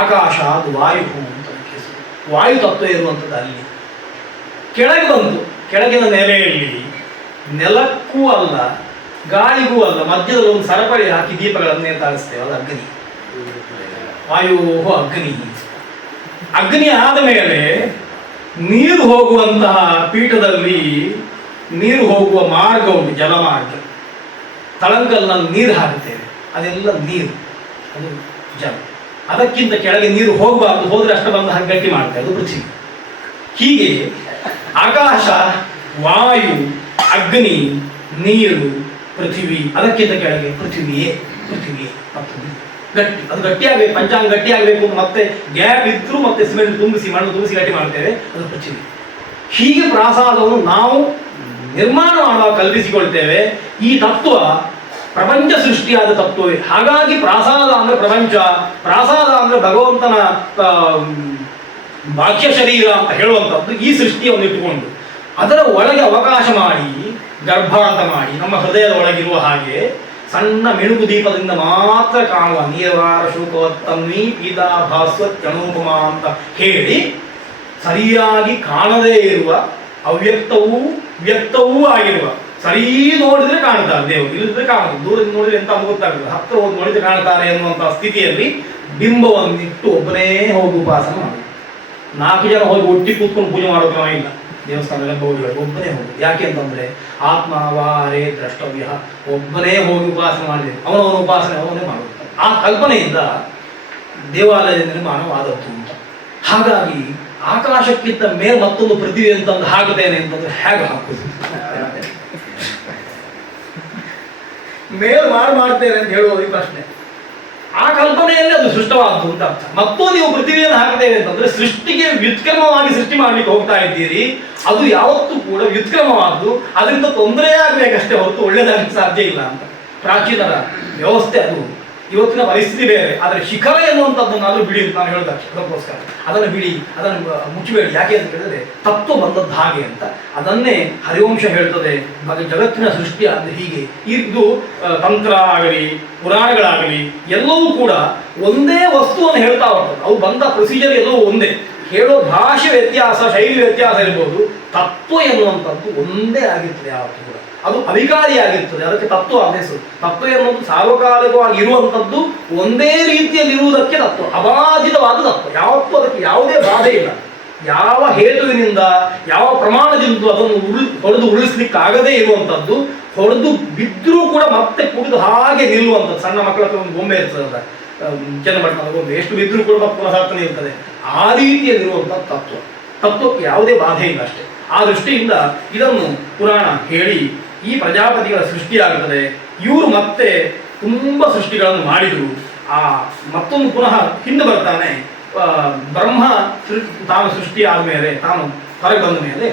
ಆಕಾಶ ಅದು ವಾಯು ಅಂತ ಹೆಸರು. ವಾಯು ತತ್ವ ಇರುವಂಥದ್ದು ಅಲ್ಲಿ. ಕೆಳಗೆ ಬಂತು, ಕೆಳಗಿನ ನೆಲೆಯಲ್ಲಿ ನೆಲಕ್ಕೂ ಅಲ್ಲ ಗಾಳಿಗೂ ಅಲ್ಲ, ಮಧ್ಯದಲ್ಲಿ ಒಂದು ಸರಪಳಿ ಹಾಕಿ ದೀಪಗಳನ್ನು ನೇತಾಡಿಸ್ತೇವೆ, ಅದು ಅಗ್ನಿ. ವಾಯು ಅಗ್ನಿ. ಅಗ್ನಿ ಆದ ಮೇಲೆ ನೀರು ಹೋಗುವಂತಹ ಪೀಠದಲ್ಲಿ ನೀರು ಹೋಗುವ ಮಾರ್ಗ ಉಂಟು, ಜಲಮಾರ್ಗ. ತಳಂಕಲ್ನಲ್ಲಿ ನೀರು ಹಾಕುತ್ತೇವೆ, ಅದೆಲ್ಲ ನೀರು, ಅದು ಜಲ. ಅದಕ್ಕಿಂತ ಕೆಳಗೆ ನೀರು ಹೋಗಬಾರ್ದು, ಹೋದ್ರೆ ಅಷ್ಟು ಬಂದು ಗಟ್ಟಿ ಮಾಡ್ತೇವೆ, ಅದು ಪೃಥ್ವಿ. ಹೀಗೆ ಆಕಾಶ, ವಾಯು, ಅಗ್ನಿ, ನೀರು, ಪೃಥ್ವಿ, ಅದಕ್ಕಿಂತ ಕೆಳಗೆ ಪೃಥ್ವಿಯೇ ಮತ್ತು ಗಟ್ಟಿ. ಅದು ಗಟ್ಟಿಯಾಗಬೇಕು, ಪಂಚಾಂಗ ಗಟ್ಟಿಯಾಗಬೇಕು. ಮತ್ತೆ ಗ್ಯಾಪ್ ಇದ್ರೂ ಮತ್ತೆ ಸಿಮೆಂಟ್ ತುಂಬಿಸಿ, ಮಣ್ಣು ತುಂಬಿಸಿ ಗಟ್ಟಿ ಮಾಡ್ತೇವೆ, ಅದು ಪೃಥ್ವಿ. ಹೀಗೆ ಪ್ರಾಸಾದವನ್ನು ನಾವು ನಿರ್ಮಾಣ ಮಾಡುವಾಗ ಕಲ್ಪಿಸಿಕೊಳ್ತೇವೆ. ಈ ತತ್ವ ಪ್ರಪಂಚ ಸೃಷ್ಟಿಯಾದ ತತ್ವವೇ. ಹಾಗಾಗಿ ಪ್ರಾಸಾದ ಅಂದ್ರೆ ಪ್ರಪಂಚ, ಪ್ರಾಸಾದ ಅಂದ್ರೆ ಭಗವಂತನ ಬಾಹ್ಯ ಶರೀರ ಅಂತ ಹೇಳುವಂಥದ್ದು. ಈ ಸೃಷ್ಟಿಯನ್ನು ಇಟ್ಟುಕೊಂಡು ಅದರ ಒಳಗೆ ಅವಕಾಶ ಮಾಡಿ, ಗರ್ಭಾಂತ ಮಾಡಿ, ನಮ್ಮ ಹೃದಯದ ಒಳಗಿರುವ ಹಾಗೆ ಸಣ್ಣ ಮಿಣುಗು ದೀಪದಿಂದ ಮಾತ್ರ ಕಾಣುವ ನೀರವಾರ ಶೋಕವತ್ತನ್ನಿ ಪೀತಾಭಾಸ್ವತ್ಯನೂಪಮ ಅಂತ ಹೇಳಿ ಸರಿಯಾಗಿ ಕಾಣದೇ ಇರುವ, ಅವ್ಯಕ್ತವೂ ವ್ಯಕ್ತವೂ ಆಗಿರುವ, ಸರಿ ನೋಡಿದ್ರೆ ಕಾಣ್ತಾರೆ ದೇವರು, ಇಲ್ಲದ್ರೆ ಕಾಣುದು. ದೂರದಿಂದ ನೋಡಿದ್ರೆ ಎಂತ ಗೊತ್ತಾಗ್ತದೆ, ಹತ್ತಿರ ಹೋಗಿ ನೋಡಿದ್ರೆ ಕಾಣ್ತಾನೆ ಎನ್ನುವಂತಹ ಸ್ಥಿತಿಯಲ್ಲಿ ಬಿಂಬವನ್ನಿಟ್ಟು ಒಬ್ಬನೇ ಹೋಗಿ ಉಪಾಸನೆ ಮಾಡಿ. 4 ಜನ ಹೋಗಿ ಒಟ್ಟಿ ಕೂತ್ಕೊಂಡು ಪೂಜೆ ಮಾಡೋ ಕ್ರಮ ಇಲ್ಲ ದೇವಸ್ಥಾನದಲ್ಲಿ. ಒಬ್ಬನೇ ಹೋಗಿ. ಯಾಕೆ ಅಂತಂದ್ರೆ ಆತ್ಮವಾರೇ ದ್ರಷ್ಟವ್ಯ, ಒಬ್ಬನೇ ಹೋಗಿ ಉಪಾಸನೆ ಮಾಡಬೇಕು. ಅವನವನ ಉಪಾಸನೆ ಅವನೇ ಮಾಡುತ್ತಾರೆ. ಆ ಕಲ್ಪನೆಯಿಂದ ದೇವಾಲಯದ ನಿರ್ಮಾಣವಾದದ್ದು ಅಂತ. ಹಾಗಾಗಿ ಆಕಾಶಕ್ಕಿಂತ ಮೇಲೆ ಮತ್ತೊಂದು ಪೃಥ್ವಿ ಅಂತಂದು ಹಾಕುತ್ತೇನೆ ಅಂತಂದ್ರೆ ಹೇಗೆ ಹಾಕುದು? ಮೇಲ್ ಮಾಡ್ತೇನೆ ಅಂತ ಹೇಳುವುದು ಈ ಪ್ರಶ್ನೆ. ಆ ಕಲ್ಪನೆಯಲ್ಲಿ ಅದು ಸೃಷ್ಟವಾದ್ದು ಅಂತ ಅರ್ಥ. ಮತ್ತು ನೀವು ಪೃಥ್ವಿಯನ್ನು ಹಾಕ್ತೇವೆ ಅಂತಂದ್ರೆ ಸೃಷ್ಟಿಗೆ ವ್ಯುತ್ಕ್ರಮವಾಗಿ ಸೃಷ್ಟಿ ಮಾಡ್ಲಿಕ್ಕೆ ಹೋಗ್ತಾ ಇದ್ದೀರಿ. ಅದು ಯಾವತ್ತೂ ಕೂಡ ವ್ಯುತ್ಕ್ರಮವಾದ್ದು, ಅದರಿಂದ ತೊಂದರೆ ಆಗ್ಬೇಕಷ್ಟೇ ಹೊರತು ಒಳ್ಳೇದಾಗಲಿಕ್ಕೆ ಸಾಧ್ಯ ಇಲ್ಲ ಅಂತ ಪ್ರಾಚೀನರ ವ್ಯವಸ್ಥೆ. ಅದು ಇವತ್ತಿನ ಪರಿಸ್ಥಿತಿ ಬೇರೆ. ಆದರೆ ಶಿಖರ ಎನ್ನುವಂಥದ್ದನ್ನಾದ್ರೂ ಬಿಡಿ ಅಂತ ನಾನು ಹೇಳಿದ ಅದಕ್ಕೋಸ್ಕರ ಅದನ್ನು ಬಿಡಿ, ಅದನ್ನು ಮುಚ್ಚಬೇಡಿ. ಯಾಕೆ ಅಂತ ಹೇಳಿದ್ರೆ ತತ್ವ ಬಂದದ್ದು ಹಾಗೆ ಅಂತ. ಅದನ್ನೇ ಹರಿವಂಶ ಹೇಳ್ತದೆ. ಜಗತ್ತಿನ ಸೃಷ್ಟಿ ಅಂದರೆ ಹೀಗೆ. ಇದು ತಂತ್ರ ಆಗಲಿ ಪುರಾಣಗಳಾಗಲಿ ಎಲ್ಲವೂ ಕೂಡ ಒಂದೇ ವಸ್ತುವನ್ನು ಹೇಳ್ತಾ ಹೋಗ್ತದೆ. ಅವು ಬಂದ ಪ್ರೊಸೀಜರ್ ಎಲ್ಲವೂ ಒಂದೇ. ಹೇಳೋ ಭಾಷೆ ವ್ಯತ್ಯಾಸ, ಶೈಲಿ ವ್ಯತ್ಯಾಸ ಇರ್ಬೋದು, ತತ್ವ ಎನ್ನುವಂಥದ್ದು ಒಂದೇ ಆಗಿರ್ತದೆ ಯಾವತ್ತೂ ಕೂಡ. ಅದು ಅವಿಕಾರಿಯಾಗಿರ್ತದೆ, ಅದಕ್ಕೆ ತತ್ವ ಅಂತ ಹೆಸರು. ತತ್ವ ಎನ್ನುವುದು ಸಾರ್ವಕಾಲಿಕವಾಗಿ ಇರುವಂಥದ್ದು, ಒಂದೇ ರೀತಿಯಲ್ಲಿ ಇರುವುದಕ್ಕೆ ತತ್ವ, ಅಬಾಧಿತವಾದ ತತ್ವ. ಯಾವತ್ತೂ ಅದಕ್ಕೆ ಯಾವುದೇ ಬಾಧೆ ಇಲ್ಲ. ಯಾವ ಹೇತುವಿನಿಂದ ಯಾವ ಪ್ರಮಾಣದಿಂದ ಅದನ್ನು ಹೊಡೆದು ಉರುಳಿಸ್ಲಿಕ್ಕಾಗದೇ ಇರುವಂಥದ್ದು, ಹೊಡೆದು ಬಿದ್ದರೂ ಕೂಡ ಮತ್ತೆ ಕುಡಿದು ಹಾಗೆ ನಿಲ್ಲುವಂಥದ್ದು. ಸಣ್ಣ ಮಕ್ಕಳ ಹತ್ರ ಒಂದು ಗೊಂಬೆ ಇರ್ತದೆ, ಚನ್ನಪಟ್ಟಣದ ಗೊಂಬೆ, ಎಷ್ಟು ಬಿದ್ದರೂ ಕೂಡ ಮತ್ತೆ ಪುನಃ ಇರ್ತದೆ. ಆ ರೀತಿಯಲ್ಲಿರುವಂಥ ತತ್ವಕ್ಕೆ ಯಾವುದೇ ಬಾಧೆ ಇಲ್ಲ ಅಷ್ಟೇ. ಆ ದೃಷ್ಟಿಯಿಂದ ಇದನ್ನು ಪುರಾಣ ಹೇಳಿ ಈ ಪ್ರಜಾಪತಿಗಳ ಸೃಷ್ಟಿಯಾಗುತ್ತದೆ. ಇವರು ಮತ್ತೆ ತುಂಬ ಸೃಷ್ಟಿಗಳನ್ನು ಮಾಡಿದರು. ಆ ಮತ್ತೊಂದು ಪುನಃ ಹಿಂದೆ ಬರ್ತಾನೆ ಬ್ರಹ್ಮ ತಾನು ಸೃಷ್ಟಿ ಆದಮೇಲೆ, ತಾನು ಹೊರಗೆ ಬಂದ ಮೇಲೆ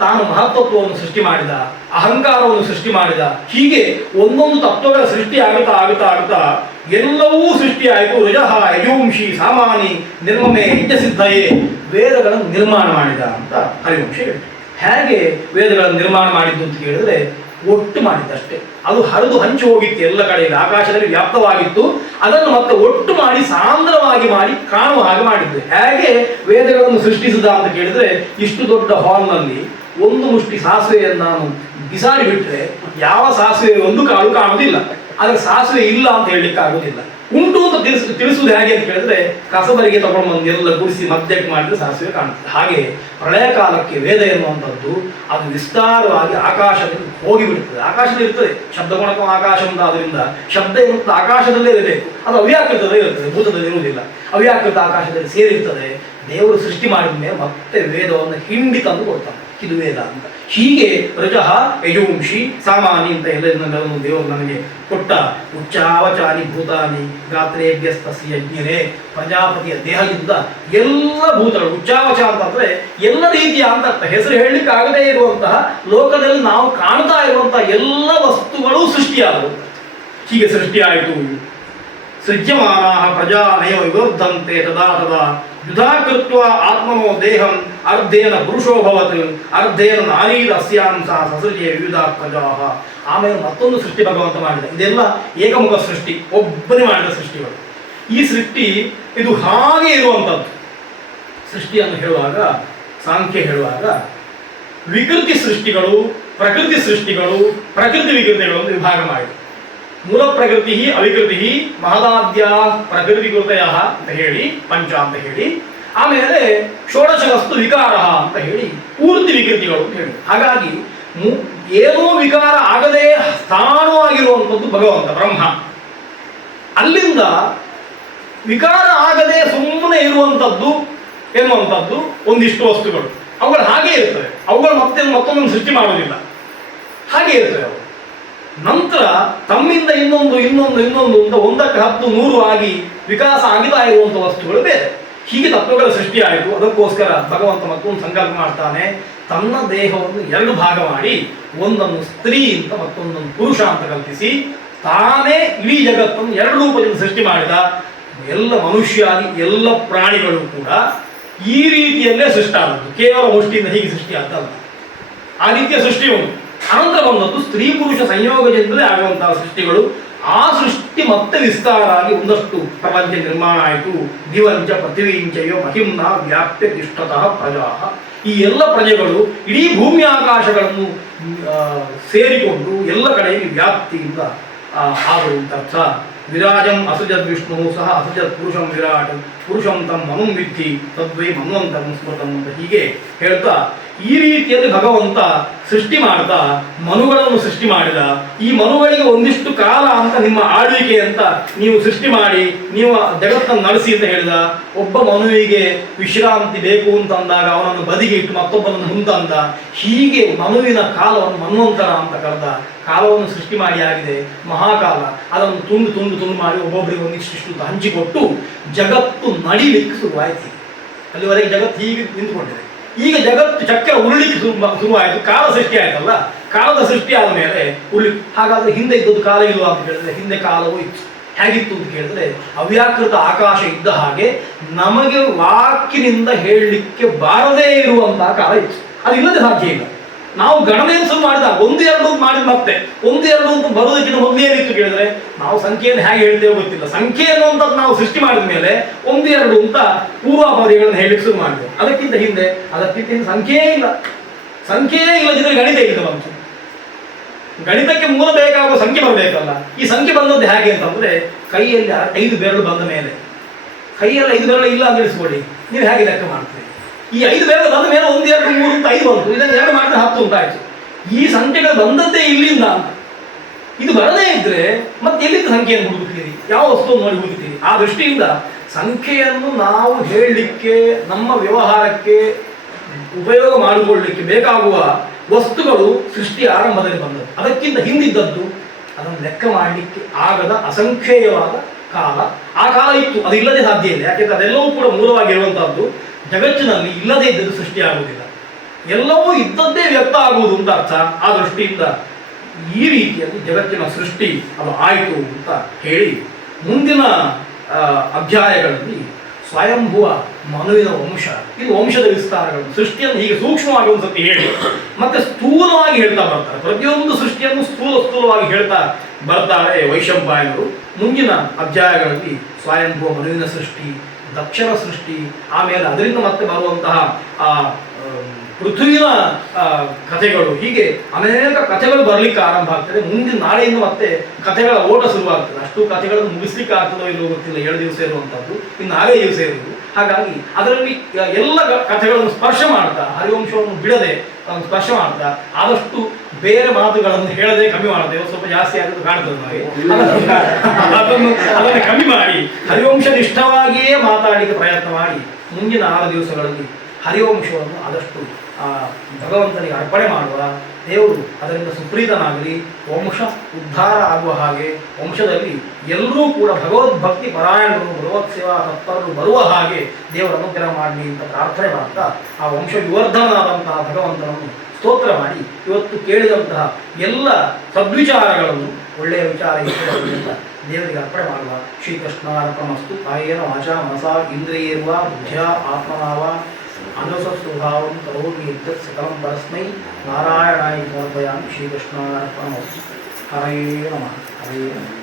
ತಾನು ಮಹತ್ತತ್ವವನ್ನು ಸೃಷ್ಟಿ ಮಾಡಿದ, ಅಹಂಕಾರವನ್ನು ಸೃಷ್ಟಿ ಮಾಡಿದ. ಹೀಗೆ ಒಂದೊಂದು ತತ್ವಗಳ ಸೃಷ್ಟಿ ಆಗುತ್ತಾ ಆಗುತ್ತಾ ಆಗುತ್ತಾ ಎಲ್ಲವೂ ಸೃಷ್ಟಿಯಾಯಿತು. ರಜಃ ಯಜುಂಷಿ ಸಾಮಾನಿ ನಿರ್ಮಮೆ ಯಜ್ಞಸಿದ್ಧಯೇ, ವೇದಗಳನ್ನು ನಿರ್ಮಾಣ ಮಾಡಿದ ಅಂತ ಹರಿವಂಶ ಹೇಳ್ತಾರೆ. ಹೇಗೆ ವೇದಗಳನ್ನು ನಿರ್ಮಾಣ ಮಾಡಿದ್ದು ಅಂತ ಕೇಳಿದ್ರೆ, ಒಟ್ಟು ಮಾಡಿದ್ದಷ್ಟೇ. ಅದು ಹರಿದು ಹಂಚಿ ಹೋಗಿತ್ತು ಎಲ್ಲ ಕಡೆಯಲ್ಲಿ, ಆಕಾಶದಲ್ಲಿ ವ್ಯಾಪ್ತವಾಗಿತ್ತು. ಅದನ್ನು ಮತ್ತೆ ಒಟ್ಟು ಮಾಡಿ ಸಾಂದ್ರವಾಗಿ ಮಾಡಿ ಕಾಣುವ ಹಾಗೆ ಮಾಡಿದ್ದು. ಹೇಗೆ ವೇದಗಳನ್ನು ಸೃಷ್ಟಿಸಿದ ಅಂತ ಕೇಳಿದ್ರೆ, ಇಷ್ಟು ದೊಡ್ಡ ಹಾಲ್ನಲ್ಲಿ ಒಂದು ಮುಷ್ಟಿ ಸಾಸಿವೆಯನ್ನು ನಾನು ಬಿಸಾಡಿ ಬಿಟ್ಟರೆ ಯಾವ ಸಾಸಿವೆ ಒಂದು ಕಾಳು ಕಾಣುವುದಿಲ್ಲ. ಆದರೆ ಸಾಸಿವೆ ಇಲ್ಲ ಅಂತ ಹೇಳಲಿಕ್ಕೆ ಆಗುವುದಿಲ್ಲ. ಉಂಟು ಅಂತ ತಿಳಿಸುವುದು ಹೇಗೆ ಅಂತ ಕೇಳಿದ್ರೆ, ಕಸಬರಿಗೆ ತಗೊಂಡು ಬಂದು ಎಲ್ಲ ಗುಡಿಸಿ ಮಧ್ಯಕ್ಕೆ ಮಾಡಿದ್ರೆ ಸಾಸಿವೆ ಕಾಣುತ್ತೆ. ಹಾಗೆ ಪ್ರಳಯ ಕಾಲಕ್ಕೆ ವೇದ ಎನ್ನುವಂಥದ್ದು ಅದು ವಿಸ್ತಾರವಾಗಿ ಆಕಾಶದಲ್ಲಿ ಹೋಗಿಬಿಡುತ್ತದೆ. ಆಕಾಶದಲ್ಲಿ ಇರ್ತದೆ, ಶಬ್ದಗುಣಕ ಆಕಾಶ ಅಂತ. ಅದರಿಂದ ಶಬ್ದ ಎನ್ನುವುದು ಆಕಾಶದಲ್ಲೇ ಇರಬೇಕು. ಅದು ಅವ್ಯಾಕೃತದಲ್ಲೇ ಇರ್ತದೆ, ಭೂತದಲ್ಲಿ ಇರುವುದಿಲ್ಲ. ಅವ್ಯಾಕೃತ ಆಕಾಶದಲ್ಲಿ ಸೇರಿರ್ತದೆ. ದೇವರು ಸೃಷ್ಟಿ ಮಾಡಿದ ಮೇಲೆ ಮತ್ತೆ ವೇದವನ್ನು ಹಿಂಡಿ ತಂದು ಕೊಡ್ತಾನೆ. ಇದು ವೇದ ಅಂತ. ಹೀಗೆ ರಜಃ ಯಜುಂಷಿ ಸಾಮಾನಿ ಅಂತ ಎಲ್ಲವನ್ನು ದೇವರು ನನಗೆ ಕೊಟ್ಟ. ಉಚ್ಚಾವಚಾರಿ ಭೂತಾನಿ ಗಾತ್ರೇಭ್ಯಸ್ತಸ್ಯ ಯಜ್ಞರೇ, ಪ್ರಜಾಪತಿಯ ದೇಹದಿಂದ ಎಲ್ಲ ಭೂತಗಳು, ಉಚ್ಚಾವಚಾರ ಅಂತಂದ್ರೆ ಎಲ್ಲ ರೀತಿಯ ಅಂತ ಹೆಸರು ಹೇಳಲಿಕ್ಕೆ ಆಗದೇ ಇರುವಂತಹ, ಲೋಕದಲ್ಲಿ ನಾವು ಕಾಣ್ತಾ ಇರುವಂತಹ ಎಲ್ಲ ವಸ್ತುಗಳು ಸೃಷ್ಟಿಯಾದವು. ಹೀಗೆ ಸೃಷ್ಟಿಯಾಯಿತು. ಸೃಜ್ಯಮಾನ ಪ್ರಜಾ ನಯ ವಿವರ್ಧಂತೆ ತದಾ ತದಾ ಯುಧಾ ಕೃತ್ವ ಆತ್ಮನೋ ದೇಹಂ ಅರ್ಧೇನ ಪುರುಷೋಭವತ್ ಅರ್ಧೇನ ನಾರೀರ ಅಸ್ಯಾಂಸ ಸಸೃಜೆ ವಿವಿಧ ಪ್ರಜಾ. ಆಮೇಲೆ ಮತ್ತೊಂದು ಸೃಷ್ಟಿ ಭಗವಂತ ಮಾಡಿದ. ಇದೆಲ್ಲ ಏಕಮುಖ ಸೃಷ್ಟಿ, ಒಬ್ಬನೇ ಮಾಡಿದ ಸೃಷ್ಟಿಗಳು. ಈ ಸೃಷ್ಟಿ ಇದು ಹಾಗೆ ಇರುವಂಥದ್ದು. ಸೃಷ್ಟಿಯನ್ನು ಹೇಳುವಾಗ, ಸಾಂಖ್ಯ ಹೇಳುವಾಗ ವಿಕೃತಿ ಸೃಷ್ಟಿಗಳು, ಪ್ರಕೃತಿ ಸೃಷ್ಟಿಗಳು, ಪ್ರಕೃತಿ ವಿಕೃತಿಗಳನ್ನು ವಿಭಾಗ ಮಾಡಿದೆ. ಮೂಲ ಪ್ರಕೃತಿ ಅವಿಕೃತಿ ಮಹದಾದ್ಯ ಪ್ರಕೃತಿಕೃತಯ ಅಂತ ಹೇಳಿ, ಪಂಚ ಅಂತ ಹೇಳಿ, ಆಮೇಲೆ ಷೋಡಶ ವಸ್ತು ವಿಕಾರ ಅಂತ ಹೇಳಿ ಪೂರ್ತಿ ವಿಕೃತಿಗಳು ಅಂತ ಹೇಳಿ. ಹಾಗಾಗಿ ಏನೋ ವಿಕಾರ ಆಗದೇ ಸ್ಥಾನವಾಗಿರುವಂಥದ್ದು ಭಗವಂತ ಬ್ರಹ್ಮ. ಅಲ್ಲಿಂದ ವಿಕಾರ ಆಗದೆ ಸುಮ್ಮನೆ ಇರುವಂಥದ್ದು ಎನ್ನುವಂಥದ್ದು ಒಂದಿಷ್ಟು ವಸ್ತುಗಳು. ಅವುಗಳು ಹಾಗೇ ಇರ್ತವೆ. ಅವುಗಳು ಮತ್ತೊಂದನ್ನು ಸೃಷ್ಟಿ ಮಾಡುವುದಿಲ್ಲ, ಹಾಗೆ ಇರ್ತವೆ ಅವು. ನಂತರ ತಮ್ಮಿಂದ ಇನ್ನೊಂದು ಅಂತ 1ಕ್ಕೆ 10 100 ಆಗಿ ವಿಕಾಸ ಆಗಿತಾ ಇರುವಂಥ ವಸ್ತುಗಳು ಬೇರೆ. ಹೀಗೆ ತತ್ವಗಳ ಸೃಷ್ಟಿಯಾಯಿತು. ಅದಕ್ಕೋಸ್ಕರ ಭಗವಂತ ಮತ್ತೊಂದು ಸಂಕಲ್ಪ ಮಾಡ್ತಾನೆ. ತನ್ನ ದೇಹವನ್ನು 2 ಭಾಗ ಮಾಡಿ, ಒಂದನ್ನು ಸ್ತ್ರೀ ಅಂತ ಮತ್ತೊಂದನ್ನು ಪುರುಷ ಅಂತ ಕಲ್ಪಿಸಿ ತಾನೇ ಇಡೀ ಜಗತ್ತನ್ನು 2 ರೂಪದಿಂದ ಸೃಷ್ಟಿ ಮಾಡಿದ. ಎಲ್ಲ ಮನುಷ್ಯಾದಿ ಎಲ್ಲ ಪ್ರಾಣಿಗಳು ಕೂಡ ಈ ರೀತಿಯಲ್ಲೇ ಸೃಷ್ಟಿಯಾದದ್ದು, ಕೇವಲ ಮುಷ್ಟಿಯಿಂದ ಹೀಗೆ ಸೃಷ್ಟಿಯಾದಲ್ಲ. ಆ ರೀತಿಯ ಸೃಷ್ಟಿ ಉಂಟು. ಅನಂತರ ಬಂದದ್ದು ಸ್ತ್ರೀ ಪುರುಷ ಸಂಯೋಗದಿಂದಲೇ ಆಗುವಂತಹ ಸೃಷ್ಟಿಗಳು. ಆ ಸೃಷ್ಟಿ ಮತ್ತೆ ವಿಸ್ತಾರ ಆಗಿ ಒಂದಷ್ಟು ಪ್ರಪಂಚ ನಿರ್ಮಾಣ ಆಯಿತು. ದಿವಂಚ ಪೃಥ್ವೀಂಚಯೋ ಮಹಿಮ್ನ ವ್ಯಾಪ್ಯ ತಿಷ್ಠತಃ ಪ್ರಜಾ. ಈ ಎಲ್ಲ ಪ್ರಜೆಗಳು ಇಡೀ ಭೂಮಿ ಆಕಾಶಗಳನ್ನು ಸೇರಿಕೊಂಡು ಎಲ್ಲ ಕಡೆಯಲ್ಲಿ ವ್ಯಾಪ್ತಿಯಿಂದ ಆದರು ಅಂತ ಅರ್ಥ. ವಿರಾಜಂ ಅಸೃಜದ್ ವಿಷ್ಣು ಸಹ ಅಸೃಜದ್ ಪುರುಷಂ ವಿರಾಟ್ ಪುರುಷಂ ತಂ ಮನುಂ ವಿದ್ಧಿ ತದ್ವೈ ಮನ್ವಂತಂ ಸ್ಮೃತಂ ಅಂತ ಹೀಗೆ ಹೇಳ್ತಾ, ಈ ರೀತಿಯಲ್ಲಿ ಭಗವಂತ ಸೃಷ್ಟಿ ಮಾಡ್ತಾ ಮನುಗಳನ್ನು ಸೃಷ್ಟಿ ಮಾಡಿದ. ಈ ಮನುಗಳಿಗೆ ಒಂದಿಷ್ಟು ಕಾಲ ಅಂತ ನಿಮ್ಮ ಆಳ್ವಿಕೆ ಅಂತ ನೀವು ಸೃಷ್ಟಿ ಮಾಡಿ ನೀವು ಜಗತ್ತನ್ನು ನಡೆಸಿ ಅಂತ ಹೇಳಿದ. ಒಬ್ಬ ಮನುವಿಗೆ ವಿಶ್ರಾಂತಿ ಬೇಕು ಅಂತ ಅಂದಾಗ ಅವನನ್ನು ಬದಿಗೆ ಇಟ್ಟು ಮತ್ತೊಬ್ಬನನ್ನು ಮುಂತಂದ. ಹೀಗೆ ಮನುವಿನ ಕಾಲವನ್ನು ಮನ್ವಂತರ ಅಂತ ಕರೆದ. ಕಾಲವನ್ನು ಸೃಷ್ಟಿ ಮಾಡಿ ಆಗಿದೆ ಮಹಾಕಾಲ. ಅದನ್ನು ತುಂಡು ಮಾಡಿ ಒಬ್ಬೊಬ್ಬರಿಗೆ ಒಂದಿಷ್ಟು ಹಂಚಿಕೊಟ್ಟು ಜಗತ್ತು ನಡಿಲಿಕ್ಕೆ ಶುರುವಾಯಿತು. ಅಲ್ಲಿವರೆಗೆ ಜಗತ್ತು ಹೀಗೆ ನಿಂತುಕೊಂಡಿದೆ. ಈಗ ಜಗತ್ತು ಚಕ್ರ ಉರುಳಿಕ್ಕೆ ಶುರುವಾಯಿತು. ಕಾಲ ಸೃಷ್ಟಿ ಆಯ್ತಲ್ಲ, ಕಾಲದ ಸೃಷ್ಟಿ ಆದ ಮೇಲೆ ಹಾಗಾದ್ರೆ ಹಿಂದೆ ಇದ್ದದ್ದು ಕಾಲ ಇಲ್ವಾ ಅಂತ ಕೇಳಿದ್ರೆ, ಹಿಂದೆ ಕಾಲವೂ ಇತ್ತು. ಹೇಗಿತ್ತು ಅಂತ ಕೇಳಿದ್ರೆ, ಅವ್ಯಾಕೃತ ಆಕಾಶ ಇದ್ದ ಹಾಗೆ ನಮಗೆ ವಾಕಿನಿಂದ ಹೇಳಲಿಕ್ಕೆ ಬಾರದೇ ಇರುವಂತಹ ಕಾಲ ಇತ್ತು. ಅದು ಇಲ್ಲದೆ ಸಾಧ್ಯ ಇಲ್ಲ. ನಾವು ಗಣನೆಯನ್ನು ಶುರು ಮಾಡಿದಾಗ 1 2 ಮಾಡಿದ ಮತ್ತೆ 1 2 ಅಂತ ಬರೋದಕ್ಕಿಂತ ಮೊದಲು ಏನಿತ್ತು ಕೇಳಿದ್ರೆ, ನಾವು ಸಂಖ್ಯೆಯನ್ನು ಹೇಗೆ ಹೇಳ್ತೇವೆ ಗೊತ್ತಿಲ್ಲ. ಸಂಖ್ಯೆ ಅನ್ನುವಂಥದ್ದು ನಾವು ಸೃಷ್ಟಿ ಮಾಡಿದ ಮೇಲೆ 1 2 ಅಂತ ಪೂರ್ವಾಪರ್ಯಗಳನ್ನು ಹೇಳಲಿಕ್ಕೆ ಶುರು ಮಾಡಿದ್ದೇವೆ. ಅದಕ್ಕಿಂತ ಹಿಂದೆ ಸಂಖ್ಯೆಯೇ ಇಲ್ಲ. ಸಂಖ್ಯೆಯೇ ಇಲ್ಲದಿದ್ರೆ ಗಣಿತ ಇಲ್ಲ ಬಂತು. ಗಣಿತಕ್ಕೆ ಮೂಲ ಬೇಕಾಗುವ ಸಂಖ್ಯೆ ಬರಬೇಕಲ್ಲ. ಈ ಸಂಖ್ಯೆ ಬಂದದ್ದು ಹೇಗೆ ಅಂತಂದ್ರೆ, ಕೈಯಲ್ಲಿ 5 ಬೆರಳು ಬಂದ ಮೇಲೆ, ಕೈಯಲ್ಲಿ 5 ಬೆರಳು ಇಲ್ಲ ಅಂತ ತಿಳಿಸ್ಕೊಡಿ, ನೀವು ಹೇಗೆ ಲೆಕ್ಕ ಮಾಡ್ತೀರಿ? ಈ 5 ಬೆರಳು ಬಂದ ಮೇಲೆ 1 2 3 ಅಂತ 5 ಬಂತು. ಇದನ್ನು 2 ಮಾಡಿದ್ರೆ 10 ಅಂತ ಆಯ್ತು. ಈ ಸಂಖ್ಯೆಗಳು ಬಂದದ್ದೇ ಇಲ್ಲಿಂದ ಅಂತ. ಇದು ಬರದೇ ಇದ್ರೆ ಮತ್ತೆ ಎಲ್ಲಿಂದ ಸಂಖ್ಯೆಯನ್ನು ಹುಡುಕುತ್ತೀರಿ? ಯಾವ ವಸ್ತುವನ್ನು ನೋಡಿ ಹುಡುಕುತ್ತೀರಿ? ಆ ದೃಷ್ಟಿಯಿಂದ ಸಂಖ್ಯೆಯನ್ನು ನಾವು ಹೇಳಲಿಕ್ಕೆ, ನಮ್ಮ ವ್ಯವಹಾರಕ್ಕೆ ಉಪಯೋಗ ಮಾಡಿಕೊಳ್ಳಲಿಕ್ಕೆ ಬೇಕಾಗುವ ವಸ್ತುಗಳು ಸೃಷ್ಟಿ ಆರಂಭದಲ್ಲಿ ಬಂದದ್ದು. ಅದಕ್ಕಿಂತ ಹಿಂದಿದ್ದದ್ದು ಅದನ್ನು ಲೆಕ್ಕ ಮಾಡಲಿಕ್ಕೆ ಆಗದ ಅಸಂಖ್ಯೇಯವಾದ ಕಾಲ, ಆ ಕಾಲ ಇತ್ತು, ಅದು ಇಲ್ಲದೆ ಸಾಧ್ಯ ಇಲ್ಲ. ಯಾಕೆಂದ್ರೆ ಅದೆಲ್ಲವೂ ಕೂಡ ಮೂಲವಾಗಿರುವಂತಹದ್ದು. ಜಗತ್ತಿನಲ್ಲಿ ಇಲ್ಲದೆ ಇದ್ದದ್ದು ಸೃಷ್ಟಿಯಾಗುವುದಿಲ್ಲ, ಎಲ್ಲವೂ ಇದ್ದದ್ದೇ ವ್ಯಕ್ತ ಆಗುವುದು ಅಂತ ಅರ್ಥ. ಆ ದೃಷ್ಟಿಯಿಂದ ಈ ರೀತಿಯಲ್ಲಿ ಜಗತ್ತಿನ ಸೃಷ್ಟಿ ಅದು ಆಯಿತು ಅಂತ ಹೇಳಿ ಮುಂದಿನ ಅಧ್ಯಾಯಗಳಲ್ಲಿ ಸ್ವಯಂಭುವ ಮನುವಿನ ವಂಶ, ಇದು ವಂಶದ ವಿಸ್ತಾರಗಳು, ಸೃಷ್ಟಿಯನ್ನು ಹೀಗೆ ಸೂಕ್ಷ್ಮವಾಗಿ ಒಂದು ಸತಿ ಹೇಳಿ ಮತ್ತೆ ಸ್ಥೂಲವಾಗಿ ಹೇಳ್ತಾ ಬರ್ತಾರೆ. ಪ್ರತಿಯೊಂದು ಸೃಷ್ಟಿಯನ್ನು ಸ್ಥೂಲವಾಗಿ ಹೇಳ್ತಾ ಬರ್ತಾರೆ ವೈಶಂಪಾಯನರು. ಮುಂದಿನ ಅಧ್ಯಾಯಗಳಲ್ಲಿ ಸ್ವಯಂಭುವ ಮನುವಿನ ಸೃಷ್ಟಿ, ದಕ್ಷರ ಸೃಷ್ಟಿ, ಆಮೇಲೆ ಅದರಿಂದ ಮತ್ತೆ ಬರುವಂತಹ ಪೃಥ್ವಿನ ಕಥೆಗಳು, ಹೀಗೆ ಅನೇಕ ಕಥೆಗಳು ಬರಲಿಕ್ಕೆ ಆರಂಭ ಆಗ್ತದೆ. ಮುಂದಿನ ನಾಳೆಯಿಂದ ಮತ್ತೆ ಕಥೆಗಳ ಓಟ ಶುರುವಾಗ್ತದೆ. ಅಷ್ಟು ಕಥೆಗಳನ್ನು ಮುಗಿಸ್ಲಿಕ್ಕೆ ಆಗ್ತದೋ ಇಲ್ಲವೋ ಗೊತ್ತಿಲ್ಲ, 7 ದಿವಸ ಇರುವಂಥದ್ದು, ಇನ್ನು 6 ದಿವಸ ಇರುವುದು. ಹಾಗಾಗಿ ಅದರಲ್ಲಿ ಎಲ್ಲ ಕಥೆಗಳನ್ನು ಸ್ಪರ್ಶ ಮಾಡ್ತಾ, ಹರಿವಂಶವನ್ನು ಬಿಡದೆ ಅದನ್ನು ಸ್ಪರ್ಶ ಮಾಡ್ತಾ, ಆದಷ್ಟು ಬೇರೆ ಮಾತುಗಳನ್ನು ಹೇಳದೆ ಕಮ್ಮಿ ಮಾಡ್ತೇವೆ. ಸ್ವಲ್ಪ ಜಾಸ್ತಿ ಆಗೋದು ಕಾಣ್ತದೆ ನಮಗೆ. ಅದನ್ನು ಕಮ್ಮಿ ಮಾಡಿ ಹರಿವಂಶನಿಷ್ಠವಾಗಿಯೇ ಮಾತಾಡಲಿಕ್ಕೆ ಪ್ರಯತ್ನ ಮಾಡಿ ಮುಂದಿನ 6 ದಿವಸಗಳಲ್ಲಿ ಹರಿವಂಶವನ್ನು ಆದಷ್ಟು ಭಗವಂತನಿಗೆ ಅರ್ಪಣೆ ಮಾಡುವ, ದೇವರು ಅದರಿಂದ ಸುಪ್ರೀತನಾಗಲಿ, ವಂಶ ಉದ್ಧಾರ ಆಗುವ ಹಾಗೆ, ವಂಶದಲ್ಲಿ ಎಲ್ಲರೂ ಕೂಡ ಭಗವದ್ಭಕ್ತಿ ಪರಾಯಣರು, ಭಗವತ್ ಸೇವಾ ತತ್ಪರರು ಬರುವ ಹಾಗೆ ದೇವರ ಅನುಗ್ರಹ ಮಾಡಲಿ ಅಂತ ಪ್ರಾರ್ಥನೆ ಮಾಡ್ತಾ ಆ ವಂಶ ವಿವರ್ಧನಾದಂತಹ ಭಗವಂತನನ್ನು ಸ್ತೋತ್ರ ಮಾಡಿ ಇವತ್ತು ಕೇಳಿದಂತಹ ಎಲ್ಲ ಸದ್ವಿಚಾರಗಳನ್ನು, ಒಳ್ಳೆಯ ವಿಚಾರ ಅಂತ ದೇವರಿಗೆ ಅರ್ಪಣೆ ಮಾಡುವ. ಶ್ರೀಕೃಷ್ಣಾರ್ಪಣಮಸ್ತು. ಕಾಯೇನ ವಾಚಾ ಮನಸಾ ಇಂದ್ರಿಯೇರ್ವಾ ಬುದ್ಧ್ಯಾ ಆತ್ಮನಾವ ಅನುಸಸ್ವಭಾವಂ ಕರೋಮಿ ಯದ್ಯತ್ ಸಕಲಂ ಪರಸ್ಮೈ ನಾರಾಯಣಾಯ ಸಮರ್ಪಯಾಮಿ. ಶ್ರೀಕೃಷ್ಣಾರ್ಪಣಮಸ್ತು. ಹರೇ ನಮಃ. ಹರೇ ನಮಃ.